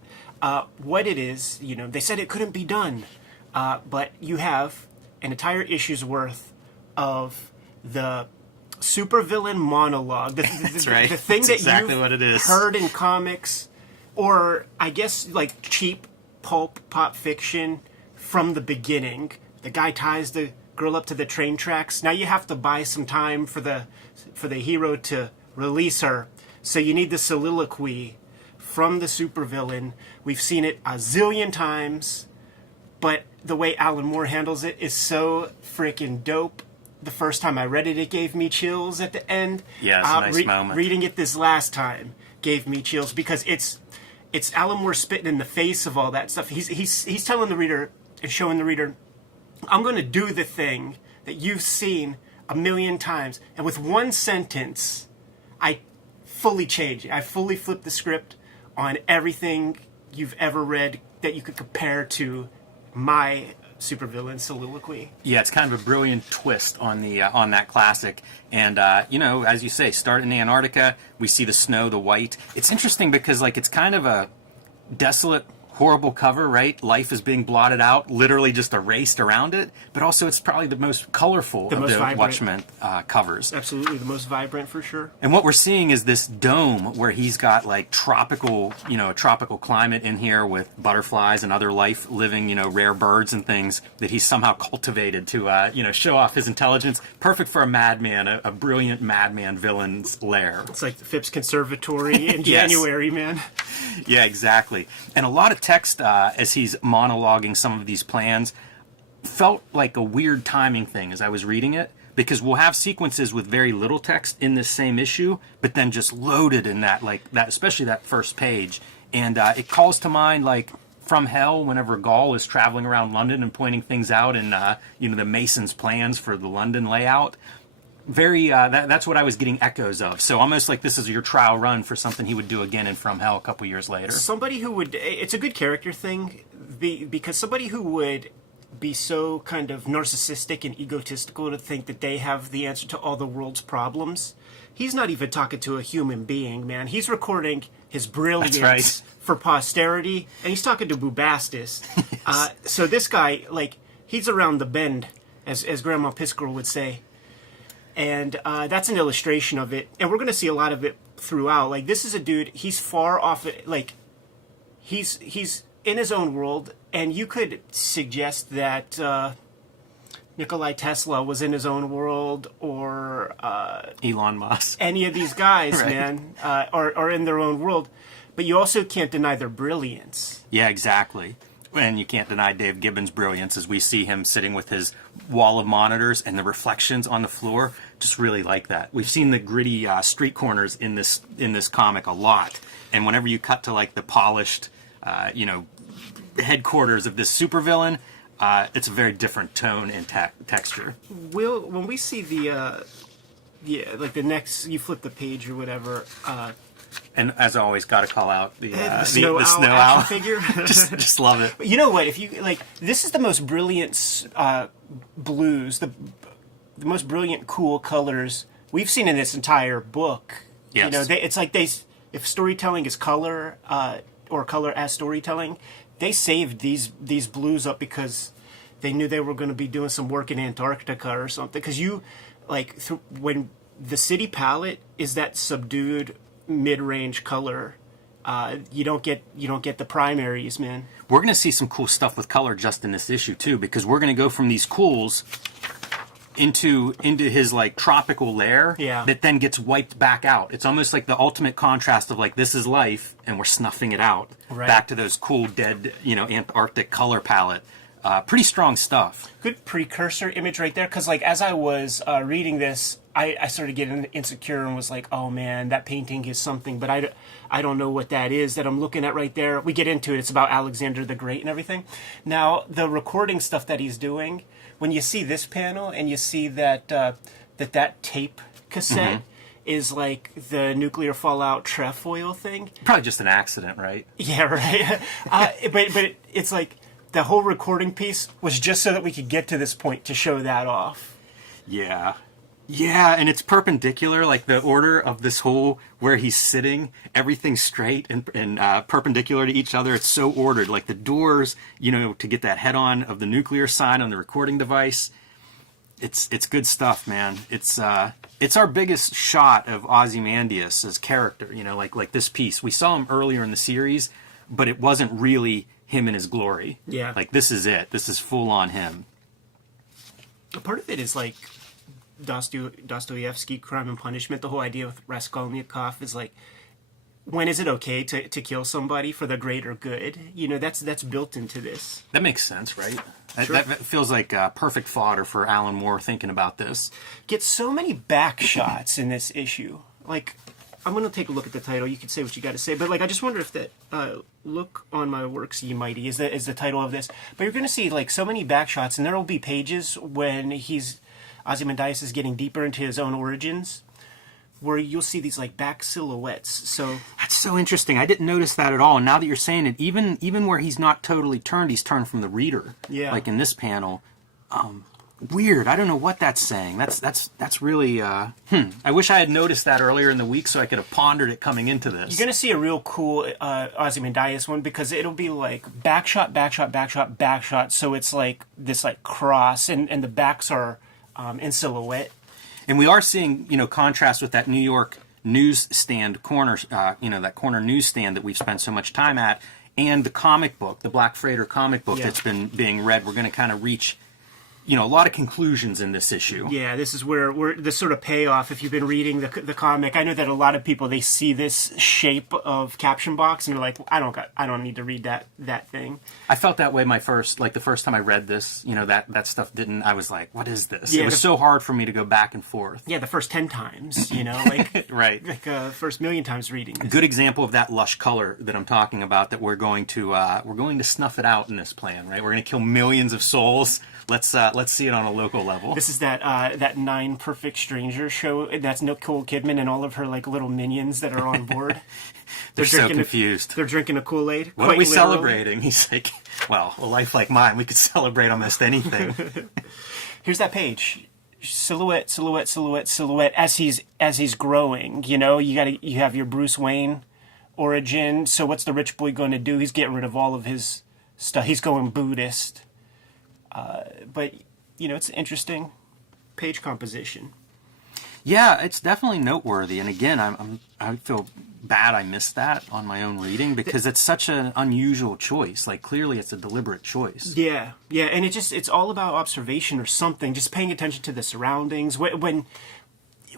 What it is, they said it couldn't be done. But you have an entire issue's worth of the supervillain monologue. That's right. The thing That's that exactly you've what it is. heard in comics, or I guess like cheap pulp pop fiction from the beginning. The guy ties the girl up to the train tracks. Now you have to buy some time for the hero to release her. So you need the soliloquy from the supervillain. We've seen it a zillion times, but the way Alan Moore handles it is so freaking dope. The first time I read it, it gave me chills at the end. Yeah, it's a nice moment. Reading it this last time gave me chills because it's Alan Moore spitting in the face of all that stuff. He's telling the reader and showing the reader, I'm going to do the thing that you've seen a million times. And with one sentence, I fully change it. I fully flip the script on everything you've ever read that you could compare to my supervillain soliloquy. Yeah, it's kind of a brilliant twist on the on that classic. And as you say, start in Antarctica. We see the snow, the white. It's interesting because it's kind of a desolate, horrible cover, right? Life is being blotted out, literally just erased around it. But also, it's probably the most colorful of the Watchmen covers. Absolutely, the most vibrant for sure. And what we're seeing is this dome where he's got tropical, a tropical climate in here with butterflies and other life living, rare birds and things that he's somehow cultivated to, show off his intelligence. Perfect for a madman, a brilliant madman villain's lair. It's like the Phipps Conservatory in Yes. January, man. Yeah, exactly. And a lot of text as he's monologuing some of these plans felt like a weird timing thing as I was reading it, because we'll have sequences with very little text in this same issue, but then just loaded in that, especially that first page. And it calls to mind From Hell, whenever Gaul is traveling around London and pointing things out in the Mason's plans for the London layout. Very that's what I was getting echoes of. So almost like this is your trial run for something he would do again in From Hell a couple years later. Somebody who would, it's a good character thing, because somebody who would be so kind of narcissistic and egotistical to think that they have the answer to all the world's problems. He's not even talking to a human being, man. He's recording his brilliance That's right. for posterity, and he's talking to Bubastis. Yes. So this guy, he's around the bend, as Grandma Piskel would say. And that's an illustration of it. And we're going to see a lot of it throughout. This is a dude, he's far off, he's in his own world, and you could suggest that Nikolai Tesla was in his own world, or Elon Musk. any of these guys, Right. man, are in their own world. But you also can't deny their brilliance. Yeah, exactly. And you can't deny Dave Gibbons' brilliance as we see him sitting with his wall of monitors and the reflections on the floor. Just really like that. We've seen the gritty street corners in this comic a lot. And whenever you cut to the polished, headquarters of this supervillain, it's a very different tone and texture. When we see the next, you flip the page or whatever. And as always, got to call out the Snow Owl action figure. just love it. You know what? If you this is the most brilliant blues, the most brilliant, cool colors we've seen in this entire book. Yes. It's like if storytelling is color, or color as storytelling, they saved these blues up because they knew they were going to be doing some work in Antarctica or something. Because when the city palette is that subdued mid-range color, you don't get the primaries, man. We're going to see some cool stuff with color just in this issue too, because we're going to go from these cools into his tropical lair, Yeah. that then gets wiped back out. It's almost like the ultimate contrast of this is life and we're snuffing it out, Right. back to those cool dead Antarctic color palette. Pretty strong stuff. Good precursor image right there, because as I was reading this, I started getting insecure and was like, oh man, that painting is something, but I don't know what that is that I'm looking at right there. We get into it. It's about Alexander the Great and everything. Now, the recording stuff that he's doing, when you see this panel and you see that tape cassette is the nuclear fallout trefoil thing. Probably just an accident, right? Yeah, right. But it's the whole recording piece was just so that we could get to this point to show that off. Yeah. Yeah, and it's perpendicular, the order of this whole, where he's sitting, everything's straight and perpendicular to each other. It's so ordered. The doors, to get that head-on of the nuclear sign on the recording device. It's good stuff, man. It's our biggest shot of Ozymandias as character, like this piece. We saw him earlier in the series, but it wasn't really him in his glory. Yeah. This is it. This is full on him. A part of it is Dostoevsky, Crime and Punishment. The whole idea with Raskolnikov is when is it okay to kill somebody for the greater good? That's built into this. That makes sense, right? Sure. That feels like perfect fodder for Alan Moore thinking about this. Get so many back shots in this issue. I'm going to take a look at the title. You can say what you got to say, but I just wonder if that "Look on My Works, Ye Mighty" is the title of this. But you're going to see so many back shots, and there will be pages when Ozymandias is getting deeper into his own origins, where you'll see these like back silhouettes. So That's so interesting. I didn't notice that at all. And now that you're saying it, even where he's not totally turned, he's turned from the reader. Yeah. Like in this panel. Weird. I don't know what that's saying. That's really. I wish I had noticed that earlier in the week so I could have pondered it coming into this. you're gonna see a real cool Ozymandias one, because it'll be like backshot, backshot, backshot, backshot. So it's like this like cross, and the backs are in silhouette. And we are seeing, contrast with that New York newsstand corner, that corner newsstand that we've spent so much time at, and the comic book, the Black Freighter comic book that's been being read. We're going to kind of reach, a lot of conclusions in this issue. Yeah, this is where the sort of payoff. If you've been reading the comic, I know that a lot of people, they see this shape of caption box and they're like, I don't need to read that thing. I felt that way the first time I read this. That stuff didn't. I was like, what is this? Yeah, it was so hard for me to go back and forth. Yeah, the first 10 times, like Right. like first million times reading this. Good example of that lush color that I'm talking about. That we're going to snuff it out in this plan. Right. We're going to kill millions of souls. Let's see it on a local level. This is that 9 Perfect Strangers show. That's Nicole Kidman and all of her like little minions that are on board. They're so confused. They're drinking a Kool-Aid. What are we celebrating? He's like, well, a life like mine, we could celebrate almost anything. Here's that page. Silhouette, silhouette, silhouette, silhouette. As he's growing, you have your Bruce Wayne origin. So what's the rich boy going to do? He's getting rid of all of his stuff. He's going Buddhist. But it's interesting page composition. Yeah, it's definitely noteworthy. And again, I feel bad I missed that on my own reading because it's such an unusual choice. Like clearly, it's a deliberate choice. Yeah, and it's all about observation or something. Just paying attention to the surroundings. When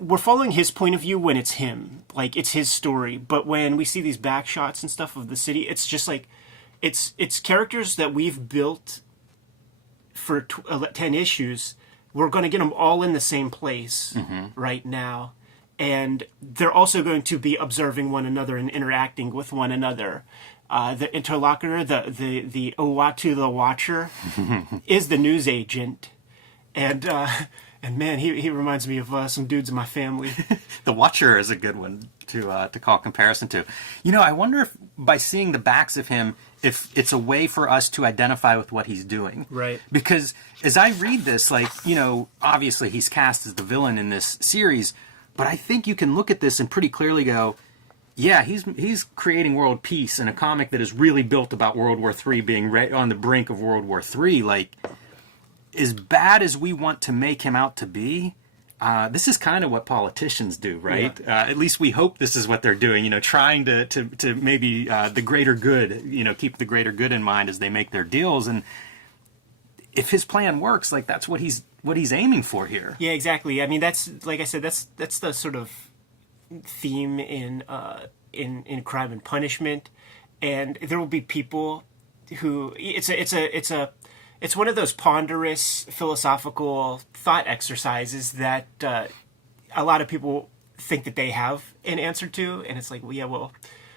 we're following his point of view, when it's him, like it's his story. But when we see these back shots and stuff of the city, it's just like it's characters that we've built for 10 issues. We're going to get them all in the same place right now. And they're also going to be observing one another and interacting with one another. The interlocutor, the Owatu, the Watcher, is the news agent. And man, he reminds me of some dudes in my family. The Watcher is a good one to call comparison to. I wonder if by seeing the backs of him, if it's a way for us to identify with what he's doing. Right. Because as I read this, obviously he's cast as the villain in this series, but I think you can look at this and pretty clearly go, yeah, he's creating world peace in a comic that is really built about World War III being right on the brink of World War III. Like, as bad as we want to make him out to be, this is kind of what politicians do, right? Yeah. At least we hope this is what they're doing, trying to maybe the greater good, keep the greater good in mind as they make their deals. And if his plan works, like that's what he's aiming for here. Yeah, exactly. I mean, that's like I said, that's the sort of theme in Crime and Punishment, and there will be people who it's one of those ponderous philosophical thought exercises that a lot of people think that they have an answer to, and it's like, well,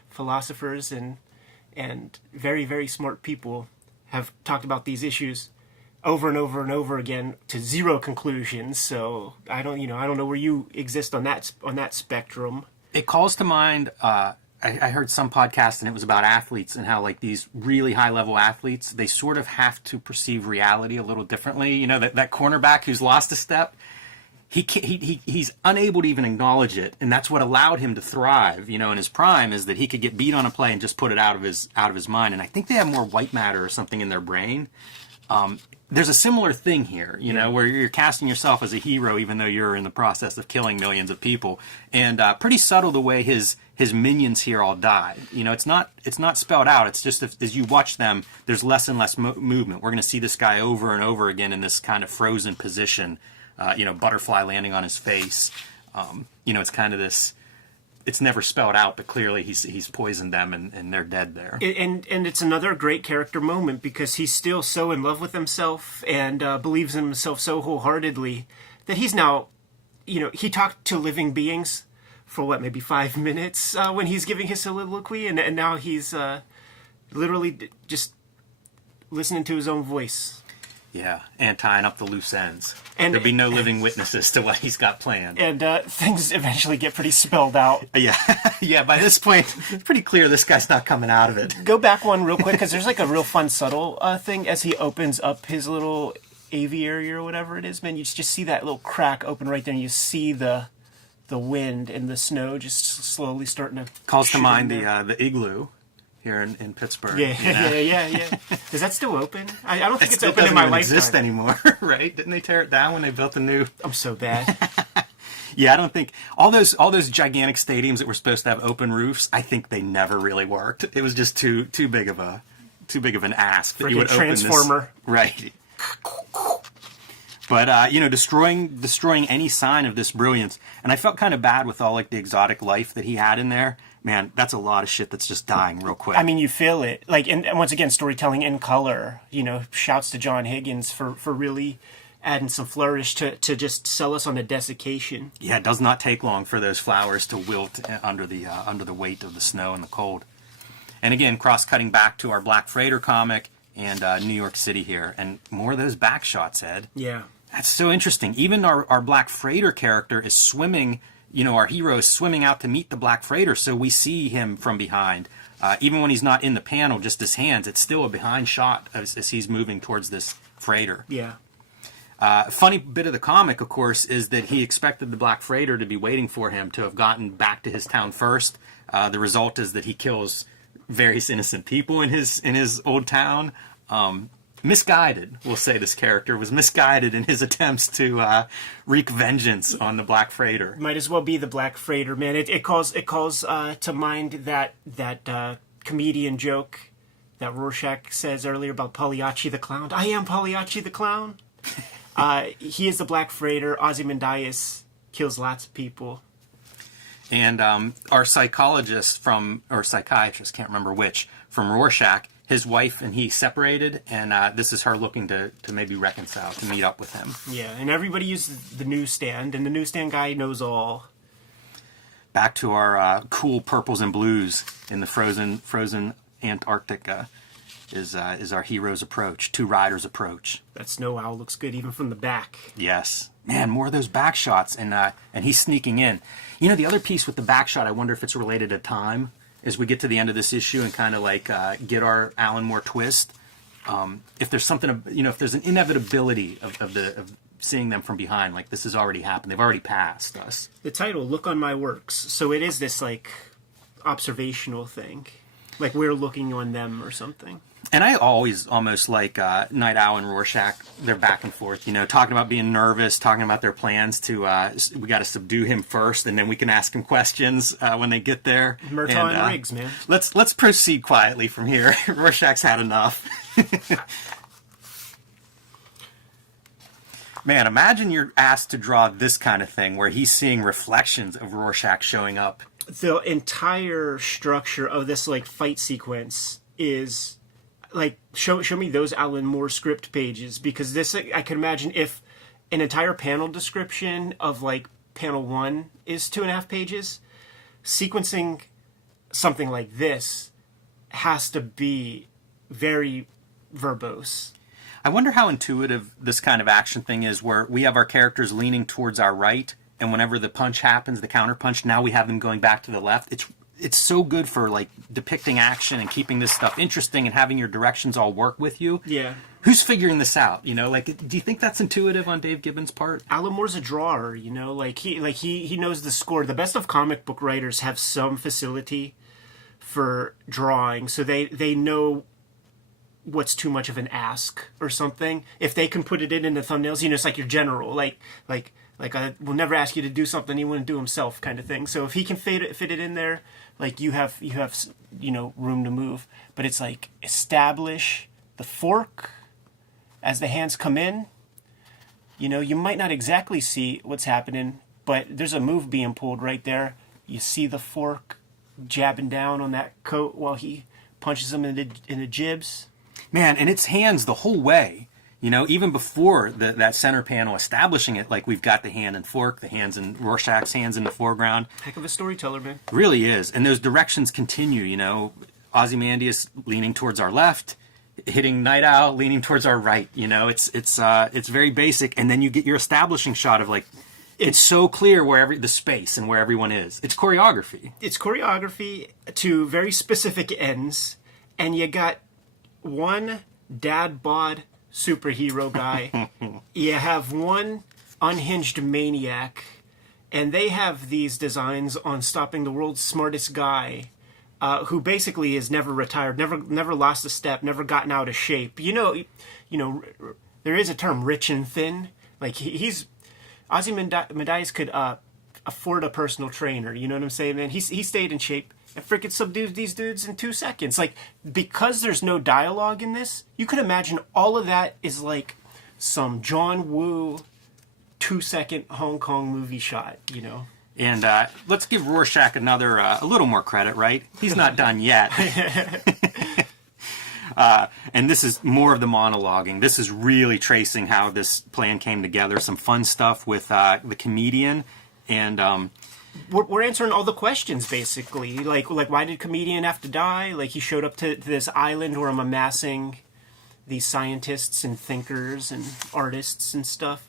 philosophers and very, very smart people have talked about these issues over and over and over again to zero conclusions. So I don't know where you exist on that spectrum. It calls to mind. I heard some podcast and it was about athletes and how like these really high level athletes, they sort of have to perceive reality a little differently. That cornerback who's lost a step, he's unable to even acknowledge it, and that's what allowed him to thrive. In his prime is that he could get beat on a play and just put it out of his mind. And I think they have more white matter or something in their brain. There's a similar thing here, where you're casting yourself as a hero even though you're in the process of killing millions of people, and pretty subtle the way his minions here all die. It's not spelled out. It's just as you watch them, there's less and less movement. We're going to see this guy over and over again in this kind of frozen position, butterfly landing on his face. It's kind of this. It's never spelled out, but clearly he's poisoned them and they're dead there. And it's another great character moment because he's still so in love with himself and believes in himself so wholeheartedly that he's now, he talked to living beings for maybe 5 minutes when he's giving his soliloquy, and now he's literally just listening to his own voice. Yeah, and tying up the loose ends. And There'll be no living witnesses to what he's got planned. And things eventually get pretty spelled out. Yeah, yeah. By this point, it's pretty clear this guy's not coming out of it. Go back one real quick, because there's like a real fun, subtle thing as he opens up his little aviary or whatever it is, man. You just see that little crack open right there, and you see the wind and the snow just slowly starting to Calls to shoot mind in there. the igloo here in Pittsburgh. Yeah, you know? yeah. Is that still open? I don't think it's It open doesn't in my even lifetime. exist anymore, right? Didn't they tear it down when they built the new? I'm so bad. Yeah, I don't think all those gigantic stadiums that were supposed to have open roofs. I think they never really worked. It was just too big of an ask that you would Freaking open this. Transformer. Right. But destroying any sign of this brilliance, and I felt kind of bad with all like the exotic life that he had in there. Man, that's a lot of shit that's just dying real quick. I mean, you feel it. Like, and once again, storytelling in color. You know, shouts to John Higgins for really adding some flourish to just sell us on the desiccation. Yeah, it does not take long for those flowers to wilt under the weight of the snow and the cold. And again, cross-cutting back to our Black Freighter comic and New York City here, and more of those back shots, Ed. Yeah. That's so interesting. Even our Black Freighter character is swimming. You know, our hero is swimming out to meet the Black Freighter, so we see him from behind. Even when he's not in the panel, just his hands, it's still a behind shot as he's moving towards this freighter. Yeah. Funny bit of the comic, of course, is that he expected the Black Freighter to be waiting for him to have gotten back to his town first. The result is that he kills various innocent people in his old town. Misguided, we'll say this character was misguided in his attempts to wreak vengeance on the Black Freighter. Might as well be the Black Freighter, man. It calls to mind that comedian joke that Rorschach says earlier about Pagliacci the clown. I am Pagliacci the clown. He is the Black Freighter. Ozymandias kills lots of people. And our psychiatrist, can't remember which, from Rorschach, his wife and he separated, and this is her looking to maybe reconcile, to meet up with him. Yeah, and everybody uses the newsstand, and the newsstand guy knows all. Back to our cool purples and blues in the frozen Antarctica is our hero's approach, two riders approach. That snow owl looks good even from the back. Yes. Man, more of those back shots, and he's sneaking in. You know, the other piece with the back shot, I wonder if it's related to time, as we get to the end of this issue and kind of like get our Alan Moore twist. If there's something, if there's an inevitability of seeing them from behind, like this has already happened, they've already passed us. The title, Look on My Works. So it is this like observational thing. Like we're looking on them or something. And I always almost like Nite Owl and Rorschach, they're back and forth, talking about being nervous, talking about their plans to, we got to subdue him first, and then we can ask him questions when they get there. Murtaugh and Riggs, man. Let's proceed quietly from here. Rorschach's had enough. Man, imagine you're asked to draw this kind of thing where he's seeing reflections of Rorschach showing up. The entire structure of this like fight sequence is like show me those Alan Moore script pages, because this I can imagine if an entire panel description of like panel 1 is 2.5 pages, sequencing something like this has to be very verbose. I wonder how intuitive this kind of action thing is, where we have our characters leaning towards our right, and whenever the punch happens, the counter punch, now we have them going back to the left. It's so good for like depicting action and keeping this stuff interesting and having your directions all work with you. Yeah. Who's figuring this out? Do you think that's intuitive on Dave Gibbons' part? Alan Moore's a drawer, he knows the score. The best of comic book writers have some facility for drawing, so they know what's too much of an ask or something. If they can put it in the thumbnails, it's like your general, like I will never ask you to do something he wouldn't do himself, kind of thing. So if he can fit it in there, like you have room to move. But it's like establish the fork as the hands come in. You might not exactly see what's happening, but there's a move being pulled right there. You see the fork jabbing down on that coat while he punches him in the jibs. Man, and it's hands the whole way. Even before that center panel establishing it, like we've got the hand and fork, the hands and Rorschach's hands in the foreground. Heck of a storyteller, man. Really is. And those directions continue, Ozymandias leaning towards our left, hitting Nite Owl, leaning towards our right. You know, it's very basic, and then you get your establishing shot of like. It's so clear where the space and where everyone is. It's choreography. It's choreography to very specific ends, and you got one dad bod superhero guy. You have one unhinged maniac, and they have these designs on stopping the world's smartest guy, who basically has never retired, never lost a step, never gotten out of shape. You know, there is a term, rich and thin. Like he's. Ozymandias could afford a personal trainer. You know what I'm saying, man? He stayed in shape and freaking subdued these dudes in 2 seconds. Like, because there's no dialogue in this, you could imagine all of that is like some John Woo 2-second Hong Kong movie shot, you know? And let's give Rorschach a little more credit, right? He's not done yet. And this is more of the monologuing. This is really tracing how this plan came together. Some fun stuff with the comedian, and we're answering all the questions basically. Like why did comedian have to die? Like he showed up to this island where I'm amassing these scientists and thinkers and artists and stuff.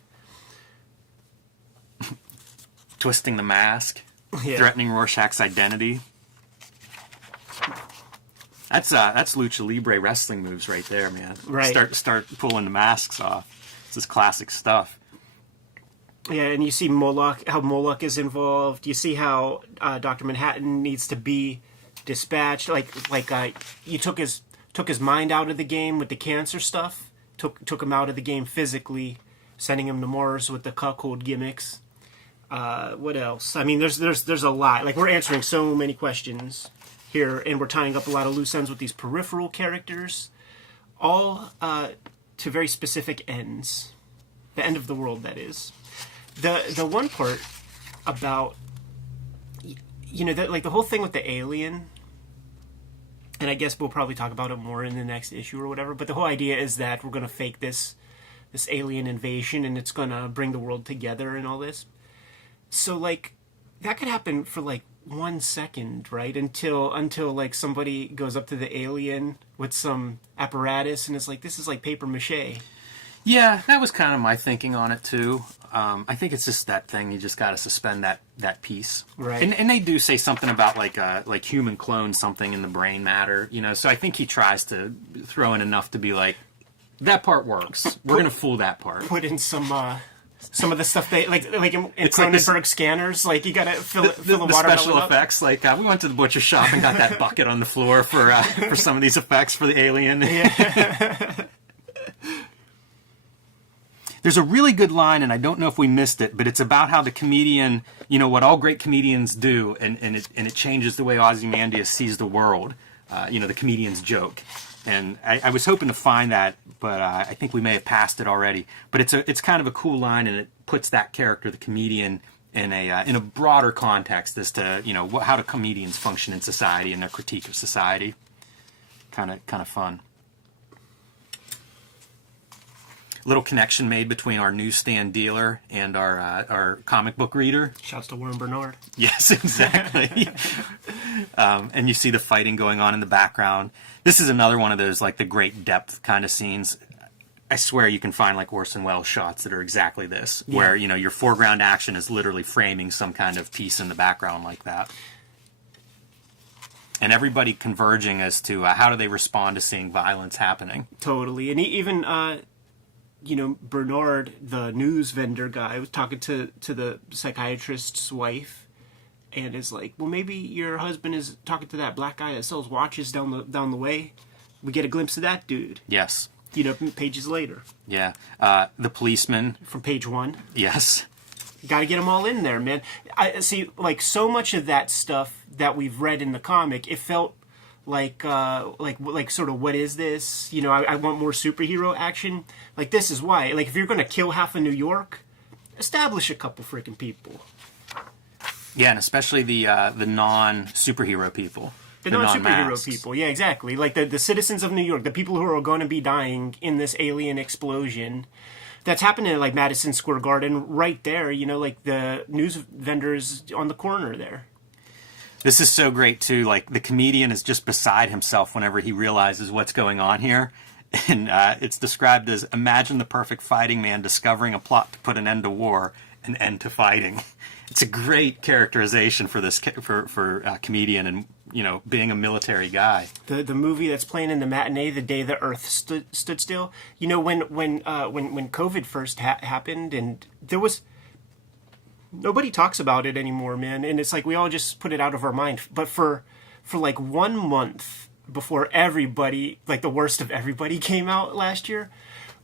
Twisting the mask, Yeah. threatening Rorschach's identity. That's lucha libre wrestling moves right there, man. Right. Start pulling the masks off. This is classic stuff. Yeah, and you see how Moloch is involved. You see how Dr. Manhattan needs to be dispatched. You took his mind out of the game with the cancer stuff. Took him out of the game physically, sending him to Mars with the cuckold gimmicks. What else? I mean, there's a lot. Like, we're answering so many questions here, and we're tying up a lot of loose ends with these peripheral characters, all to very specific ends. The end of the world, that is. The one part about, you know, that, like, the whole thing with the alien, and I guess we'll probably talk about it more in the next issue or whatever, but the whole idea is that we're going to fake this alien invasion, and it's going to bring the world together and all this. So, like, that could happen for, like, 1 second, right? Until like somebody goes up to the alien with some apparatus and is like, this is like paper mache. Yeah, that was kind of my thinking on it too. I think it's just that thing. You just got to suspend that piece, right? And they do say something about like human clone something in the brain matter, you know. So I think he tries to throw in enough to be like, that part works. We're gonna fool that part. Put in some of the stuff they like in It's like Cronenberg scanners. Like, you gotta fill the watermelon special up. effects. Like we went to the butcher shop and got that bucket on the floor for some of these effects for the alien. Yeah. There's a really good line, and I don't know if we missed it, but it's about how the comedian, you know, what all great comedians do, and it changes the way Ozymandias sees the world. You know, the comedian's joke. And I was hoping to find that, but I think we may have passed it already. But it's kind of a cool line, and it puts that character, the comedian, in a broader context as to, you know, how do comedians function in society and their critique of society. Kind of fun. Little connection made between our newsstand dealer and our comic book reader. Shouts to Warren Bernard. Yes, exactly. And you see the fighting going on in the background. This is another one of those, like, the great depth kind of scenes. I swear you can find, like, Orson Welles shots that are exactly this, where, you know, your foreground action is literally framing some kind of piece in the background like that. And everybody converging as to how do they respond to seeing violence happening. Totally. And even, you know, Bernard, the news vendor guy, was talking to the psychiatrist's wife, and is like, well, maybe your husband is talking to that black guy that sells watches down the way. We get a glimpse of that dude. Yes. You know, pages later. Yeah. The policeman. From page 1. Yes. Got to get them all in there, man. I see, like, so much of that stuff that we've read in the comic, it felt like sort of, what is this? You know, I want more superhero action. Like, this is why. Like, if you're going to kill half of New York, establish a couple freaking people. Yeah, and especially the non-superhero people. The non-superhero non-masks. people, yeah, exactly. Like the citizens of New York, the people who are going to be dying in this alien explosion that's happening at, like, Madison Square Garden right there, you know, like the news vendors on the corner there. This is so great, too. Like, the comedian is just beside himself whenever he realizes what's going on here. And it's described as, imagine the perfect fighting man discovering a plot to put an end to war, an end to fighting. It's a great characterization for this for a comedian and, you know, being a military guy. The movie that's playing in the matinee the day the Earth stood still. You know, when COVID first happened, and there was nobody talks about it anymore, man. And it's like we all just put it out of our mind. But for like 1 month before everybody, like the worst of everybody, came out last year,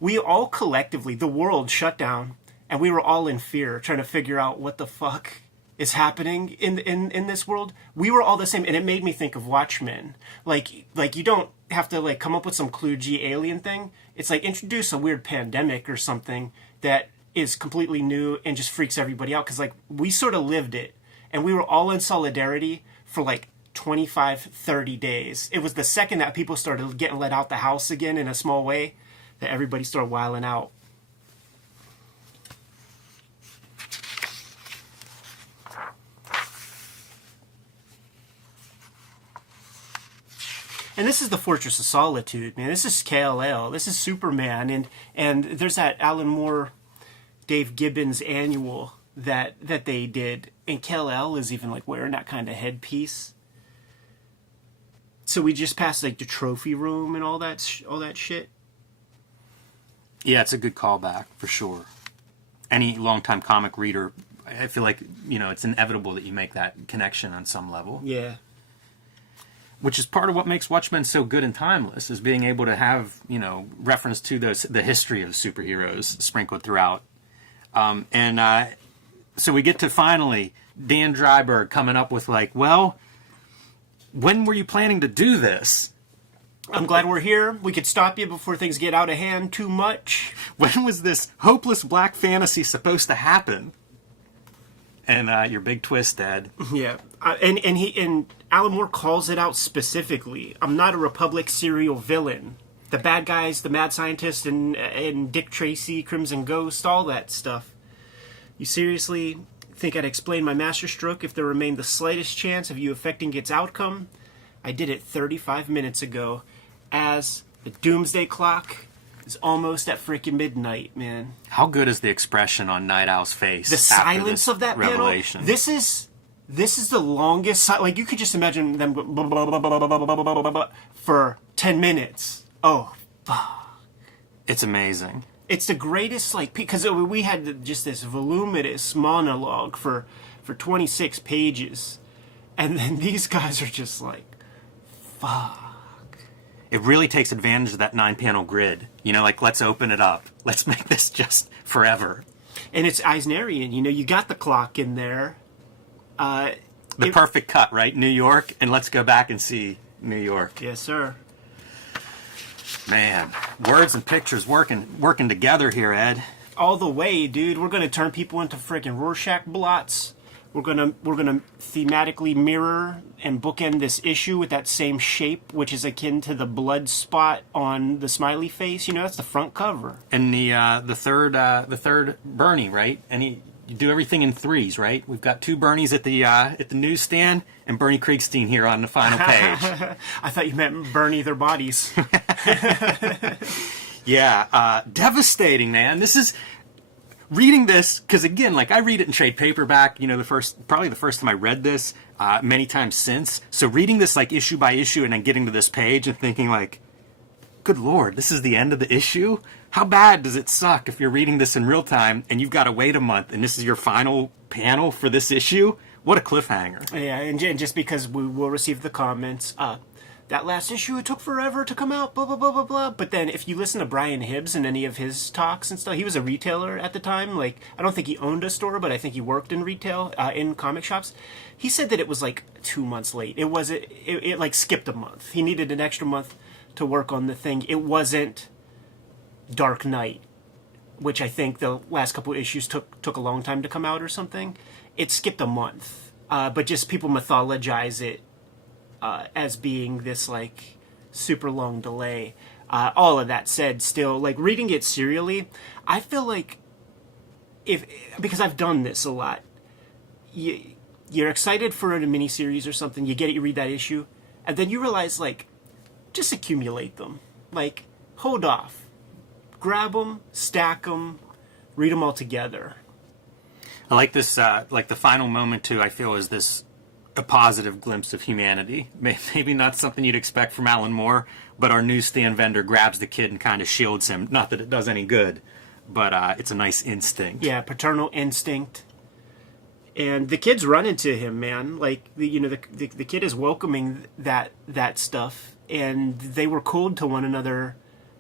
we all collectively, the world shut down. And we were all in fear, trying to figure out what the fuck is happening in this world. We were all the same, and it made me think of Watchmen. Like you don't have to like come up with some kludgy alien thing. It's like introduce a weird pandemic or something that is completely new and just freaks everybody out. Because like we sort of lived it, and we were all in solidarity for like 25, 30 days. It was the second that people started getting let out the house again in a small way that everybody started wilding out. And this is the Fortress of Solitude, man. This is KLL. This is Superman, and there's that Alan Moore, Dave Gibbons annual that they did, and KLL is even like wearing that kind of headpiece. So we just passed like the trophy room and all that shit. Yeah, it's a good callback for sure. Any longtime comic reader, I feel like, you know, it's inevitable that you make that connection on some level. Yeah. Which is part of what makes Watchmen so good and timeless, is being able to have, you know, reference to the history of superheroes sprinkled throughout. So we get to finally Dan Dreiberg coming up with like, well, when were you planning to do this? I'm glad we're here. We could stop you before things get out of hand too much. When was this hopeless black fantasy supposed to happen? And your big twist, Ed. Yeah, and Alan Moore calls it out specifically. I'm not a Republic serial villain. The bad guys, the mad scientist, and Dick Tracy, Crimson Ghost, all that stuff. You seriously think I'd explain my masterstroke if there remained the slightest chance of you affecting its outcome? I did it 35 minutes ago, as the doomsday clock is almost at freaking midnight, man. How good is the expression on Nite Owl's face? The silence of that revelation. Panel. This is the longest. Like you could just imagine them blah, blah, blah, blah, blah, blah, blah, blah, blah, for 10 minutes. Oh, fuck! It's amazing. It's the greatest, like, because we had just this voluminous monologue for 26 pages, and then these guys are just like, fuck. It really takes advantage of that 9-panel grid. You know, like, let's open it up. Let's make this just forever. And it's Eisnerian. You know, you got the clock in there. The perfect cut, right? New York, and let's go back and see New York. Yes, sir. Man, words and pictures working together here, Ed. All the way, dude. We're gonna turn people into freaking Rorschach blots. We're gonna thematically mirror and bookend this issue with that same shape, which is akin to the blood spot on the smiley face. You know, that's the front cover. And the third Bernie, right? And you do everything in threes, right? We've got 2 Bernies at the newsstand, and Bernie Kriegstein here on the final page. I thought you meant Bernie their bodies. Yeah, devastating, man. This is reading this, because again, like, I read it in trade paperback. You know, probably the first time I read this, many times since. So reading this like issue by issue, and then getting to this page and thinking like, good Lord, this is the end of the issue? How bad does it suck if you're reading this in real time and you've got to wait a month and this is your final panel for this issue? What a cliffhanger. Yeah, and just because we will receive the comments, that last issue, it took forever to come out, blah, blah, blah, blah, blah. But then if you listen to Brian Hibbs and any of his talks and stuff, he was a retailer at the time. Like, I don't think he owned a store, but I think he worked in retail, in comic shops. He said that it was like 2 months late. It like skipped a month. He needed an extra month to work on the thing. It wasn't Dark Knight, which I think the last couple of issues took a long time to come out or something. It skipped a month, but just people mythologize it as being this like super long delay. All of that said, still, like, reading it serially, I feel like because I've done this a lot, you're excited for a miniseries or something, you get it, you read that issue, and then you realize, like, just accumulate them. Like, hold off. Grab them, stack them, read them all together. I like this, like the final moment too, I feel is this a positive glimpse of humanity. Maybe not something you'd expect from Alan Moore, but our newsstand vendor grabs the kid and kind of shields him. Not that it does any good, but it's a nice instinct. Yeah, paternal instinct. And the kid's running to him, man. Like, the kid is welcoming that stuff, and they were cold to one another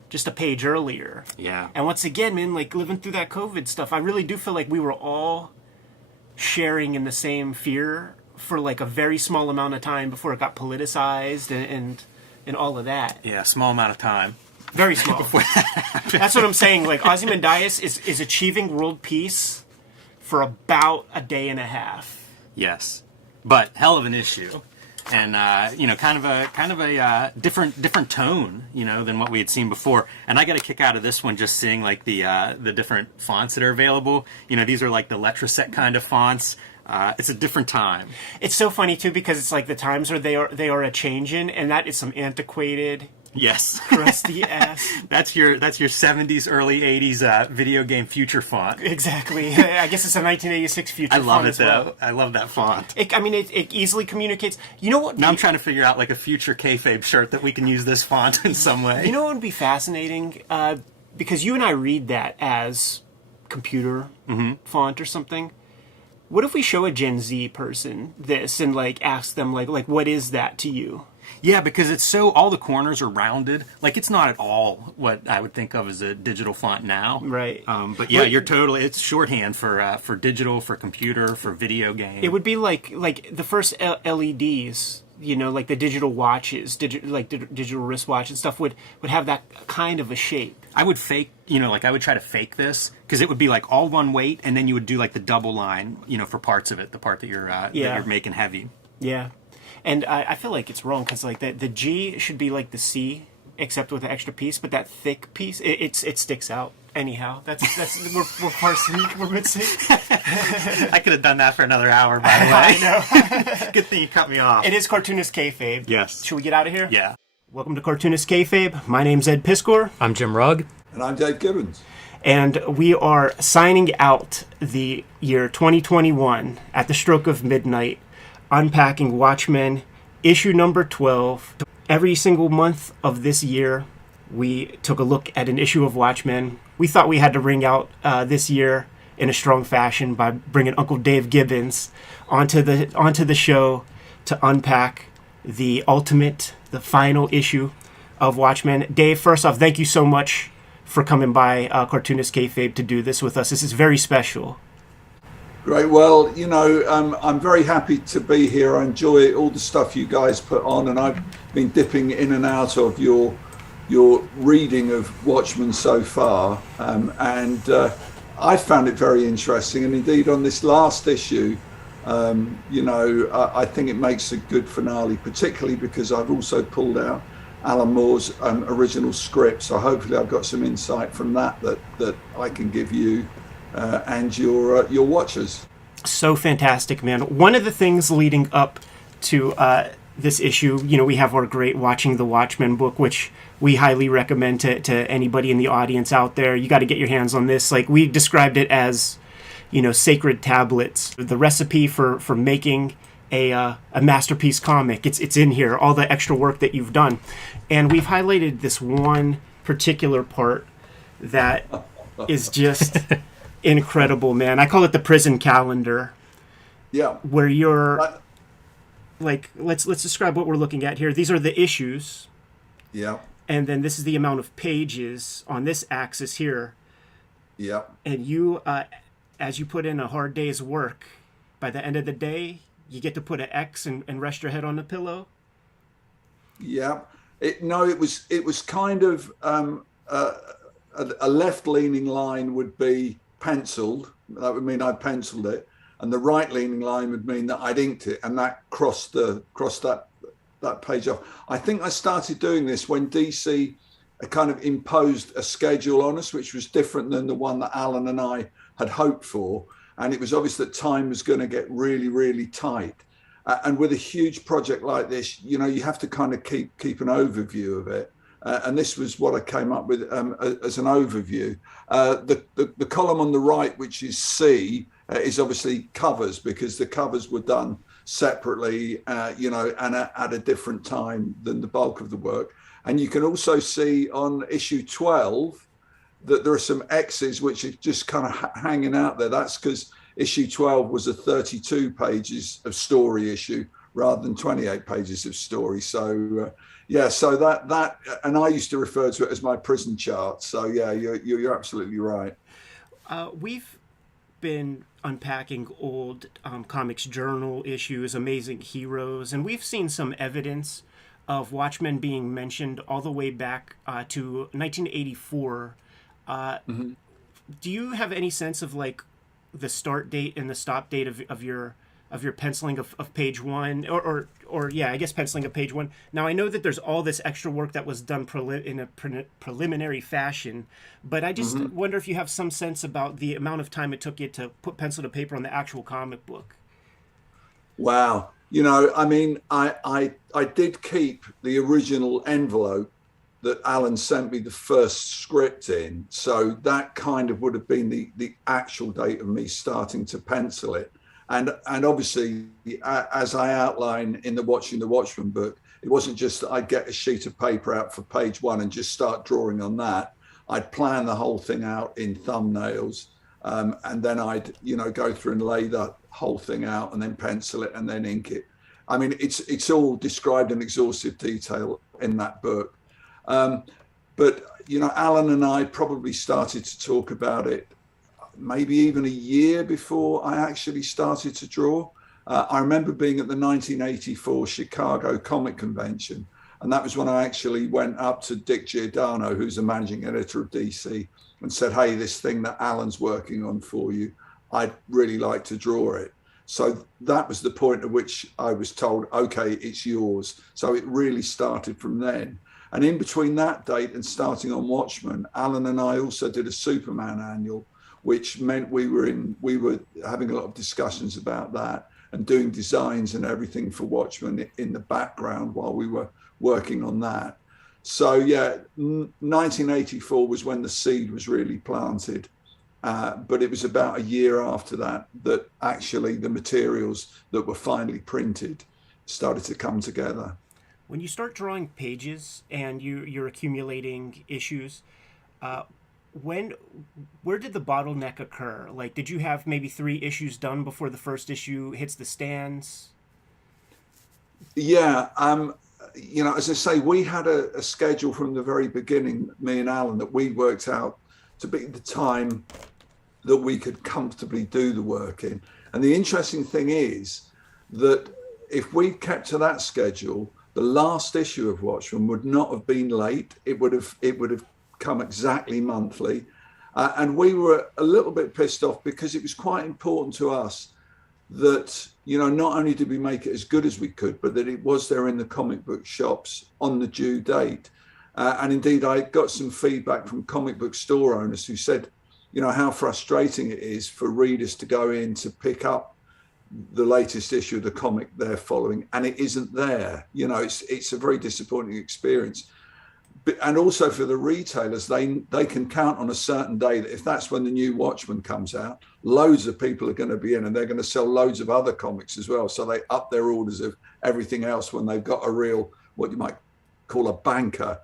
just a page earlier. Yeah. And once again, man, like living through that COVID stuff, I really do feel like we were all sharing in the same fear for like a very small amount of time before it got politicized and all of that. Yeah, small amount of time. Very small. That's what I'm saying. Like, Ozymandias is achieving world peace for about a day and a half. Yes, but hell of an issue, and kind of a different tone, than what we had seen before. And I got a kick out of this one just seeing like the different fonts that are available. These are like the Letraset kind of fonts. It's a different time. It's so funny too because it's like the times they are a changing, and that is some antiquated. Yes. Crusty ass. That's your 70s, early 80s video game future font. Exactly. I guess it's a 1986 future font. I love it as well. though. I love that font. It easily communicates. You know what? Now I'm trying to figure out like a future Kayfabe shirt that we can use this font in some way. You know what would be fascinating? Because you and I read that as computer font or something. What if we show a Gen Z person this and like ask them like what is that to you? Yeah, because it's so, all the corners are rounded. Like, it's not at all what I would think of as a digital font now. Right. But yeah, it's shorthand for digital, for computer, for video game. It would be like the first LEDs, like the digital watches, digital wristwatch and stuff would have that kind of a shape. I would fake, I would try to fake this, because it would be like all one weight, and then you would do like the double line, for parts of it, the part that you're making heavy. Yeah. And I feel like it's wrong because like the G should be like the C, except with the extra piece. But that thick piece, it sticks out. Anyhow, that's we're parsing, we're missing. I could have done that for another hour, by the way. I know. Good thing you cut me off. It is Cartoonist Kayfabe. Yes. Should we get out of here? Yeah. Welcome to Cartoonist Kayfabe. My name's Ed Piskor. I'm Jim Rugg. And I'm Dave Gibbons. And we are signing out the year 2021 at the stroke of midnight. Unpacking Watchmen, issue number 12. Every single month of this year, we took a look at an issue of Watchmen. We thought we had to ring out this year in a strong fashion by bringing Uncle Dave Gibbons onto the show to unpack the final issue of Watchmen. Dave, first off, thank you so much for coming by Cartoonist Kayfabe to do this with us. This is very special. Great. Well, I'm very happy to be here. I enjoy all the stuff you guys put on, and I've been dipping in and out of your reading of Watchmen so far, and I found it very interesting. And indeed, on this last issue, I think it makes a good finale, particularly because I've also pulled out Alan Moore's original script. So hopefully, I've got some insight from that I can give you. And your watchers. So fantastic, man. One of the things leading up to this issue, we have our great Watching the Watchmen book, which we highly recommend to anybody in the audience out there. You got to get your hands on this. Like, we described it as, sacred tablets. The recipe for making a masterpiece comic. It's in here, all the extra work that you've done. And we've highlighted this one particular part that is just... incredible, man. I call it the prison calendar. Yeah. Where you're like, let's describe what we're looking at here. These are the issues. Yeah. And then this is the amount of pages on this axis here. Yeah. And you, as you put in a hard day's work, by the end of the day, you get to put an X and rest your head on the pillow. Yeah. It was kind of a left-leaning line would be penciled. That would mean I penciled it, and the right-leaning line would mean that I'd inked it, and that crossed that page off. I think I started doing this when DC kind of imposed a schedule on us, which was different than the one that Alan and I had hoped for, and it was obvious that time was going to get really, really tight. And with a huge project like this, you have to kind of keep an overview of it. and this was what I came up with as an overview. The column on the right, which is C, is obviously covers, because the covers were done separately, and at a different time than the bulk of the work. And you can also see on issue 12 that there are some X's which are just kind of hanging out there. That's because issue 12 was a 32 pages of story issue rather than 28 pages of story. So so that and I used to refer to it as my prison chart. So yeah, you're absolutely right. We've been unpacking old comics journal issues, Amazing Heroes, and we've seen some evidence of Watchmen being mentioned all the way back to 1984. Do you have any sense of like the start date and the stop date of your penciling of page one, or I guess penciling of page one? Now I know that there's all this extra work that was done in a preliminary fashion, but I just wonder if you have some sense about the amount of time it took you to put pencil to paper on the actual comic book. Wow. I mean, I did keep the original envelope that Alan sent me the first script in. So that kind of would have been the actual date of me starting to pencil it. And obviously, as I outline in the Watching the Watchmen book, it wasn't just that I'd get a sheet of paper out for page one and just start drawing on that. I'd plan the whole thing out in thumbnails. And then I'd, go through and lay that whole thing out and then pencil it and then ink it. I mean, it's all described in exhaustive detail in that book. But, Alan and I probably started to talk about it maybe even a year before I actually started to draw. I remember being at the 1984 Chicago Comic Convention, and that was when I actually went up to Dick Giordano, who's the managing editor of DC, and said, hey, this thing that Alan's working on for you, I'd really like to draw it. So that was the point at which I was told, okay, it's yours. So it really started from then. And in between that date and starting on Watchmen, Alan and I also did a Superman annual, which meant we were having a lot of discussions about that and doing designs and everything for Watchmen in the background while we were working on that. So yeah, 1984 was when the seed was really planted. But it was about a year after that actually the materials that were finally printed started to come together. When you start drawing pages and you're accumulating issues, where did the bottleneck occur? Like, did you have maybe 3 issues done before the first issue hits the stands? Yeah, as I say, we had a schedule from the very beginning, me and Alan, that we worked out to be the time that we could comfortably do the work in. And the interesting thing is that if we kept to that schedule, the last issue of Watchmen would not have been late. It would have come exactly monthly. And we were a little bit pissed off because it was quite important to us that, not only did we make it as good as we could, but that it was there in the comic book shops on the due date. And indeed, I got some feedback from comic book store owners who said, how frustrating it is for readers to go in to pick up the latest issue of the comic they're following, and it isn't there. It's a very disappointing experience. And also for the retailers, they can count on a certain day that if that's when the new Watchmen comes out, loads of people are going to be in, and they're going to sell loads of other comics as well. So they up their orders of everything else when they've got a real, what you might call a banker,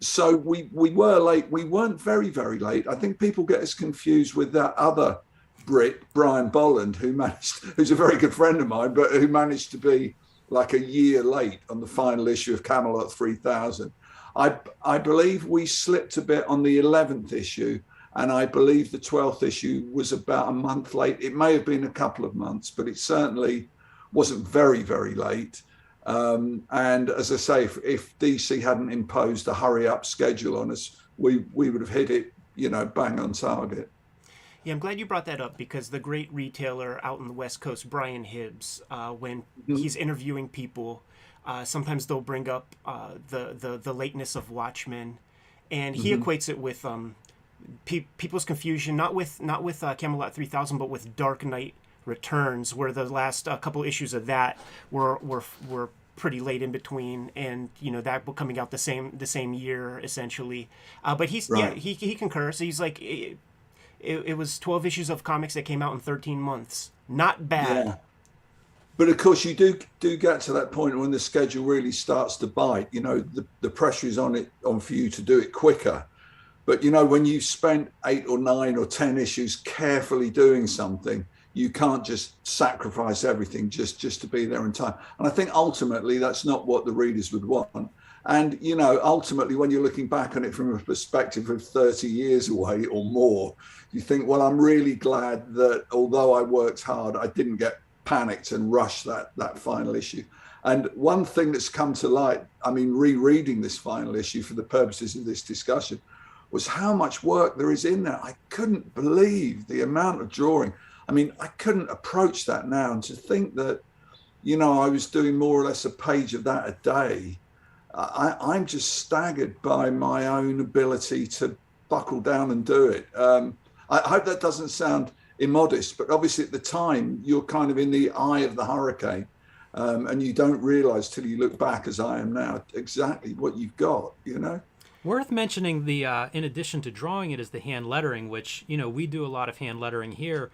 So we were late. We weren't very, very late. I think people get us confused with that other Brit, Brian Bolland, who's a very good friend of mine, but who managed to be like a year late on the final issue of Camelot 3000. I believe we slipped a bit on the 11th issue, and I believe the 12th issue was about a month late. It may have been a couple of months, but it certainly wasn't very, very late. And as I say, if DC hadn't imposed a hurry up schedule on us, we would have hit it, bang on target. Yeah, I'm glad you brought that up, because the great retailer out in the West Coast, Brian Hibbs, when he's interviewing people, sometimes they'll bring up the lateness of Watchmen, and he equates it with people's confusion, not with Camelot 3000, but with Dark Knight Returns, where the last couple issues of that were pretty late in between, and that book coming out the same year essentially. But he's Right. he concurs. He's like it was 12 issues of comics that came out in 13 months. Not bad. Yeah. But of course, you do get to that point when the schedule really starts to bite. The pressure is on for you to do it quicker. But when you've spent 8 or 9 or 10 issues carefully doing something, you can't just sacrifice everything just to be there in time. And I think ultimately that's not what the readers would want. And ultimately, when you're looking back on it from a perspective of 30 years away or more, you think, well, I'm really glad that although I worked hard, I didn't get panicked and rushed that final issue. And one thing that's come to light, I mean, rereading this final issue for the purposes of this discussion, was how much work there is in there. I couldn't believe the amount of drawing. I mean, I couldn't approach that now. And to think that, I was doing more or less a page of that a day, I'm just staggered by my own ability to buckle down and do it. I hope that doesn't sound immodest, but obviously at the time you're kind of in the eye of the hurricane, and you don't realize till you look back, as I am now, exactly what you've got. Worth mentioning the in addition to drawing it is the hand lettering, which we do a lot of hand lettering here.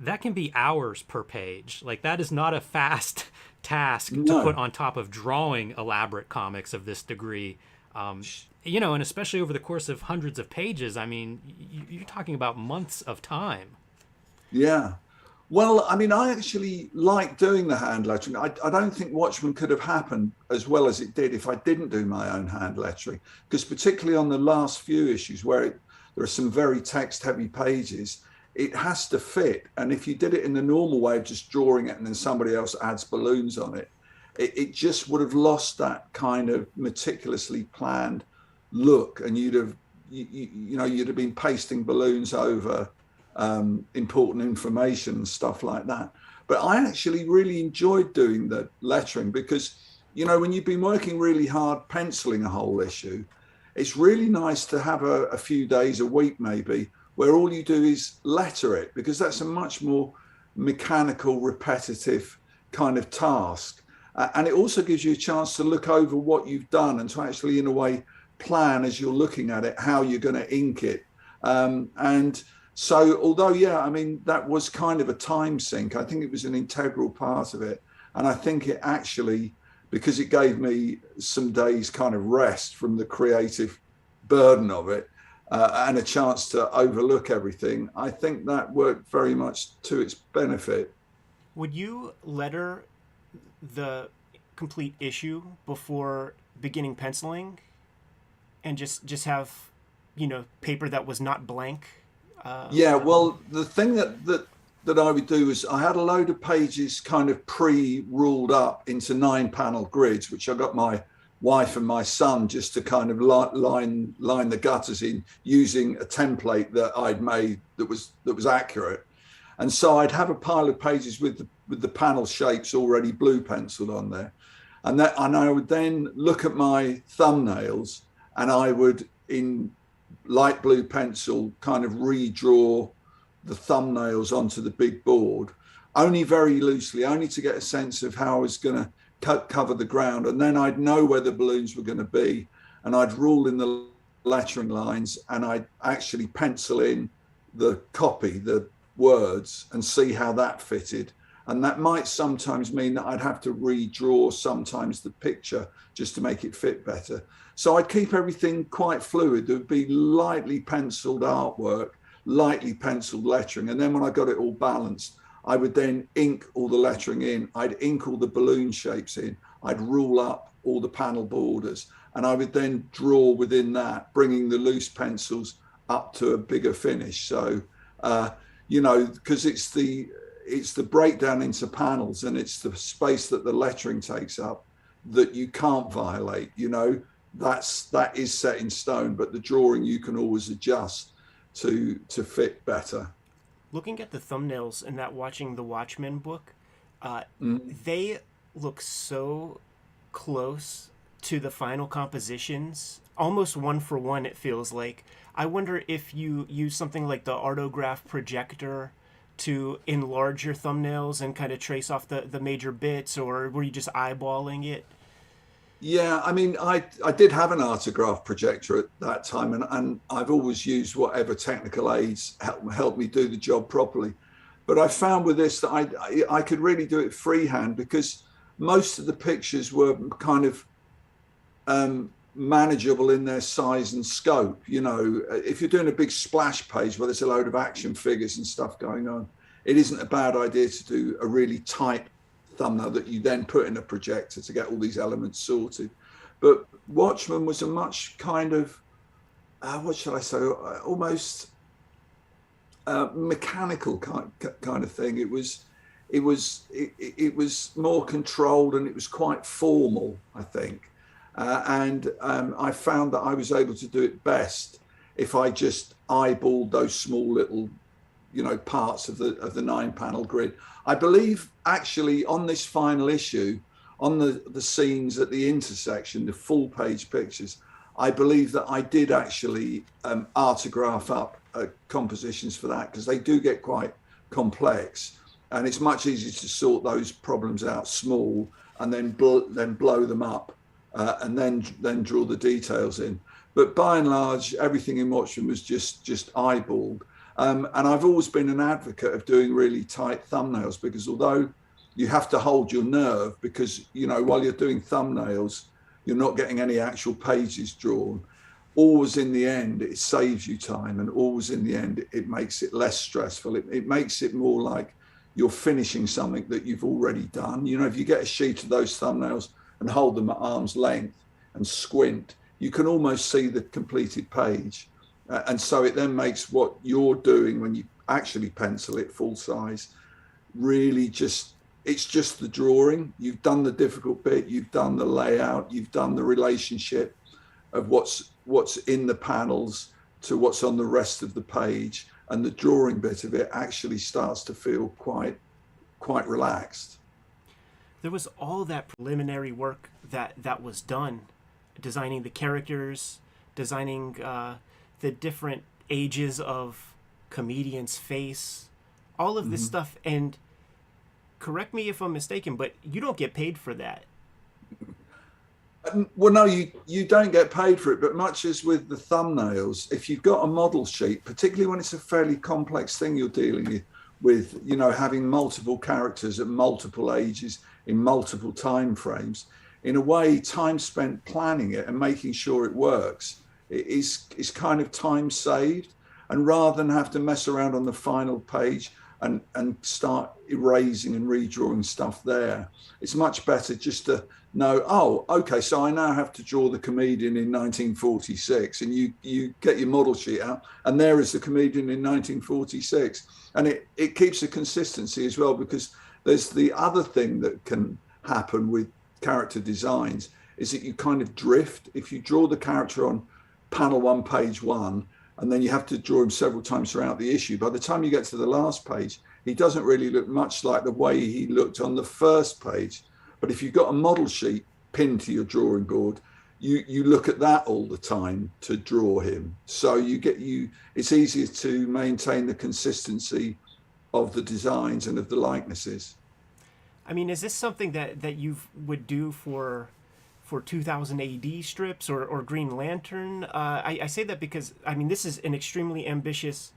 That can be hours per page. Like, that is not a fast task to put on top of drawing elaborate comics of this degree. And especially over the course of hundreds of pages, I mean, you're talking about months of time. Yeah. Well, I mean, I actually like doing the hand lettering. I don't think Watchmen could have happened as well as it did if I didn't do my own hand lettering, because particularly on the last few issues where there are some very text-heavy pages, it has to fit. And if you did it in the normal way of just drawing it and then somebody else adds balloons on it, it just would have lost that kind of meticulously planned look, and you'd have been pasting balloons over important information and stuff like that. But I actually really enjoyed doing the lettering because, when you've been working really hard penciling a whole issue, it's really nice to have a few days, a week maybe, where all you do is letter it, because that's a much more mechanical, repetitive kind of task. And it also gives you a chance to look over what you've done and to actually, in a way, plan as you're looking at it, how you're going to ink it. And so, although, I mean, that was kind of a time sink, I think it was an integral part of it. And I think it actually, because it gave me some days kind of rest from the creative burden of it, and a chance to overlook everything, I think that worked very much to its benefit. Would you letter the complete issue before beginning penciling, and just have paper that was not blank? Well, the thing that I would do is I had a load of pages kind of pre-ruled up into 9-panel grids, which I got my wife and my son just to kind of line the gutters in, using a template that I'd made that was accurate. And so I'd have a pile of pages with the panel shapes already blue penciled on there, and I would then look at my thumbnails, and I would, in light blue pencil, kind of redraw the thumbnails onto the big board, only very loosely, only to get a sense of how I was going to cover the ground. And then I'd know where the balloons were going to be, and I'd rule in the lettering lines, and I'd actually pencil in the copy, the words, and see how that fitted. And that might sometimes mean that I'd have to redraw sometimes the picture just to make it fit better. So I'd keep everything quite fluid. There would be lightly penciled artwork, lightly penciled lettering. And then when I got it all balanced, I would then ink all the lettering in. I'd ink all the balloon shapes in. I'd rule up all the panel borders. And I would then draw within that, bringing the loose pencils up to a bigger finish. So, because it's the breakdown into panels, and it's the space that the lettering takes up that you can't violate. That is set in stone, but the drawing you can always adjust to fit better. Looking at the thumbnails in that Watching the Watchmen book, they look so close to the final compositions, almost one for one, it feels like. I wonder if you use something like the Artograph projector to enlarge your thumbnails and kind of trace off the major bits, or were you just eyeballing it? Yeah, I mean, I did have an Artograph projector at that time, and I've always used whatever technical aids help me do the job properly. But I found with this that I could really do it freehand, because most of the pictures were kind of manageable in their size and scope. You know, if you're doing a big splash page where there's a load of action figures and stuff going on, it isn't a bad idea to do a really tight thumbnail that you then put in a projector to get all these elements sorted. But Watchmen was a much kind of, what should I say, almost mechanical kind of thing. It was more controlled, and it was quite formal, I think. And I found that I was able to do it best if I just eyeballed those small little, you know, parts of the 9-panel grid. I believe actually on this final issue, on the scenes at the intersection, the full page pictures, I believe that I did actually artograph up compositions for that, because they do get quite complex, and it's much easier to sort those problems out small and then blow them up and then draw the details in. But by and large, everything in Watchmen was just eyeballed. And I've always been an advocate of doing really tight thumbnails, because although you have to hold your nerve, because, you know, while you're doing thumbnails, you're not getting any actual pages drawn. Always in the end, it saves you time, and always in the end, it makes it less stressful. It makes it more like you're finishing something that you've already done. You know, if you get a sheet of those thumbnails and hold them at arm's length and squint, you can almost see the completed page. And so it then makes what you're doing when you actually pencil it full size really it's just the drawing. You've done the difficult bit, you've done the layout, you've done the relationship of what's in the panels to what's on the rest of the page, and the drawing bit of it actually starts to feel quite relaxed. There was all that preliminary work that was done, designing the characters, designing the different ages of comedian's face, all of this stuff. And correct me if I'm mistaken, but you don't get paid for that. Well, no, you don't get paid for it, but much as with the thumbnails, if you've got a model sheet, particularly when it's a fairly complex thing you're dealing with, you know, having multiple characters at multiple ages in multiple time frames, in a way, time spent planning it and making sure it works is kind of time saved. And rather than have to mess around on the final page and start erasing and redrawing stuff there, it's much better just to know, oh, okay, so I now have to draw the comedian in 1946, and you get your model sheet out, and there is the comedian in 1946. And it keeps a consistency as well, because there's the other thing that can happen with character designs is that you kind of drift. If you draw the character on panel 1, page 1, and then you have to draw him several times throughout the issue, by the time you get to the last page, he doesn't really look much like the way he looked on the first page. But if you've got a model sheet pinned to your drawing board, you look at that all the time to draw him. So it's easier to maintain the consistency of the designs and of the likenesses. I mean, is this something that you would do for 2000 AD strips or Green Lantern? I say that because, I mean, this is an extremely ambitious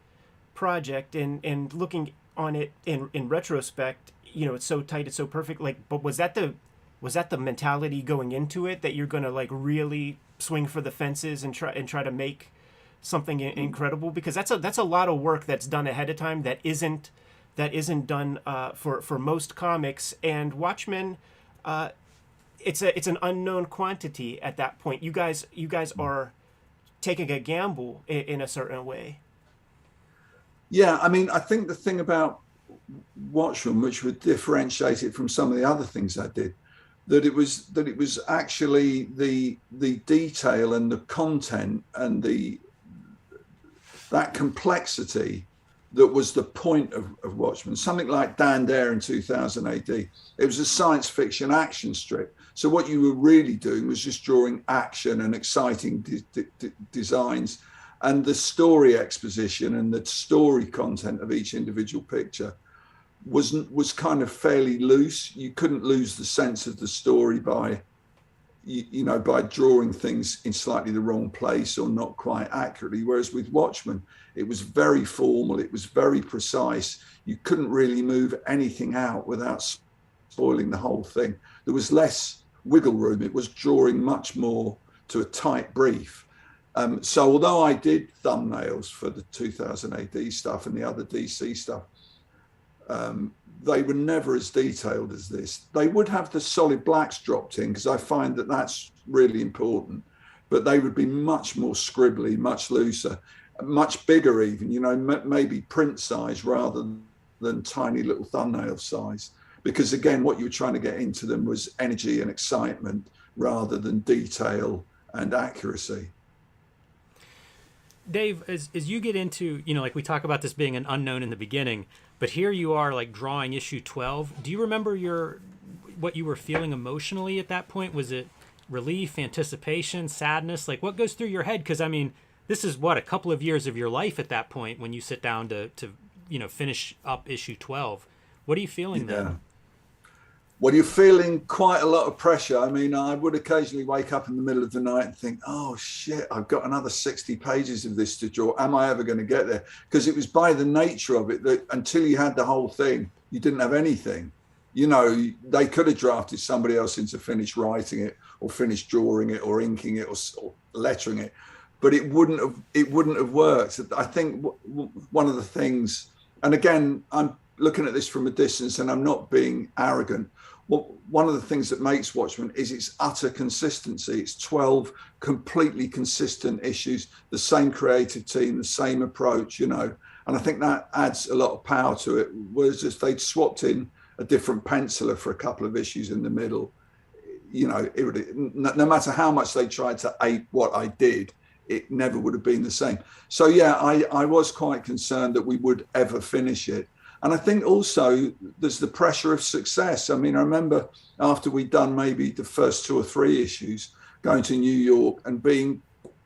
project, and looking on it in retrospect, you know, it's so tight, it's so perfect. Like, but was that the mentality going into it, that you're going to like really swing for the fences and try to make something incredible? Because that's a lot of work that's done ahead of time that isn't done for most comics. And Watchmen, it's an unknown quantity at that point. You guys are taking a gamble in a certain way. Yeah, I mean, I think the thing about Watchmen, which would differentiate it from some of the other things I did, that it was actually the detail and the content and that complexity that was the point of Watchmen. Something like Dan Dare in 2000 AD, it was a science fiction action strip. So what you were really doing was just drawing action and exciting designs, and the story exposition and the story content of each individual picture was kind of fairly loose. You couldn't lose the sense of the story by you know, by drawing things in slightly the wrong place or not quite accurately. Whereas with Watchmen, it was very formal, it was very precise. You couldn't really move anything out without spoiling the whole thing. There was less wiggle room. It was drawing much more to a tight brief. So although I did thumbnails for the 2000 AD stuff and the other DC stuff, they were never as detailed as this. They would have the solid blacks dropped in, because I find that that's really important, but they would be much more scribbly, much looser, much bigger even, you know, maybe print size rather than tiny little thumbnail size. Because again, what you were trying to get into them was energy and excitement rather than detail and accuracy. Dave, as you get into, you know, like we talk about this being an unknown in the beginning, but here you are like drawing issue 12. Do you remember what you were feeling emotionally at that point? Was it relief, anticipation, sadness? Like what goes through your head? Because I mean, this is what, a couple of years of your life at that point when you sit down to you know, finish up issue 12. What are you feeling then? Well, you're feeling quite a lot of pressure. I mean, I would occasionally wake up in the middle of the night and think, oh shit, I've got another 60 pages of this to draw. Am I ever going to get there? Because it was by the nature of it that until you had the whole thing, you didn't have anything. You know, they could have drafted somebody else in to finish writing it or finish drawing it or inking it or lettering it, but it wouldn't have worked. I think one of the things, and again, I'm looking at this from a distance and I'm not being arrogant. Well, one of the things that makes Watchmen is its utter consistency. It's 12 completely consistent issues, the same creative team, the same approach, you know, and I think that adds a lot of power to it. Whereas if they'd swapped in a different penciler for a couple of issues in the middle, you know, it would, no matter how much they tried to ape what I did, it never would have been the same. So yeah, I was quite concerned that we would ever finish it. And I think also there's the pressure of success. I mean, I remember after we'd done maybe the first 2 or 3 issues, going to New York and being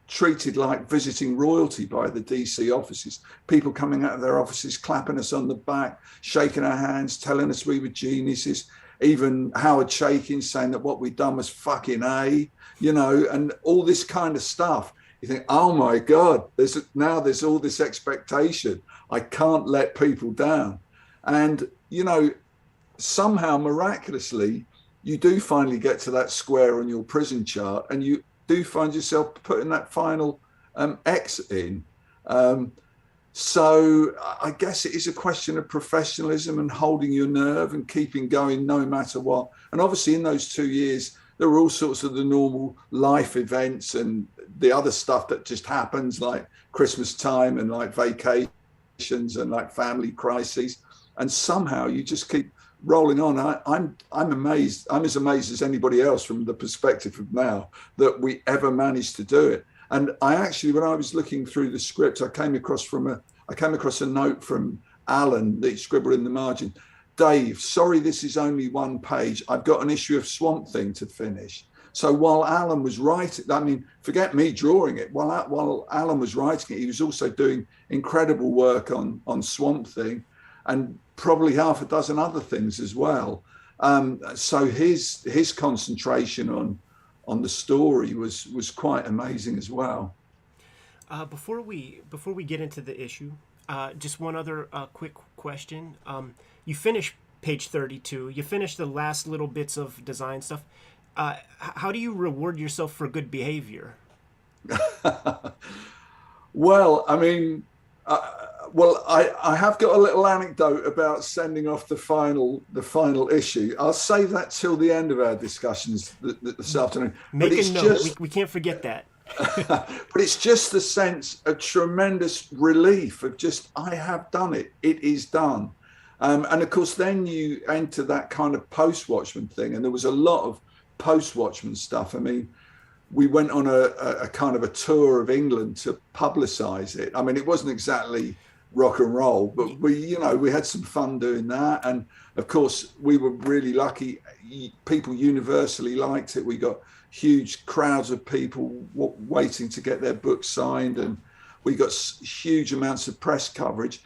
treated like visiting royalty by the DC offices, people coming out of their offices, clapping us on the back, shaking our hands, telling us we were geniuses, even Howard Chaykin saying that what we'd done was fucking A, you know, and all this kind of stuff. You think, oh my God, there's all this expectation. I can't let people down. And, you know, somehow miraculously, you do finally get to that square on your prison chart and you do find yourself putting that final X in. So I guess it is a question of professionalism and holding your nerve and keeping going no matter what. And obviously in those 2 years, there were all sorts of the normal life events and the other stuff that just happens, like Christmas time and like vacations and like family crises. And somehow you just keep rolling on. I'm amazed. I'm as amazed as anybody else from the perspective of now that we ever managed to do it. And I actually, when I was looking through the script, I came across a note from Alan that he scribbled in the margin. Dave, sorry, this is only 1 page. I've got an issue of Swamp Thing to finish. So while Alan was writing, I mean, forget me drawing it. While Alan was writing it, he was also doing incredible work on Swamp Thing and probably half a dozen other things as well. So his concentration on the story was quite amazing as well. Before we get into the issue, just one other quick question. You finish page 32. You finish the last little bits of design stuff. How do you reward yourself for good behavior? Well, I mean, I have got a little anecdote about sending off the final issue. I'll save that till the end of our discussions this afternoon. Make a note. We can't forget that. But it's just the sense of tremendous relief of just, I have done it. It is done. And of course, then you enter that kind of post-Watchmen thing. And there was a lot of post-Watchmen stuff. I mean, we went on a kind of a tour of England to publicize it. I mean, it wasn't exactly rock and roll, but we had some fun doing that. And of course, we were really lucky. People universally liked it. We got huge crowds of people waiting to get their books signed, and we got huge amounts of press coverage.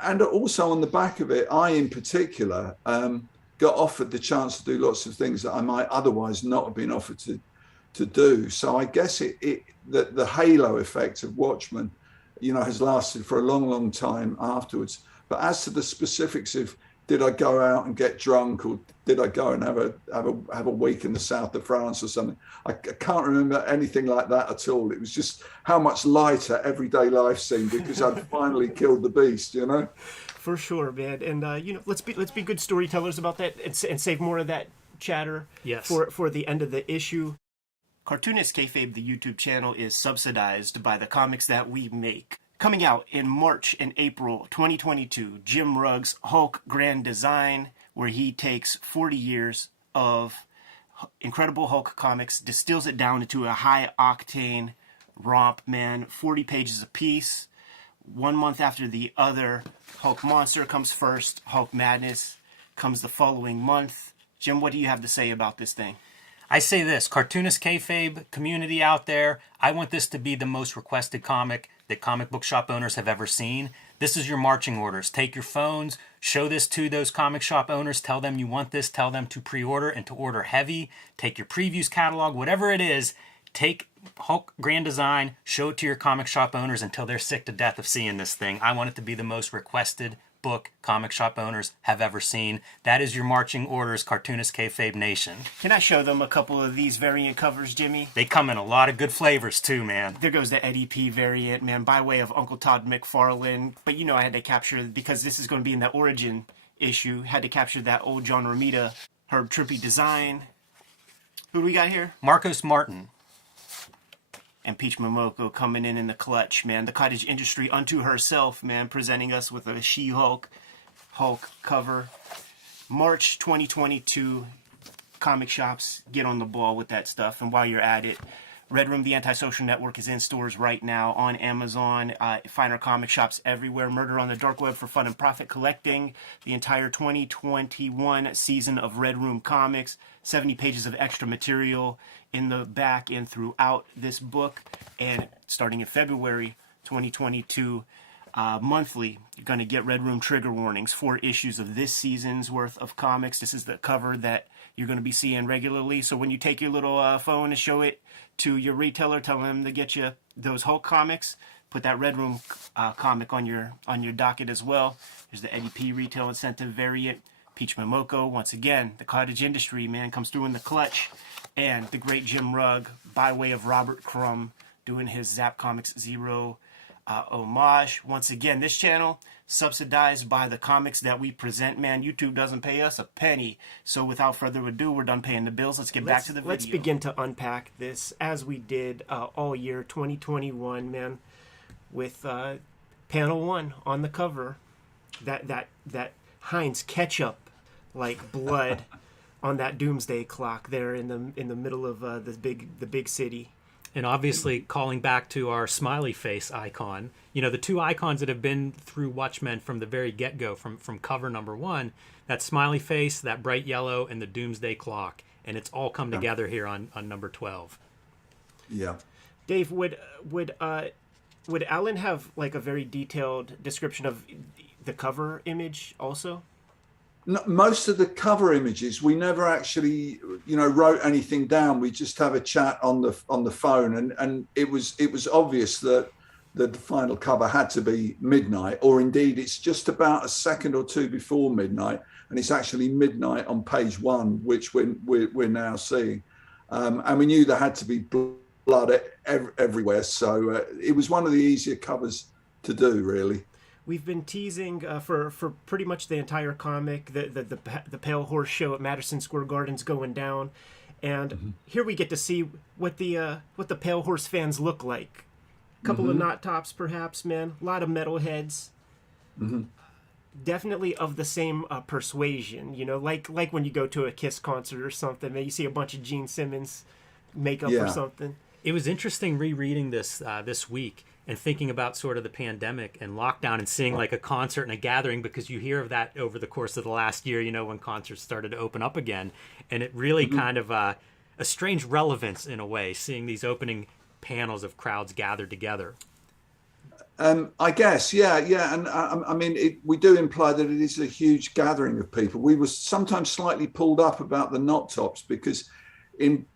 And also on the back of it, I in particular got offered the chance to do lots of things that I might otherwise not have been offered to do. So I guess the halo effect of Watchmen, has lasted for a long time afterwards. But as to the specifics of, did I go out and get drunk, or did I go and have a week in the south of France or something? I can't remember anything like that at all. It was just how much lighter everyday life seemed because I'd finally killed the beast, For sure, man. And let's be good storytellers about that and save more of that chatter for the end of the issue. Cartoonist Kayfabe, the YouTube channel, is subsidized by the comics that we make. Coming out in March and April 2022, Jim Rugg's Hulk Grand Design, where he takes 40 years of Incredible Hulk comics, distills it down into a high-octane romp, man. 40 pages apiece. 1 month after the other, Hulk Monster comes first. Hulk Madness comes the following month. Jim, what do you have to say about this thing? I say this, Cartoonist Kayfabe community out there, I want this to be the most requested comic that comic book shop owners have ever seen. This is your marching orders. Take your phones, show this to those comic shop owners, tell them you want this, tell them to pre-order and to order heavy. Take your previews catalog, whatever it is, take Hulk Grand Design, show it to your comic shop owners until they're sick to death of seeing this thing. I want it to be the most requested book comic shop owners have ever seen. That is your marching orders, Cartoonist Kayfabe Nation. Can I show them a couple of these variant covers, Jimmy? They come in a lot of good flavors too, man. There goes the Eddie P variant, man, by way of Uncle Todd McFarlane. But I had to capture, because this is going to be in the origin issue, had to capture that old John Romita, Herb Trippy design. Who do we got here? Marcos Martin. And Peach Momoko coming in the clutch, man. The cottage industry unto herself, man, presenting us with a She-Hulk Hulk cover. March 2022, comic shops, get on the ball with that stuff. And while you're at it, Red Room, the Antisocial Network, is in stores right now on Amazon. Find our comic shops everywhere. Murder on the Dark Web for Fun and Profit Collecting. The entire 2021 season of Red Room Comics. 70 pages of extra material in the back and throughout this book. And starting in February 2022, monthly, you're going to get Red Room trigger warnings. 4 issues of this season's worth of comics. This is the cover that you're going to be seeing regularly. So when you take your little phone and show it to your retailer, tell them to get you those Hulk comics. Put that Red Room comic on your docket as well. There's the Eddie P retail incentive variant. Peach Momoko, once again, the cottage industry, man, comes through in the clutch. And the great Jim Rugg, by way of Robert Crumb, doing his Zap Comics Zero homage. Once again, this channel subsidized by the comics that we present, man. YouTube doesn't pay us a penny. So without further ado, we're done paying the bills. Let's get back to the video. Let's begin to unpack this as we did all year 2021, man, with panel 1 on the cover. That Heinz ketchup like blood on that doomsday clock there in the middle of the big city. And obviously calling back to our smiley face icon, the 2 icons that have been through Watchmen from the very get-go, from cover number 1, that smiley face, that bright yellow, and the doomsday clock. And it's all come together here on number 12. Yeah. Dave, would Alan have like a very detailed description of the cover image also? No, most of the cover images, we never actually, wrote anything down. We just have a chat on the phone, and it was obvious that the final cover had to be midnight, or indeed it's just about a second or two before midnight, and it's actually midnight on page 1, which we're now seeing, and we knew there had to be blood everywhere. So it was one of the easier covers to do, really. We've been teasing for pretty much the entire comic, the Pale Horse show at Madison Square Garden's going down, and here we get to see what the Pale Horse fans look like. A couple of knot tops, perhaps, man. A lot of metalheads. Definitely of the same persuasion, like when you go to a Kiss concert or something, man. You see a bunch of Gene Simmons makeup or something. It was interesting rereading this this week and thinking about sort of the pandemic and lockdown and seeing like a concert and a gathering, because you hear of that over the course of the last year, when concerts started to open up again. And it really kind of a strange relevance in a way, seeing these opening panels of crowds gathered together. I guess, yeah. And I mean, we do imply that it is a huge gathering of people. We were sometimes slightly pulled up about the knot tops, because in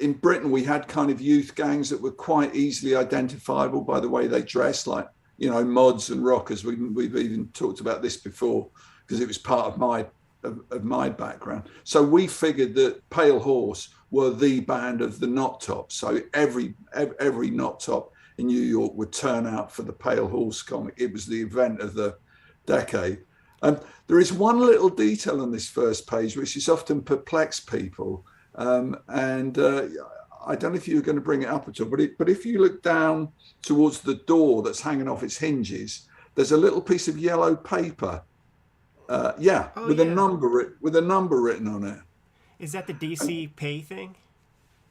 in Britain, we had kind of youth gangs that were quite easily identifiable by the way they dressed, like, you know, mods and rockers. We've even talked about this before because it was part of my background. So we figured that Pale Horse were the band of the Knot Top. So every Knot Top in New York would turn out for the Pale Horse comic. It was the event of the decade. There is one little detail on this first page which has often perplexed people, and I don't know if you were going to bring it up at all, but if you look down towards the door that's hanging off its hinges, there's a little piece of yellow paper, with a number written on it. Is that the DC pay thing?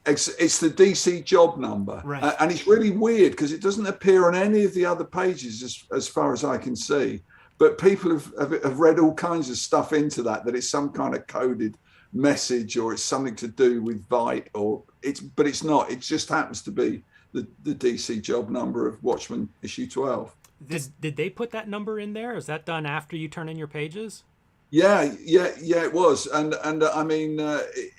It's the DC job number, right? And it's really weird because it doesn't appear on any of the other pages as far as I can see. But people have read all kinds of stuff into that it's some kind of coded message or it's something to do with Vite, but it's not. It just happens to be the DC job number of Watchmen issue 12. Did they put that number in there? Is that done after you turn in your pages? Yeah, it was. And I mean,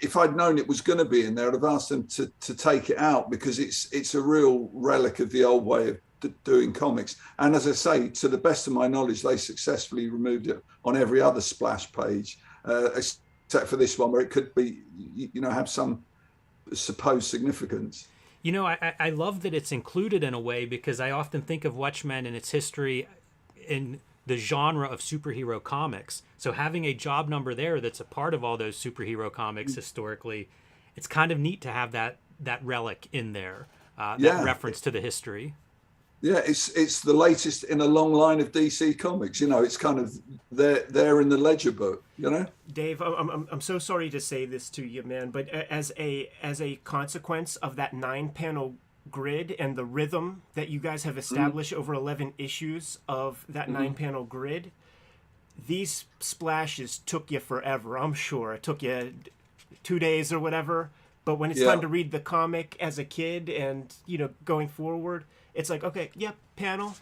if I'd known it was going to be in there, I'd have asked them to take it out because it's a real relic of the old way of doing comics. And as I say, to the best of my knowledge, they successfully removed it on every other splash page, except for this one where it could be, you know, have some supposed significance. You know, I love that it's included in a way because I often think of Watchmen and its history in the genre of superhero comics. So having a job number there that's a part of all those superhero comics historically, it's kind of neat to have that relic in there, that reference to the history. Yeah, it's the latest in a long line of DC comics. You know, it's kind of there in the ledger book. You know, Dave, I'm so sorry to say this to you, man, but as a consequence of that 9-panel grid and the rhythm that you guys have established over 11 issues of that 9-panel grid, these splashes took you forever. I'm sure it took you 2 days or whatever. But when it's time to read the comic as a kid and, you know, going forward, it's like, okay, panel,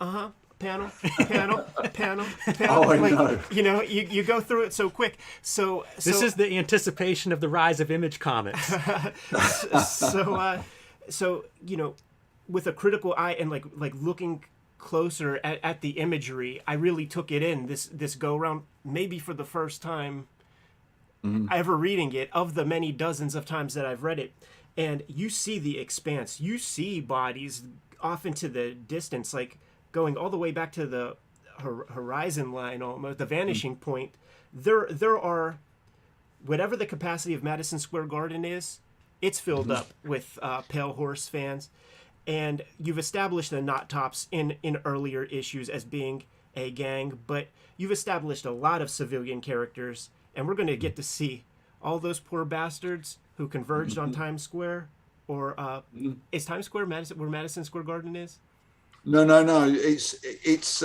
panel. Oh, I know. You know, you go through it so quick. So this is the anticipation of the rise of Image Comics. So you know, with a critical eye and like looking closer at the imagery, I really took it in this go round, maybe for the first time ever reading it, of the many dozens of times that I've read it. And you see the expanse, you see bodies off into the distance, like going all the way back to the horizon line, almost the vanishing point. There are, whatever the capacity of Madison Square Garden is, it's filled up with Pale Horse fans. And you've established the Knot Tops in earlier issues as being a gang, but you've established a lot of civilian characters, and we're going to get to see all those poor bastards who converged on Times Square, or is Times Square where Madison Square Garden is? No. It's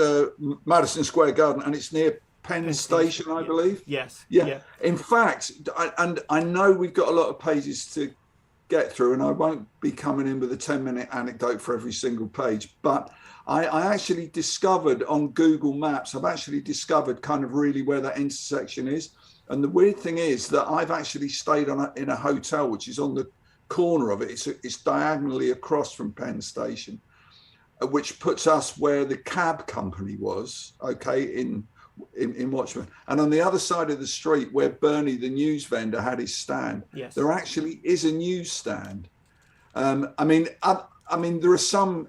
Madison Square Garden, and it's near Penn Station, I believe. Yes. Yeah. In fact, I know we've got a lot of pages to get through, and I won't be coming in with a 10-minute anecdote for every single page, but I actually discovered on Google Maps, I've actually discovered kind of really where that intersection is. And the weird thing is that I've actually stayed in a hotel which is on the corner of it. It's diagonally across from Penn Station, which puts us where the cab company was, in Watchmen. And on the other side of the street where Bernie, the news vendor, had his stand, there actually is a newsstand. I mean, there are some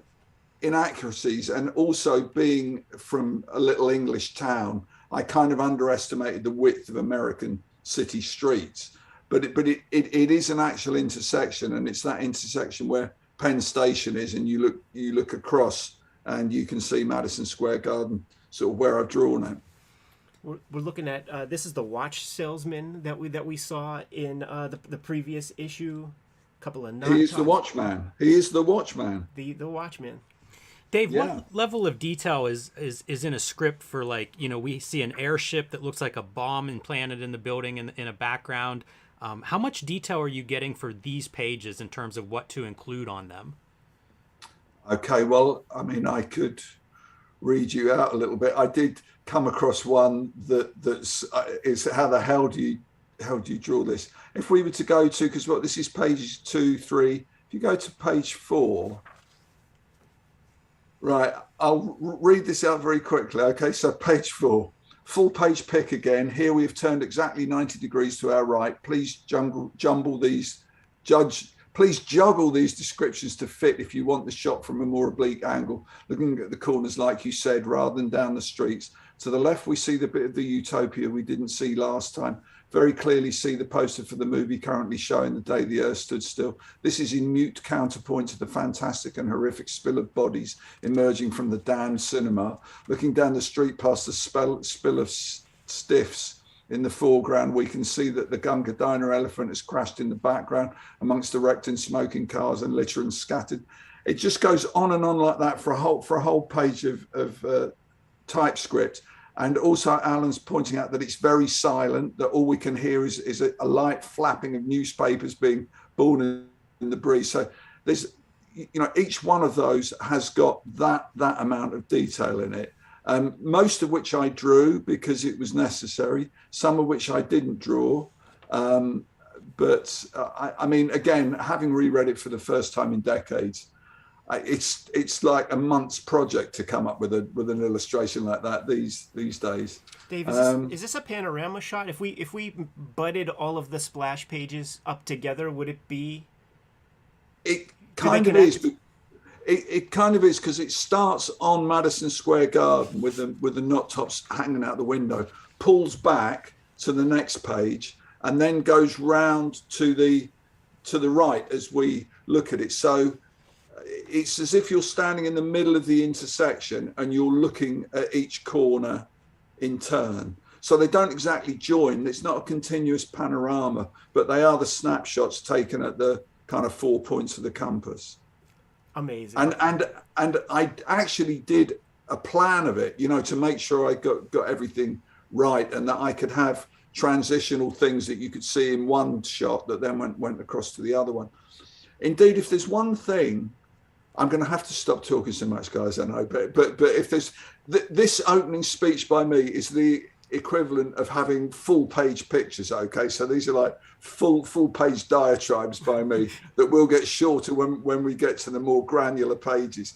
inaccuracies, and also being from a little English town, I kind of underestimated the width of American city streets, but it is an actual intersection, and it's that intersection where Penn Station is, and you look across and you can see Madison Square Garden, sort of where I've drawn it. We're looking at this is the watch salesman that we saw in the previous issue. A couple of He is the Watchman. The Watchman. Dave, what level of detail is in a script for, like, you know, we see an airship that looks like a bomb implanted in the building in a background. How much detail are you getting for these pages in terms of what to include on them? Okay, well, I mean, I could read you out a little bit. I did come across one that's is how the hell do you hell do you draw this? If we were to go to, because what this is pages 2, 3. If you go to page 4, right? I'll read this out very quickly. Okay, so page 4, full page pick again. Here we have turned exactly 90 degrees to our right. Please juggle these descriptions to fit if you want the shot from a more oblique angle, looking at the corners like you said, rather than down the streets. To the left, we see the bit of the utopia we didn't see last time. Very clearly see the poster for the movie currently showing the day the Earth stood still. This is in mute counterpoint to the fantastic and horrific spill of bodies emerging from the damned cinema. Looking down the street past the spill of stiffs in the foreground, we can see that the Gunga Diner elephant has crashed in the background amongst the wrecked and smoking cars and litter and scattered. It just goes on and on like that for a whole page of typescript. And also Alan's pointing out that it's very silent, that all we can hear is a light flapping of newspapers being born in the breeze. So there's, each one of those has got that amount of detail in it. Most of which I drew because it was necessary, some of which I didn't draw. But I mean, again, having reread it for the first time in decades, it's like a month's project to come up with an illustration like that these days. Dave, is this a panorama shot? If we butted all of the splash pages up together, would it be? It kind of is. It kind of is, because it starts on Madison Square Garden with the knot tops hanging out the window, pulls back to the next page, and then goes round to the right as we look at it. So it's as if you're standing in the middle of the intersection and you're looking at each corner in turn. So they don't exactly join. It's not a continuous panorama, but they are the snapshots taken at the kind of 4 points of the compass. Amazing. And I actually did a plan of it, to make sure I got everything right, and that I could have transitional things that you could see in one shot that then went across to the other one. Indeed, if there's one thing, I'm going to have to stop talking so much, guys, I know, but if there's this opening speech by me is the equivalent of having full page pictures. Okay, so these are like full page diatribes by me that will get shorter when we get to the more granular pages.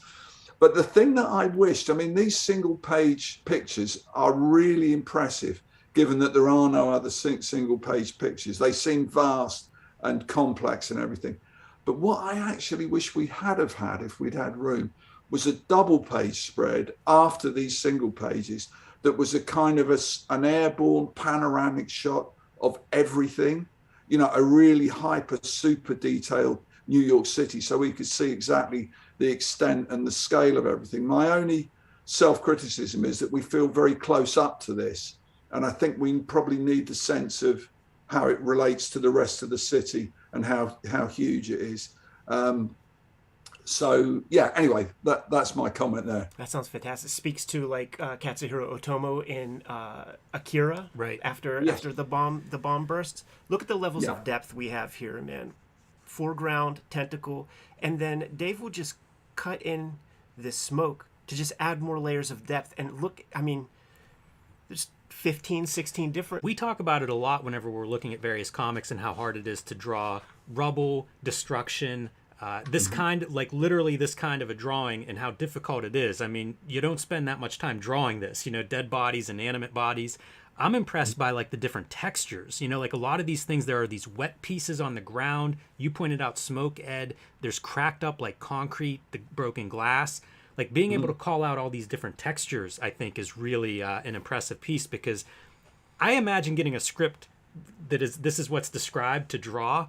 But the thing that I wished, I mean, these single page pictures are really impressive, given that there are no other single page pictures. They seem vast and complex and everything. But what I actually wish we had if we'd had room was a double page spread after these single pages that was a kind of an airborne panoramic shot of everything, a really hyper, super detailed New York City, so we could see exactly the extent and the scale of everything. My only self-criticism is that we feel very close up to this, and I think we probably need the sense of how it relates to the rest of the city and how huge it is. So yeah, anyway, that's my comment there. That sounds fantastic. Speaks to like Katsuhiro Otomo in Akira, right? After the bomb bursts. Look at the levels of depth we have here, man. Foreground, tentacle, and then Dave will just cut in this smoke to just add more layers of depth. And look, I mean, there's 15, 16 different. We talk about it a lot whenever we're looking at various comics and how hard it is to draw rubble, destruction. This kind of, like literally this kind of a drawing, and how difficult it is. I mean, you don't spend that much time drawing this, dead bodies, inanimate bodies. I'm impressed by like the different textures, like a lot of these things, there are these wet pieces on the ground. You pointed out smoke, Ed. There's cracked up like concrete, the broken glass. Like being able to call out all these different textures, I think is really an impressive piece, because I imagine getting a script this is what's described to draw.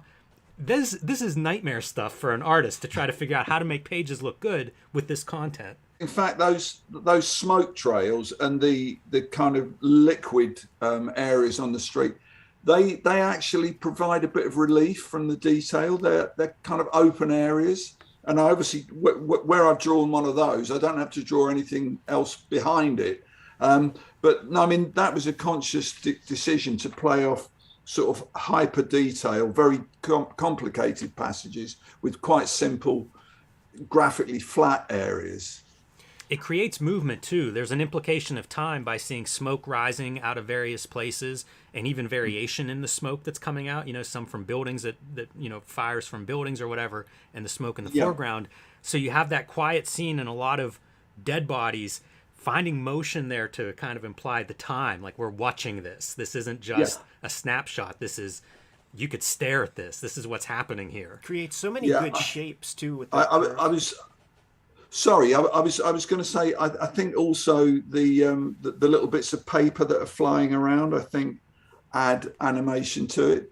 This is nightmare stuff for an artist to try to figure out how to make pages look good with this content. In fact, those smoke trails and the kind of liquid areas on the street, they actually provide a bit of relief from the detail. They're kind of open areas, and I obviously where I've drawn one of those, I don't have to draw anything else behind it. But no, I mean, that was a conscious decision to play off sort of hyper detail, very complicated passages with quite simple, graphically flat areas. It creates movement too. There's an implication of time by seeing smoke rising out of various places, and even variation in the smoke that's coming out. Some from buildings that fires from buildings or whatever, and the smoke in the foreground. So you have that quiet scene and a lot of dead bodies, finding motion there to kind of imply the time, like we're watching this. This isn't just a snapshot. This is, you could stare at this. This is what's happening here. Creates so many good shapes too. With I was sorry. I was going to say. I think also the little bits of paper that are flying around, I think, add animation to it.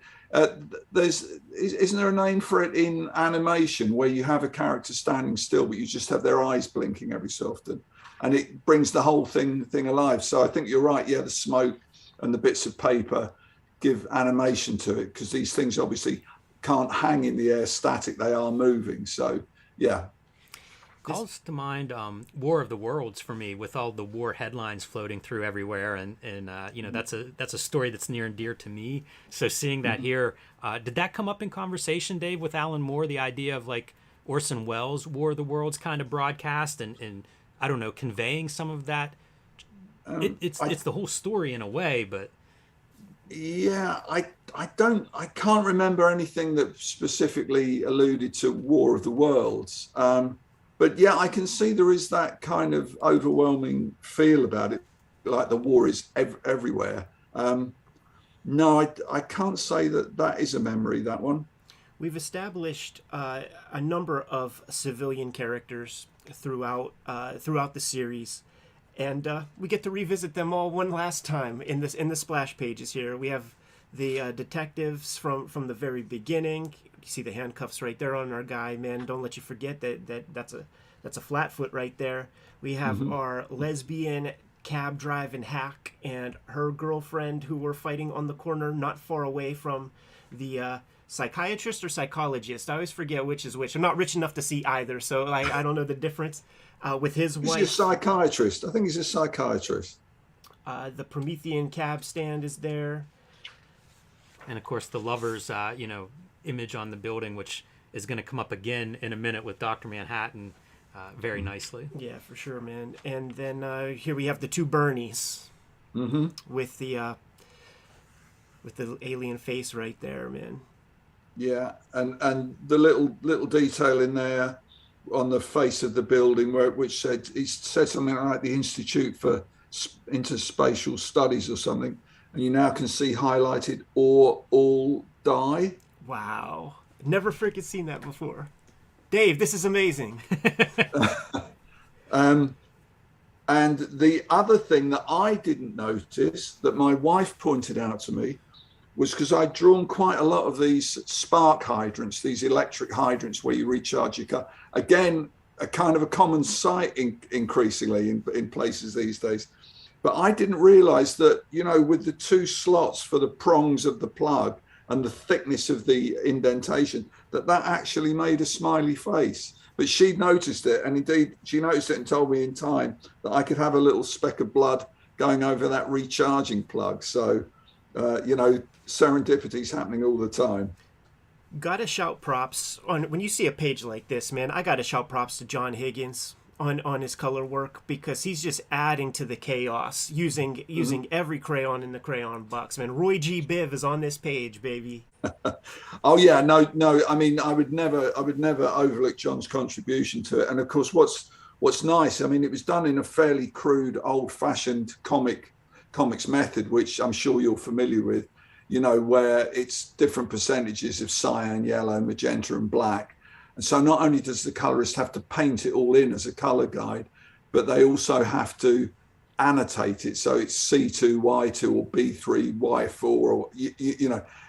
Isn't there a name for it in animation where you have a character standing still, but you just have their eyes blinking every so often, and it brings the whole thing alive? So I think you're right. Yeah, the smoke and the bits of paper give animation to it, because these things obviously can't hang in the air static. They are moving. So yeah. Calls to mind War of the Worlds for me, with all the war headlines floating through everywhere, and that's a story that's near and dear to me. So seeing that here, did that come up in conversation, Dave, with Alan Moore? The idea of like Orson Welles' War of the Worlds kind of broadcast, and I don't know, conveying some of that. It's the whole story in a way, but yeah, I can't remember anything that specifically alluded to War of the Worlds. But yeah, I can see there is that kind of overwhelming feel about it, like the war is everywhere. No, I can't say that is a memory, that one. We've established a number of civilian characters throughout the series, and we get to revisit them all one last time in the splash pages here. We have the detectives from the very beginning. You see the handcuffs right there on our guy. Man, don't let you forget that's a Flatfoot right there. We have our lesbian cab driving hack and her girlfriend, who were fighting on the corner not far away from the psychiatrist or psychologist. I always forget which is which. I'm not rich enough to see either, so I don't know the difference. With his wife. He's a psychiatrist. I think he's a psychiatrist. The Promethean cab stand is there. And of course the lover's image on the building, which is going to come up again in a minute with Dr. Manhattan very nicely. Yeah, for sure, man. And then here we have the two Bernies with the alien face right there, man. Yeah, and the little detail in there on the face of the building which said something like the Institute for Interspatial Studies or something, and you now can see highlighted "or all die." Wow, never freaking seen that before. Dave, this is amazing. And the other thing that I didn't notice that my wife pointed out to me was, because I'd drawn quite a lot of these spark hydrants, these electric hydrants where you recharge your car. Again, a kind of a common sight increasingly in places these days. But I didn't realize that, with the two slots for the prongs of the plug and the thickness of the indentation, that actually made a smiley face. But she noticed it, and indeed she noticed it and told me in time that I could have a little speck of blood going over that recharging plug. So, serendipity's happening all the time. Gotta shout props on when you see a page like this, man. I gotta shout props to John Higgins on his color work, because he's just adding to the chaos using every crayon in the crayon box, man. Roy G. Biv is on this page, baby. Oh yeah, no. I mean, I would never overlook John's contribution to it. And of course, what's nice, I mean, it was done in a fairly crude, old-fashioned comics method, which I'm sure you're familiar with. Where it's different percentages of cyan, yellow, magenta, and black. And so not only does the colorist have to paint it all in as a color guide, but they also have to annotate it. So it's C2, Y2, or B3, Y4, or,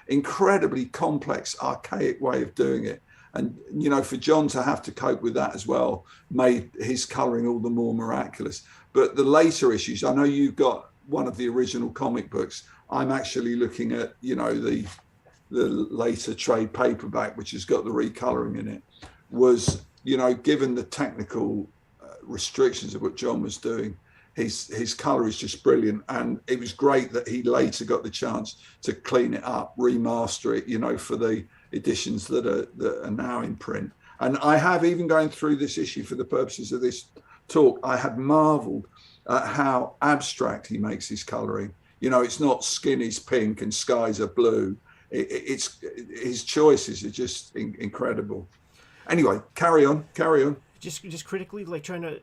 incredibly complex, archaic way of doing it. And, for John to have to cope with that as well made his coloring all the more miraculous. But the later issues, I know you've got one of the original comic books. I'm actually looking at, the later trade paperback, which has got the recoloring in it, was, given the technical restrictions of what John was doing, his color is just brilliant. And it was great that he later got the chance to clean it up, remaster it, for the editions that are now in print. And I have, even going through this issue for the purposes of this talk, I had marveled at how abstract he makes his coloring. You know, it's not skin is pink and skies are blue. It's his choices are just incredible. Anyway, carry on. Just critically, like trying to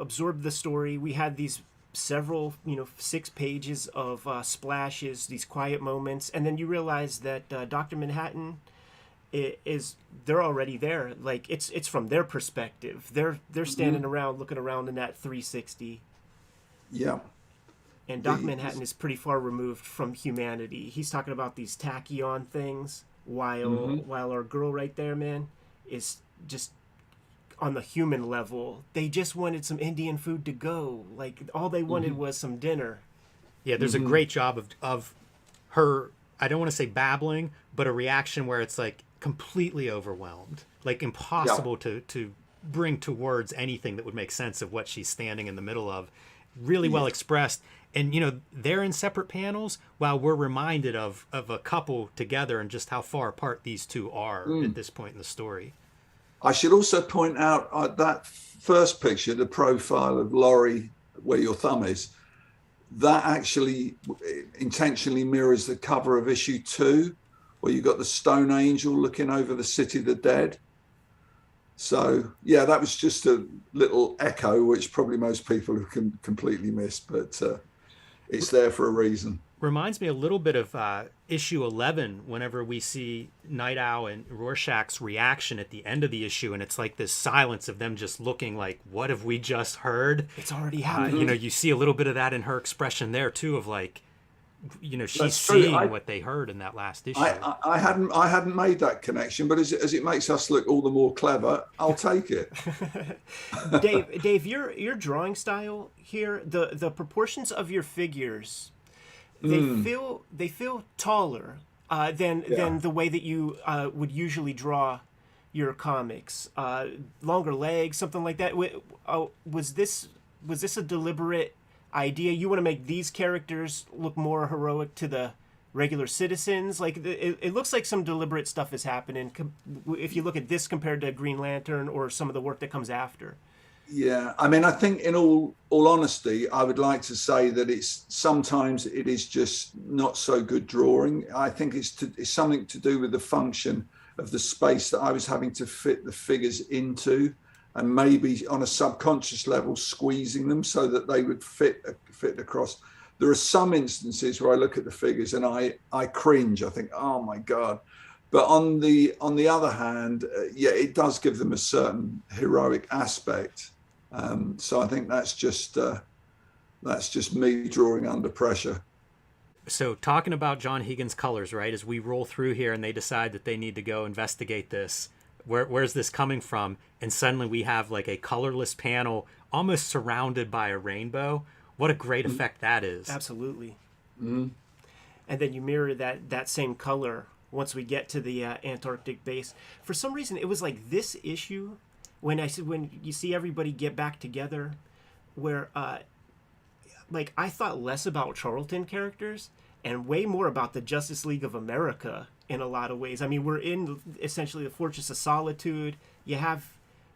absorb the story. We had these several 6 pages of splashes, these quiet moments, and then you realize that Dr. Manhattan they're already there. Like it's from their perspective. They're standing around looking around in that 360. Yeah. And Doc Manhattan is pretty far removed from humanity. He's talking about these tachyon things, while our girl right there, man, is just on the human level. They just wanted some Indian food to go. Like all they wanted was some dinner. Yeah, there's a great job of her, I don't want to say babbling, but a reaction where it's like completely overwhelmed, like impossible to bring to words anything that would make sense of what she's standing in the middle of. Really well expressed. And they're in separate panels while we're reminded of a couple together and just how far apart these two are at this point in the story. I should also point out that first picture, the profile of Laurie where your thumb is, that actually intentionally mirrors the cover of issue 2, where you've got the stone angel looking over the city of the dead. So, yeah, that was just a little echo, which probably most people have completely missed, but it's there for a reason. Reminds me a little bit of issue 11, whenever we see Nite Owl and Rorschach's reaction at the end of the issue, and it's like this silence of them just looking like, what have we just heard? It's already happened. You see a little bit of that in her expression there, too, of like, she's seeing what they heard in that last issue. I hadn't made that connection, but as it makes us look all the more clever, I'll take it. Dave, your drawing style here, the proportions of your figures, they feel taller than the way that you would usually draw your comics. Longer legs, something like that. Was this a deliberate idea? You want to make these characters look more heroic to the regular citizens? Like it looks like some deliberate stuff is happening if you look at this compared to Green Lantern or some of the work that comes after. Yeah, I mean, I think in all honesty, I would like to say that sometimes it is just not so good drawing. I think it's something to do with the function of the space that I was having to fit the figures into, and maybe on a subconscious level squeezing them so that they would fit across. There are some instances where I look at the figures and I cringe. I think, oh my God. But on the other hand, it does give them a certain heroic aspect. So I think that's just me drawing under pressure. So talking about John Higgins' colors, right? As we roll through here and they decide that they need to go investigate this, where's this coming from? And suddenly we have like a colorless panel almost surrounded by a rainbow. What a great effect that is. Absolutely. And then you mirror that same color once we get to the Antarctic base. For some reason, it was like this issue when you see everybody get back together, where like I thought less about Charlton characters and way more about the Justice League of America in a lot of ways. I mean, we're in essentially the Fortress of Solitude. You have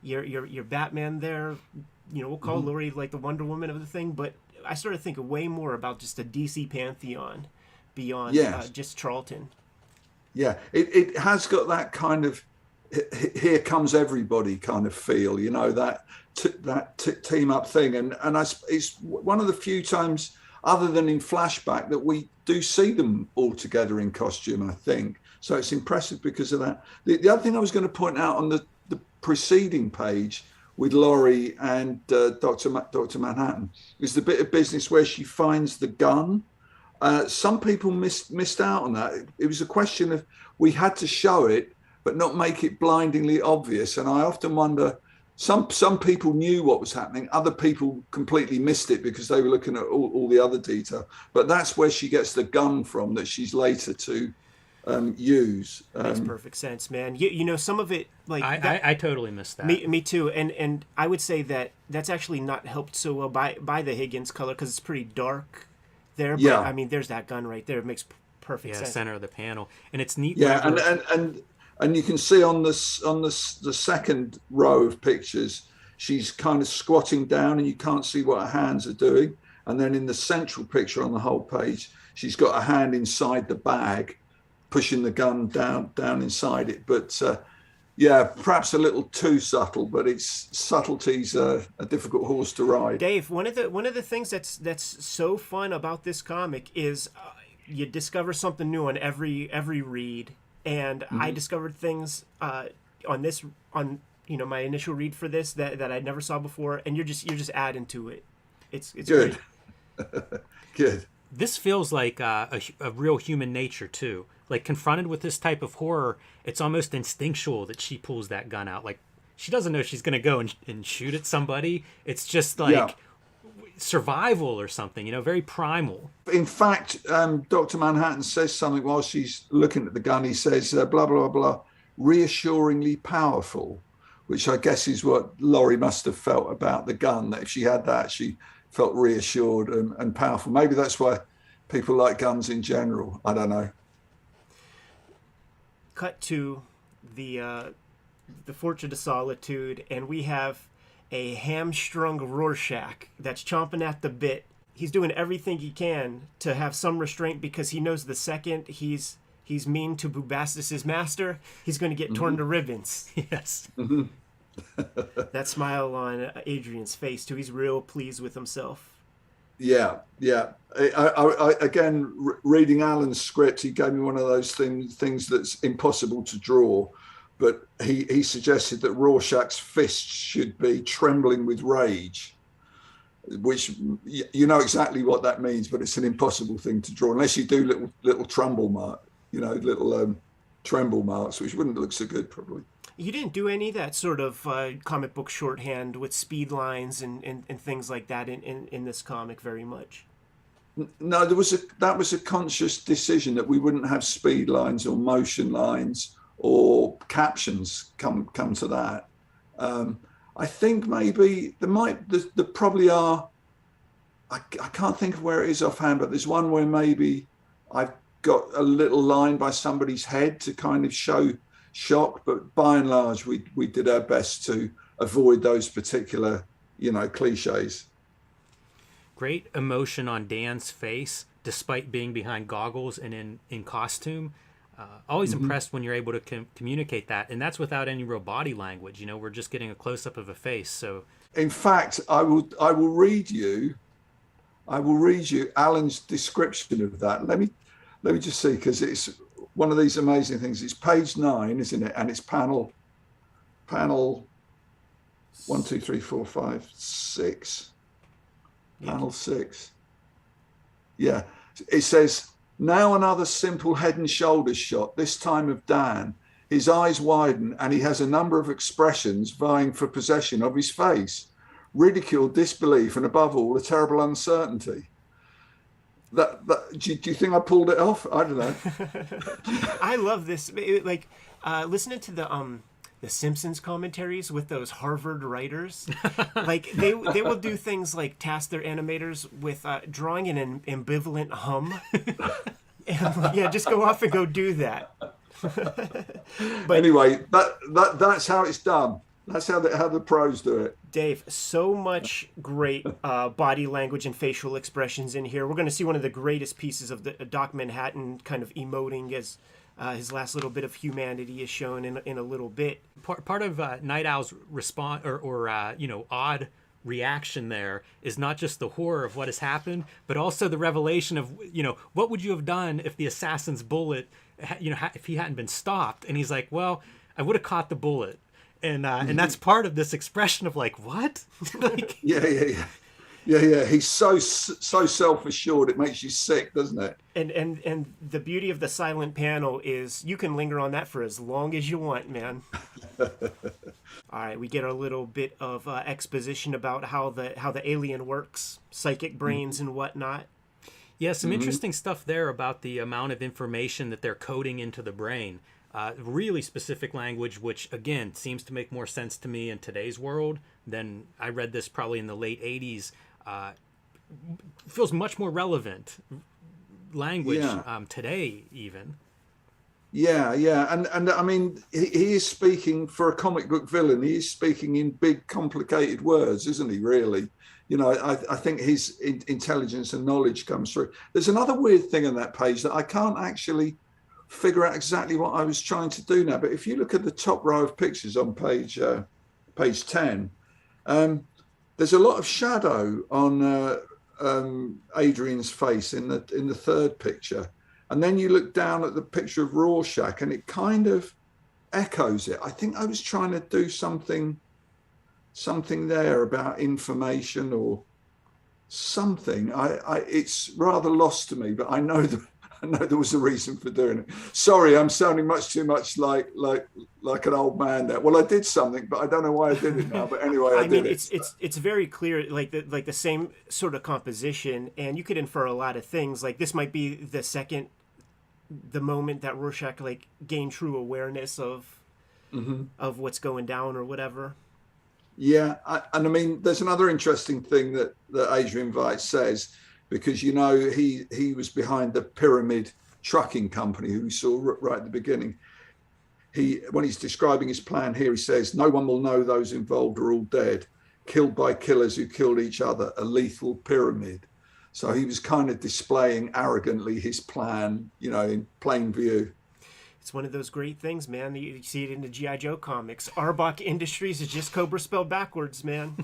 your Batman there. We'll call Laurie like the Wonder Woman of the thing, but I started thinking way more about just the DC pantheon beyond just Charlton. Yeah, it has got that kind of here comes everybody kind of feel, that team up thing, and it's one of the few times, other than in flashback, that we do see them all together in costume, I think. So it's impressive because of that. The other thing I was going to point out on the preceding page with Laurie and Dr. Manhattan is the bit of business where she finds the gun. Some people missed out on that. It was a question of we had to show it, but not make it blindingly obvious. And I often wonder, some people knew what was happening. Other people completely missed it because they were looking at all the other detail. But that's where she gets the gun from that she's later to use. Makes perfect sense, man. Some of it, like I totally missed that. Me too. And I would say that's actually not helped so well by the Higgins color because it's pretty dark there. But I mean, there's that gun right there. It makes perfect sense. Center of the panel, and it's neat. Yeah, and you can see on the second row of pictures, she's kind of squatting down and you can't see what her hands are doing. And then in the central picture on the whole page, she's got a hand inside the bag, pushing the gun down inside it. But yeah, perhaps a little too subtle, but it's subtlety's a difficult horse to ride. Dave, one of the things that's so fun about this comic is you discover something new on every read, and I discovered things on my initial read for this that I never saw before, and you're just adding to it. It's Good. Great. Good. This feels like a real human nature too. Like confronted with this type of horror, it's almost instinctual that she pulls that gun out. Like she doesn't know she's going to go and shoot at somebody. It's just like survival or something, very primal. In fact, Dr. Manhattan says something while she's looking at the gun. He says, blah, blah, blah, reassuringly powerful, which I guess is what Laurie must have felt about the gun, that if she had that, she felt reassured and powerful. Maybe that's why people like guns in general. I don't know. Cut to the Fortune of Solitude, and we have a hamstrung Rorschach that's chomping at the bit. He's doing everything he can to have some restraint because he knows the second he's mean to Bubastis' master, he's going to get torn to ribbons. Yes. That smile on Adrian's face too. He's real pleased with himself. Yeah. I again, reading Alan's script, he gave me one of those things that's impossible to draw, but he suggested that Rorschach's fists should be trembling with rage, which you know exactly what that means, but it's an impossible thing to draw unless you do little tremble mark, little tremble marks, which wouldn't look so good probably. You didn't do any of that sort of comic book shorthand with speed lines and things like that in this comic very much. No, that was a conscious decision that we wouldn't have speed lines or motion lines or captions come to that. I think maybe there probably are. I can't think of where it is offhand, but there's one where maybe I've got a little line by somebody's head to kind of show shock, but by and large we did our best to avoid those particular cliches. Great emotion on Dan's face despite being behind goggles and in costume. Always impressed when you're able to communicate that, and that's without any real body language. We're just getting a close-up of a face. So in fact, I will read you Alan's description of that. Let me just see, because it's one of these amazing things. It's page 9, isn't it? And it's panel 1, 2, 3, 4, 5, 6. Panel 6. Yeah. It says, now another simple head and shoulders shot, this time of Dan. His eyes widen and he has a number of expressions vying for possession of his face. Ridicule, disbelief, and above all, a terrible uncertainty. Do you think I pulled it off? I don't know. I love this. Listening to the Simpsons commentaries with those Harvard writers, like they will do things like task their animators with drawing an ambivalent hum. And, just go off and go do that. But anyway, that's how it's done. That's how the pros do it. Dave, so much great body language and facial expressions in here. We're going to see one of the greatest pieces of the Doc Manhattan kind of emoting as his last little bit of humanity is shown in a little bit. Part of Nite Owl's response or odd reaction there is not just the horror of what has happened, but also the revelation of what would you have done if the assassin's bullet, if he hadn't been stopped? And he's like, well, I would have caught the bullet. And that's part of this expression of like, what? Yeah. He's so self-assured, it makes you sick, doesn't it? And the beauty of the silent panel is you can linger on that for as long as you want, man. All right, we get a little bit of exposition about how the alien works, psychic brains and whatnot. Yeah, some interesting stuff there about the amount of information that they're coding into the brain. Really specific language, which again seems to make more sense to me in today's world than I read this probably in the late 80s. Feels much more relevant language today even. Yeah, and I mean, he is speaking for a comic book villain. He is speaking in big, complicated words, isn't he? Really, I think his intelligence and knowledge comes through. There's another weird thing on that page that I can't actually figure out exactly what I was trying to do now. But if you look at the top row of pictures on page 10, there's a lot of shadow on Adrian's face in the third picture. And then you look down at the picture of Rorschach and it kind of echoes it. I think I was trying to do something there about information or something. It's rather lost to me, but I know there was a reason for doing it. Sorry, I'm sounding much too much like an old man there. Well, I did something, but I don't know why I did it now. But anyway, I did it. It's very clear, like the same sort of composition, and you could infer a lot of things. Like this might be the moment that Rorschach like gained true awareness of what's going down or whatever. Yeah, and I mean, there's another interesting thing that Adrian Veidt says, because he was behind the Pyramid Trucking Company, who we saw right at the beginning. When he's describing his plan here, he says, "No one will know those involved are all dead, killed by killers who killed each other, a lethal pyramid." So he was kind of displaying arrogantly his plan, in plain view. It's one of those great things, man. You see it in the G.I. Joe comics. Arbok Industries is just Cobra spelled backwards, man.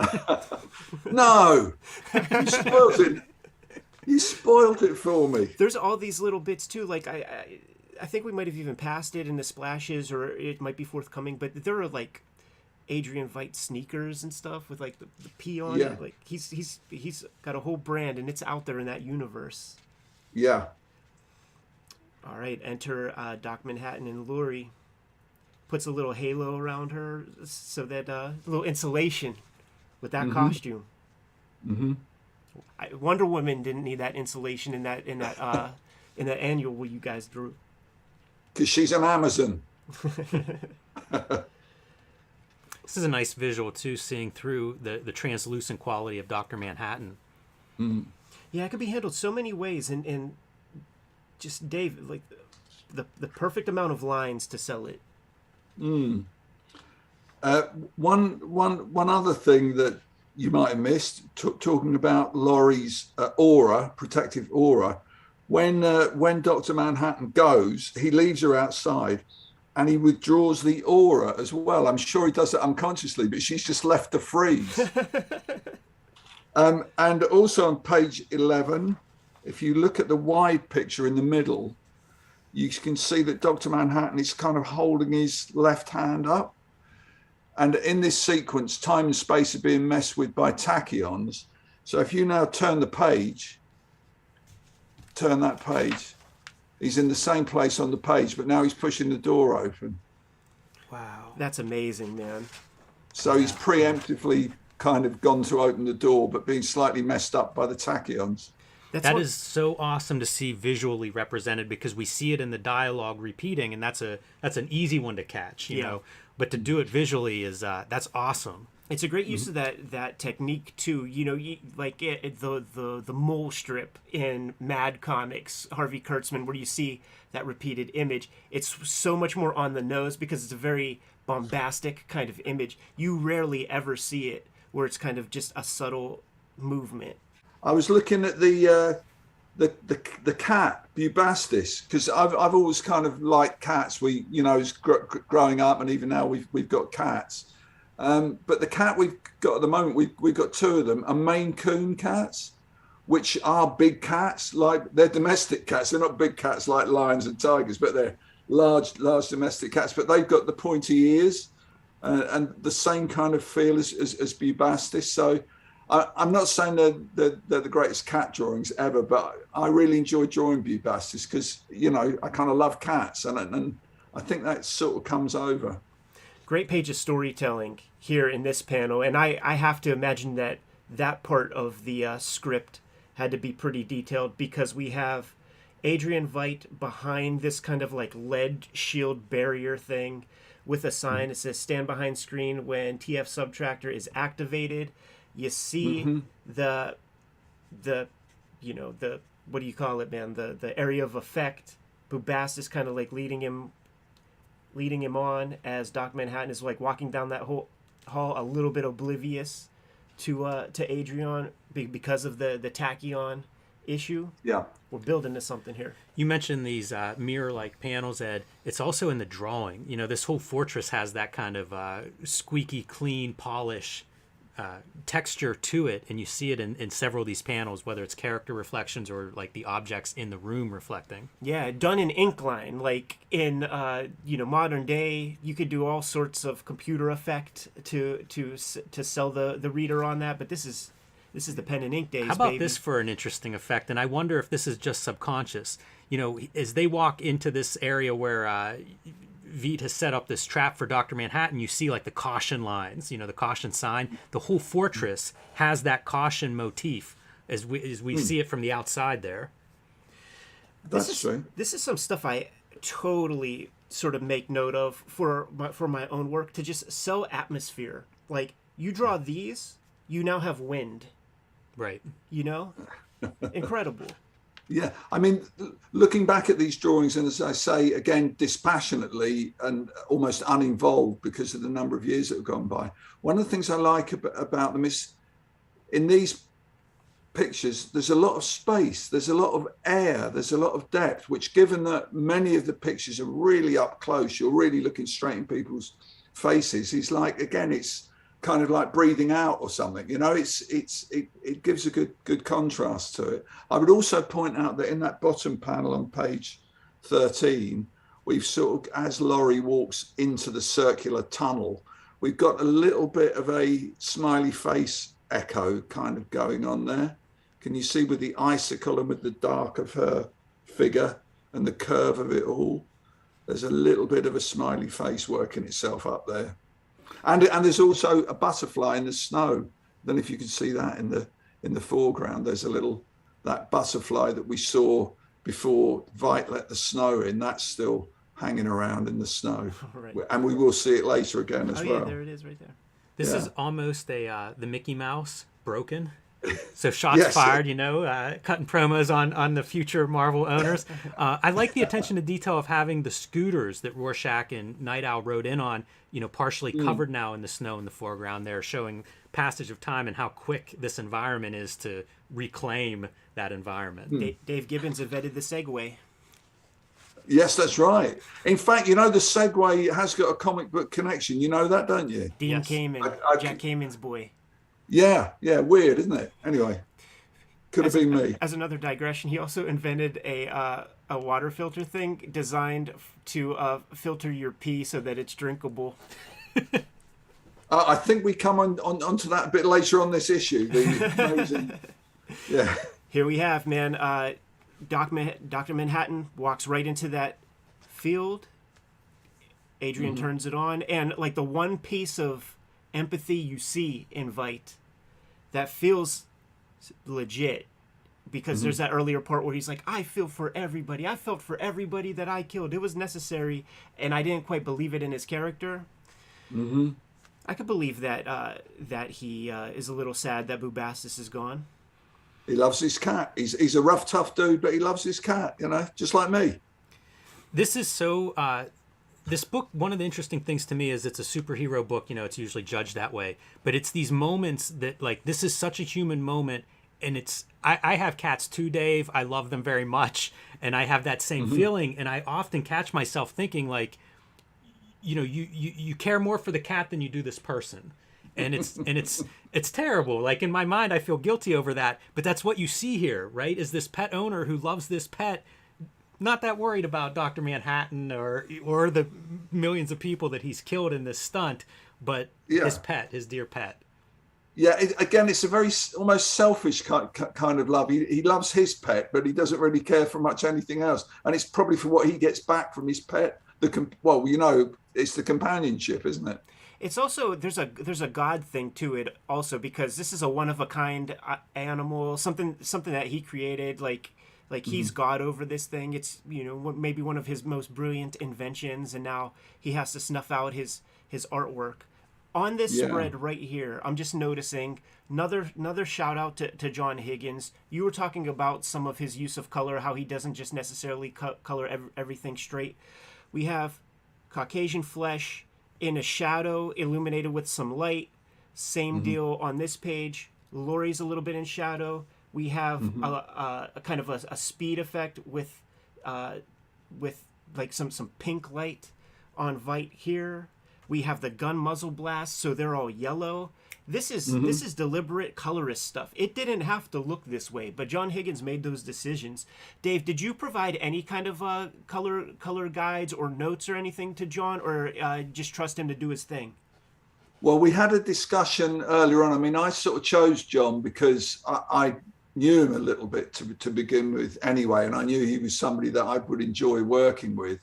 No! You spoiled it. You spoiled it for me. There's all these little bits, too. Like, I think we might have even passed it in the splashes, or it might be forthcoming, but there are, like, Adrian Veidt sneakers and stuff with, like, the P on it. Like, he's got a whole brand, and it's out there in that universe. Yeah. All right, enter Doc Manhattan and Laurie. Puts a little halo around her so that a little insulation with that costume. Mm-hmm. Wonder Woman didn't need that insulation in that annual you guys drew. Because she's an Amazon. This is a nice visual too, seeing through the translucent quality of Dr. Manhattan. Mm. Yeah, it could be handled so many ways, and just Dave, like the perfect amount of lines to sell it. Mm. One other thing that you might have missed, talking about Laurie's aura, protective aura. When Dr. Manhattan goes, he leaves her outside, and he withdraws the aura as well. I'm sure he does it unconsciously, but she's just left to freeze. And also on page 11, if you look at the wide picture in the middle, you can see that Dr. Manhattan is kind of holding his left hand up. And in this sequence, time and space are being messed with by tachyons. So if you now turn that page, he's in the same place on the page, but now he's pushing the door open. Wow. That's amazing, man. So he's preemptively kind of gone to open the door, but being slightly messed up by the tachyons. That is so awesome to see visually represented, because we see it in the dialogue repeating, and that's an easy one to catch, you know. But to do it visually is that's awesome. It's a great use of that technique too. Like the mole strip in Mad Comics, Harvey Kurtzman, where you see that repeated image. It's so much more on the nose because it's a very bombastic kind of image. You rarely ever see it where it's kind of just a subtle movement. I was looking at the cat Bubastis, because I've always kind of liked cats. We growing up, and even now we've got cats. But the cat we've got at the moment, we've got two of them, are Maine Coon cats, which are big cats. Like, they're domestic cats. They're not big cats like lions and tigers, but they're large domestic cats. But they've got the pointy ears and the same kind of feel as Bubastis. So I'm not saying they're the greatest cat drawings ever, but I really enjoy drawing Bubastis because, I kind of love cats, and I think that sort of comes over. Great page of storytelling here in this panel, and I have to imagine that part of the script had to be pretty detailed, because we have Adrian Veidt behind this kind of like lead shield barrier thing with a sign that says "Stand behind screen when TF Subtractor is activated." You see the what do you call it, man? The area of effect Bubastis kind of like leading him on as Doc Manhattan is like walking down that whole hall, a little bit oblivious to Adrian because of the tachyon issue. Yeah. We're building to something here. You mentioned these mirror-like panels, Ed. It's also in the drawing. This whole fortress has that kind of squeaky clean polish texture to it, and you see it in several of these panels, whether it's character reflections or like the objects in the room reflecting. Yeah, done in ink line. Like in modern day, you could do all sorts of computer effect to sell the reader on that, but this is the pen and ink days. How about baby. this for an interesting effect? And I wonder if this is just subconscious. As they walk into this area where Veidt has set up this trap for Dr. Manhattan, you see like the caution lines, the caution sign. The whole fortress has that caution motif as we see it from the outside there. That's true. This is some stuff I totally sort of make note of for my own work, to just sell atmosphere. Like, you draw these, you now have wind. Right. Incredible. Yeah, I mean, looking back at these drawings, and as I say again, dispassionately and almost uninvolved because of the number of years that have gone by, one of the things I like about them is in these pictures, there's a lot of space, there's a lot of air, there's a lot of depth, which, given that many of the pictures are really up close, you're really looking straight in people's faces, it's like, again, it's kind of like breathing out or something, it gives a good contrast to it. I would also point out that in that bottom panel on page 13, we've sort of, as Laurie walks into the circular tunnel, we've got a little bit of a smiley face echo kind of going on there. Can you see with the icicle and with the dark of her figure and the curve of it all? There's a little bit of a smiley face working itself up there. And there's also a butterfly in the snow. I don't know if you can see that in the foreground. There's that butterfly that we saw before Veidt let the snow in. That's still hanging around in the snow, Right. And we will see it later again as well. Yeah, there it is, right there. This Yeah. is almost the Mickey Mouse broken. So shots Yes. fired, cutting promos on the future Marvel owners. I like the attention to detail of having the scooters that Rorschach and Nite Owl rode in on, partially covered now in the snow in the foreground there, showing passage of time and how quick this environment is to reclaim that environment. Dave Gibbons invented the Segway. Yes, that's right. In fact, the Segway has got a comic book connection. You know that, don't you? Dean Yes. Kamen, Jack Kamen's boy. Yeah, weird, isn't it? Anyway, could have been me. As another digression, he also invented a water filter thing designed to filter your pee so that it's drinkable. I think we come onto that a bit later on this issue. The amazing, yeah. Here we have, man, Dr. Manhattan walks right into that field. Adrian turns it on, and like the one piece of empathy you see in Veidt that feels legit, because there's that earlier part where he's like, I feel for everybody. I felt for everybody that I killed. It was necessary, and I didn't quite believe it in his character. I could believe that he is a little sad that Bubastis is gone. He loves his cat. He's a rough, tough dude, but he loves his cat, just like me. This is so... this book, one of the interesting things to me is it's a superhero book. It's usually judged that way. But it's these moments that, like, this is such a human moment. And it's... I have cats too, Dave. I love them very much. And I have that same feeling. And I often catch myself thinking, like, you care more for the cat than you do this person. And it's terrible. Like, in my mind, I feel guilty over that. But that's what you see here, right? Is this pet owner who loves this pet, not that worried about Dr. Manhattan or the millions of people that he's killed in this stunt, but his pet, his dear pet. Yeah, it's a very almost selfish kind of love. He loves his pet, but he doesn't really care for much anything else. And it's probably for what he gets back from his pet. It's the companionship, isn't it? It's also there's a God thing to it also, because this is a one of a kind animal, something that he created, like he's God over this thing. It's maybe one of his most brilliant inventions, and now he has to snuff out his artwork. On this Yeah. spread right here, I'm just noticing another shout out to John Higgins. You were talking about some of his use of color, how he doesn't just necessarily color everything straight. We have Caucasian flesh in a shadow, illuminated with some light. Same deal on this page. Laurie's a little bit in shadow. We have a kind of a speed effect with like some pink light on Vite here. We have the gun muzzle blast, so they're all yellow. This is deliberate colorist stuff. It didn't have to look this way, but John Higgins made those decisions. Dave, did you provide any kind of color guides or notes or anything to John, or just trust him to do his thing? Well, we had a discussion earlier on. I mean, I sort of chose John because I knew him a little bit to begin with anyway, and I knew he was somebody that I would enjoy working with.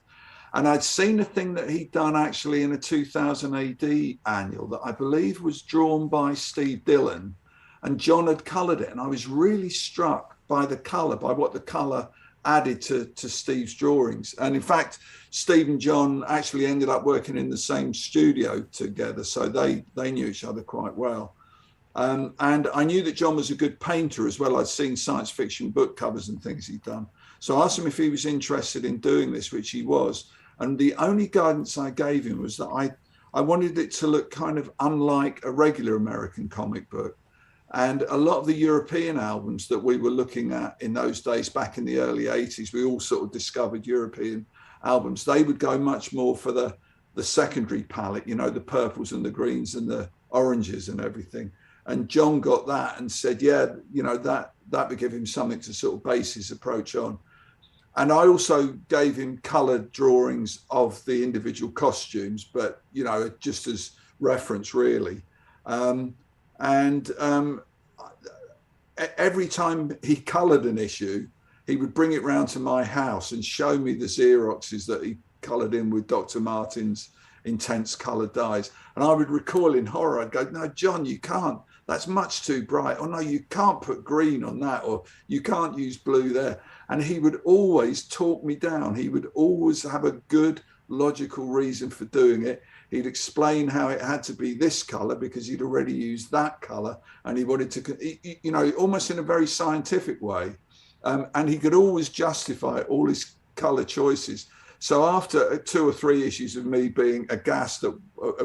And I'd seen a thing that he'd done actually in a 2000 AD annual that I believe was drawn by Steve Dillon, and John had coloured it. And I was really struck by the colour, by what the colour added to Steve's drawings. And in fact, Steve and John actually ended up working in the same studio together, so they knew each other quite well. And I knew that John was a good painter as well. I'd seen science fiction book covers and things he'd done. So I asked him if he was interested in doing this, which he was. And the only guidance I gave him was that I wanted it to look kind of unlike a regular American comic book. And a lot of the European albums that we were looking at in those days, back in the early 80s, we all sort of discovered European albums. They would go much more for the secondary palette, you know, the purples and the greens and the oranges and everything. And John got that and said, yeah, you know, that would give him something to sort of base his approach on. And I also gave him coloured drawings of the individual costumes, but, you know, just as reference, really. Every time he coloured an issue, he would bring it round to my house and show me the Xeroxes that he coloured in with Dr. Martin's intense coloured dyes. And I would recoil in horror. I'd go, no, John, you can't. That's much too bright. Or no, you can't put green on that, or you can't use blue there. And he would always talk me down. He would always have a good logical reason for doing it. He'd explain how it had to be this color because he'd already used that color, and he wanted to, you know, almost in a very scientific way. And he could always justify all his color choices. So after 2 or 3 issues of me being aghast at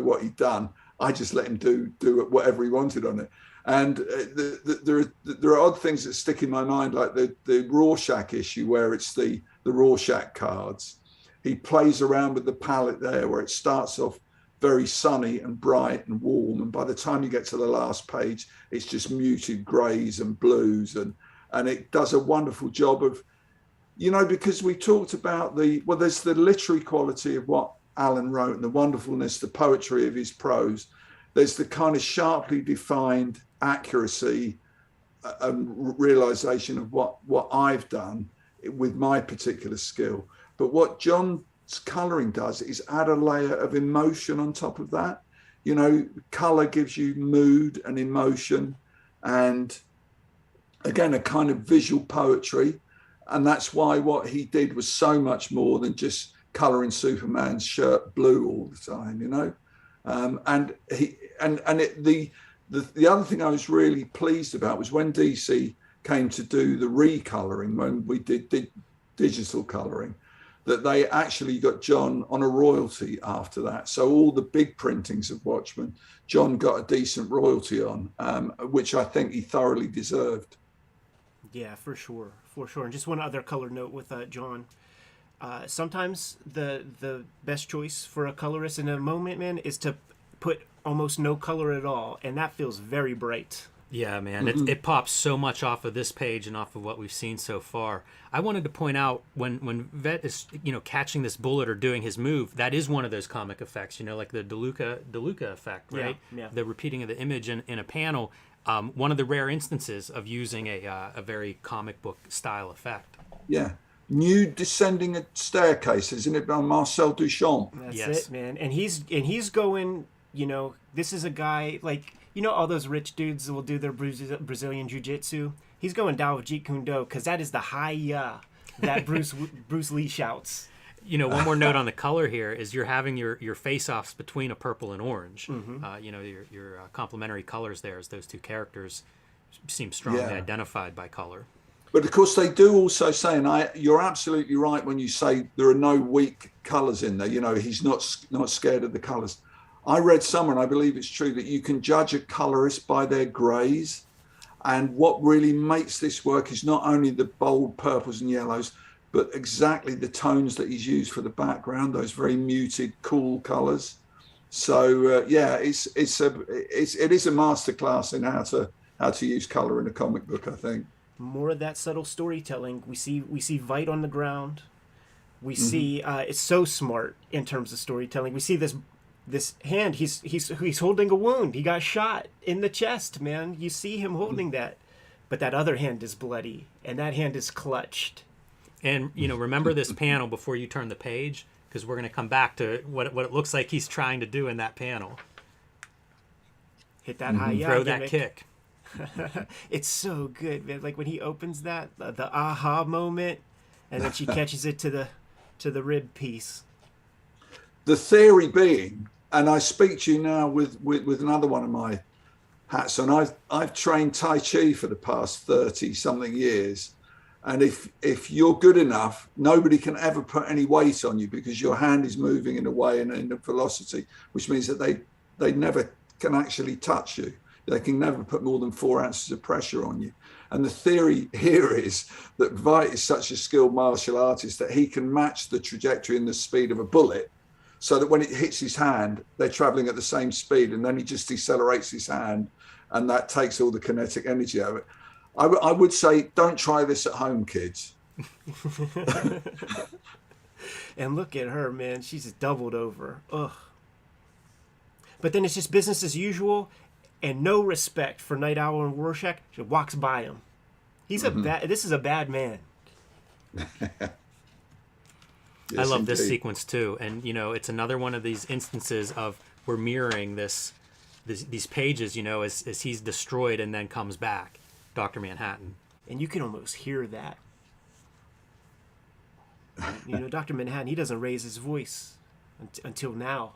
what he'd done, I just let him do whatever he wanted on it. And there are odd things that stick in my mind, like the Rorschach issue where it's the Rorschach cards. He plays around with the palette there where it starts off very sunny and bright and warm, and by the time you get to the last page, it's just muted greys and blues, and it does a wonderful job of, you know, because we talked about there's the literary quality of what Alan wrote and the wonderfulness, the poetry of his prose. There's the kind of sharply defined accuracy and realization of what I've done with my particular skill. But what John's coloring does is add a layer of emotion on top of that. You know, color gives you mood and emotion, and again, a kind of visual poetry. And that's why what he did was so much more than just coloring Superman's shirt blue all the time, you know. The other thing I was really pleased about was when DC came to do the recoloring, when we did digital coloring, that they actually got John on a royalty after that. So all the big printings of Watchmen, John got a decent royalty on, which I think he thoroughly deserved. Yeah, for sure. And just one other color note with John. Sometimes the best choice for a colorist in a moment, man, is to put almost no color at all, and that feels very bright. Yeah, man, it pops so much off of this page and off of what we've seen so far. I wanted to point out when Vet is, you know, catching this bullet or doing his move, that is one of those comic effects, you know, like the DeLuca effect, right? Yeah. The repeating of the image in a panel. One of the rare instances of using a very comic book style effect. Yeah. New Descending a Staircase, isn't it, by Marcel Duchamp? That's it, man. And he's going, you know, this is a guy, like, you know, all those rich dudes that will do their Brazilian jiu-jitsu? He's going down with Jeet Kune Do, because that is the hi-ya that Bruce Lee shouts. You know, one more note on the color here is you're having your face-offs between a purple and orange. You know, your complementary colors there as those two characters seem strongly identified by color. But of course, they do also say, and you're absolutely right when you say there are no weak colours in there. You know, he's not scared of the colours. I read somewhere, and I believe it's true, that you can judge a colorist by their greys. And what really makes this work is not only the bold purples and yellows, but exactly the tones that he's used for the background, those very muted, cool colours. So yeah, it is a masterclass in how to use colour in a comic book, I think. More of that subtle storytelling. We see Vite on the ground. We see it's so smart in terms of storytelling. We see this hand. He's holding a wound. He got shot in the chest, man. You see him holding that, but that other hand is bloody, and that hand is clutched. And, you know, remember this panel before you turn the page, because we're going to come back to what it looks like he's trying to do in that panel. Hit that high, Throw that kick. It's so good, man. Like when he opens that, the aha moment, and then she catches it to the rib piece. The theory being, and I speak to you now with another one of my hats on. I've trained Tai Chi for the past 30-something years. And if you're good enough, nobody can ever put any weight on you because your hand is moving in a way and in a velocity, which means that they never can actually touch you. They can never put more than 4 ounces of pressure on you. And the theory here is that Vite is such a skilled martial artist that he can match the trajectory and the speed of a bullet so that when it hits his hand, they're traveling at the same speed. And then he just decelerates his hand and that takes all the kinetic energy out of it. I would say, don't try this at home, kids. And look at her, man. She's just doubled over. Ugh. But then it's just business as usual and no respect for Nite Owl and Rorschach. She walks by him. He's this is a bad man. Yes, I love indeed. this sequence too. And, you know, it's another one of these instances of we're mirroring these pages, you know, as he's destroyed and then comes back. Dr. Manhattan. And you can almost hear that. You know, Dr. Manhattan, he doesn't raise his voice until now.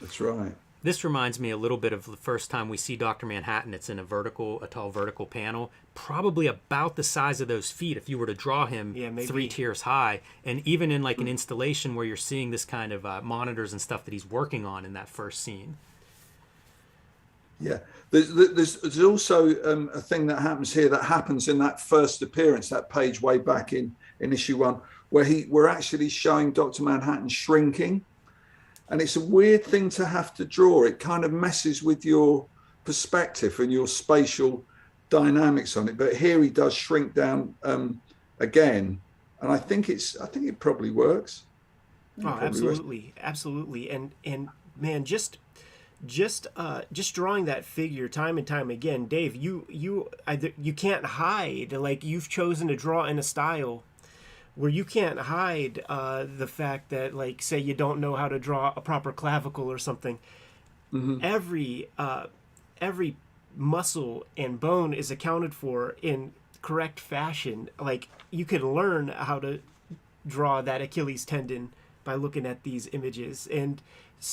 That's right. This reminds me a little bit of the first time we see Dr. Manhattan. It's in a tall vertical panel, probably about the size of those feet if you were to draw him 3 tiers high. And even in like an installation where you're seeing this kind of monitors and stuff that he's working on in that first scene. Yeah, there's also a thing that happens here that happens in that first appearance, that page way back in issue 1, where we're actually showing Dr. Manhattan shrinking. And it's a weird thing to have to draw. It kind of messes with your perspective and your spatial dynamics on it. But here he does shrink down again. And I think it probably works. Oh, absolutely. Absolutely. And man, just drawing that figure time and time again, Dave, you can't hide. Like, you've chosen to draw in a style where you can't hide the fact that, like, say you don't know how to draw a proper clavicle or something. Every muscle and bone is accounted for in correct fashion. Like, you can learn how to draw that Achilles tendon by looking at these images, and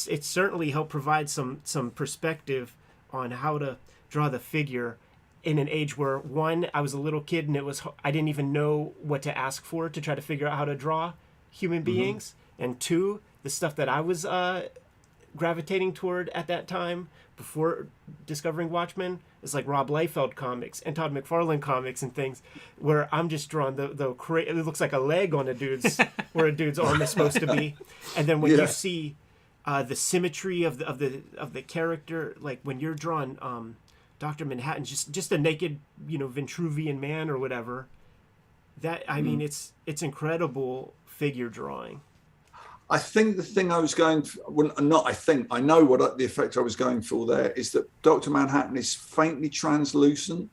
it certainly helped provide some perspective on how to draw the figure in an age where, one, I was a little kid and I didn't even know what to ask for to try to figure out how to draw human beings, and two, the stuff that I was gravitating toward at that time before discovering Watchmen is like Rob Liefeld comics and Todd McFarlane comics and things where I'm just drawing it looks like a leg on a dude's where a dude's arm is supposed to be, and then when you see the symmetry of the character, like when you're drawing Dr. Manhattan, just a naked, you know, Vitruvian man or whatever. That, I mean, it's incredible figure drawing. I think the thing I was going for, well, not I think, I know what the effect I was going for there is that Dr. Manhattan is faintly translucent.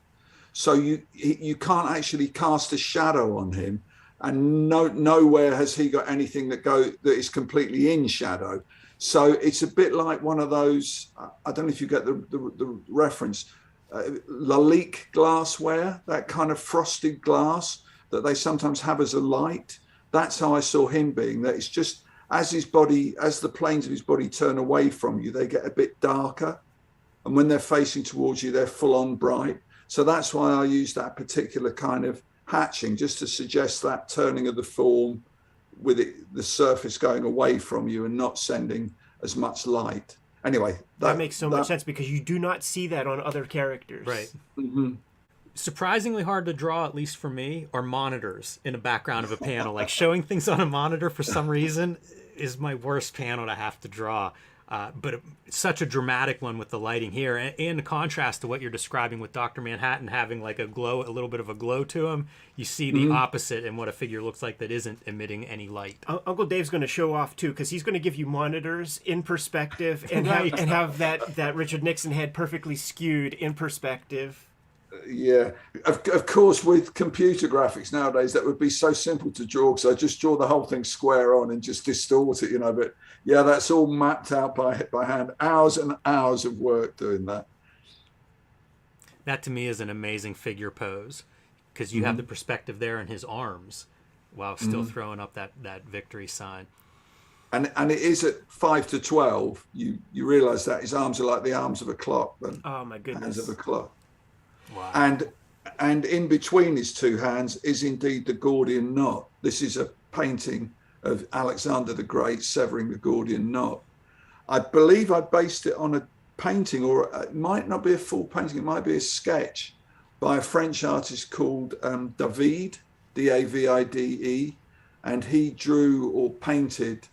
So you can't actually cast a shadow on him, and nowhere has he got anything that is completely in shadow. So it's a bit like one of those, I don't know if you get the reference, Lalique glassware, that kind of frosted glass that they sometimes have as a light. That's how I saw him being. That it's just as the planes of his body turn away from you, they get a bit darker. And when they're facing towards you, they're full on bright. So that's why I use that particular kind of hatching, just to suggest that turning of the form with the surface going away from you and not sending as much light. Anyway, that makes so much sense, because you do not see that on other characters. Right. Mm-hmm. Surprisingly hard to draw, at least for me, are monitors in the background of a panel. Like, showing things on a monitor for some reason is my worst panel to have to draw. But it's such a dramatic one with the lighting here, and in contrast to what you're describing with Dr. Manhattan having like a little bit of a glow to him, you see the opposite in what a figure looks like that isn't emitting any light. Uncle Dave's going to show off too, because he's going to give you monitors in perspective and have that Richard Nixon head perfectly skewed in perspective. Yeah, of course, with computer graphics nowadays, that would be so simple to draw, because I just draw the whole thing square on and just distort it, But yeah, that's all mapped out by hand. Hours and hours of work doing that. That to me is an amazing figure pose, because you have the perspective there in his arms while still throwing up that victory sign. And it is at 5 to 12. You realise that his arms are like the arms of a clock. Oh my goodness! Hands of a clock. Wow. And in between his two hands is indeed the Gordian knot. This is a painting of Alexander the Great severing the Gordian knot. I believe I based it on a painting, or it might not be a full painting, it might be a sketch by a French artist called David, Davide, and he drew or painted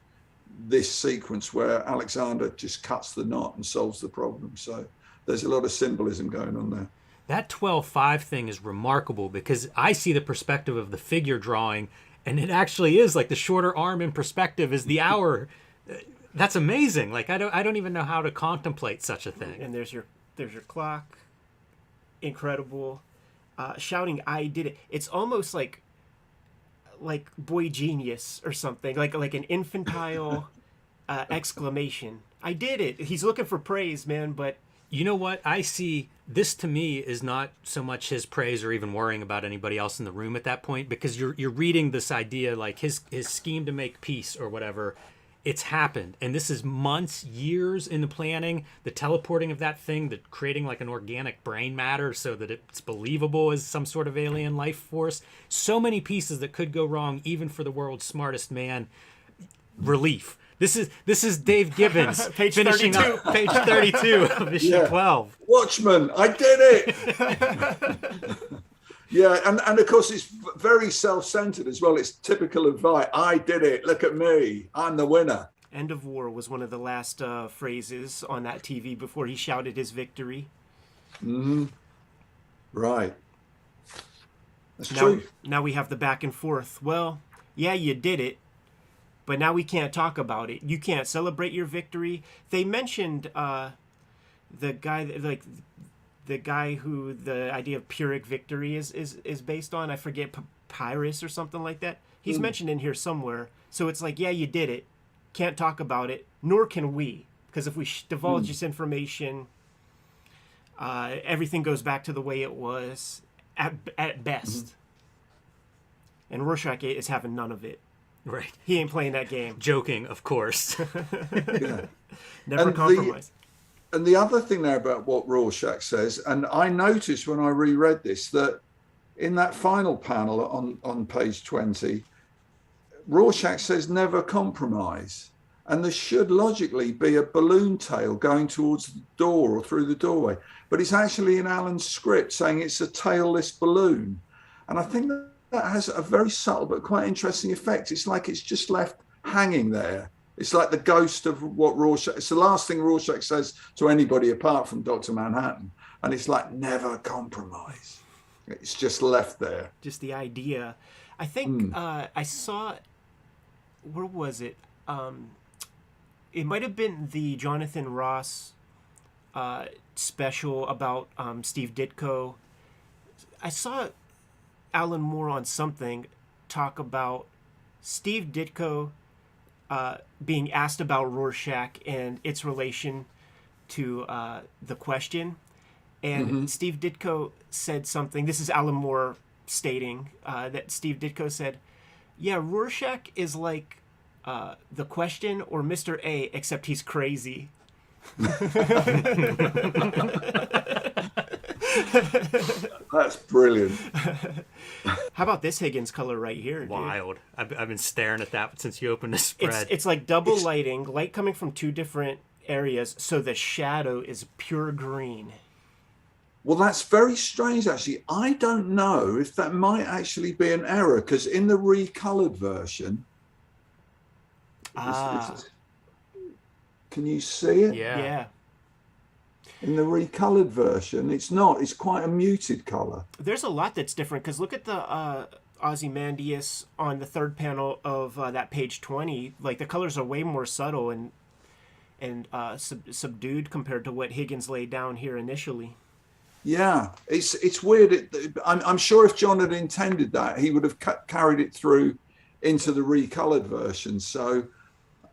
this sequence where Alexander just cuts the knot and solves the problem. So there's a lot of symbolism going on there. That 12-5 thing is remarkable, because I see the perspective of the figure drawing, and it actually is like the shorter arm in perspective is the hour. That's amazing. Like, I don't even know how to contemplate such a thing. And there's your clock. Incredible. Shouting, "I did it." It's almost like boy genius or something. Like an infantile exclamation. "I did it." He's looking for praise, man, but you know what? I see this, to me, is not so much his praise or even worrying about anybody else in the room at that point, because you're reading this idea, like his scheme to make peace or whatever. It's happened, and this is months, years in the planning, the teleporting of that thing, the creating like an organic brain matter so that it's believable as some sort of alien life force. So many pieces that could go wrong, even for the world's smartest man. Relief. This is Dave Gibbons Page finishing 32. up page 32 of issue 12. Watchmen, I did it. Yeah, and of course it's very self-centered as well. It's typical of Vi. I did it. Look at me. I'm the winner. "End of war" was one of the last phrases on that TV before he shouted his victory. Right. That's true. Now we have the back and forth. "Well, yeah, you did it, but now we can't talk about it. You can't celebrate your victory." They mentioned the guy who the idea of Pyrrhic victory is based on. I forget, Papyrus or something like that. He's mentioned in here somewhere. So it's like, yeah, you did it. Can't talk about it, nor can we. Because if we divulge this information, everything goes back to the way it was at best. And Rorschach is having none of it. Right. He ain't playing that game. Joking, of course. Yeah. Never compromise. And the other thing there about what Rorschach says, and I noticed when I reread this, that in that final panel on page 20, Rorschach says never compromise. And there should logically be a balloon tail going towards the door or through the doorway. But it's actually in Alan's script saying it's a tailless balloon. And I think that has a very subtle but quite interesting effect. It's like it's just left hanging there. It's like the ghost of what Rorschach... It's the last thing Rorschach says to anybody apart from Dr. Manhattan. And it's like, never compromise. It's just left there. Just the idea. I think I saw... Where was it? It might have been the Jonathan Ross special about Steve Ditko. I saw Alan Moore on something talk about Steve Ditko being asked about Rorschach and its relation to the question. And Steve Ditko said something. This is Alan Moore stating that Steve Ditko said, Yeah, Rorschach is like The Question or Mr. A, except he's crazy. That's brilliant. How about this Higgins color right here, dude? Wild. I've been staring at that since you opened the spread. It's like double lighting, light coming from two different areas, so the shadow is pure green. Well, that's very strange, actually. I don't know if that might actually be an error, because in the recolored version, can you see it? Yeah. In the recolored version, it's not. It's quite a muted color. There's a lot that's different, because look at the Ozymandias on the third panel of that page 20. Like, the colors are way more subtle and subdued compared to what Higgins laid down here initially. Yeah, it's weird. I'm sure if John had intended that, he would have carried it through into the recolored version. So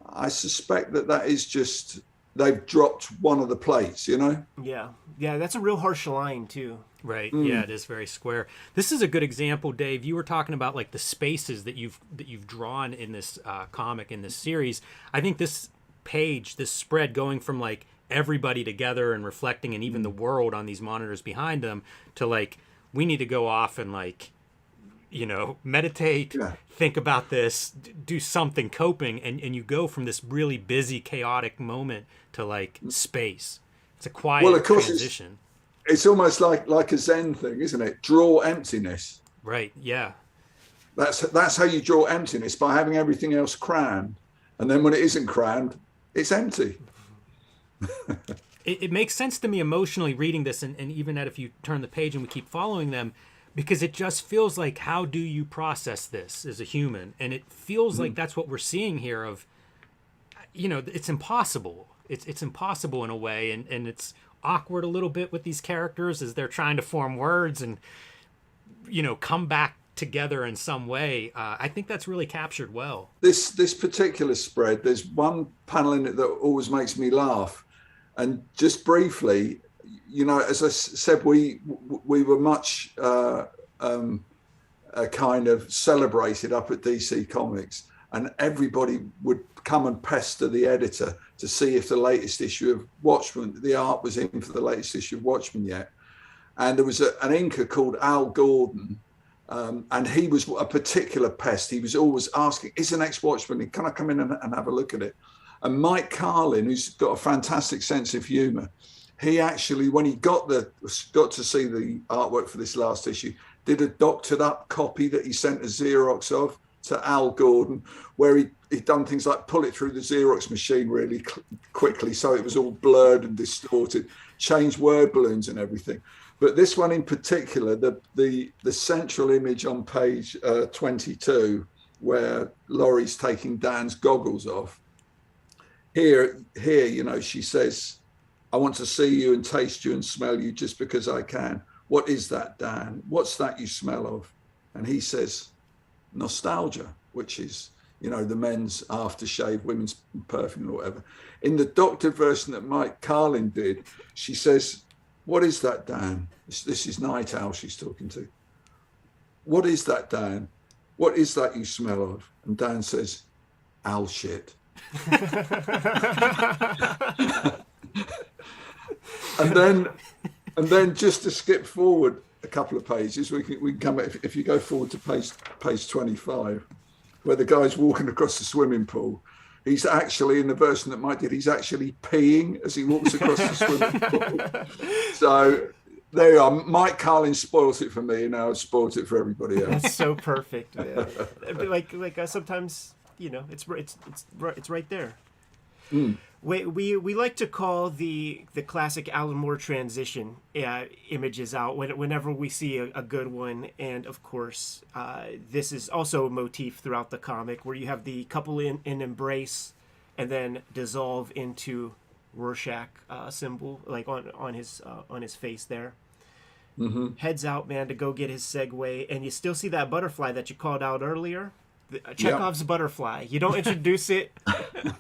I suspect that is just, they've dropped one of the plates, you know? Yeah, that's a real harsh line too. Right. Yeah, it is very square. This is a good example, Dave. You were talking about like the spaces that you've drawn in this comic, in this series. I think this page, this spread going from like everybody together and reflecting, and even the world on these monitors behind them, to like, we need to go off and like, you know, meditate, think about this, do something coping, and you go from this really busy, chaotic moment to like space. It's a quiet transition. It's almost like a Zen thing, isn't it? Draw emptiness. Right. Yeah. That's how you draw emptiness, by having everything else crammed, and then when it isn't crammed, it's empty. It makes sense to me emotionally reading this, and even that if you turn the page and we keep following them, because it just feels like, how do you process this as a human? And it feels like that's what we're seeing here of, you know, it's impossible. It's impossible in a way, and it's awkward a little bit with these characters as they're trying to form words and, you know, come back together in some way. I think that's really captured well. This particular spread, there's one panel in it that always makes me laugh. And just briefly, you know, as I said, we were much kind of celebrated up at DC Comics, and everybody would come and pester the editor to see if the latest issue of Watchmen, the art was in for the latest issue of Watchmen yet. And there was an inker called Al Gordon, and he was a particular pest. He was always asking, is the next Watchmen, can I come in and have a look at it? And Mike Carlin, who's got a fantastic sense of humor, he actually, when he got to see the artwork for this last issue, did a doctored up copy that he sent a Xerox of to Al Gordon, where he'd done things like pull it through the Xerox machine really quickly, so it was all blurred and distorted, change word balloons and everything. But this one in particular, the central image on page 22, where Laurie's taking Dan's goggles off, here, you know, she says, I want to see you and taste you and smell you just because I can. What is that, Dan? What's that you smell of? And he says, nostalgia, which is, you know, the men's aftershave, women's perfume or whatever. In the doctored version that Mike Carlin did, she says, what is that, Dan? This is Nite Owl she's talking to. What is that, Dan? What is that you smell of? And Dan says, owl shit. and then just to skip forward a couple of pages, we can come if you go forward to page 25, where the guy's walking across the swimming pool. He's actually, in the version that Mike did, he's actually peeing as he walks across the swimming pool. So there you are. Mike Carlin spoils it for me, and now I've spoiled it for everybody else. That's so perfect. Yeah. like sometimes, you know, it's right there. We like to call the classic Alan Moore transition images out whenever we see a good one, and of course this is also a motif throughout the comic where you have the couple in embrace and then dissolve into Rorschach symbol like on his face there. Heads out, man, to go get his Segway, and you still see that butterfly that you called out earlier. Chekhov's butterfly. You don't introduce it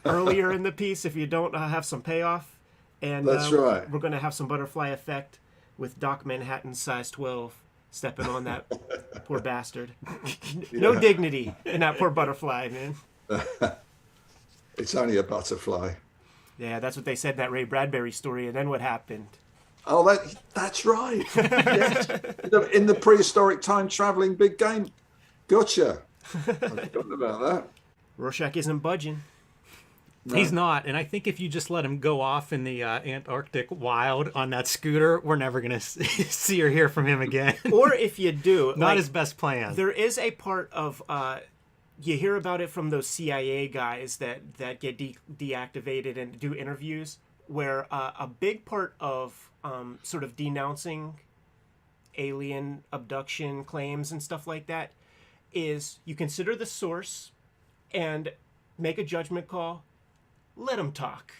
earlier in the piece if you don't have some payoff. And that's right. We're going to have some butterfly effect with Doc Manhattan size 12 stepping on that poor bastard. No dignity in that poor butterfly, man. It's only a butterfly. Yeah, that's what they said in that Ray Bradbury story. And then what happened? Oh, that's right. Yes. In the prehistoric time traveling big game. Gotcha. I've forgotten about that. Rorschach isn't budging. No. He's not, and I think if you just let him go off in the Antarctic wild on that scooter, we're never going to see or hear from him again. Or if you do, Not his best plan. There is a part of you hear about it from those CIA guys that get deactivated and do interviews, where a big part of sort of denouncing alien abduction claims and stuff like that is you consider the source and make a judgment call. Let him talk.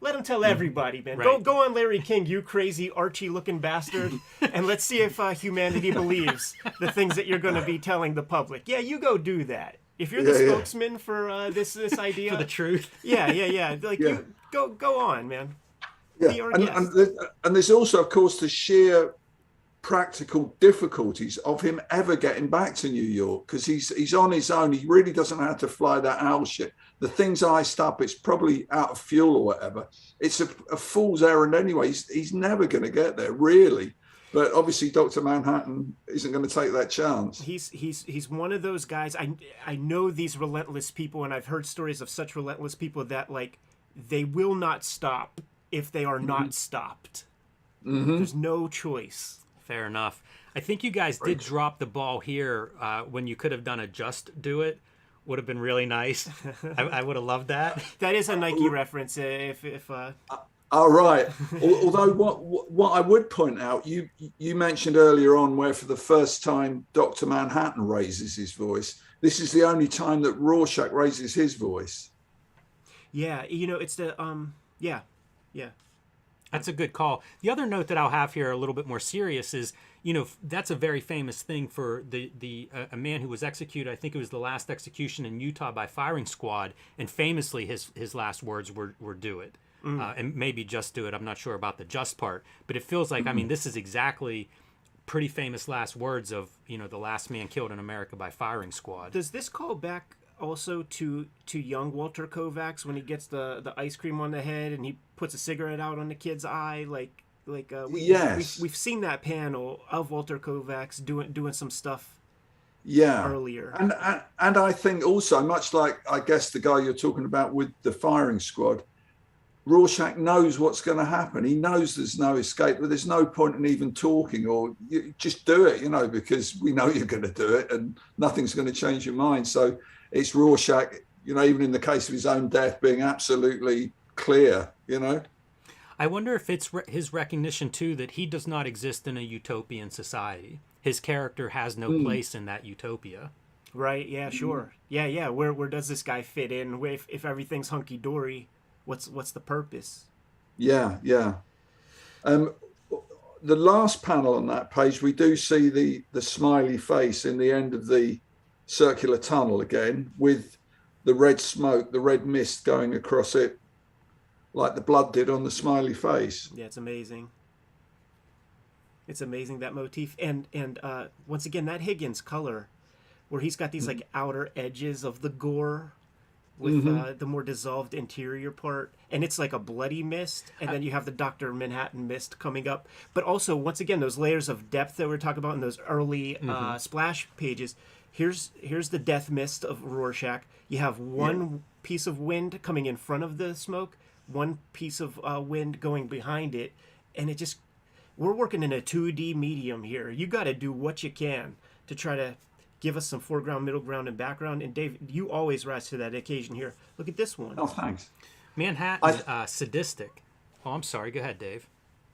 Let him tell everybody, man. Right. Go on, Larry King, you crazy Archie-looking bastard, and let's see if humanity believes the things that you're going to be telling the public. Yeah, you go do that. If you're the spokesman for this idea, For the truth. Yeah. Like you go on, man. Yeah, Be our and, guest. and there's also, of course, the sheer practical difficulties of him ever getting back to New York, because he's on his own. He really doesn't know how to fly that owl ship. The thing's iced up. It's probably out of fuel or whatever. It's a fool's errand anyway. He's never going to get there, really. But obviously, Dr. Manhattan isn't going to take that chance. He's one of those guys. I know these relentless people, and I've heard stories of such relentless people that like they will not stop if they are not stopped. There's no choice. Fair enough. I think you guys did drop the ball here when you could have done a Just Do It. Would have been really nice. I would have loved that. That is a Nike reference. All right. Although what I would point out, you mentioned earlier on where for the first time Dr. Manhattan raises his voice. This is the only time that Rorschach raises his voice. Yeah, it's the yeah. That's a good call. The other note that I'll have here, a little bit more serious, is that's a very famous thing for a man who was executed. I think it was the last execution in Utah by firing squad, and famously his last words were "do it," and maybe "just do it." I'm not sure about the "just" part, but it feels like this is exactly pretty famous last words of the last man killed in America by firing squad. Does this call back also to young Walter Kovacs when he gets the ice cream on the head and he puts a cigarette out on the kid's eye? We've seen that panel of Walter Kovacs doing some stuff. Earlier, and I think also, much like I guess the guy you're talking about with the firing squad, Rorschach knows what's going to happen. He knows there's no escape, but there's no point in even talking, or you just do it, because we know you're going to do it and nothing's going to change your mind. So it's Rorschach, even in the case of his own death, being absolutely clear, I wonder if it's his recognition, too, that he does not exist in a utopian society. His character has no place in that utopia. Right, yeah, sure. Yeah. Where does this guy fit in? If everything's hunky-dory, what's the purpose? Yeah. The last panel on that page, we do see the smiley face in the end of the circular tunnel again, with the red smoke, the red mist going across it, like the blood did on the smiley face. Yeah, it's amazing. It's amazing, that motif. And once again, that Higgins color, where he's got these like outer edges of the gore with the more dissolved interior part, and it's like a bloody mist, and then you have the Dr. Manhattan mist coming up. But also, once again, those layers of depth that we were talking about in those early splash pages. Here's the death mist of Rorschach. You have one piece of wind coming in front of the smoke, one piece of wind going behind it, and we're working in a 2D medium here. You got to do what you can to try to give us some foreground, middle ground, and background. And Dave, you always rise to that occasion here. Look at this one. Oh, thanks. Manhattan, sadistic. Oh, I'm sorry. Go ahead, Dave.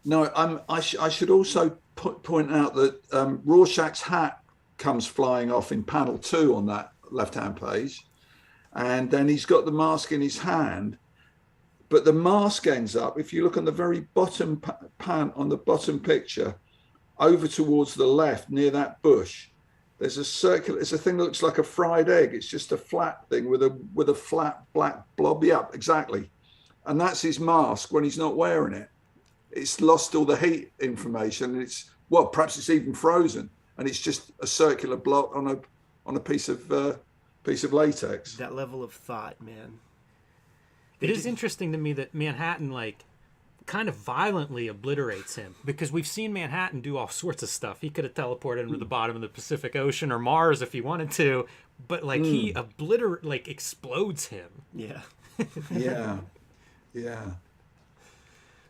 No, I should also point out that Rorschach's hat comes flying off in panel 2 on that left-hand page, and then he's got the mask in his hand, but the mask ends up, if you look on the very bottom on the bottom picture, over towards the left near that bush, there's a circular, it's a thing that looks like a fried egg. It's just a flat thing with a flat black blob. Yeah, exactly. And that's his mask when he's not wearing it. It's lost all the heat information. Perhaps it's even frozen. and it's just a circular blot on a piece of latex. That level of thought, man. It is interesting to me that Manhattan, like, kind of violently obliterates him, because we've seen Manhattan do all sorts of stuff. He could have teleported into the bottom of the Pacific Ocean or Mars if he wanted to, but like he explodes him. Yeah. Yeah.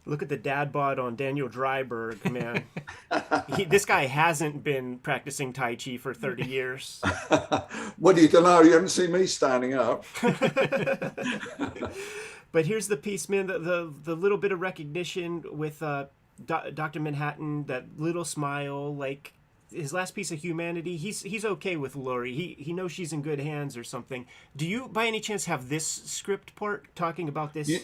Look at the dad bod on Daniel Dryberg, man. This guy hasn't been practicing Tai Chi for 30 years. What do you don't know? You haven't seen me standing up. But here's the piece, man. The little bit of recognition with Dr. Manhattan, that little smile, like his last piece of humanity. He's okay with Laurie. He knows she's in good hands or something. Do you, by any chance, have this script part talking about this? Yeah.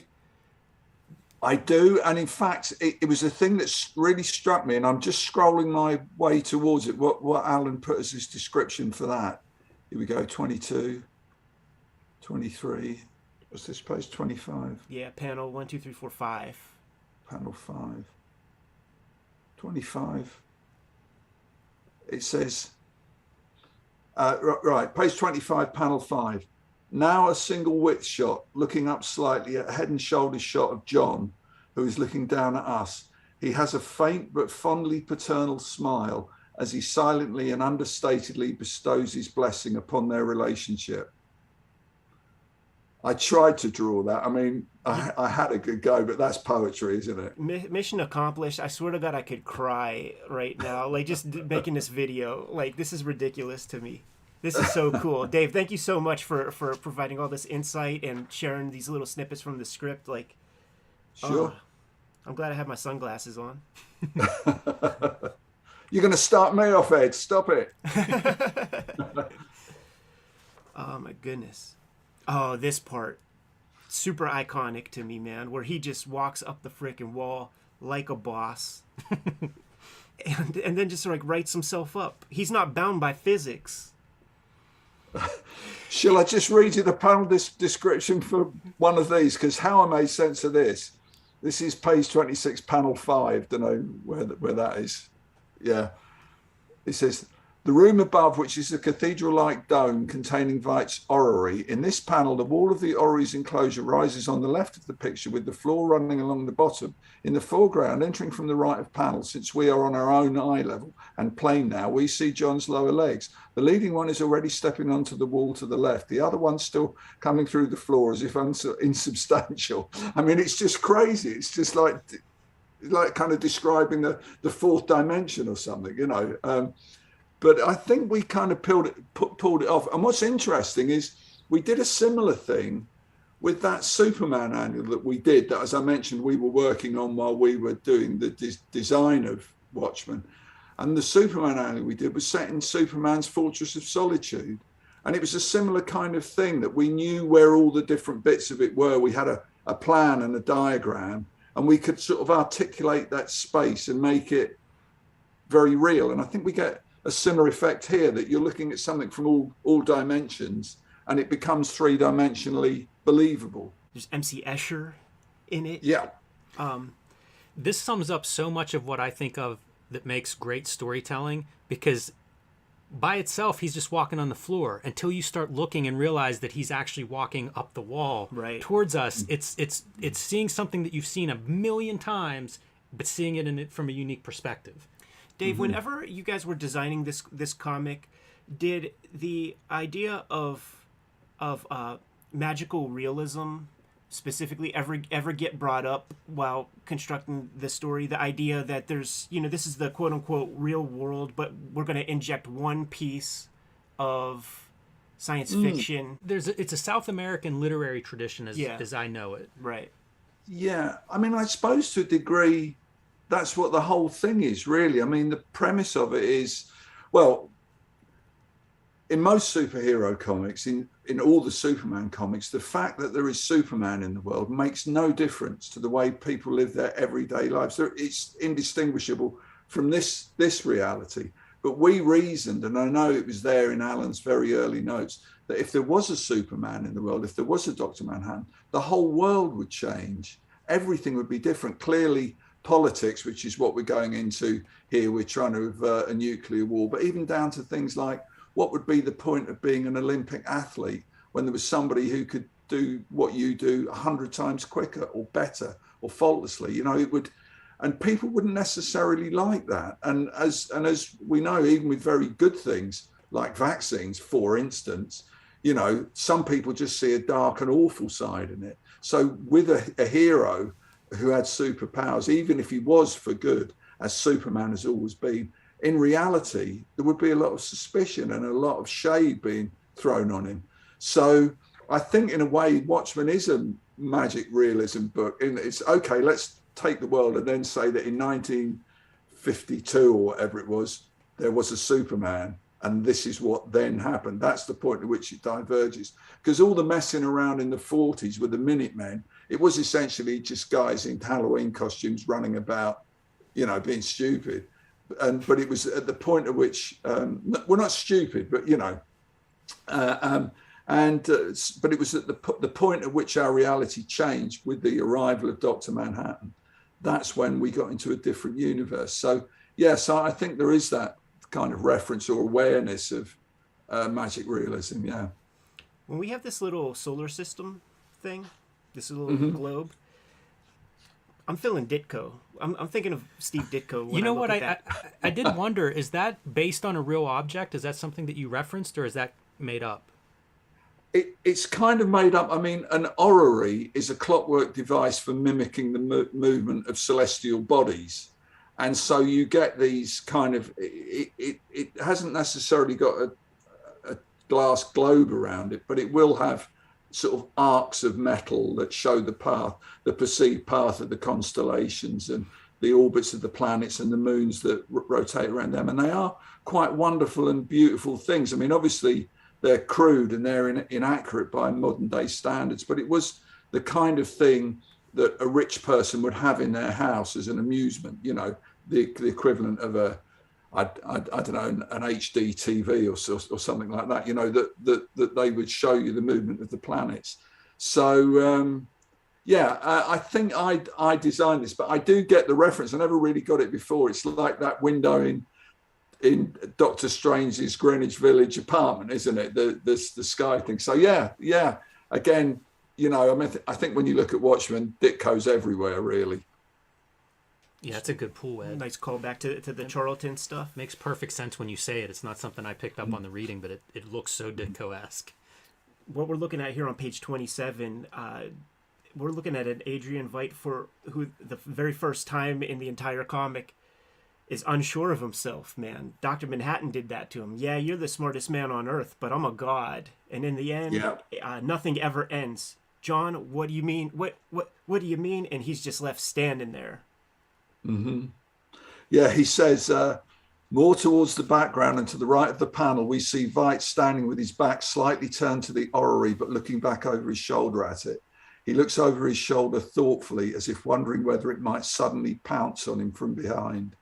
I do, and in fact, it was a thing that really struck me, and I'm just scrolling my way towards it. What Alan put as his description for that. Here we go, 22, 23. What's this page? 25. Yeah, panel 1, 2, 3, 4, 5. Panel 5. 25. It says, right, page 25, panel 5. Now a single width shot, looking up slightly at head and shoulders shot of John, who is looking down at us. He has a faint but fondly paternal smile as he silently and understatedly bestows his blessing upon their relationship. I tried to draw that. I mean, I had a good go, but that's poetry, isn't it? Mission accomplished. I swear to God, I could cry right now. Like, just making this video. Like, this is ridiculous to me. This is so cool. Dave, thank you so much for providing all this insight and sharing these little snippets from the script. Like, sure. I'm glad I have my sunglasses on. You're going to start me off, Ed. Stop it. Oh, my goodness. Oh, this part. Super iconic to me, man, where he just walks up the frickin' wall like a boss. and then just like writes himself up. He's not bound by physics. Shall I just read you the panel description for one of these? Because how I made sense of this. This is page 26, panel 5. Don't know where that is. Yeah. It says, the room above, which is a cathedral-like dome containing Veit's orrery. In this panel, the wall of the orrery's enclosure rises on the left of the picture with the floor running along the bottom. In the foreground, entering from the right of panel, since we are on our own eye level and plane now, we see John's lower legs. The leading one is already stepping onto the wall to the left. The other one's still coming through the floor as if insubstantial. I mean, it's just crazy. It's just like kind of describing the fourth dimension or something, you know. But I think we kind of pulled it off. And what's interesting is we did a similar thing with that Superman annual that we did, that, as I mentioned, we were working on while we were doing the design of Watchmen. And the Superman annual we did was set in Superman's Fortress of Solitude. And it was a similar kind of thing, that we knew where all the different bits of it were. We had a plan and a diagram, and we could sort of articulate that space and make it very real. And I think we get a similar effect here, that you're looking at something from all dimensions and it becomes three-dimensionally believable. There's MC Escher in it. Yeah. This sums up so much of what I think of that makes great storytelling, because by itself, he's just walking on the floor until you start looking and realize that he's actually walking up the wall towards us. It's seeing something that you've seen a million times, but seeing it from a unique perspective. Dave, whenever you guys were designing this comic, did the idea of magical realism specifically ever get brought up while constructing the story? The idea that there's, this is the quote unquote real world, but we're going to inject one piece of science fiction. It's a South American literary tradition as I know it. Right. Yeah. I mean, I suppose to a degree, that's what the whole thing is, really. I mean, the premise of it is, well, in most superhero comics, in all the Superman comics, the fact that there is Superman in the world makes no difference to the way people live their everyday lives. It's indistinguishable from this reality. But we reasoned, and I know it was there in Alan's very early notes, that if there was a Superman in the world, if there was a Dr. Manhattan, the whole world would change. Everything would be different. Clearly, politics, which is what we're going into here. We're trying to avert a nuclear war, but even down to things like, what would be the point of being an Olympic athlete when there was somebody who could do what you do 100 times quicker or better or faultlessly? You know, it would, and people wouldn't necessarily like that. And as we know, even with very good things like vaccines, for instance, you know, some people just see a dark and awful side in it. So with a hero who had superpowers, even if he was for good, as Superman has always been, in reality, there would be a lot of suspicion and a lot of shade being thrown on him. So I think in a way, Watchmen is a magic realism book. It's okay, let's take the world and then say that in 1952 or whatever it was, there was a Superman, and this is what then happened. That's the point at which it diverges. Because all the messing around in the 40s with the Minutemen, it was essentially just guys in Halloween costumes running about, you know, being stupid. But it was at the point at which, we're not stupid, but, you know, but it was at the point at which our reality changed with the arrival of Dr. Manhattan. That's when we got into a different universe. So, yes, I think there is that kind of reference or awareness of magic realism, yeah. When we have this little solar system thing, this little globe, I'm feeling Ditko. I'm thinking of Steve Ditko. When You know I look what? at I did wonder, is that based on a real object? Is that something that you referenced, or is that made up? It's kind of made up. I mean, an orrery is a clockwork device for mimicking the movement of celestial bodies. And so you get these kind of, it hasn't necessarily got a glass globe around it, but it will have sort of arcs of metal that show the path, the perceived path of the constellations and the orbits of the planets and the moons that rotate around them. And they are quite wonderful and beautiful things. I mean, obviously they're crude and they're inaccurate by modern day standards, but it was the kind of thing that a rich person would have in their house as an amusement, you know, the equivalent of I don't know, an HD TV or something like that, you know, that they would show you the movement of the planets. So, I think I designed this, but I do get the reference. I never really got it before. It's like that window in Doctor Strange's Greenwich Village apartment, isn't it? The sky thing. So, yeah. Again, you know, I mean, I think when you look at Watchmen, Ditko's everywhere, really. Yeah, that's a good pull, Ed. nice callback to the Charlton stuff. Makes perfect sense when you say it. It's not something I picked up on the reading, but it looks so Ditko-esque. What we're looking at here on page 27, we're looking at an Adrian Veidt who the very first time in the entire comic is unsure of himself, man. Dr. Manhattan did that to him. Yeah, you're the smartest man on Earth, but I'm a god. And in the end, nothing ever ends. John, what do you mean? What do you mean? And he's just left standing there. Mm-hmm. Yeah, he says, more towards the background and to the right of the panel, we see Veidt standing with his back slightly turned to the orrery, but looking back over his shoulder at it. He looks over his shoulder thoughtfully, as if wondering whether it might suddenly pounce on him from behind.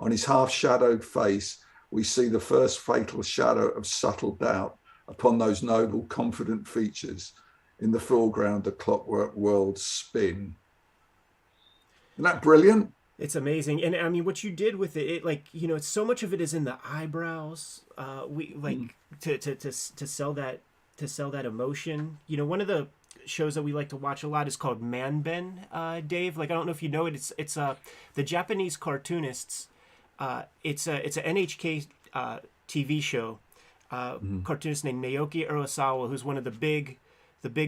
On his half-shadowed face, we see the first fatal shadow of subtle doubt upon those noble, confident features. In the foreground, the clockwork worlds spin. Isn't that brilliant? It's amazing. And I mean, what you did with it, like, you know, so much of it is in the eyebrows. We like to sell that emotion. You know, one of the shows that we like to watch a lot is called Man Ben, Dave. Like, I don't know if you know it. It's the Japanese cartoonists. It's an NHK TV show. Cartoonist named Naoki Urasawa, who's one of the big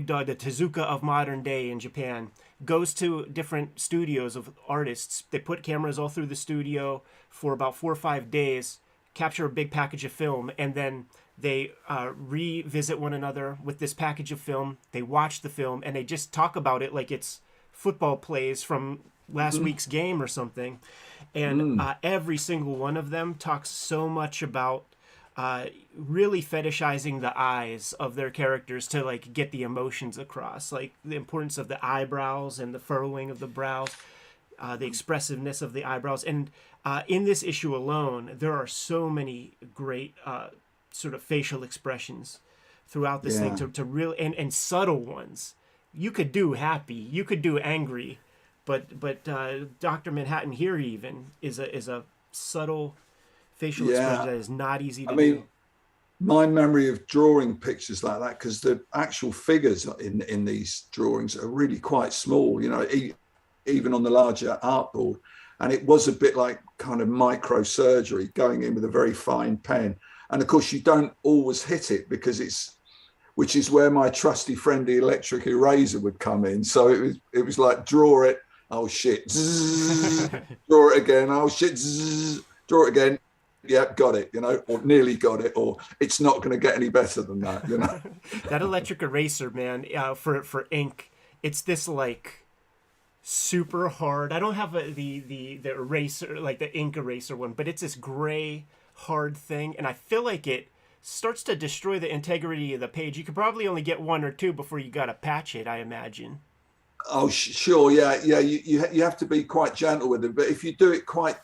dog, the Tezuka of modern day in Japan, goes to different studios of artists. They put cameras all through the studio for about 4 or 5 days, capture a big package of film, and then they revisit one another with this package of film. They watch the film, and they just talk about it like it's football plays from last week's game or something. And every single one of them talks so much about really fetishizing the eyes of their characters to like get the emotions across, like the importance of the eyebrows and the furrowing of the brows, the expressiveness of the eyebrows. And in this issue alone, there are so many great sort of facial expressions throughout this thing to really and subtle ones. You could do happy, you could do angry, but Dr. Manhattan here even is a subtle facial expression that is not easy to do. My memory of drawing pictures like that, because the actual figures in these drawings are really quite small, you know, even on the larger artboard. And it was a bit like kind of microsurgery, going in with a very fine pen. And of course, you don't always hit it, because which is where my trusty friend, the electric eraser, would come in. So it was like, draw it, oh shit, zzz, draw it again, oh shit, zzz, draw it again. Yep, got it, you know, or nearly got it, or it's not going to get any better than that, you know. That electric eraser, man, for ink, it's this like super hard. I don't have the eraser, like the ink eraser one, but it's this gray hard thing, and I feel like it starts to destroy the integrity of the page. You could probably only get one or two before you got to patch it, I imagine. Oh, sure, yeah. You have to be quite gentle with it, but if you do it quite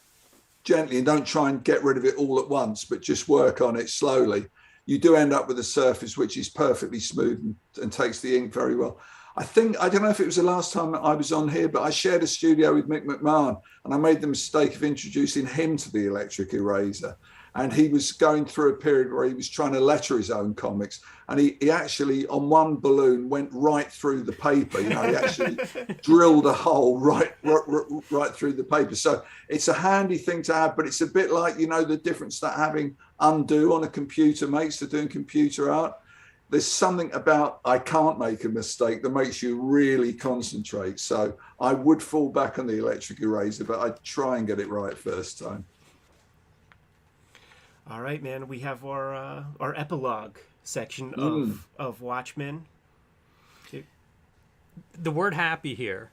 gently and don't try and get rid of it all at once, but just work on it slowly, you do end up with a surface which is perfectly smooth and takes the ink very well. I don't know if it was the last time I was on here, but I shared a studio with Mick McMahon, and I made the mistake of introducing him to the electric eraser. And he was going through a period where he was trying to letter his own comics. And he actually, on one balloon, went right through the paper. You know, he actually drilled a hole right through the paper. So it's a handy thing to have, but it's a bit like, you know, the difference that having undo on a computer makes to doing computer art. There's something about I can't make a mistake that makes you really concentrate. So I would fall back on the electric eraser, but I'd try and get it right first time. All right, man. We have our epilogue section of Watchmen. The word "happy" here,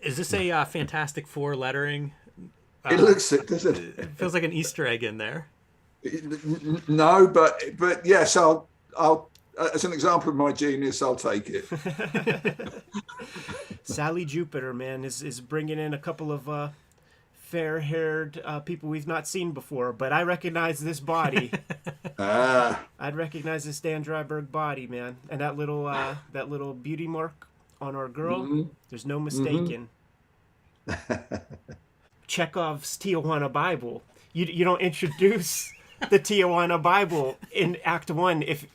is this a Fantastic Four lettering? It looks it, doesn't it? It feels like an Easter egg in there. No, but yes, I'll as an example of my genius, I'll take it. Sally Jupiter, man, is bringing in a couple of fair-haired people we've not seen before, but I recognize this body. I'd recognize this Dan Dryberg body, man, and that little beauty mark on our girl. Mm-hmm. There's no mistaking. Mm-hmm. Chekhov's Tijuana Bible. You don't introduce the Tijuana Bible in Act 1 if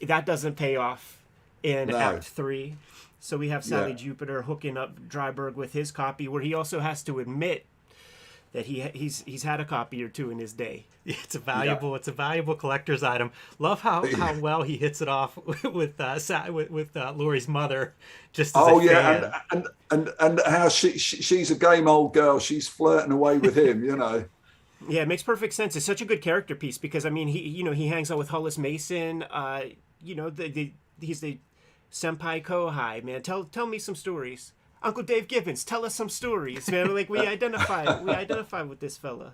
that doesn't pay off in Act 3. So we have Sally Jupiter hooking up Dryberg with his copy, where he also has to admit that he's had a copy or two in his day. It's a valuable collector's item. Love how well he hits it off with Laurie's mother. Just as a fan. and how she's a game old girl. She's flirting away with him, you know. Yeah, it makes perfect sense. It's such a good character piece because I mean he hangs out with Hollis Mason. He's the senpai kohai, man. Tell me some stories. Uncle Dave Gibbons, tell us some stories, man. Like we identify with this fella.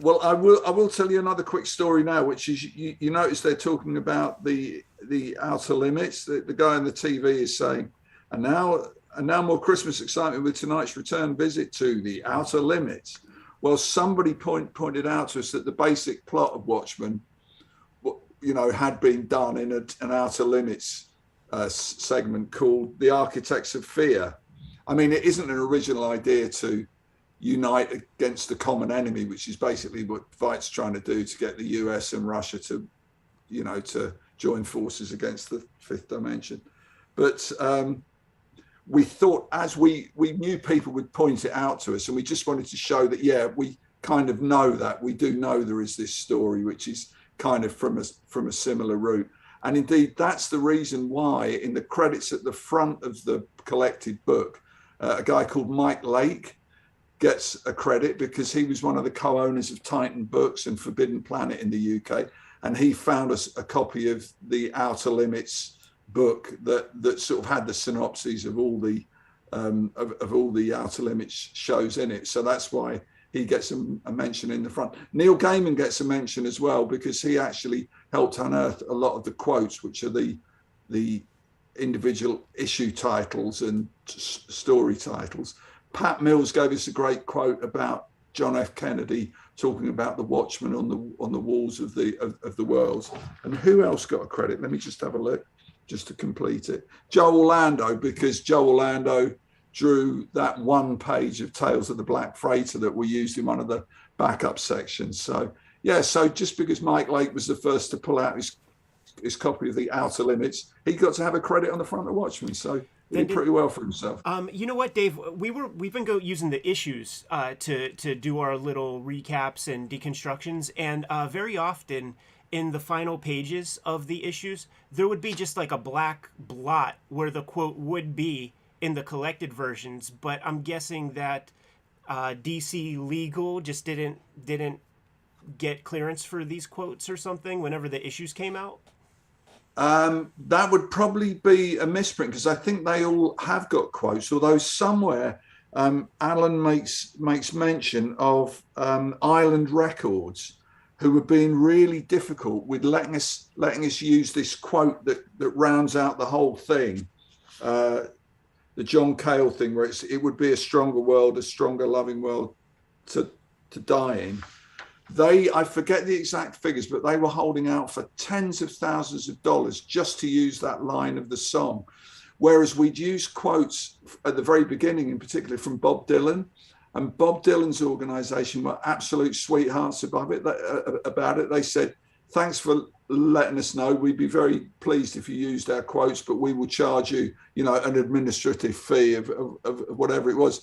Well, I will tell you another quick story now, which is you notice they're talking about the outer limits. The guy on the TV is saying, and now more Christmas excitement with tonight's return visit to the outer limits. Well, somebody pointed out to us that the basic plot of Watchmen, had been done in an outer limits segment called The Architects of Fear. I mean, it isn't an original idea to unite against the common enemy, which is basically what Veidt's trying to do to get the US and Russia to join forces against the fifth dimension. But we thought, as we knew people would point it out to us, and we just wanted to show that, we kind of know that. We do know there is this story, which is kind of from a similar route. And indeed, that's the reason why in the credits at the front of the collected book, a guy called Mike Lake gets a credit because he was one of the co-owners of Titan Books and Forbidden Planet in the UK. And he found us a copy of the Outer Limits book that sort of had the synopses of all the Outer Limits shows in it. So that's why he gets a mention in the front. Neil Gaiman gets a mention as well because he actually helped unearth a lot of the quotes, which are the individual issue titles and story titles. Pat Mills gave us a great quote about John F. Kennedy talking about the Watchmen on the walls of the world. And who else got a credit? Let me just have a look just to complete it. Joe Orlando, because Joe Orlando drew that one page of Tales of the Black Freighter that we used in one of the backup sections. So yeah, so just because Mike Lake was the first to pull out his copy of The Outer Limits, he got to have a credit on the front of Watchmen. So he did pretty well for himself. You know what, Dave? We've been using the issues to do our little recaps and deconstructions, and very often in the final pages of the issues, there would be just like a black blot where the quote would be in the collected versions. But I'm guessing that DC Legal just didn't get clearance for these quotes or something whenever the issues came out. That would probably be a misprint, because I think they all have got quotes, although somewhere Alan makes mention of Island Records, who were being really difficult with letting us use this quote that rounds out the whole thing, the John Cale thing, where it would be a stronger world, a stronger loving world to die in. I forget the exact figures, but they were holding out for tens of thousands of dollars just to use that line of the song. Whereas we'd use quotes at the very beginning, in particular from Bob Dylan, and Bob Dylan's organization were absolute sweethearts about it. They said, thanks for letting us know. We'd be very pleased if you used our quotes, but we will charge you, an administrative fee of whatever it was.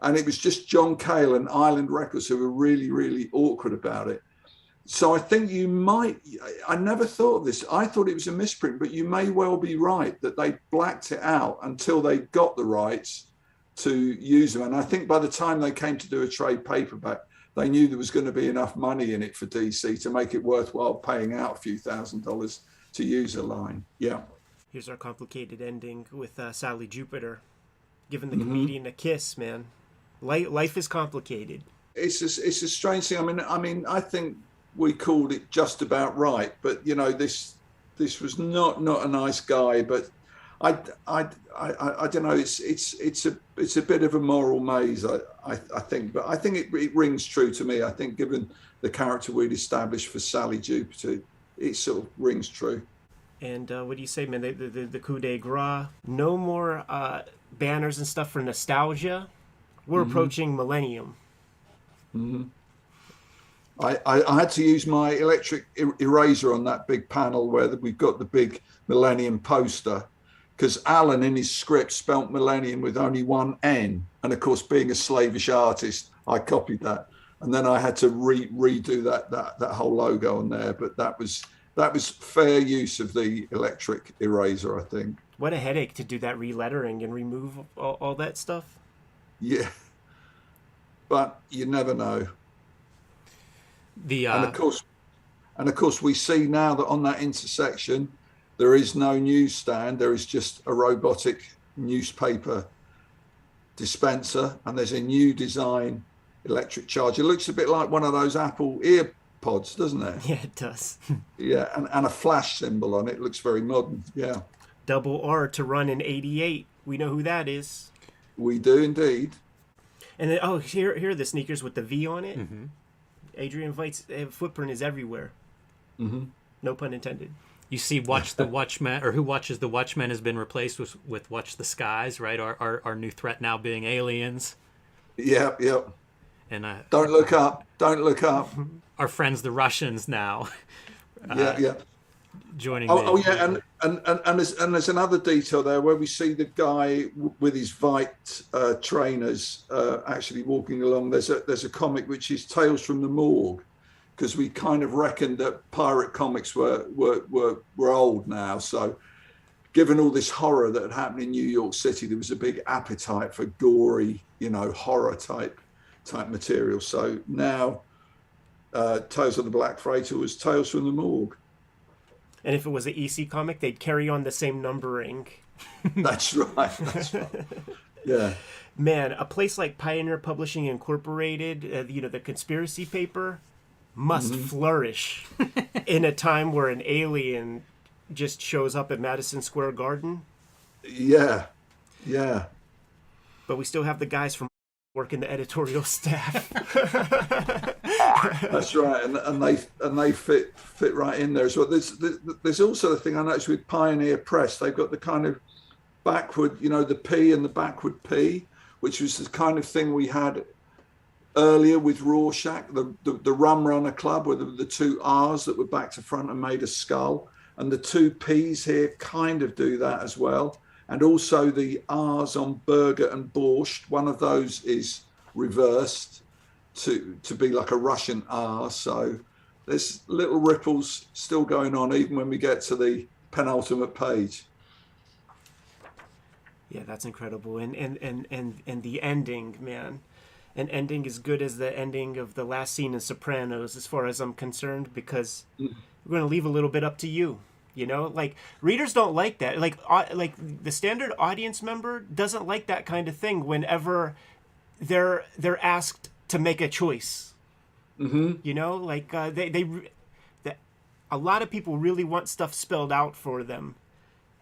And it was just John Cale and Island Records who were really, really awkward about it. So I think I never thought of this. I thought it was a misprint, but you may well be right that they blacked it out until they got the rights to use them. And I think by the time they came to do a trade paperback, they knew there was going to be enough money in it for DC to make it worthwhile paying out a few $1,000s to use a line. Yeah. Here's our complicated ending with Sally Jupiter giving the comedian a kiss, man. Life is complicated. It's a strange thing. I mean, I think we called it just about right, but this was not a nice guy. But I don't know. It's a bit of a moral maze. I think, but I think it rings true to me. I think, given the character we'd established for Sally Jupiter, it sort of rings true. And what do you say, man? The coup de grace. No more banners and stuff for nostalgia. We're approaching millennium. I had to use my electric eraser on that big panel where we've got the big millennium poster, because Alan in his script spelt millennium with only one N. And of course, being a slavish artist, I copied that. And then I had to redo that whole logo on there. But that was fair use of the electric eraser, I think. What a headache to do that relettering and remove all that stuff. Yeah, but you never know. And of course, we see now that on that intersection, there is no newsstand. There is just a robotic newspaper dispenser, and there's a new design electric charger. It looks a bit like one of those Apple EarPods, doesn't it? Yeah, it does. Yeah, and a flash symbol on it. It looks very modern. Yeah. Double R to run in 88. We know who that is. We do indeed. And then, here are the sneakers with the V on it. Mm-hmm. Adrian Veidt's footprint is everywhere. Mm-hmm. No pun intended. You see, Watch the Watchmen, or Who Watches the Watchmen has been replaced with Watch the Skies, right? Our new threat now being aliens. Yep. And don't look up. Our friends, the Russians, now. Yeah. Joining. Yeah, and there's another detail there where we see the guy with his Veidt trainers actually walking along. There's a comic which is Tales from the Morgue, because we kind of reckoned that pirate comics were old now. So, given all this horror that had happened in New York City, there was a big appetite for gory, horror type material. So now, Tales of the Black Freighter was Tales from the Morgue. And if it was an EC comic, they'd carry on the same numbering. That's right. Yeah. Man, a place like Pioneer Publishing Incorporated, the conspiracy paper, must flourish in a time where an alien just shows up at Madison Square Garden. Yeah. But we still have the guys from working the editorial staff. That's right, and they fit right in there as well. There's also the thing I noticed with Pioneer Press. They've got the kind of backward, the P and the backward P, which was the kind of thing we had earlier with Rorschach, the Rum Runner Club, where the two R's that were back to front and made a skull. And the two P's here kind of do that as well. And also the R's on burger and borscht, one of those is reversed to be like a Russian R. So there's little ripples still going on even when we get to the penultimate page. Yeah, that's incredible. And the ending, man. An ending as good as the ending of the last scene in Sopranos, as far as I'm concerned, because we're going to leave a little bit up to you. Like readers don't like that. Like the standard audience member doesn't like that kind of thing whenever they're asked to make a choice. Mm-hmm. Like a lot of people really want stuff spelled out for them.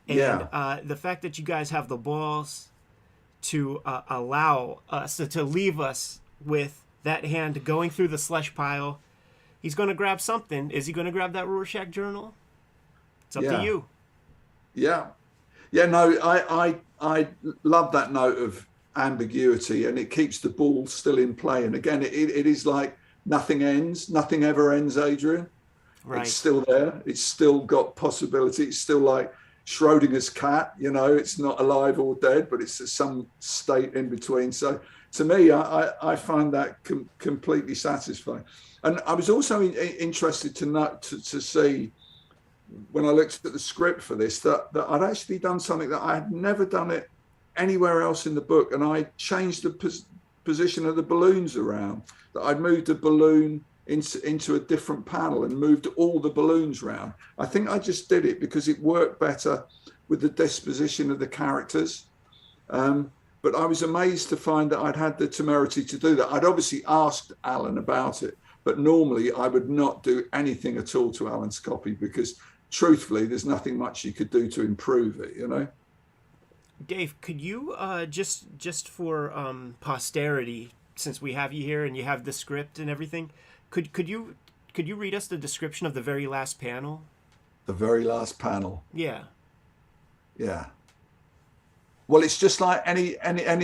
And the fact that you guys have the balls to allow us to leave us with that hand going through the slush pile, he's going to grab something. Is he going to grab that Rorschach journal? It's up to you. Yeah. No, I love that note of ambiguity, and it keeps the ball still in play. And again, it is like nothing ever ends, Adrian. Right. It's still there. It's still got possibility. It's still like Schrodinger's cat, it's not alive or dead, but it's some state in between. So to me, I find that completely satisfying. And I was also interested to see, when I looked at the script for this, that I'd actually done something that I had never done it anywhere else in the book. And I changed the position of the balloons around, that I'd moved a balloon into a different panel and moved all the balloons around. I think I just did it because it worked better with the disposition of the characters. But I was amazed to find that I'd had the temerity to do that. I'd obviously asked Alan about it, but normally I would not do anything at all to Alan's copy because truthfully, there's nothing much you could do to improve it, Dave, could you just for posterity, since we have you here and you have the script and everything, could you read us the description of the very last panel? The very last panel. Yeah. Yeah. Well, it's just like any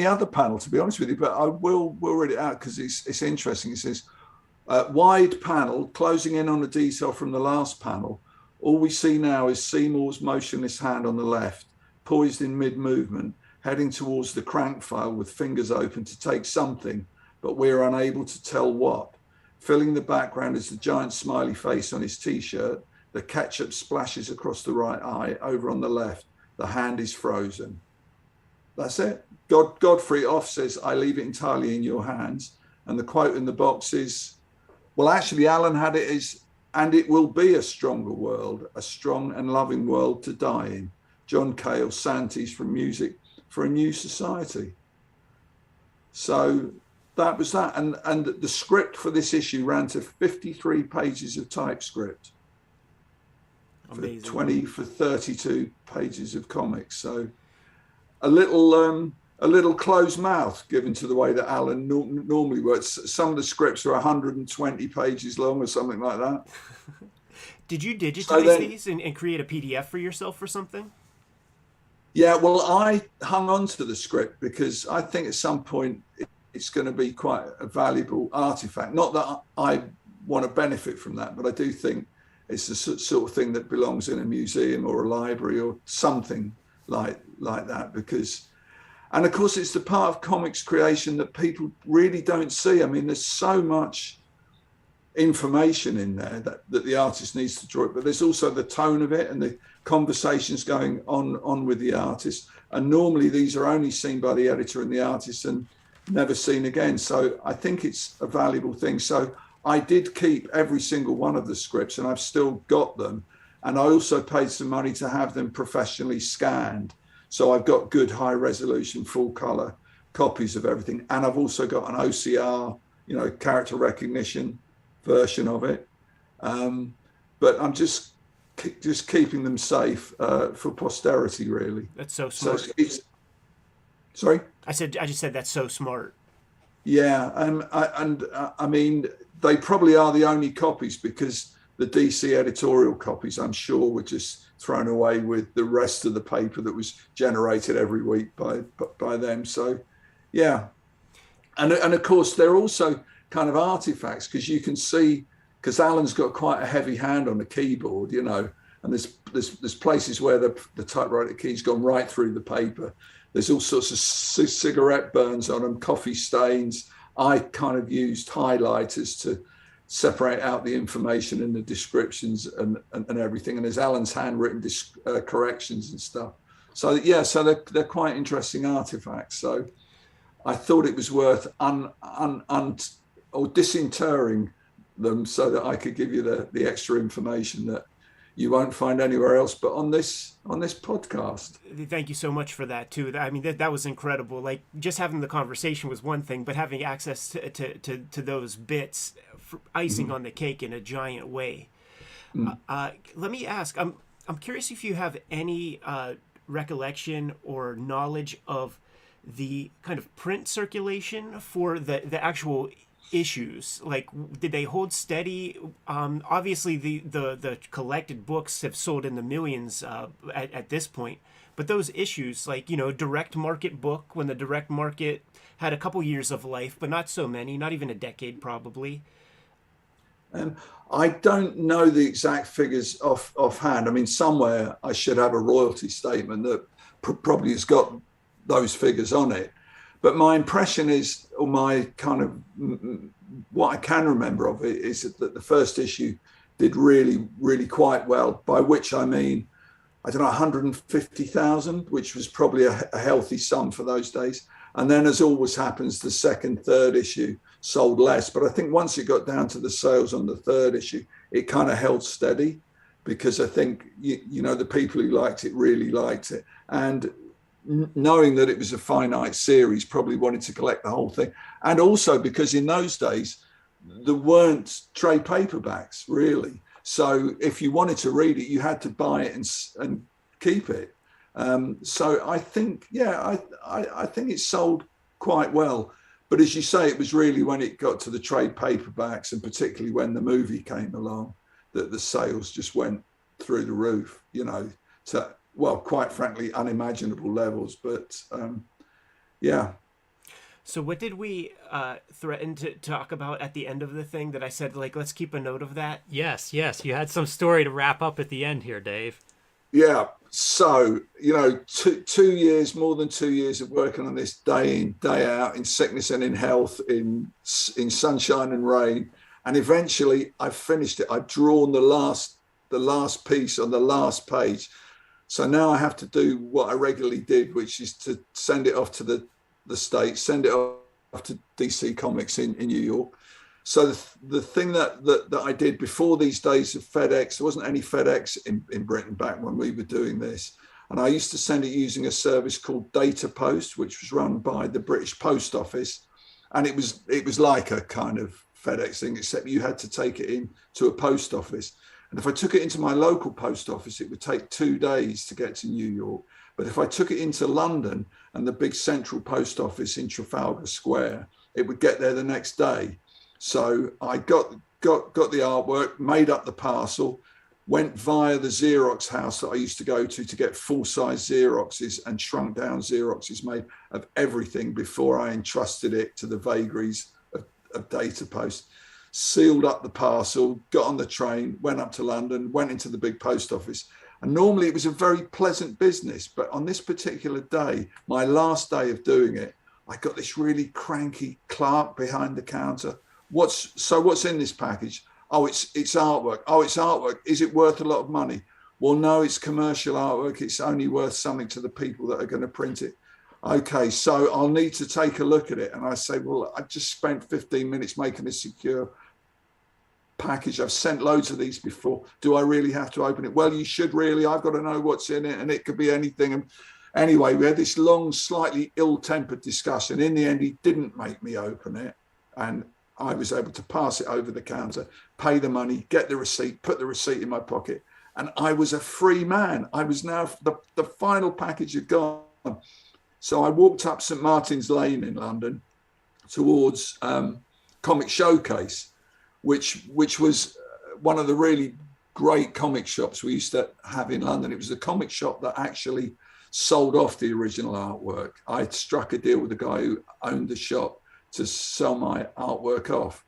other panel, to be honest with you, but I will read it out because it's interesting. It says, wide panel closing in on the detail from the last panel. All we see now is Seymour's motionless hand on the left, poised in mid-movement, heading towards the crank file with fingers open to take something, but we're unable to tell what. Filling the background is the giant smiley face on his T-shirt. The ketchup splashes across the right eye. Over on the left, the hand is frozen. That's it. Godfrey Off says, I leave it entirely in your hands. And the quote in the box is, well, actually, Alan had it as, and it will be a stronger world, a strong and loving world to die in. John Cale, Santis from Music for a New Society. So that was that. And the script for this issue ran to 53 pages of typescript. Amazing. For 32 pages of comics. So a little closed mouth given to the way that Alan normally works. Some of the scripts are 120 pages long or something like that. Did you digitize these and create a PDF for yourself or something? Yeah, well, I hung on to the script because I think at some point it's going to be quite a valuable artifact. Not that I want to benefit from that, but I do think it's the sort of thing that belongs in a museum or a library or something like that. Because, and of course, it's the part of comics creation that people really don't see. I mean, there's so much information in there that the artist needs to draw it, but there's also the tone of it and the conversations going on with the artist. And normally these are only seen by the editor and the artist and never seen again. So I think it's a valuable thing. So I did keep every single one of the scripts and I've still got them. And I also paid some money to have them professionally scanned. So I've got good high resolution, full color copies of everything. And I've also got an OCR, character recognition version of it. But I'm just keeping them safe for posterity, really. That's so smart. Sorry? I just said that's so smart. Yeah, I mean, they probably are the only copies because the DC editorial copies, I'm sure, were just thrown away with the rest of the paper that was generated every week by them. So, yeah. And of course, they're also kind of artifacts, because you can see, because Alan's got quite a heavy hand on the keyboard, you know, and there's places where the typewriter key's gone right through the paper. There's all sorts of cigarette burns on them, coffee stains. I kind of used highlighters to separate out the information in the descriptions and everything. And there's Alan's handwritten corrections and stuff. So yeah, so they're quite interesting artifacts. So I thought it was worth disinterring them so that I could give you the extra information that you won't find anywhere else but on this podcast. Thank you so much for that too. I mean, that was incredible. Like, just having the conversation was one thing, but having access to those bits, icing on the cake in a giant way. Let me ask, I'm curious if you have any recollection or knowledge of the kind of print circulation for the actual issues. Like, did they hold steady? Obviously the collected books have sold in the millions at this point, but those issues, like, you know, direct market book, when the direct market had a couple years of life, but not so many, not even a decade probably. I don't know the exact figures offhand. I mean, somewhere I should have a royalty statement that probably has got those figures on it. But my impression is, or my kind of, what I can remember of it is that the first issue did really, really quite well, by which I mean, I don't know, 150,000, which was probably a healthy sum for those days. And then, as always happens, the second, third issue sold less. But I think once it got down to the sales on the third issue, it kind of held steady, because I think, you know, the people who liked it really liked it. And knowing that it was a finite series, probably wanted to collect the whole thing. And also because in those days, there weren't trade paperbacks, really. So if you wanted to read it, you had to buy it and keep it. So I think, yeah, I think it sold quite well. But as you say, it was really when it got to the trade paperbacks, and particularly when the movie came along, that the sales just went through the roof, you know, to, well, quite frankly, unimaginable levels. But yeah. So what did we threaten to talk about at the end of the thing that I said, like, let's keep a note of that? Yes. You had some story to wrap up at the end here, Dave. Yeah. So, you know, 2 years, more than 2 years of working on this, day in, day out, in sickness and in health, in sunshine and rain. And eventually I finished it. I've drawn the last piece on the last page. So now I have to do what I regularly did, which is to send it off to the States, send it off to DC Comics in New York. So the thing that I did before these days of FedEx, there wasn't any FedEx in Britain back when we were doing this. And I used to send it using a service called Data Post, which was run by the British Post Office. And it was like a kind of FedEx thing, except you had to take it in to a post office. And if I took it into my local post office, it would take 2 days to get to New York. But if I took it into London and the big central post office in Trafalgar Square, it would get there the next day. So I got the artwork, made up the parcel, went via the Xerox house that I used to go to get full-size Xeroxes and shrunk down Xeroxes made of everything before I entrusted it to the vagaries of Data Post. Sealed up the parcel, got on the train, went up to London, went into the big post office. And normally it was a very pleasant business. But on this particular day, my last day of doing it, I got this really cranky clerk behind the counter. What's in this package? Oh, it's artwork. Oh, it's artwork. Is it worth a lot of money? Well, no, it's commercial artwork. It's only worth something to the people that are going to print it. Okay, so I'll need to take a look at it. And I say, well, I just spent 15 minutes making a secure package. I've sent loads of these before. Do I really have to open it? Well, you should really. I've got to know what's in it, and it could be anything. And anyway, we had this long, slightly ill-tempered discussion. In the end, he didn't make me open it. And I was able to pass it over the counter, pay the money, get the receipt, put the receipt in my pocket. And I was a free man. I was now, the final package had gone. So I walked up St. Martin's Lane in London towards Comic Showcase, which was one of the really great comic shops we used to have in London. It was the comic shop that actually sold off the original artwork. I struck a deal with the guy who owned the shop to sell my artwork off.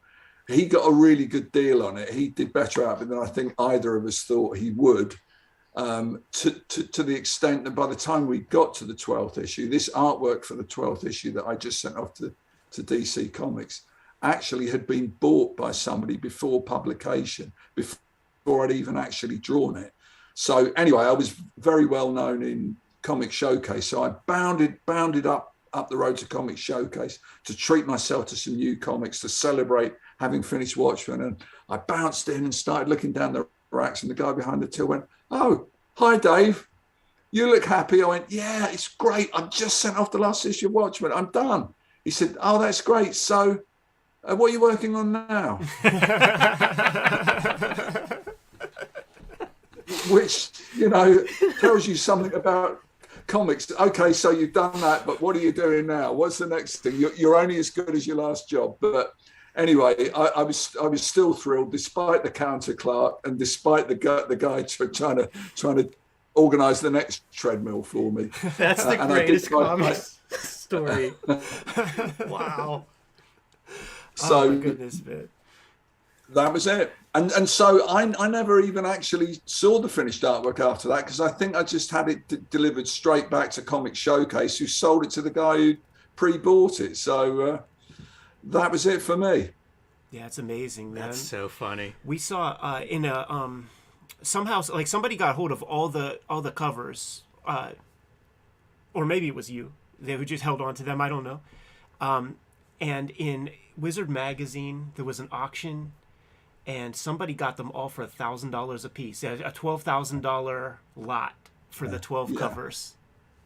He got a really good deal on it. He did better out of it than I think either of us thought he would, to the extent that by the time we got to the 12th issue, this artwork for the 12th issue that I just sent off to DC Comics actually had been bought by somebody before publication, before I'd even actually drawn it. So anyway, I was very well known in Comic Showcase. So I bounded up the road to Comic Showcase to treat myself to some new comics, to celebrate having finished Watchmen. And I bounced in and started looking down the racks, and the guy behind the till went, "Oh, hi, Dave. You look happy." I went, "Yeah, it's great. I've just sent off the last issue of Watchmen. I'm done." He said, "Oh, that's great. So what are you working on now?" Which, tells you something about comics. Okay, so you've done that, but what are you doing now? What's the next thing? You're only as good as your last job. But anyway, I was still thrilled, despite the counter clerk and despite the guy trying to organise the next treadmill for me. That's the greatest comics story. Wow. So, oh my goodness, man. That was it. And so I never even actually saw the finished artwork after that, because I think I just had it delivered straight back to Comic Showcase, who sold it to the guy who pre-bought it. So that was it for me. Yeah, it's amazing, man. That's so funny. We saw in a somehow, like, somebody got hold of all the covers, or maybe it was you. They just held on to them. I don't know. And in Wizard Magazine, there was an auction, and somebody got them all for $1,000 a piece. A $12,000 lot for the 12 covers.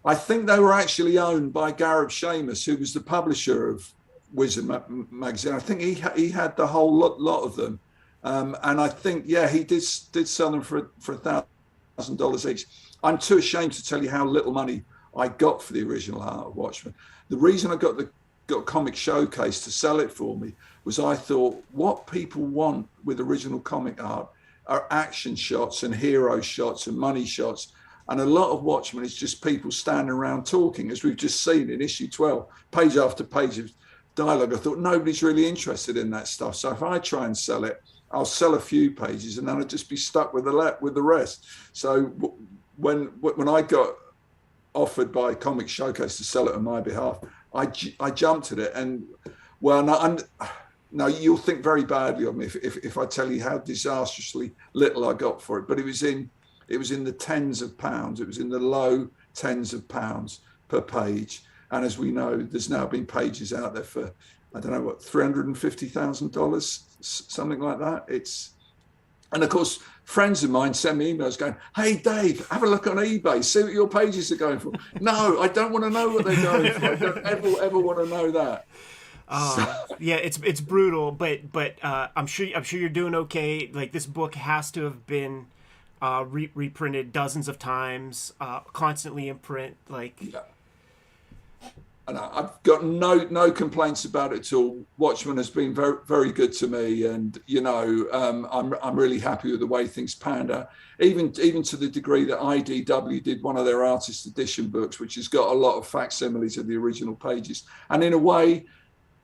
I think they were actually owned by Gareb Shamus, who was the publisher of Wizard Magazine. I think he had the whole lot of them. And I think, he did sell them for $1,000 each. I'm too ashamed to tell you how little money I got for the original art of Watchmen. The reason I got Comic Showcase to sell it for me was I thought, what people want with original comic art are action shots and hero shots and money shots. And a lot of Watchmen is just people standing around talking, as we've just seen in issue 12, page after page of dialogue. I thought nobody's really interested in that stuff. So if I try and sell it, I'll sell a few pages and then I'll just be stuck with the rest. So when I got offered by Comic Showcase to sell it on my behalf, I jumped at it. And well, now you'll think very badly of me if I tell you how disastrously little I got for it. But it was in the tens of pounds. It was in the low tens of pounds per page. And as we know, there's now been pages out there for, I don't know what, $350,000, something like that. And of course, friends of mine send me emails going, "Hey, Dave, have a look on eBay, see what your pages are going for." No, I don't want to know what they're going for. I don't ever want to know that. Yeah, it's brutal, but I'm sure you're doing okay. Like, this book has to have been reprinted dozens of times, constantly in print. Like, and I've got no complaints about it at all. Watchmen has been very, very good to me, and I'm really happy with the way things panned out. Even to the degree that IDW did one of their artist edition books, which has got a lot of facsimiles of the original pages, and in a way,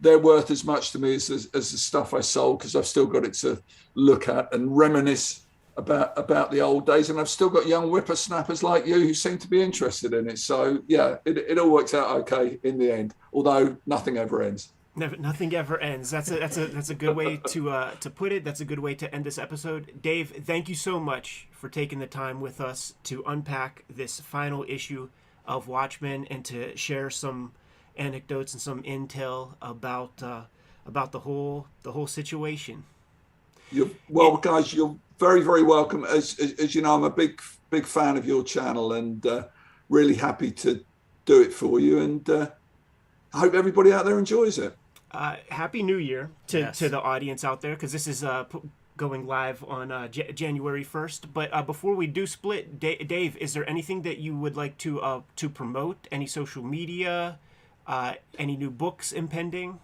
they're worth as much to me as the stuff I sold, because I've still got it to look at and reminisce about the old days, and I've still got young whippersnappers like you who seem to be interested in it. So yeah, it all works out okay in the end, although nothing ever ends. Nothing ever ends. That's a good way to put it. That's a good way to end this episode. Dave, thank you so much for taking the time with us to unpack this final issue of Watchmen and to share some anecdotes and some intel about the whole situation. Guys, you're very, very welcome. As you know, I'm a big fan of your channel, and really happy to do it for you. And I hope everybody out there enjoys it. Happy New Year to the audience out there, because this is going live on January 1st. But before we do split, Dave, is there anything that you would like to promote? Any social media? Any new books impending?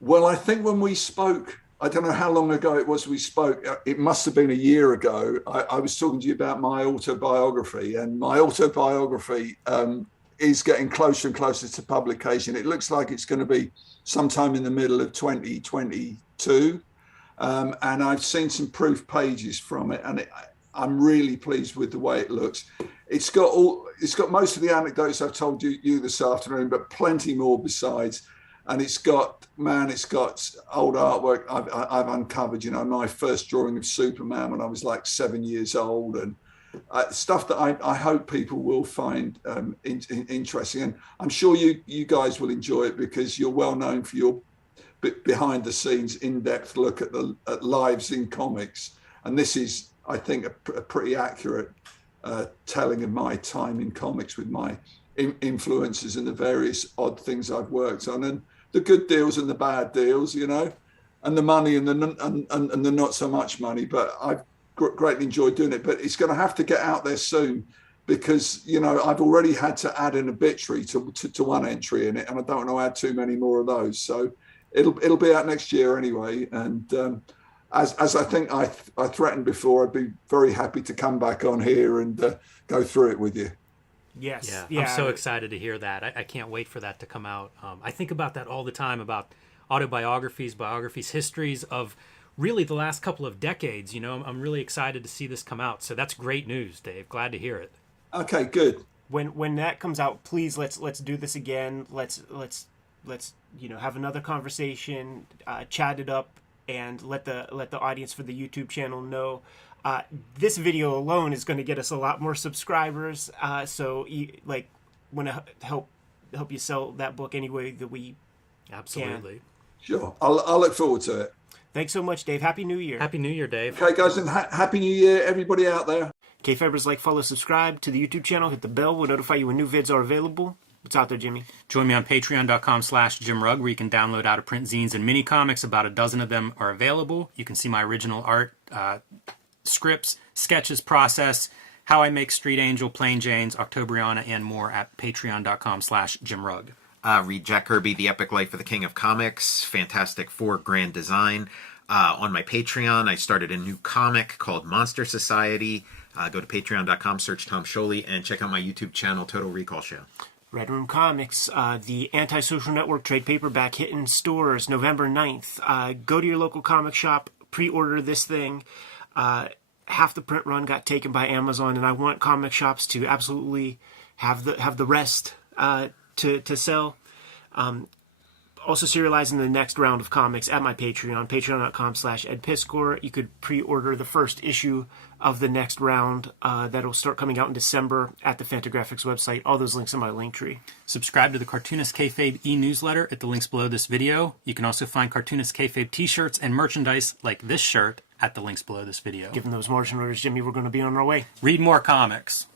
Well, I think when we spoke I don't know how long ago it was we spoke. It must have been a year ago. I was talking to you about my autobiography, and my autobiography is getting closer and closer to publication. It looks like it's going to be sometime in the middle of 2022. And I've seen some proof pages from it, and I'm really pleased with the way it looks. It's got most of the anecdotes I've told you this afternoon, but plenty more besides. And it's got old artwork I've uncovered, my first drawing of Superman when I was like 7 years old, and stuff that I hope people will find interesting. And I'm sure you guys will enjoy it because you're well known for your behind the scenes in-depth look at lives in comics. And this is, I think, a pretty accurate telling of my time in comics with my influences and the various odd things I've worked on, and the good deals and the bad deals, and the money and the not so much money. But I've greatly enjoyed doing it. But it's going to have to get out there soon because, I've already had to add an obituary to one entry in it, and I don't want to add too many more of those. So it'll be out next year anyway. And as I think I threatened before, I'd be very happy to come back on here and go through it with you. Yes. Yeah, I'm so excited to hear that. I can't wait for that to come out. I think about that all the time, about autobiographies, biographies, histories of really the last couple of decades. I'm really excited to see this come out. So that's great news, Dave. Glad to hear it. Okay, good. When that comes out, please let's do this again. Let's have another conversation, chat it up, and let the audience for the YouTube channel know. This video alone is going to get us a lot more subscribers. So want to help you sell that book any way that we Absolutely. can. Sure. I'll look forward to it. Thanks so much, Dave. Happy New Year. Happy New Year, Dave. Okay, guys, and Happy New Year, everybody out there. Kayfabers, follow, subscribe to the YouTube channel. Hit the bell. We'll notify you when new vids are available. What's out there, Jimmy? Join me on patreon.com/JimRugg, where you can download out-of-print zines and mini comics. About a dozen of them are available. You can see my original art, scripts, sketches, process, how I make Street Angel, Plain Janes, Octobriana, and more at patreon.com/JimRugg. Read Jack Kirby, The Epic Life of the King of Comics, Fantastic Four Grand Design. On my Patreon, I started a new comic called Monster Society. Go to patreon.com, search Tom Scholey, and check out my YouTube channel, Total Recall Show. Red Room Comics, the Antisocial Network trade paperback hitting stores November 9th. Go to your local comic shop, pre-order this thing. Half the print run got taken by Amazon, and I want comic shops to absolutely have the rest to sell. Also serializing the next round of comics at my Patreon, patreon.com/edpiscor. You could pre-order the first issue of the next round that'll start coming out in December at the Fantagraphics website. All those links in my link tree. Subscribe to the Cartoonist Kayfabe e-newsletter at the links below this video. You can also find Cartoonist Kayfabe t-shirts and merchandise like this shirt at the links below this video. Given those Martian orders, Jimmy, we're going to be on our way. Read more comics.